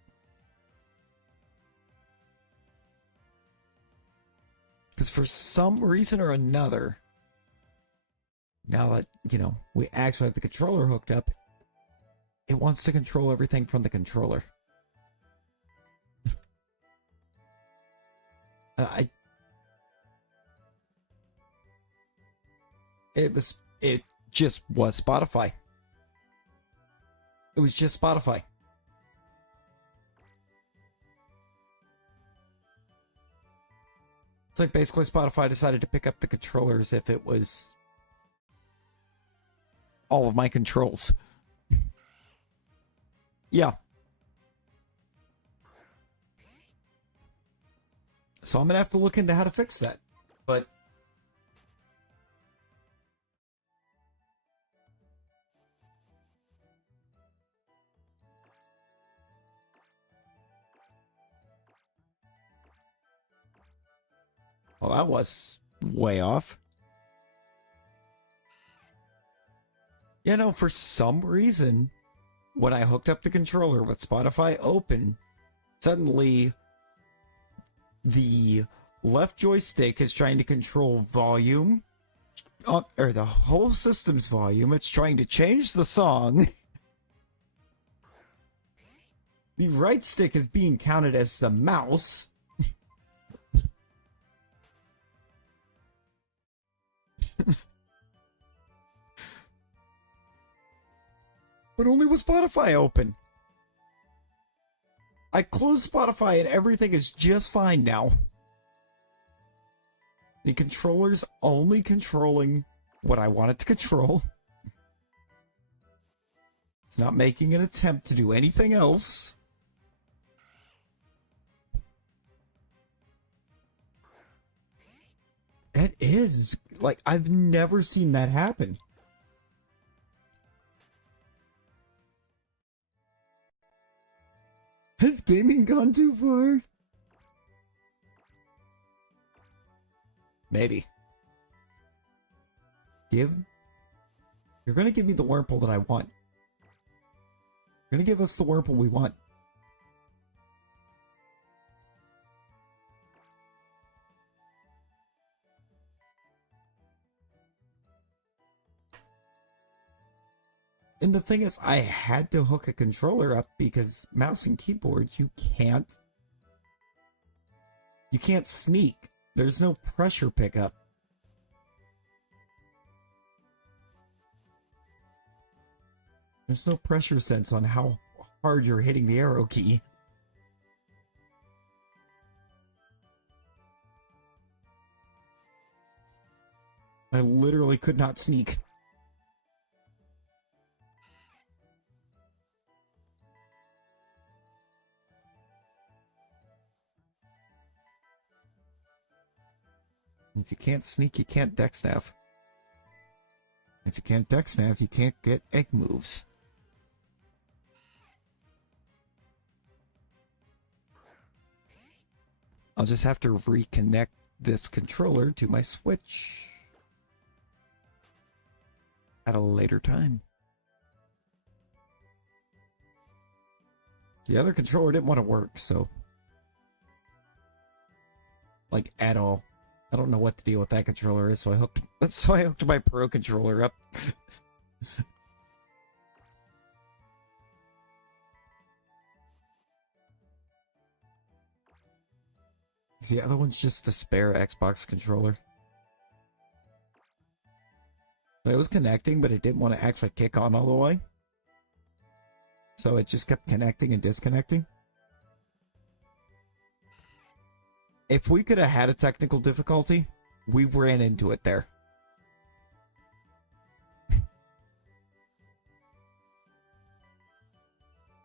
Because for some reason or another, now that, you know, we actually have the controller hooked up, it wants to control everything from the controller. And it just was Spotify. It was just Spotify. It's like basically Spotify decided to pick up the controllers if it was all of my controls. Yeah. So I'm going to have to look into how to fix that. But well, that was way off. You know, for some reason, when I hooked up the controller with Spotify open, suddenly the left joystick is trying to control volume, or the whole system's volume. It's trying to change the song. The right stick is being counted as the mouse. But only with Spotify open. I closed Spotify and everything is just fine now. The controller's only controlling what I want it to control. It's not making an attempt to do anything else. It is. Like, I've never seen that happen. Has gaming gone too far? Maybe. You're gonna give me the Wurmple that I want. You're gonna give us the Wurmple we want. And the thing is, I had to hook a controller up because mouse and keyboard, you can't sneak. There's no pressure pickup. There's no pressure sense on how hard you're hitting the arrow key. I literally could not sneak. If you can't sneak, you can't dex nav. If you can't dex nav, you can't get egg moves. I'll just have to reconnect this controller to my Switch at a later time. The other controller didn't want to work, so... like, at all. I don't know what the deal with that controller is, so I hooked my Pro controller up. The other one's just a spare Xbox controller. So it was connecting, but it didn't want to actually kick on all the way. So it just kept connecting and disconnecting. If we could have had a technical difficulty, we ran into it there.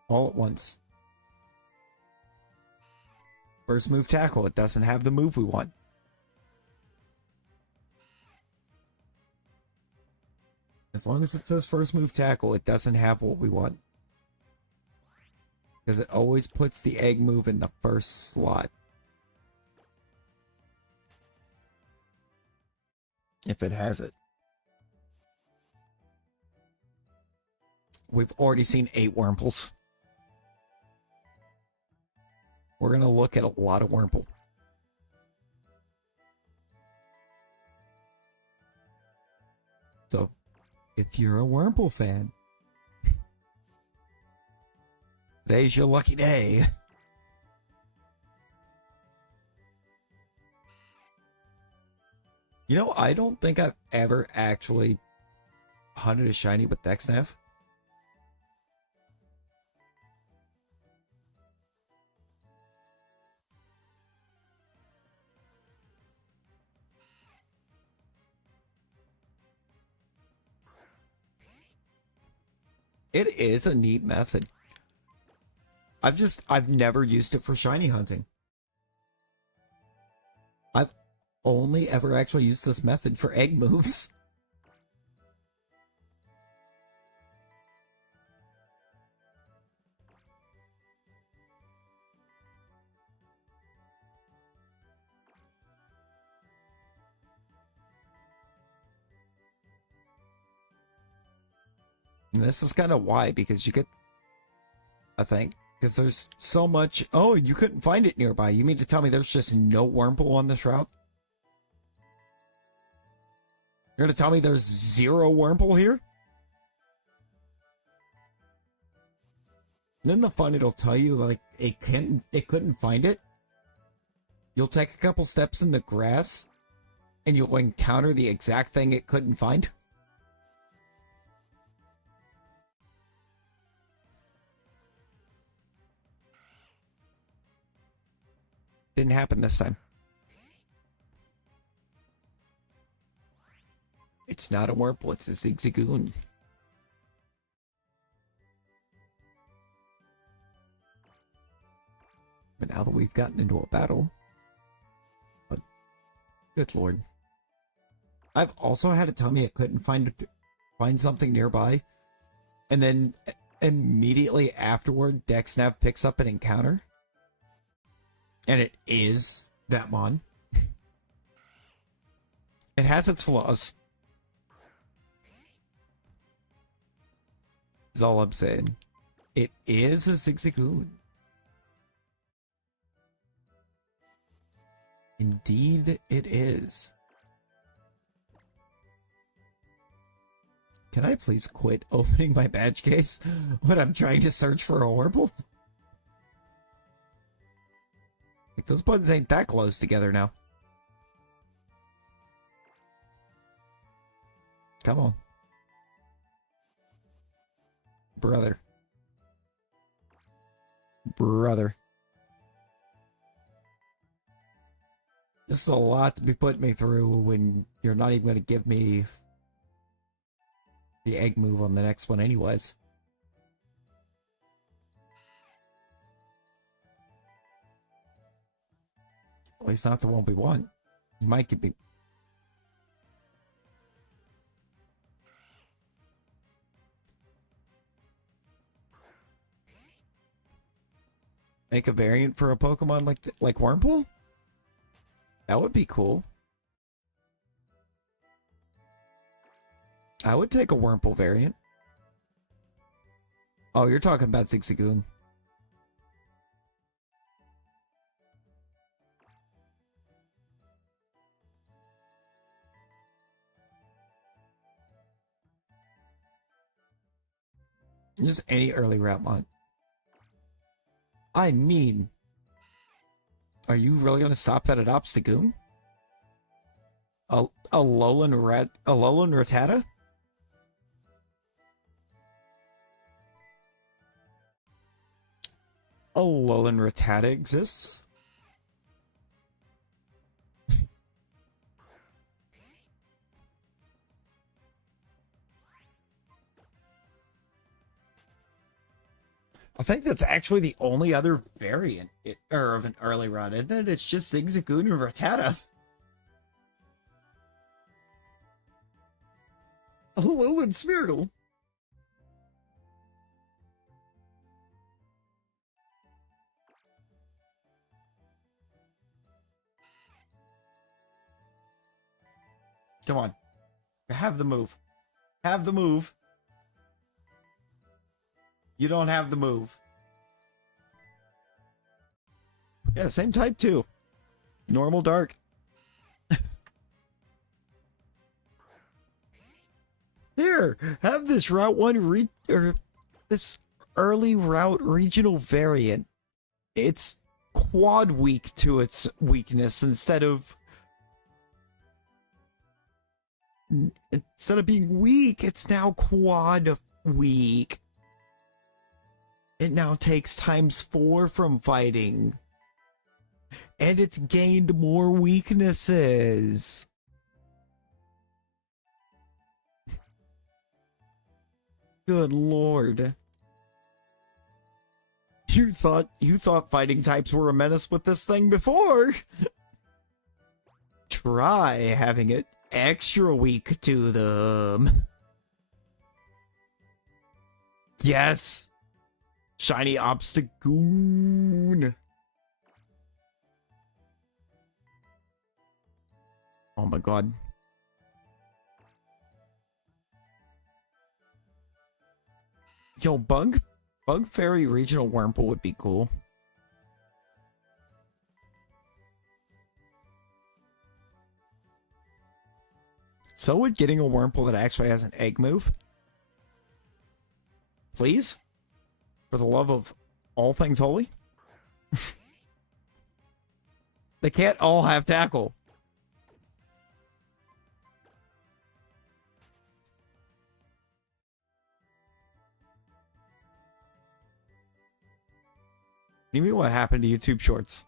All at once. First move tackle. It doesn't have the move we want. As long as it says first move tackle, it doesn't have what we want. Because it always puts the egg move in the first slot. If it has it. We've already seen 8 Wurmples. We're going to look at a lot of Wurmple. So, if you're a Wurmple fan, today's your lucky day. You know, I don't think I've ever actually hunted a shiny with Dexnav. It is a neat method. I've never used it for shiny hunting. I've only ever actually used this method for egg moves. And this is kind of why, because you get, I think, because there's so much. Oh, you couldn't find it nearby. You mean to tell me there's just no Wurmple on this route? You're going to tell me there's 0 Wurmple here? Then the fun it'll tell you, like, it couldn't find it. You'll take a couple steps in the grass, and you'll encounter the exact thing it couldn't find. Didn't happen this time. It's not a Wurmple, it's a Zigzagoon. But now that we've gotten into a battle... But, good lord. I've also had it tell me it couldn't find something nearby. And then immediately afterward, Dexnav picks up an encounter. And it is that mon. It has its flaws. Is all I'm saying. It is a Zigzagoon. Indeed it is. Can I please quit opening my badge case when I'm trying to search for a Wurmple? Like, those buttons ain't that close together now. Come on. Brother. This is a lot to be putting me through when you're not even going to give me the egg move on the next one anyways. At least not the one we want. You might give me... Make a variant for a Pokemon like Wurmple? That would be cool. I would take a Wurmple variant. Oh, you're talking about Zigzagoon. Just any early route mod. I mean, are you really going to stop that at Obstagoon? A Alolan Rattata? a Lowland Rattata exists. I think that's actually the only other variant of an early run, isn't it? It's just Zigzagoon and Rattata. A Lowland Smeargle. Come on. Have the move. Have the move. You don't have the move. Yeah, same type too. Normal dark. Here, have this Route 1 or this early route regional variant. It's quad weak to its weakness instead of being weak, it's now quad weak. It now takes ×4 from fighting. And it's gained more weaknesses. Good lord. You thought fighting types were a menace with this thing before. Try having it extra weak to them. Yes. Shiny Obstagoon. Oh my god. Yo, Bug Fairy Regional Wurmple would be cool. So would getting a Wurmple that actually has an egg move. Please? For the love of all things holy? They can't all have tackle. You mean what happened to YouTube Shorts?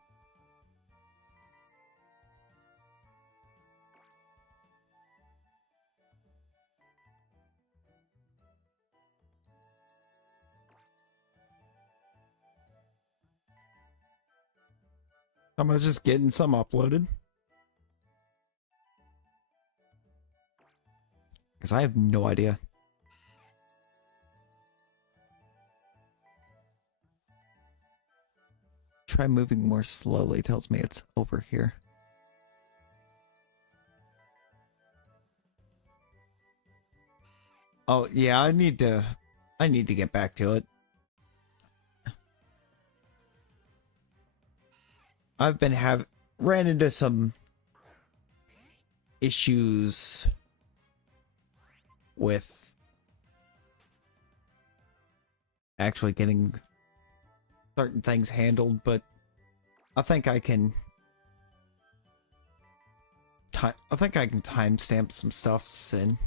I'm just getting some uploaded. Because I have no idea. Try moving more slowly, tells me it's over here. Oh, yeah, I need to get back to it. I've been ran into some issues with actually getting certain things handled, but I think I can timestamp some stuffs and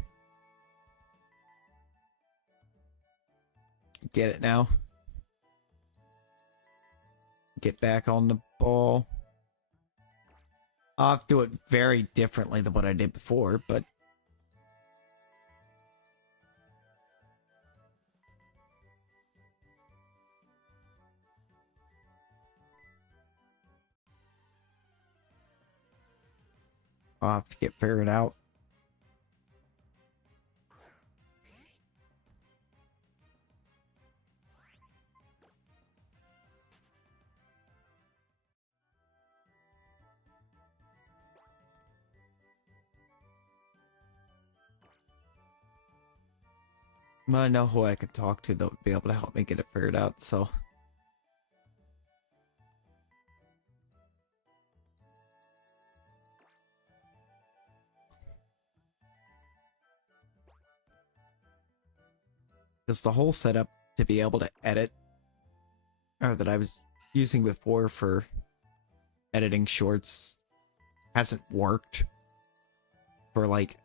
get it now. Get back on the ball. I'll have to do it very differently than what I did before, but I'll have to get figured out. I know who I could talk to that would be able to help me get it figured out, so. Because the whole setup to be able to edit, or that I was using before for editing shorts, hasn't worked for like,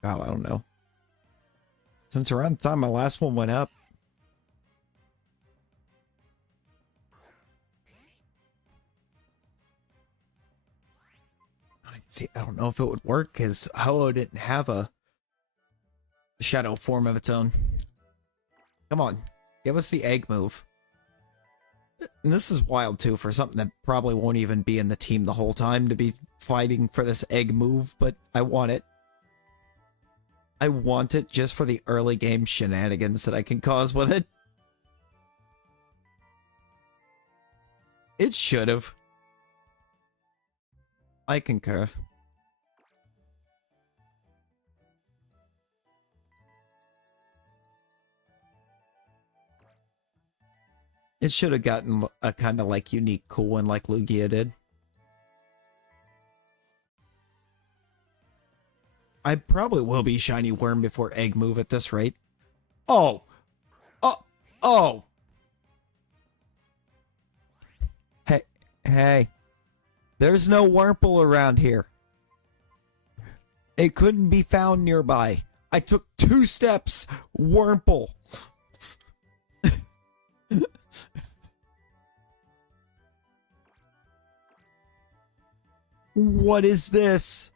God, I don't know. Since around the time my last one went up. See, I don't know if it would work because Ho didn't have a shadow form of its own. Come on, give us the egg move. And this is wild too for something that probably won't even be in the team the whole time to be fighting for this egg move, but I want it. I want it just for the early game shenanigans that I can cause with it. It should have. I concur. It should have gotten a kind of like unique cool one like Lugia did. I probably will be Shiny Worm before Egg Move at this rate. Oh! Oh! Oh! Hey, hey. There's no Wurmple around here. It couldn't be found nearby. I took 2 steps. Wurmple. What is this?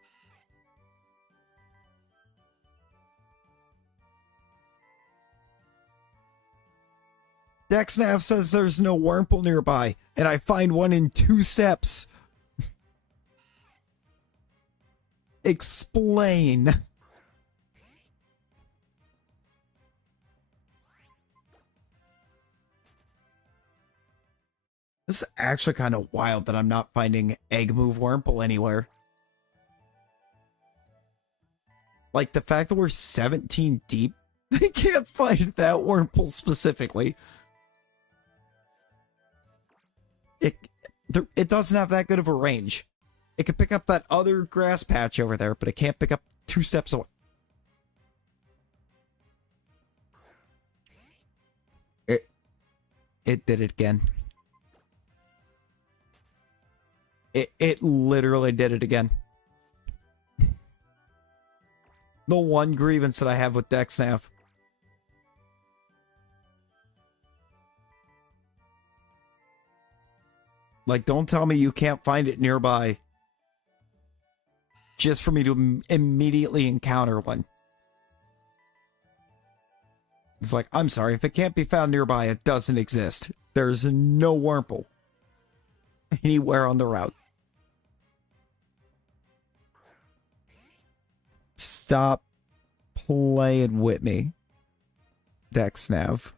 Dexnav says there's no Wurmple nearby, and I find one in 2 steps. Explain. This is actually kind of wild that I'm not finding Egg Move Wurmple anywhere. Like, the fact that we're 17 deep, I can't find that Wurmple specifically. It doesn't have that good of a range. It can pick up that other grass patch over there, but it can't pick up 2 steps away. It did it again. It literally did it again. The one grievance that I have with Dexnav. Like, don't tell me you can't find it nearby. Just for me to immediately encounter one. It's like, I'm sorry, if it can't be found nearby, it doesn't exist. There's no Wurmple anywhere on the route. Stop playing with me, Dexnav.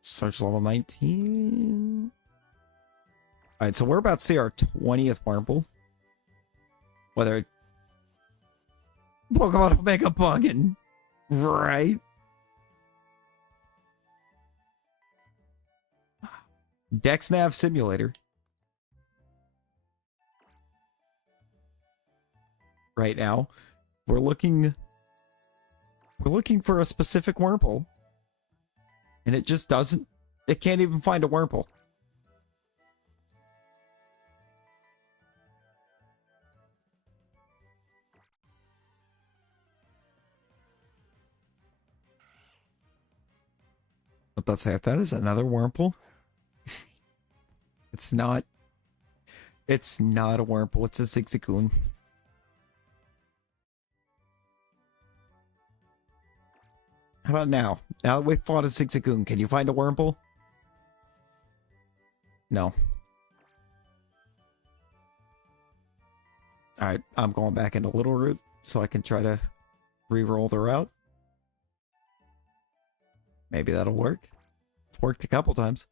Search level 19. Alright, so we're about to see our 20th Wurmple. Whether Pokemon Omega bugging, right? Dexnav Simulator. Right now, we're looking for a specific Wurmple. And it just doesn't, it can't even find a Wurmple. But let's say if that is another Wurmple. It's not a Wurmple, it's a Zigzagoon. How about now? Now that we've fought a Zigzagoon, can you find a Wurmple? No. Alright, I'm going back into Little Root so I can try to re-roll the route. Maybe that'll work. It's worked a couple times.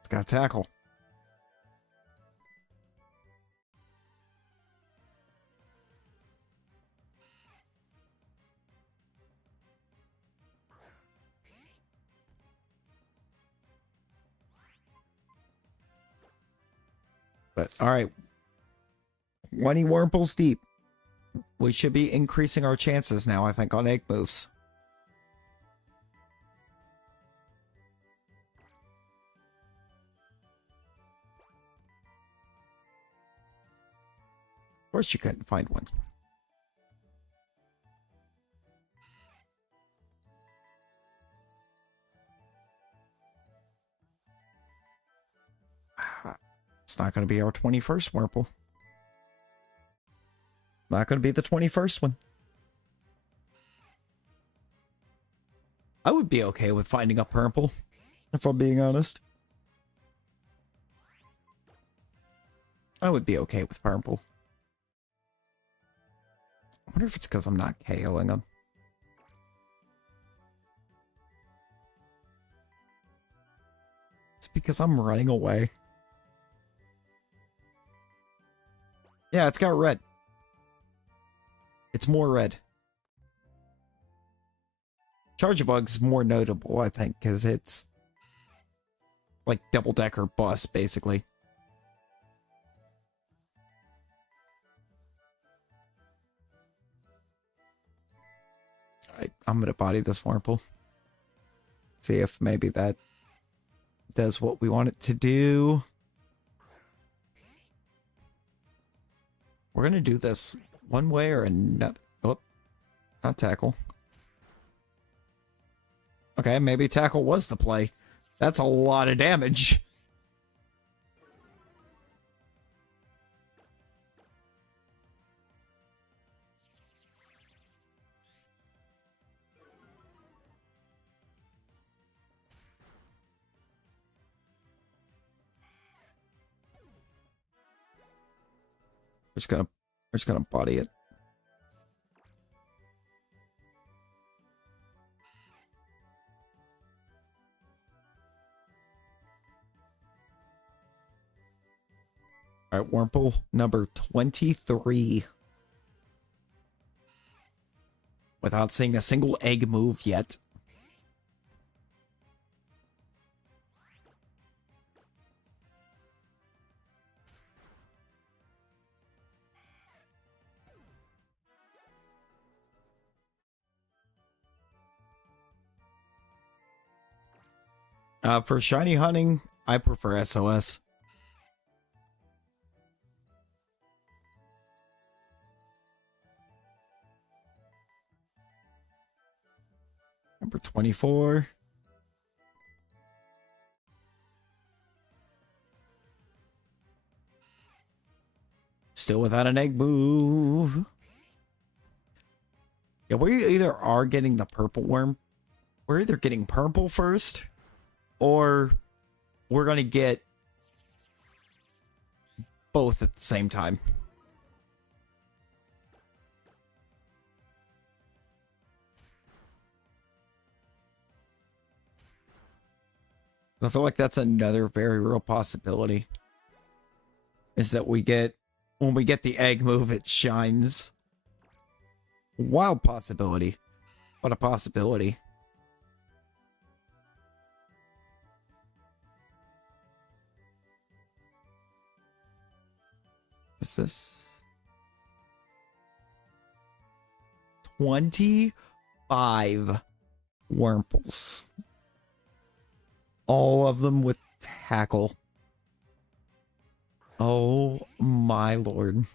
It's got tackle. But, alright. 20 Wurmples deep. We should be increasing our chances now, I think, on egg moves. Of course you couldn't find one. It's not going to be our 21st Wurmple. Not going to be the 21st one. I would be okay with finding a purple, if I'm being honest. I would be okay with purple. I wonder if it's because I'm not KOing them. It's because I'm running away. Yeah, it's got red. It's more red. Chargebug's more notable, I think, because it's like double-decker bus, basically. I'm going to body this Wurmple. See if maybe that does what we want it to do. We're going to do this one way or another. Oh, not tackle. Okay, maybe tackle was the play. That's a lot of damage. We're just gonna body it. All right, Wurmple number 23. Without seeing a single egg move yet. For shiny hunting, I prefer SOS. Number 24. Still without an egg move. Yeah, we either are getting the purple worm. We're either getting purple first, or we're going to get both at the same time. I feel like that's another very real possibility. Is that when we get the egg move, it shines. Wild possibility, but a possibility. What's this? 25 Wurmples. All of them with tackle. Oh my lord.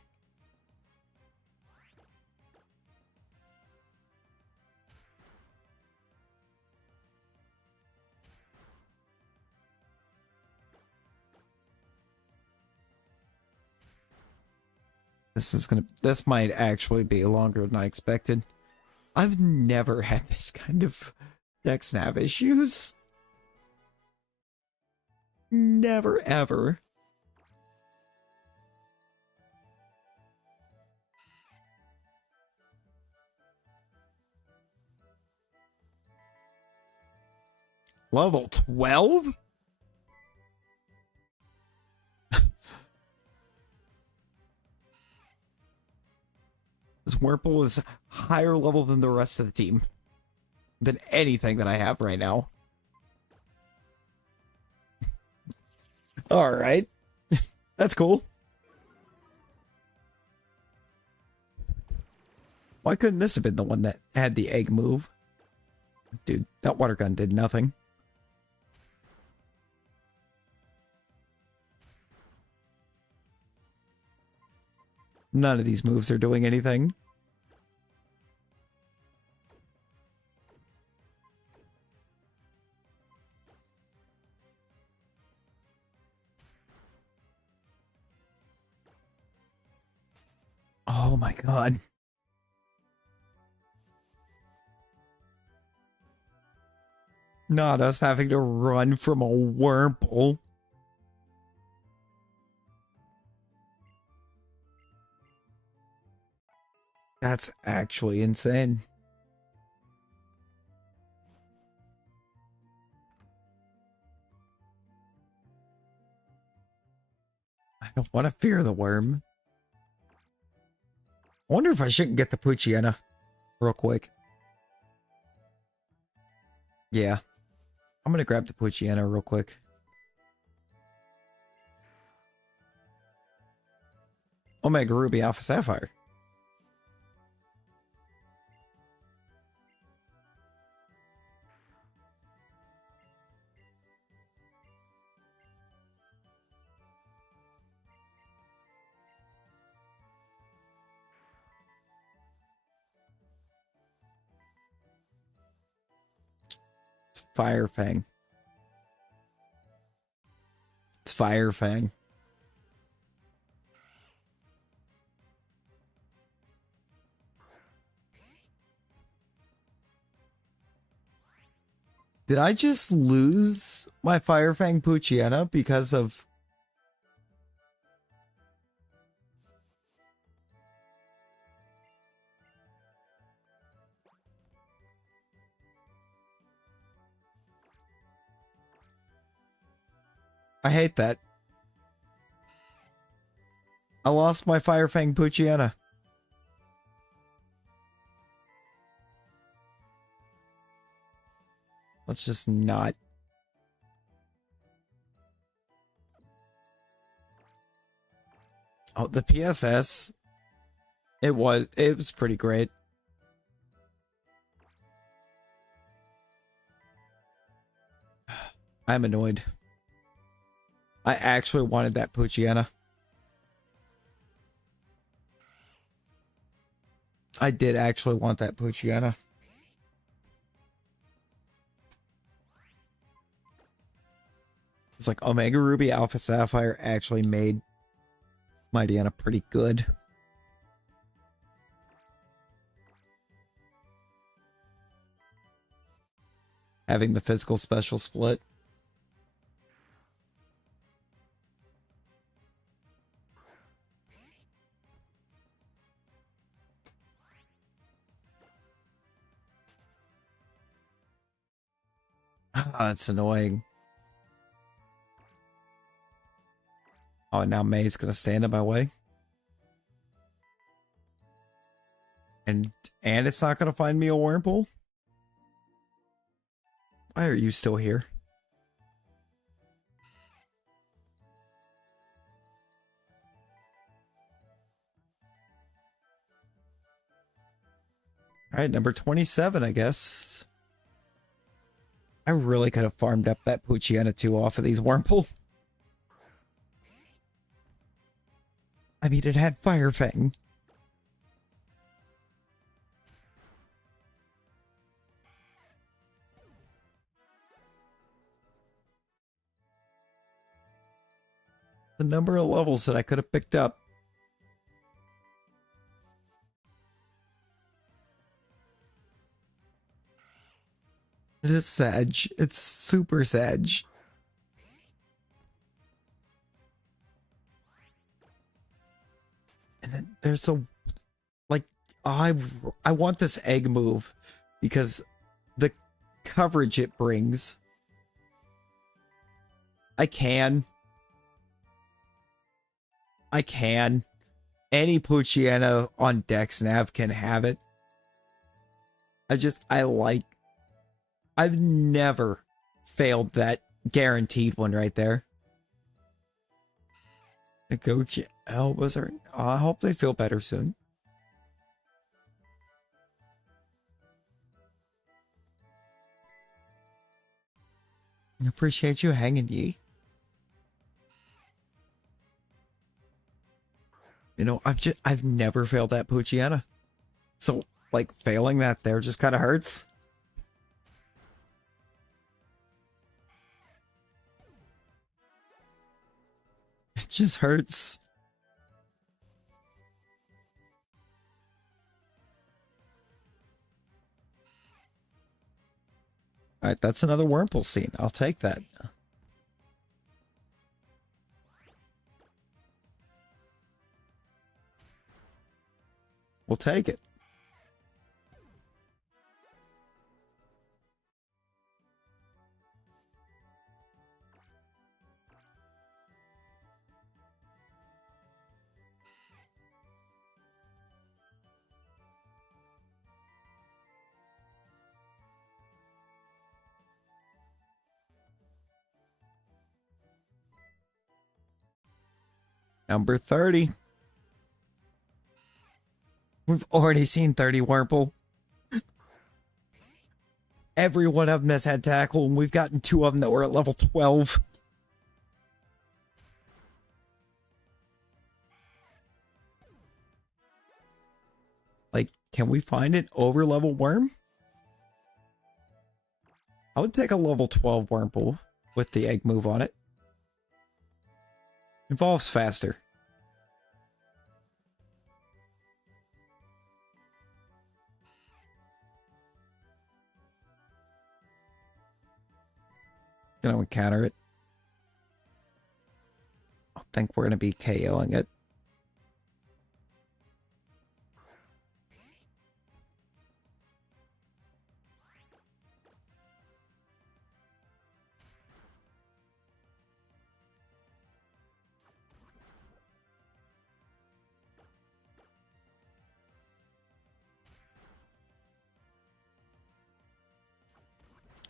This might actually be longer than I expected. I've never had this kind of deck snap issues. Never ever. Level 12? This Wurmple is higher level than the rest of the team. Than anything that I have right now. Alright. That's cool. Why couldn't this have been the one that had the egg move? Dude, that water gun did nothing. None of these moves are doing anything. Oh my god. Not us having to run from a Wurmple. That's actually insane. I don't want to fear the worm. I wonder if I shouldn't get the Poochyena real quick. Yeah. I'm going to grab the Poochyena real quick. Omega Ruby Alpha Sapphire. Fire Fang. It's Fire Fang. Did I just lose my Fire Fang Poochyena because of... I hate that. I lost my Fire Fang Poochyena. Let's just not. Oh, the PSS. It was pretty great. I'm annoyed. I actually wanted that Poochyena. I did actually want that Poochyena. It's like Omega Ruby Alpha Sapphire actually made my Deanna pretty good. Having the physical special split. Ah, that's annoying. Oh, now May's gonna stand in my way. And it's not gonna find me a Wurmple? Why are you still here? Alright, number 27, I guess. I really could have farmed up that Poochyena 2 off of these Wurmple. I mean, it had Fire Fang. The number of levels that I could have picked up. It is sad. It's super sad. And then there's a... Like, I want this egg move because the coverage it brings. I can. Any Poochyena on DexNav can have it. I've never failed that guaranteed one right there. The Gochi elbows are... I hope they feel better soon. Appreciate you hanging, ye. You know, I've never failed that Poochyena. So, like, failing that there just kind of hurts. It just hurts. Alright, that's another Wurmple scene. I'll take that. We'll take it. Number 30. We've already seen 30 Wurmple. Every one of them has had tackle, and we've gotten 2 of them that were at level 12. Like, can we find an over-level worm? I would take a level 12 Wurmple with the egg move on it. Evolves faster. Gonna encounter it. I think we're gonna be KOing it.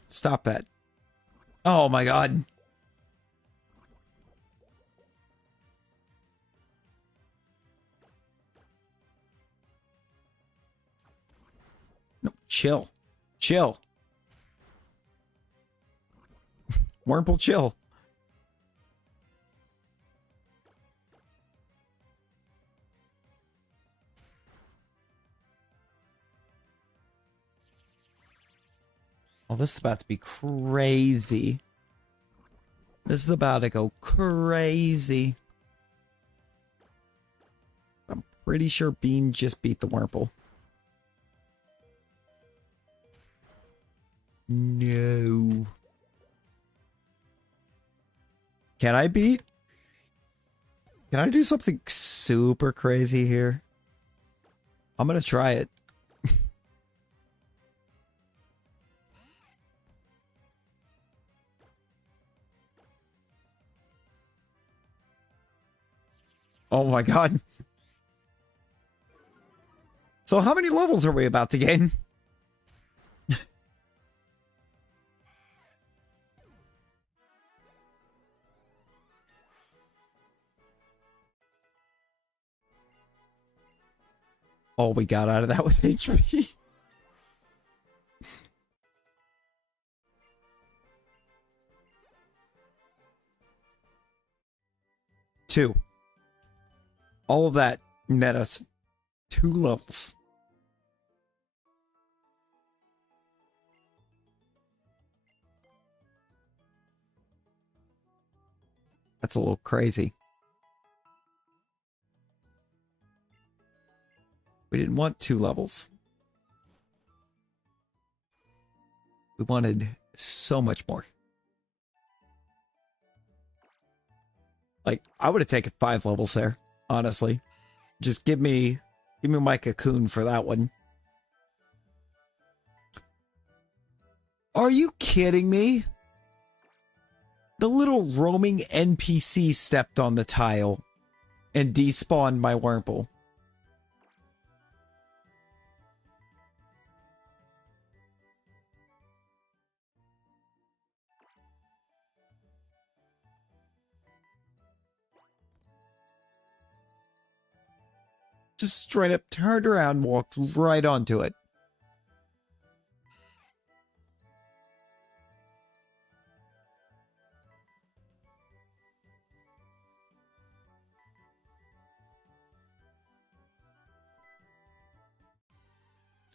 Stop that. Oh my god. No, chill. Chill. Wurmple, chill. Oh, this is about to be crazy. This is about to go crazy. I'm pretty sure Bean just beat the Wurmple. No. Can I beat? Can I do something super crazy here? I'm gonna try it. Oh my god. So how many levels are we about to gain? All we got out of that was HP. Two. All of that net us 2 levels. That's a little crazy. We didn't want 2 levels. We wanted so much more. Like, I would have taken 5 levels there, honestly. Just give me my cocoon for that one. Are you kidding me? The little roaming NPC stepped on the tile and despawned my Wurmple. Just straight up turned around, walked right onto it.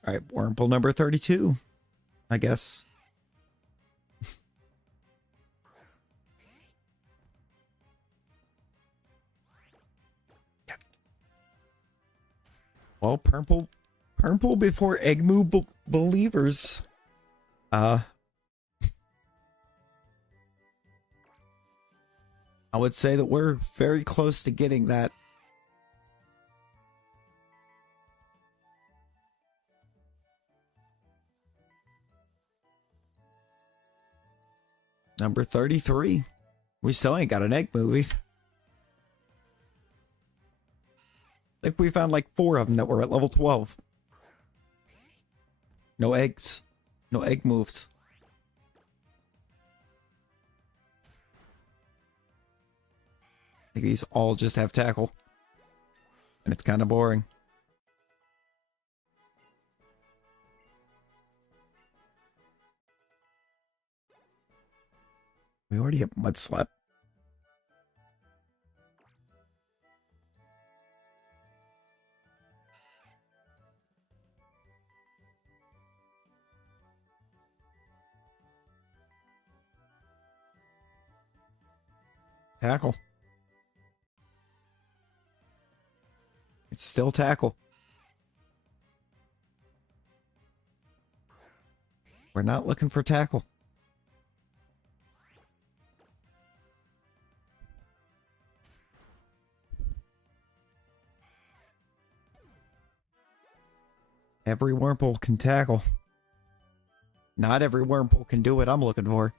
All right, Wurmple number 32, I guess. Well, purple before Egmoo believers. I would say that we're very close to getting that. Number 33. We still ain't got an egg movie. I think we found like 4 of them that were at level 12. No eggs. No egg moves. I think these all just have tackle. And it's kind of boring. We already have Mud Slap. Tackle. It's still tackle. We're not looking for tackle. Every Wurmple can tackle. Not every Wurmple can do what I'm looking for.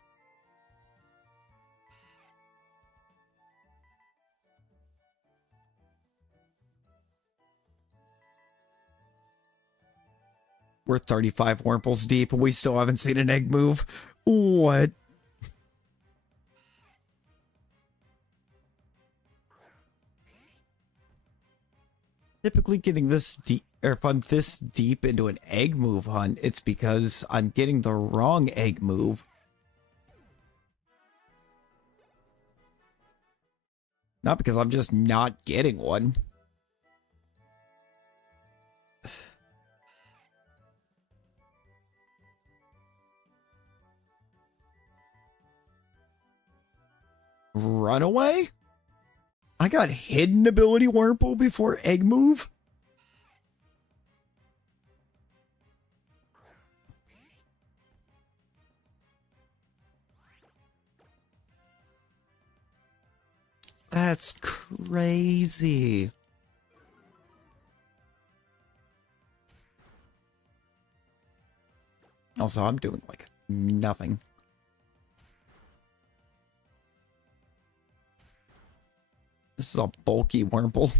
We're 35 Wurmples deep and we still haven't seen an egg move. What? Typically getting this deep, or if I'm this deep into an egg move hunt, it's because I'm getting the wrong egg move. Not because I'm just not getting one. Runaway? I got hidden ability Wurmple before egg move? That's crazy. Also, I'm doing like nothing. This is a bulky Wurmple.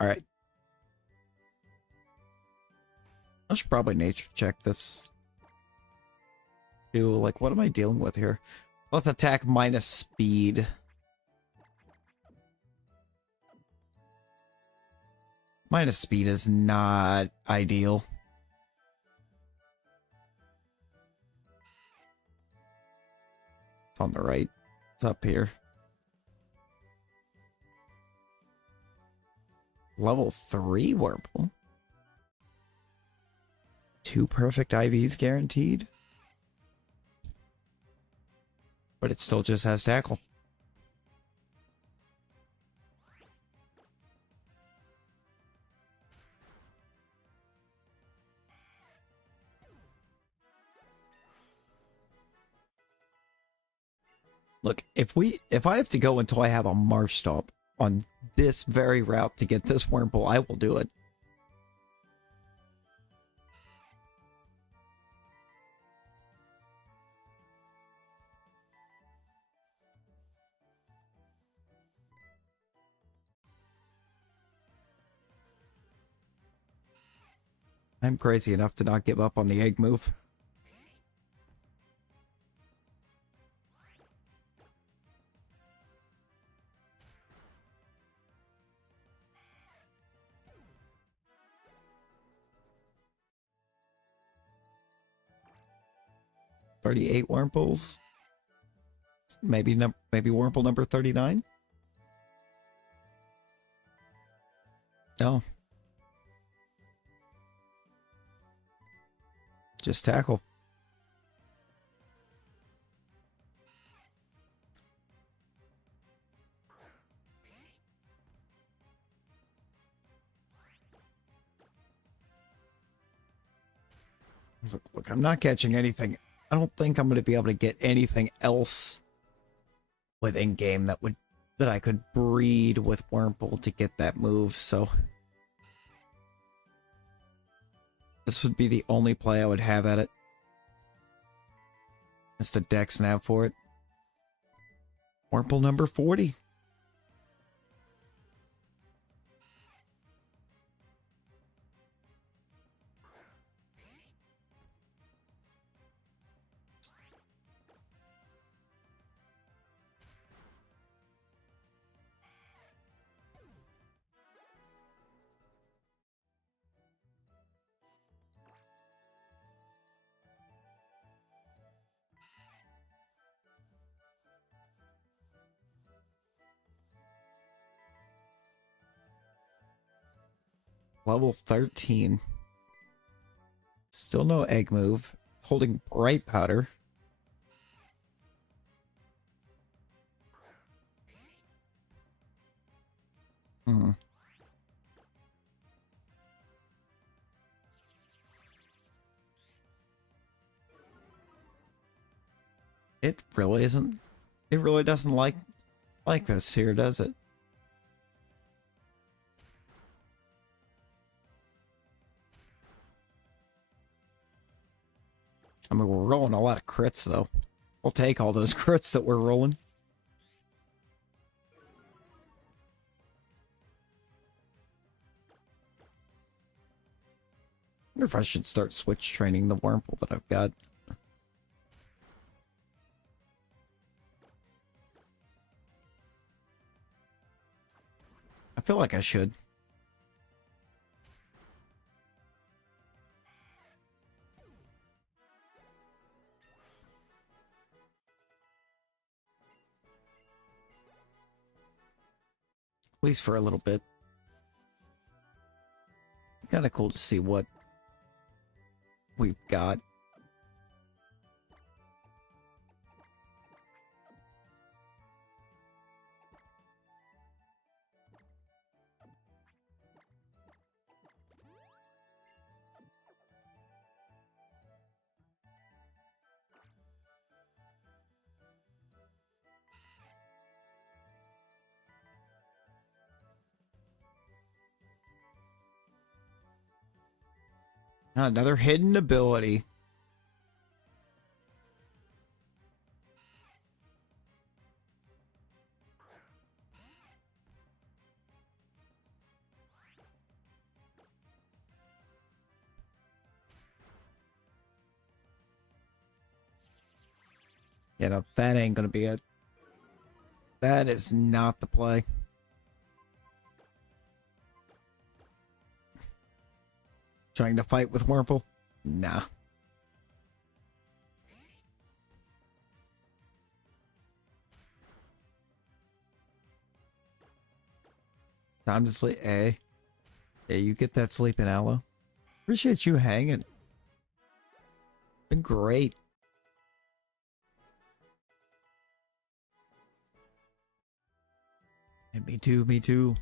All right. I should probably nature check this. Too. Like, what am I dealing with here? Let's attack minus speed. Minus speed is not ideal. It's on the right. It's up here. Level 3 Wurmple. 2 perfect IVs guaranteed. But it still just has tackle. Look, if I have to go until I have a marsh stop on this very route to get this Wurmple, I will do it. I'm crazy enough to not give up on the egg move. 38 Wurmples. Maybe Wurmple number 39? No. Just tackle. Look, I'm not catching anything. I don't think I'm going to be able to get anything else within game that I could breed with Wurmple to get that move, so this would be the only play I would have at it. It's the deck snap for it. Wurmple number 40. Level 13. Still no egg move. Holding bright powder. It really isn't. It really doesn't like this here, does it? I mean, we're rolling a lot of crits, though. We'll take all those crits that we're rolling. I wonder if I should start switch training the Wurmple that I've got. I feel like I should. At least for a little bit. Kind of cool to see what we've got. Another hidden ability. Yeah, no, that ain't gonna be it. That is not the play. Trying to fight with Wurmple? Nah. Time to sleep. Hey. Yeah, you get that sleeping aloe. Appreciate you hanging. Been great. And me too, me too.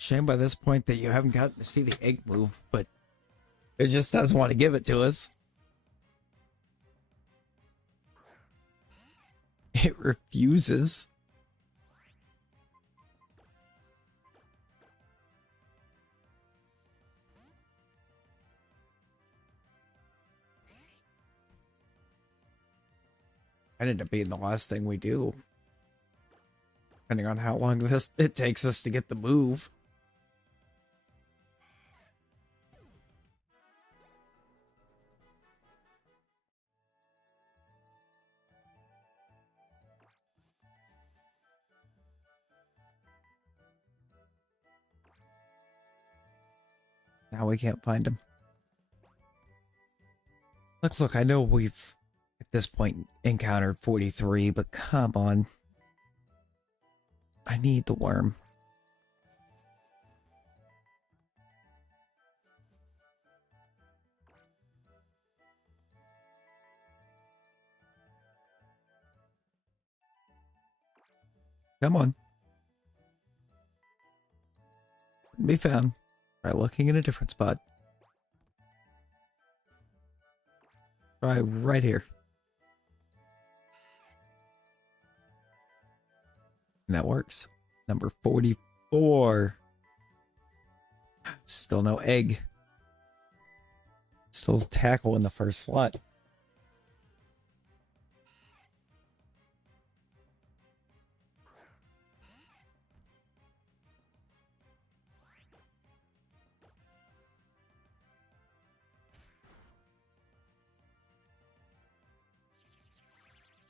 Shame by this point that you haven't gotten to see the egg move, but it just doesn't want to give it to us. It refuses. Might end up being the last thing we do. Depending on how long it takes us to get the move. Now we can't find him. Look, I know we've, at this point, encountered 43, but come on. I need the worm. Come on. Be found. Try looking in a different spot. Try right here. And that works. Number 44. Still no egg. Still tackle in the first slot.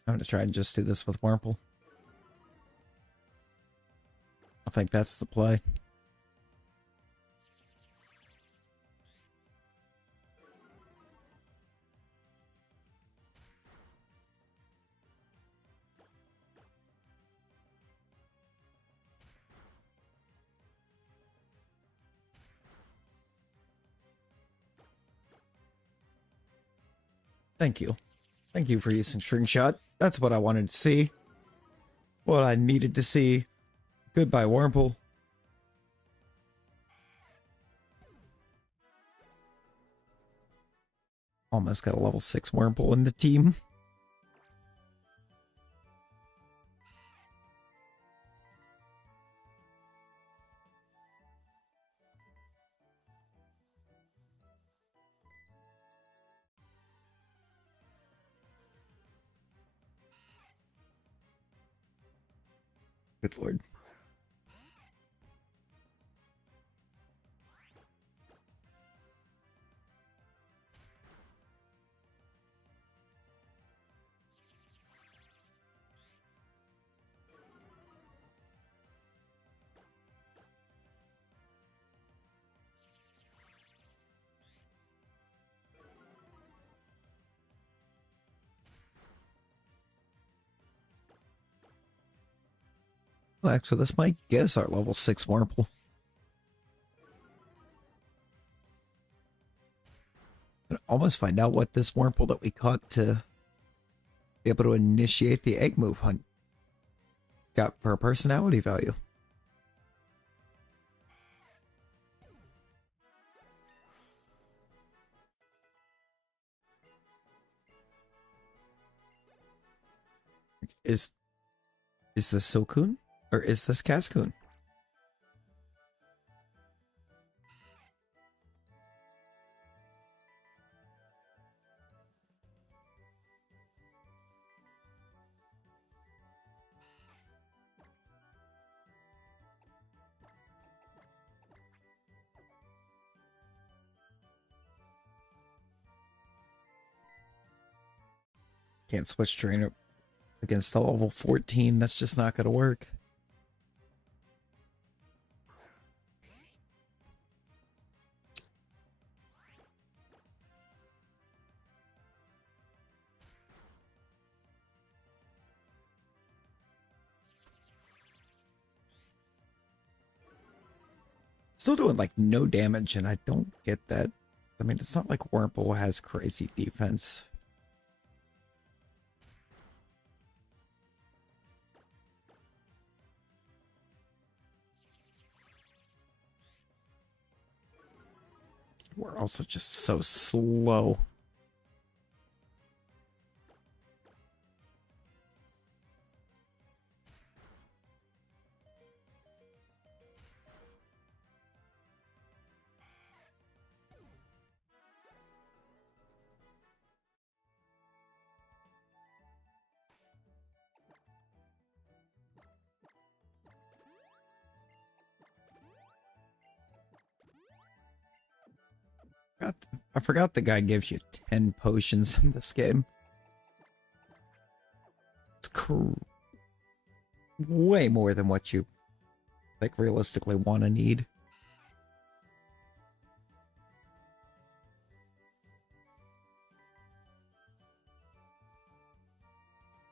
I'm going to try and just do this with Wurmple. I think that's the play. Thank you. Thank you for using String Shot. That's what I wanted to see. What I needed to see. Goodbye, Wurmple. Almost got a level 6 Wurmple in the team. Good lord. Well, actually, this might get us our level 6 Wurmple. I'd almost find out what this Wurmple that we caught to be able to initiate the egg move hunt got for a personality value. Is this Silcoon? Or is this Cascoon? Can't switch trainer against the level 14. That's just not going to work. Still doing like no damage, and I don't get that. I mean, it's not like Wurmple has crazy defense. We're also just so slow. I forgot the guy gives you 10 potions in this game. It's way more than what you like realistically want to need.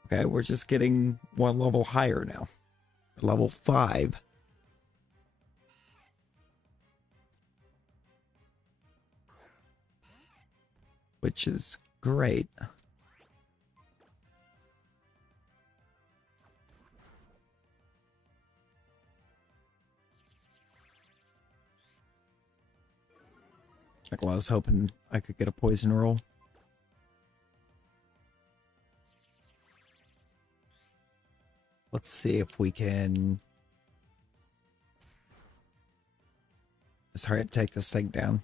Okay, we're just getting one level higher now. Level 5. Which is great. Like, I was hoping I could get a poison roll. Let's see if we can just hurry up, take this thing down.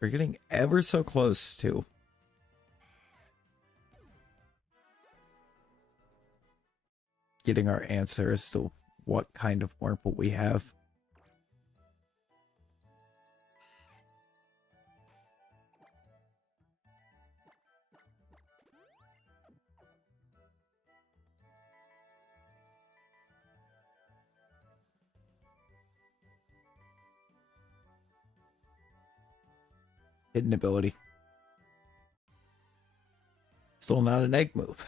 We're getting ever so close to getting our answer as to what kind of Wurmple we have. Hidden ability. Still not an egg move.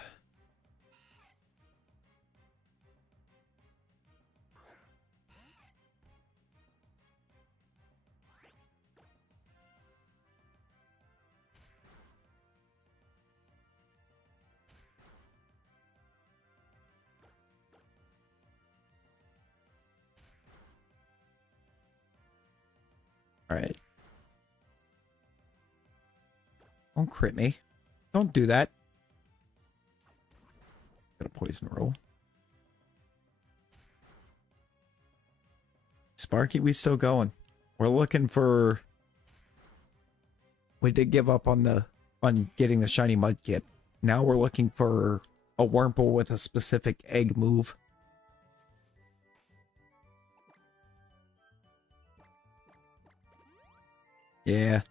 All right. Don't crit me. Don't do that. Got a poison roll. Sparky, we still going. We're looking for... We did give up on getting the shiny mud kit. Now we're looking for a Wurmple with a specific egg move. Yeah.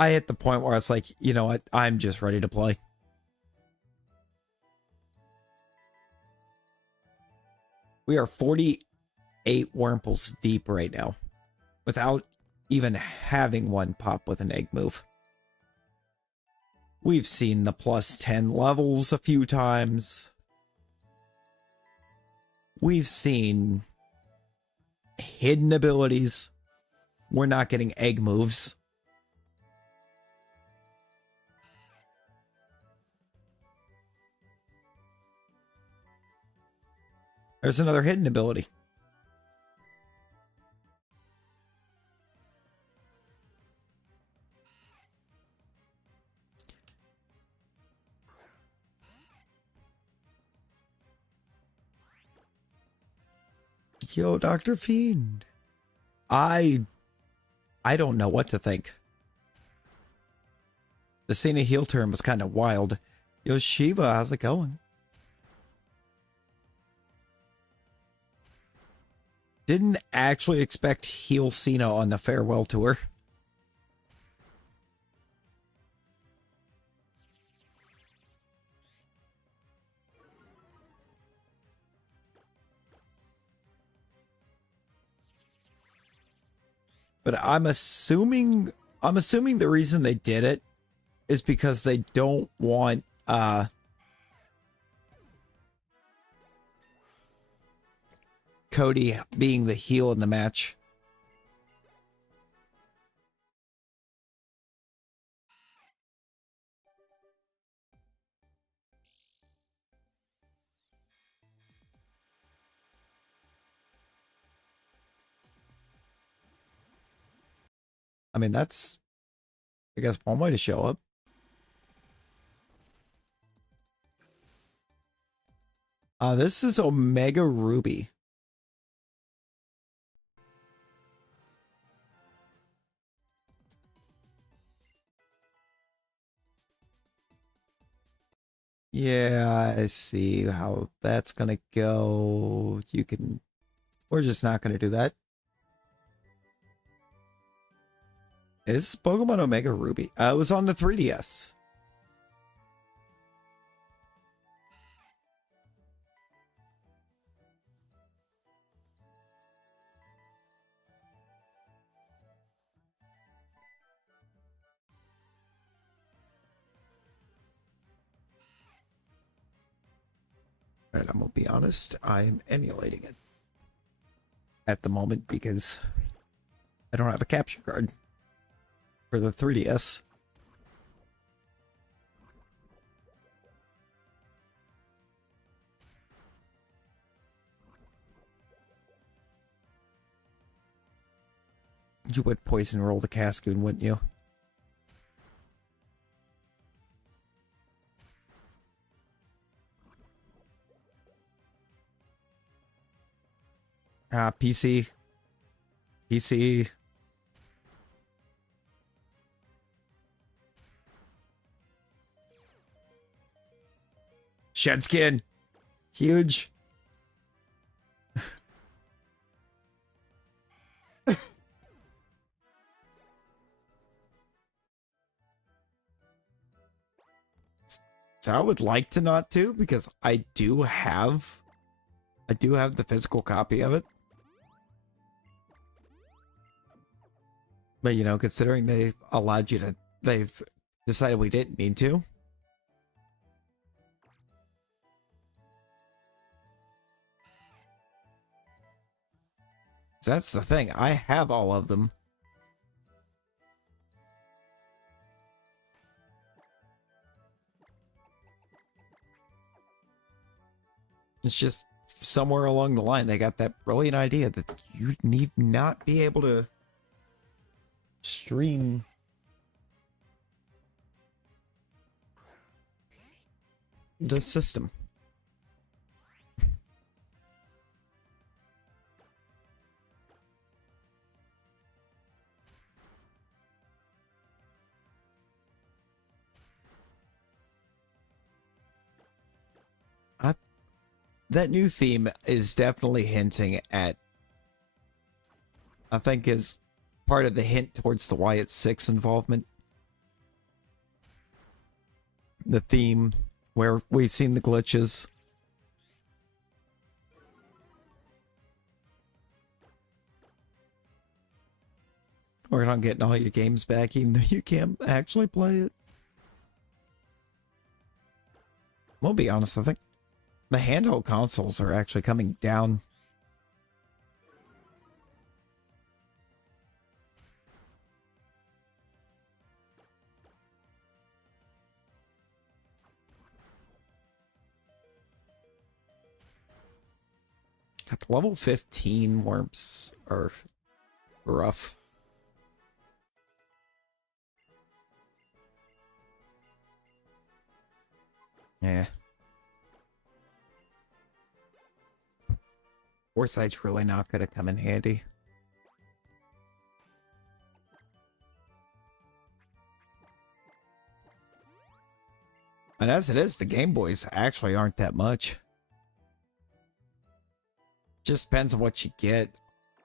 I hit the point where I was like, you know what? I'm just ready to play. We are 48 Wurmples deep right now, without even having one pop with an egg move. We've seen the plus 10 levels a few times. We've seen hidden abilities. We're not getting egg moves. There's another hidden ability. Yo, Dr. Fiend. I don't know what to think. The Cena heel turn was kind of wild. Yo, Shiva, how's it going? Didn't actually expect heel Cena on the farewell tour. But I'm assuming the reason they did it is because they don't want Cody being the heel in the match. I mean, that's, I guess, one way to show up. This is Omega Ruby. Yeah, I see how that's gonna go. We're just not gonna do that. Is Pokemon Omega Ruby? It was on the 3DS. And I'm gonna be honest, I'm emulating it at the moment because I don't have a capture card for the 3DS. You would poison roll the Cascoon, wouldn't you? PC. PC. Shed skin. Huge. So I would like to not to, because I do have the physical copy of it. But, you know, considering they've decided we didn't need to. So that's the thing. I have all of them. It's just somewhere along the line they got that brilliant idea that you need not be able to stream the system. That new theme is definitely hinting at, I think, is part of the hint towards the Wyatt 6 involvement. The theme where we've seen the glitches. Or not getting all your games back even though you can't actually play it. We'll be honest, I think the handheld consoles are actually coming down. At the level 15 worms are rough. Yeah. Foresight's really not going to come in handy. And as it is, the Game Boys actually aren't that much. Just depends on what you get.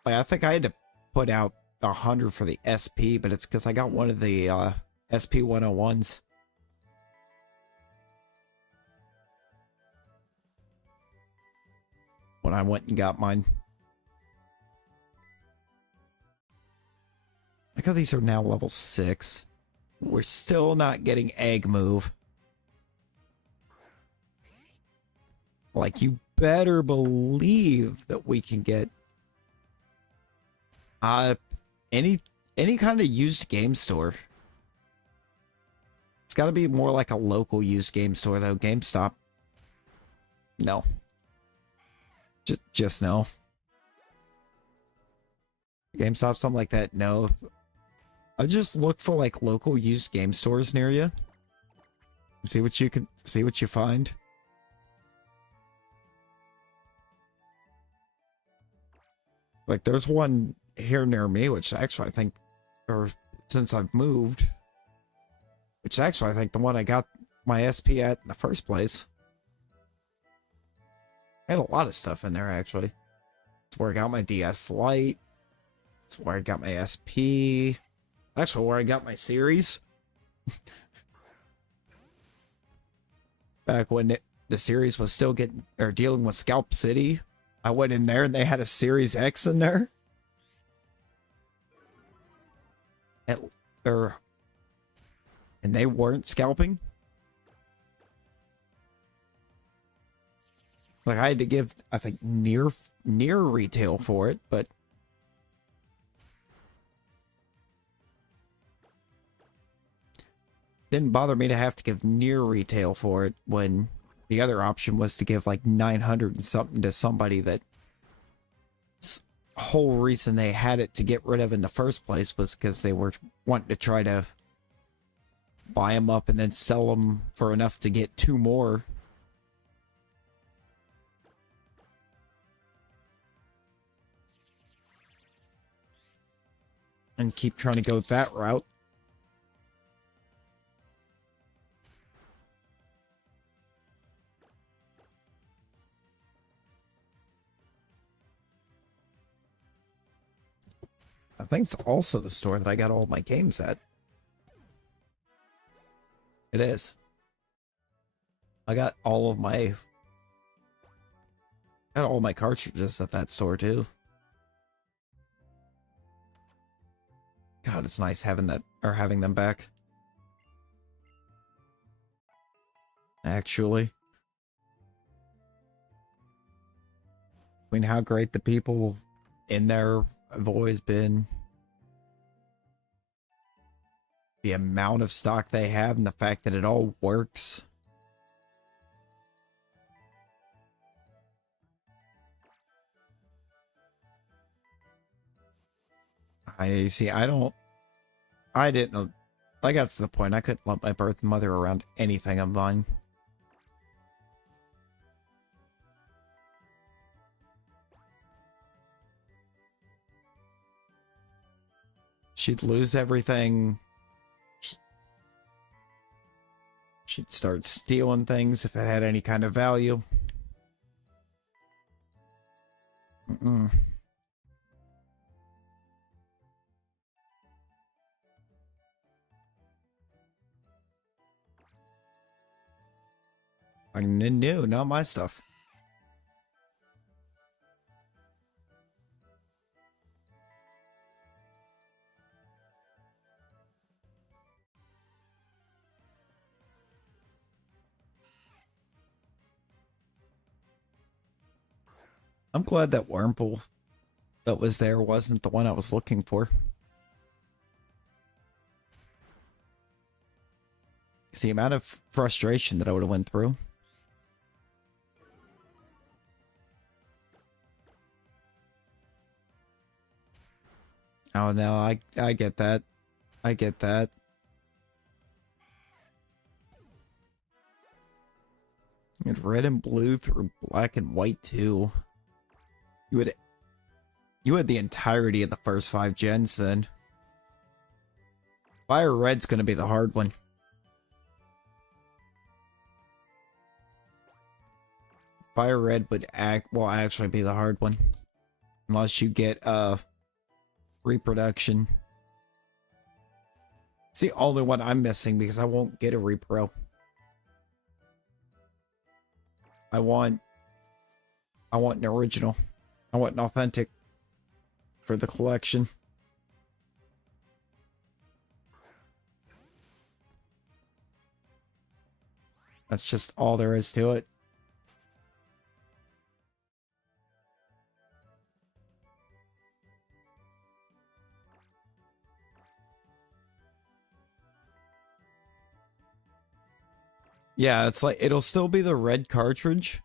Like, I think I had to put out 100 for the SP, but it's because I got one of the SP 101s. When I went and got mine. Like how these are now level 6. We're still not getting egg move. Like, you better believe that we can get any kind of used game store. It's got to be more like a local used game store though. GameStop, no. Just no. GameStop, something like that, no. I just look for like local used game stores near you. See what you find. Like, there's one here near me, which actually I think, or since I've moved, which actually I think the one I got my SP at in the first place. I had a lot of stuff in there, actually. It's where I got my DS Lite. It's where I got my SP. Actually, where I got my series. Back when the series was still dealing with Scalp City. I went in there and they had a Series X in there. And they weren't scalping. Like I had to give, I think, near retail for it, but didn't bother me to have to give near retail for it when the other option was to give like 900 and something to somebody that whole reason they had it to get rid of in the first place was because they were wanting to try to buy them up and then sell them for enough to get two more. And keep trying to go that route. I think it's also the store that I got all my games at. It is. I got all my cartridges at that store too. God, it's nice having that or having them back. Actually. I mean, how great the people in there have always been. The amount of stock they have and the fact that it all works. I see. I didn't know. I got to the point I couldn't lump my birth mother around anything of mine. She'd lose everything. She'd start stealing things if it had any kind of value. Mm-mm. No, not my stuff. I'm glad that Wormpool that was there wasn't the one I was looking for. It's the amount of frustration that I would have went through. Oh no, I get that. I get that. You had red and blue through black and white too. You had the entirety of the first 5 gens then. Fire red's gonna be the hard one. Fire red will actually be the hard one. Unless you get reproduction. It's the only one I'm missing because I won't get a repro. I want an original. I want an authentic for the collection. That's just all there is to it. Yeah, it's like it'll still be the red cartridge,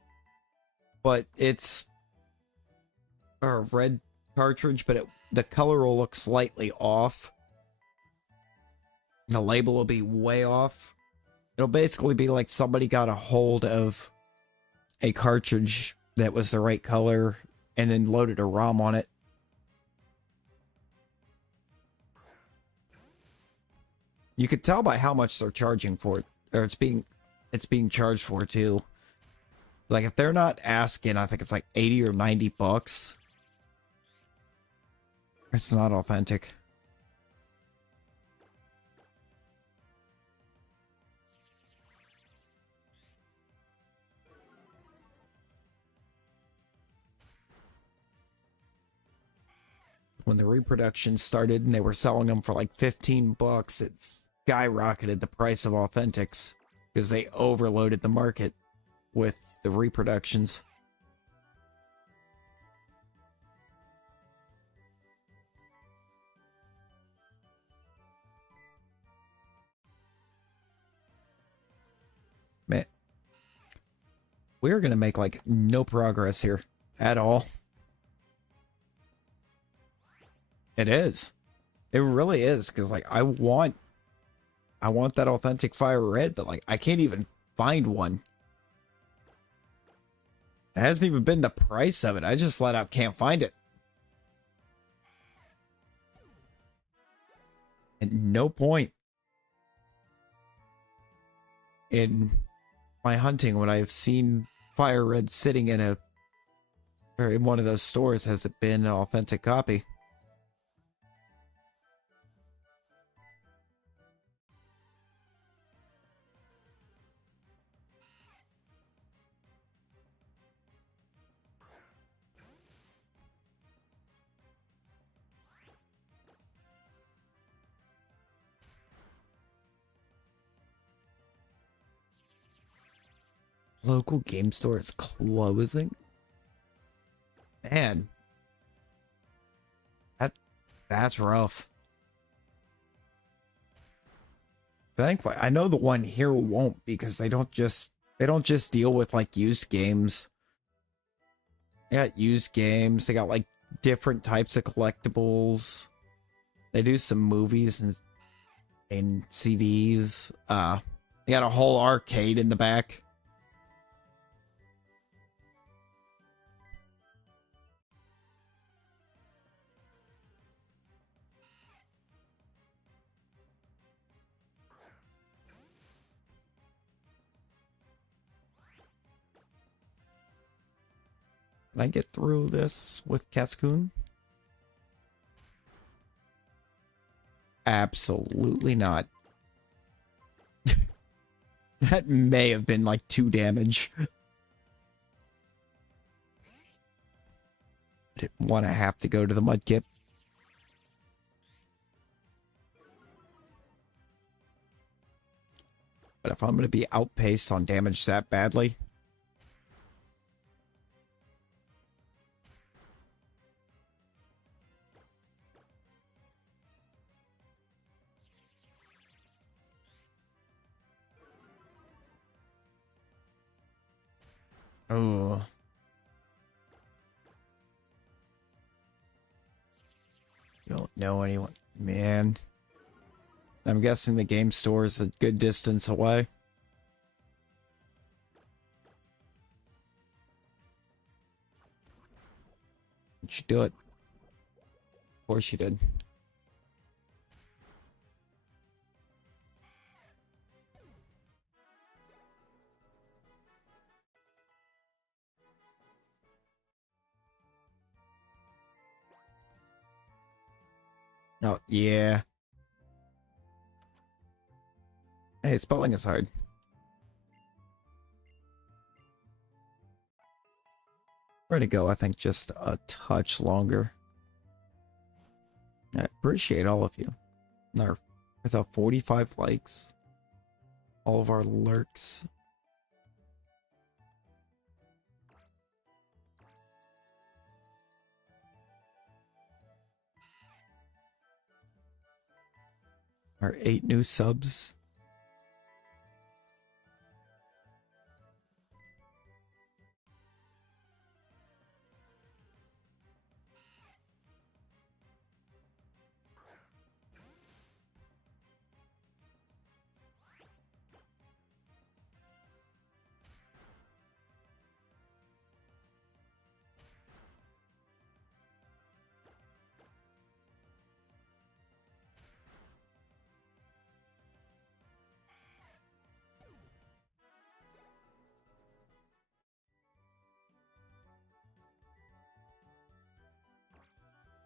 but it's a red cartridge, but the color will look slightly off. The label will be way off. It'll basically be like somebody got a hold of a cartridge that was the right color and then loaded a ROM on it. You could tell by how much they're charging for it, or it's being charged for too. Like if they're not asking, I think it's like 80 or 90 bucks. It's not authentic. When the reproduction started and they were selling them for like 15 bucks, it skyrocketed the price of authentics because they overloaded the market with the reproductions. We're gonna make like no progress here at all. It is. It really is, because like I want that authentic fire red, but like I can't even find one. It hasn't even been the price of it. I just flat out can't find it. And no point in my hunting when I've seen fire red sitting in in one of those stores has it been an authentic copy. Local game store is closing. Man, that's rough. Thankfully, I know the one here won't, because they don't just deal with like used games. They got used games. They got like different types of collectibles. They do some movies and CDs. They got a whole arcade in the back. Can I get through this with Cascoon? Absolutely not. That may have been like 2 damage. I didn't want to have to go to the mudkip. But if I'm going to be outpaced on damage that badly, oh. You don't know anyone. Man. I'm guessing the game store is a good distance away. Did you do it? Of course you did. Oh, yeah. Hey, spelling is hard. Where to go? I think just a touch longer. I appreciate all of you. With our 45 likes, all of our lurks. Our 8 new subs.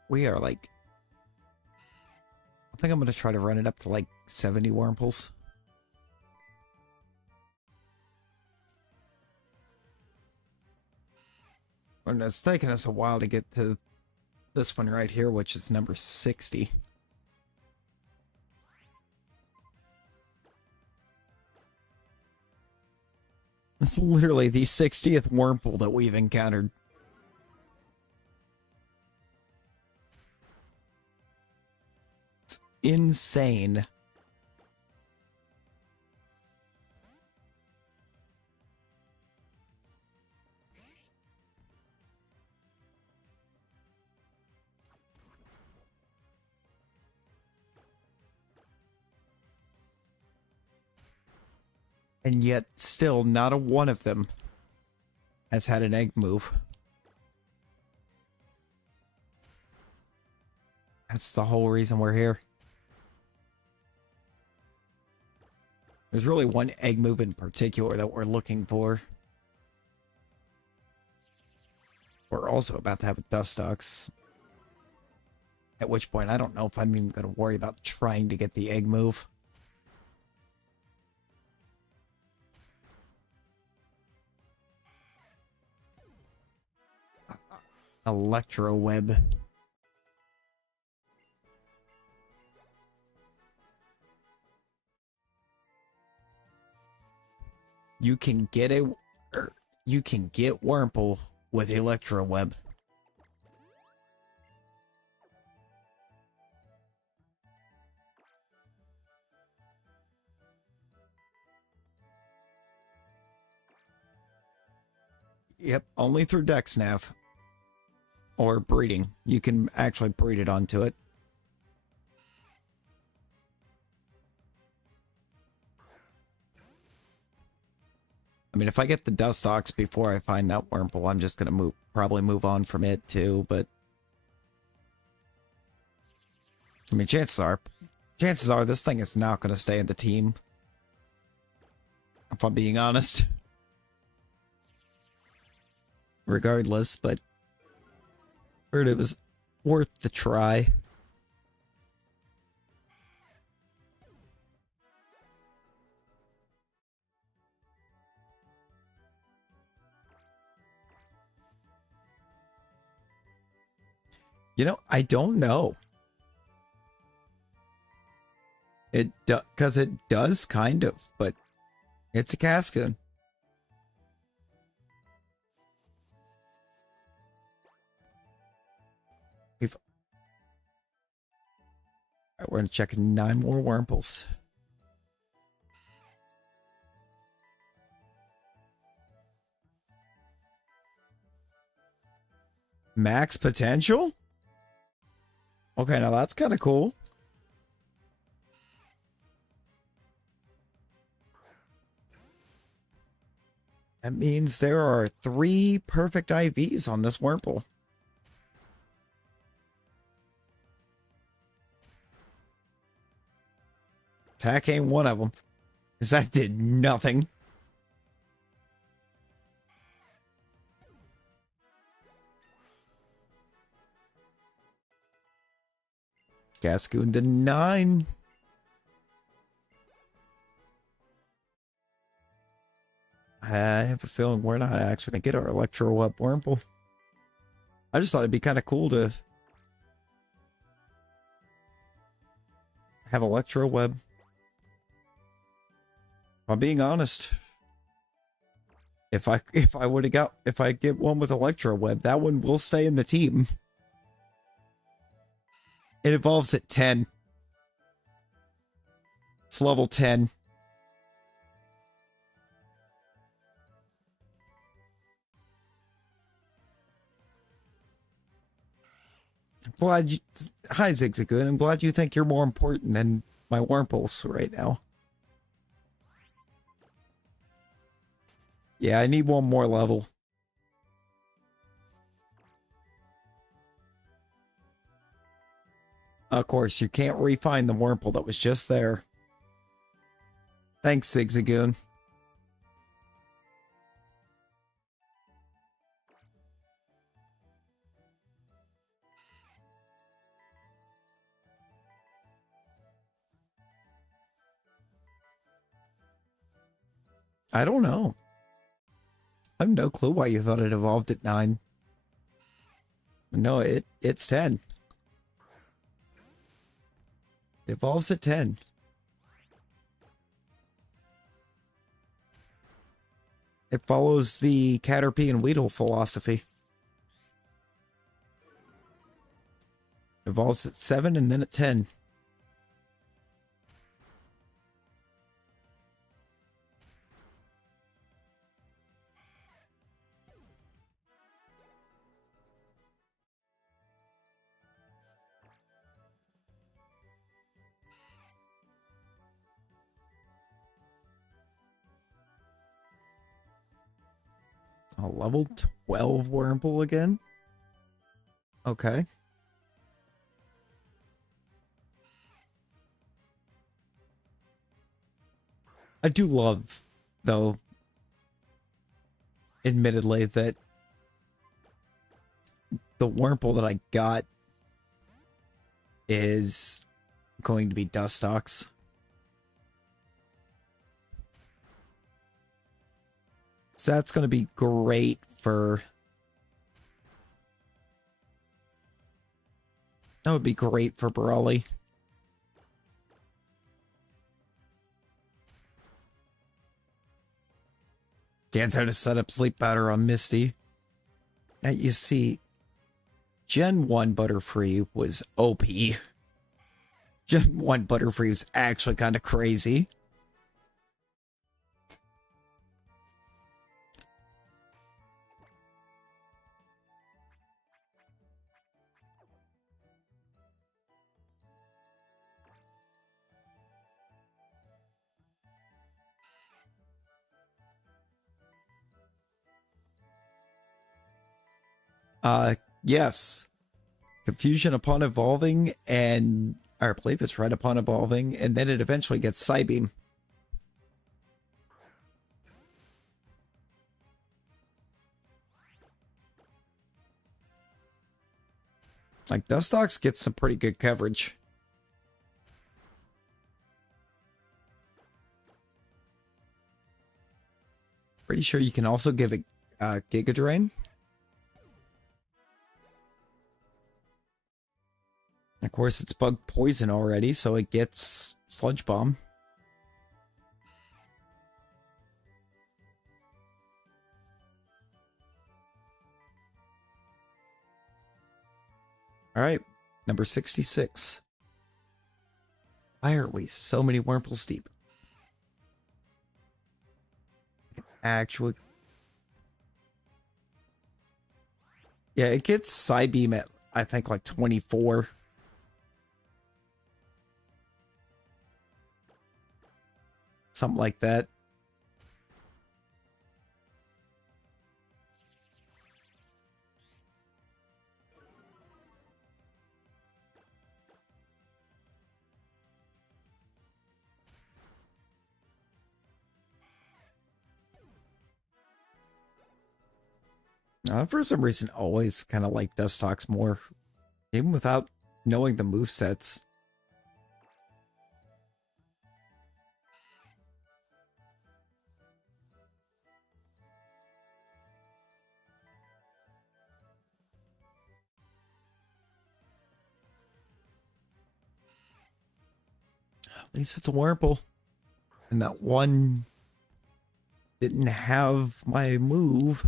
We are like, I think I'm going to try to run it up to like 70 wormples. And it's taken us a while to get to this one right here, which is number 60. It's literally the 60th wormhole that we've encountered. It's insane. And yet, still, not a one of them has had an egg move. That's the whole reason we're here. There's really one egg move in particular that we're looking for. We're also about to have a Dustox. At which point, I don't know if I'm even going to worry about trying to get the egg move. Electro Web. You can get Wurmple with Electro Web. Yep, only through Dexnav. Or breeding. You can actually breed it onto it. I mean, if I get the Dustox before I find that Wurmple, I'm just gonna probably move on from it too, but... I mean, chances are this thing is not gonna stay in the team. If I'm being honest. Regardless, but... heard it was worth the try. You know, I don't know. Because it does kind of, but it's a Cascoon. Alright, we're gonna check 9 more Wurmples. Max potential? Okay, now that's kind of cool. That means there are 3 perfect IVs on this Wurmple. Attack ain't one of them. Because that did nothing. Cascoon to 9. I have a feeling we're not actually going to get our Electro Web Wurmple. I just thought it'd be kind of cool to have Electro Web. If I'm being honest, if I get one with Electro Web, that one will stay in the team. It evolves at 10. It's level 10. Glad you... Hi, Zigzagoon. I'm glad you think you're more important than my Wurmples right now. Yeah, I need one more level. Of course, you can't re-find the Wurmple that was just there. Thanks, Zigzagoon. I don't know. I have no clue why you thought it evolved at 9. No, it's 10. It evolves at 10. It follows the Caterpie and Weedle philosophy. Evolves at 7 and then at 10. A level 12 Wurmple again? Okay. I do love, though, admittedly, that the Wurmple that I got is going to be Dustox. So that's going to be great for... That would be great for Brawly. Danzo to set up Sleep Powder on Misty. Now you see, Gen 1 Butterfree was OP. Gen 1 Butterfree was actually kind of crazy. Yes. Confusion upon evolving, and or I believe it's right upon evolving, and then it eventually gets Psybeam. Like, Dustox gets some pretty good coverage. Pretty sure you can also give it Giga Drain. Of course, it's bug poison already, so it gets Sludge Bomb. Alright, number 66. Why are we so many Wurmples deep? Actually... Yeah, it gets Psybeam at, I think, like 24. Something like that. For some reason, always kind of like Dustox more, even without knowing the movesets. At least it's a Wurmple. And that one didn't have my move.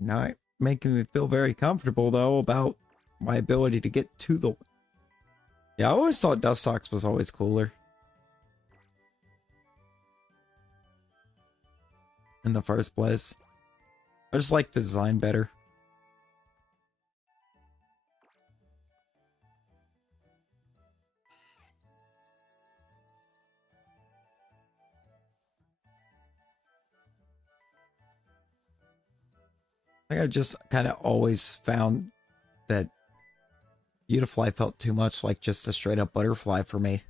Not making me feel very comfortable, though, about my ability to get to the... Yeah, I always thought Dustox was always cooler. In the first place. I just like the design better. I think I just kind of always found that Beautifly felt too much like just a straight up butterfly for me.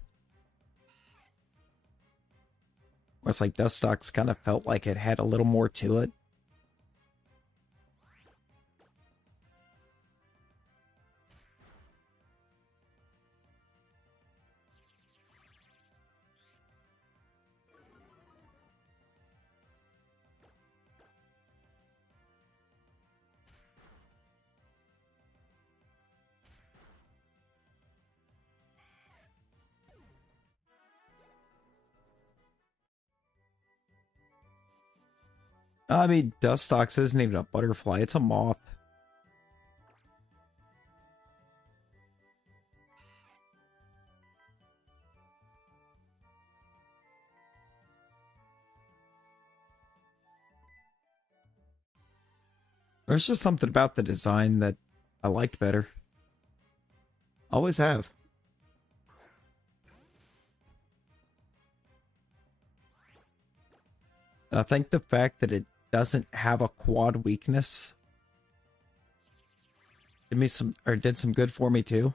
Whereas like Dustox kind of felt like it had a little more to it. I mean, Dustox isn't even a butterfly, it's a moth. There's just something about the design that I liked better. Always have. And I think the fact that it doesn't have a quad weakness did some good for me too.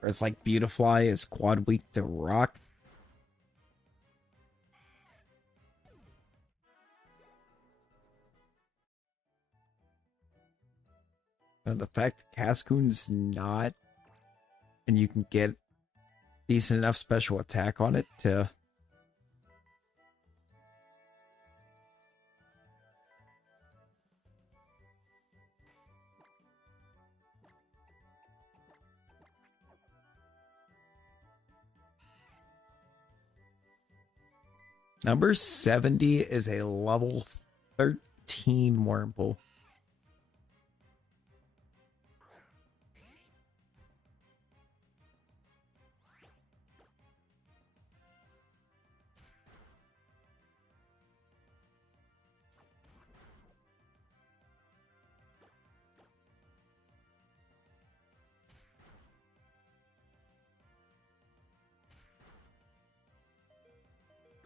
Whereas like Beautifly is quad weak to rock. And the fact that Cascoon's not, and you can get decent enough special attack on it to number 70 is a level 13 Wurmple.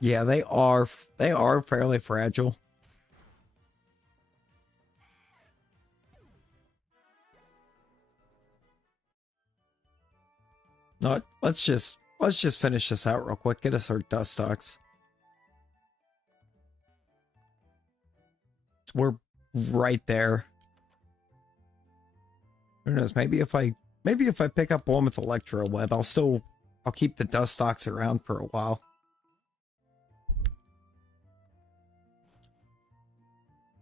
Yeah, they are fairly fragile. No, let's just finish this out real quick. Get us our dust stocks. We're right there. Who knows? Maybe if I pick up one with Electro Web, I'll keep the dust stocks around for a while.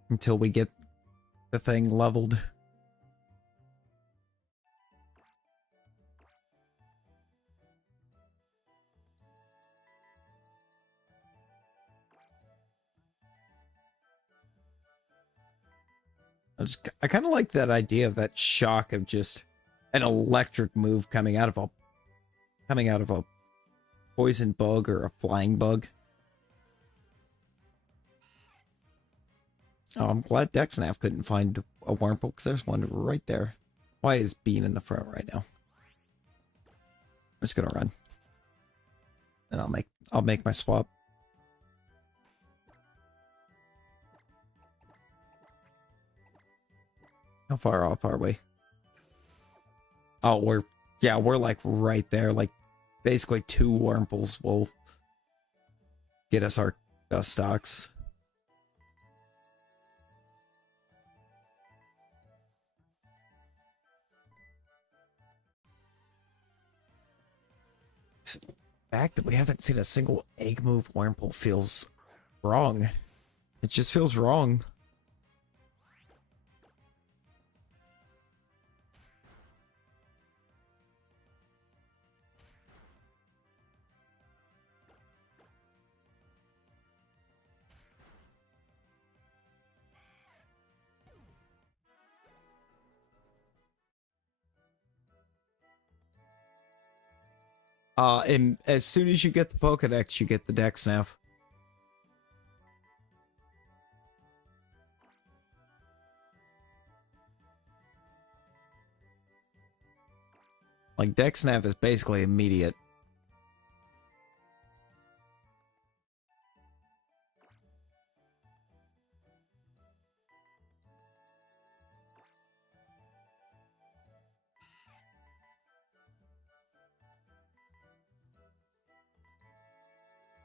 Until we get the thing leveled. I kind of like that idea of that shock of just an electric move coming out of a poison bug or a flying bug. Oh, I'm glad Dexnav couldn't find a Wurmple because there's one right there. Why is Bean in the front right now? I'm just gonna run, and I'll make my swap. How far off are we? Oh, we're like right there. Like basically 2 Wurmples will get us our dust stocks. The fact that we haven't seen a single egg move Wurmple feels wrong. It just feels wrong. And as soon as you get the Pokedex, you get the Dex now. Like, Dexnav is basically immediate.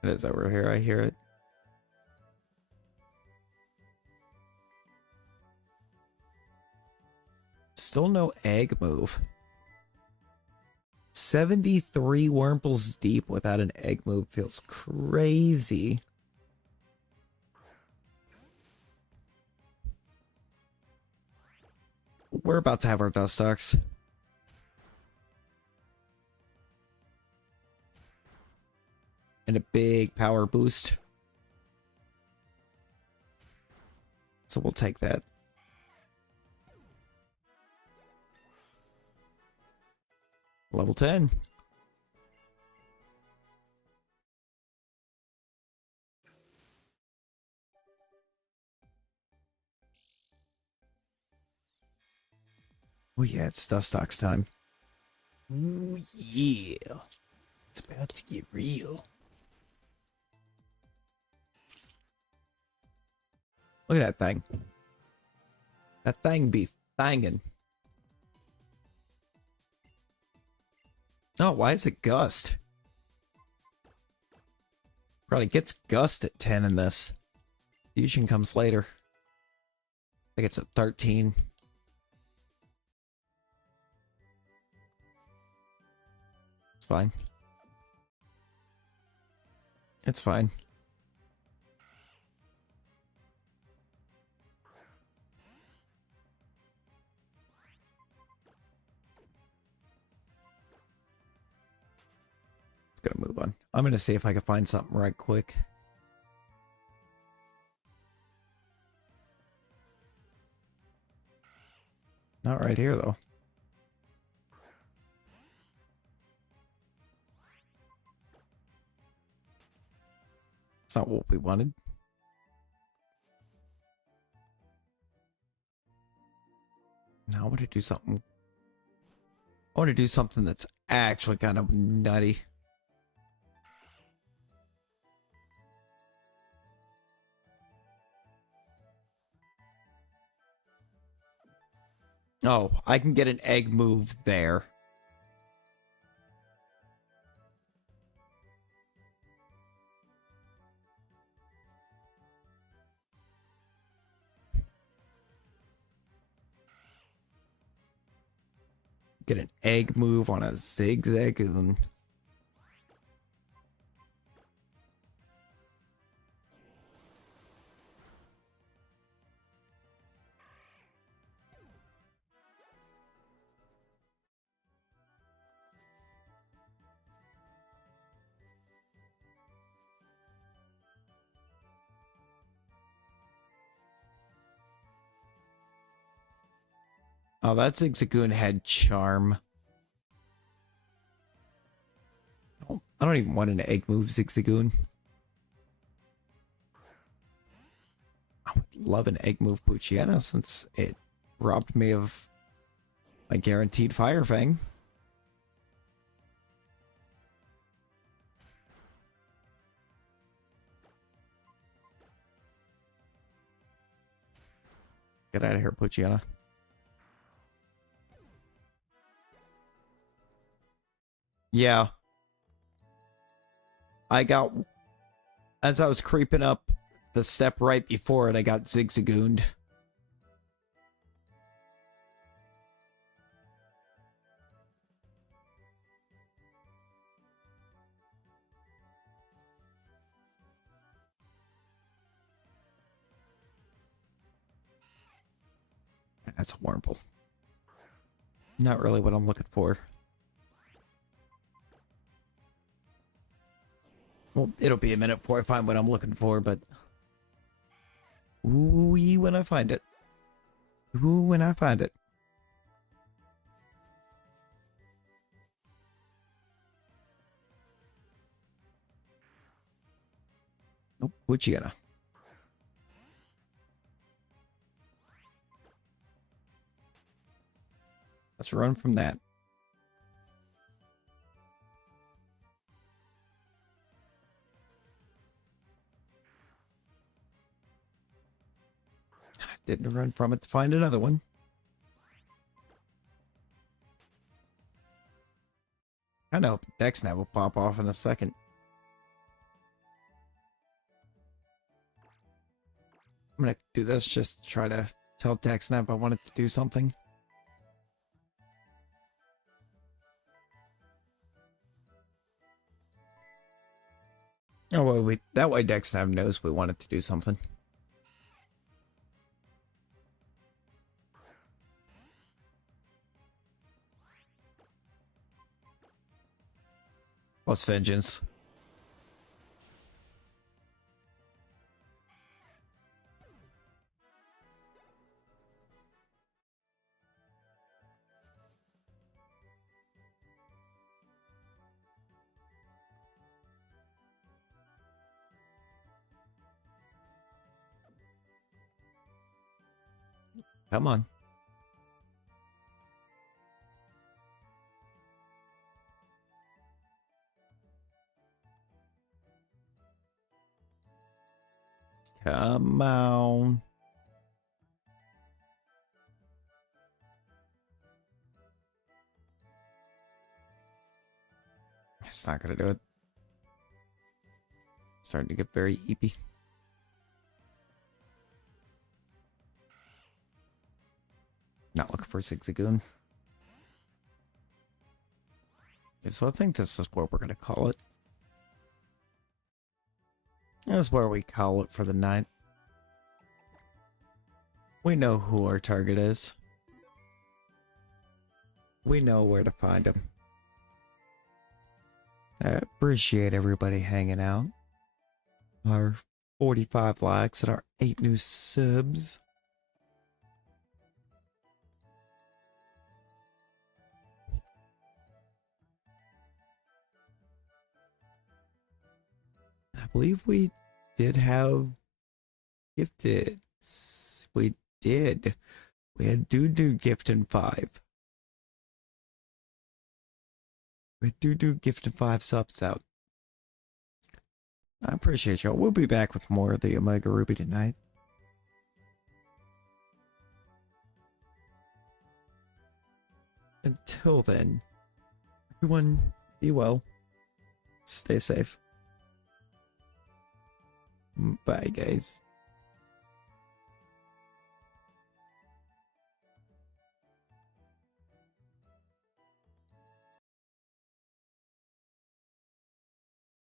It is over here, I hear it. Still no egg move. 73 Wurmples deep without an egg move feels crazy. We're about to have our dust stocks. And a big power boost. So we'll take that. Level 10. Oh yeah, it's Dustox time. Ooh yeah. It's about to get real. Look at that thing. That thing be thangin'. Oh, why is it gust? Probably gets gust at 10 in this. Fusion comes later. I think it's at 13. It's fine. It's fine. Gonna move on. I'm gonna see if I can find something right quick. Not right here though. It's not what we wanted. Now I want to do something. I want to do something that's actually kind of nutty. Oh, I can get an egg move there. Get an egg move on a zigzag and oh, that Zigzagoon had charm. Oh, I don't even want an egg move, Zigzagoon. I would love an egg move Puchiana since it robbed me of my guaranteed Fire Fang. Get out of here, Puchiana. Yeah. I got... As I was creeping up the step right before it, I got Zigzagooned. That's a Wurmple. Not really what I'm looking for. Well, it'll be a minute before I find what I'm looking for, but... Ooh-wee when I find it. Ooh, when I find it. Nope, Puchiana. Let's run from that. Didn't run from it to find another one. I know Dexnap will pop off in a second. I'm gonna do this just to try to tell Dexnap I wanted to do something. Oh, well, that way Dexnap knows we wanted to do something. Plus vengeance. Come on. Come on. It's not gonna do it. Starting to get very eepy. Not looking for Zigzagoon. Okay, so I think this is what we're gonna call it. That's where we call it for the night. We know who our target is. We know where to find him. I appreciate everybody hanging out. Our 45 likes and our 8 new subs. I believe we did have gifted. We did. We had Dude gifting 5. We had Dude gifting 5 subs out. I appreciate y'all. We'll be back with more of the Omega Ruby tonight. Until then, everyone be well. Stay safe. Bye, guys.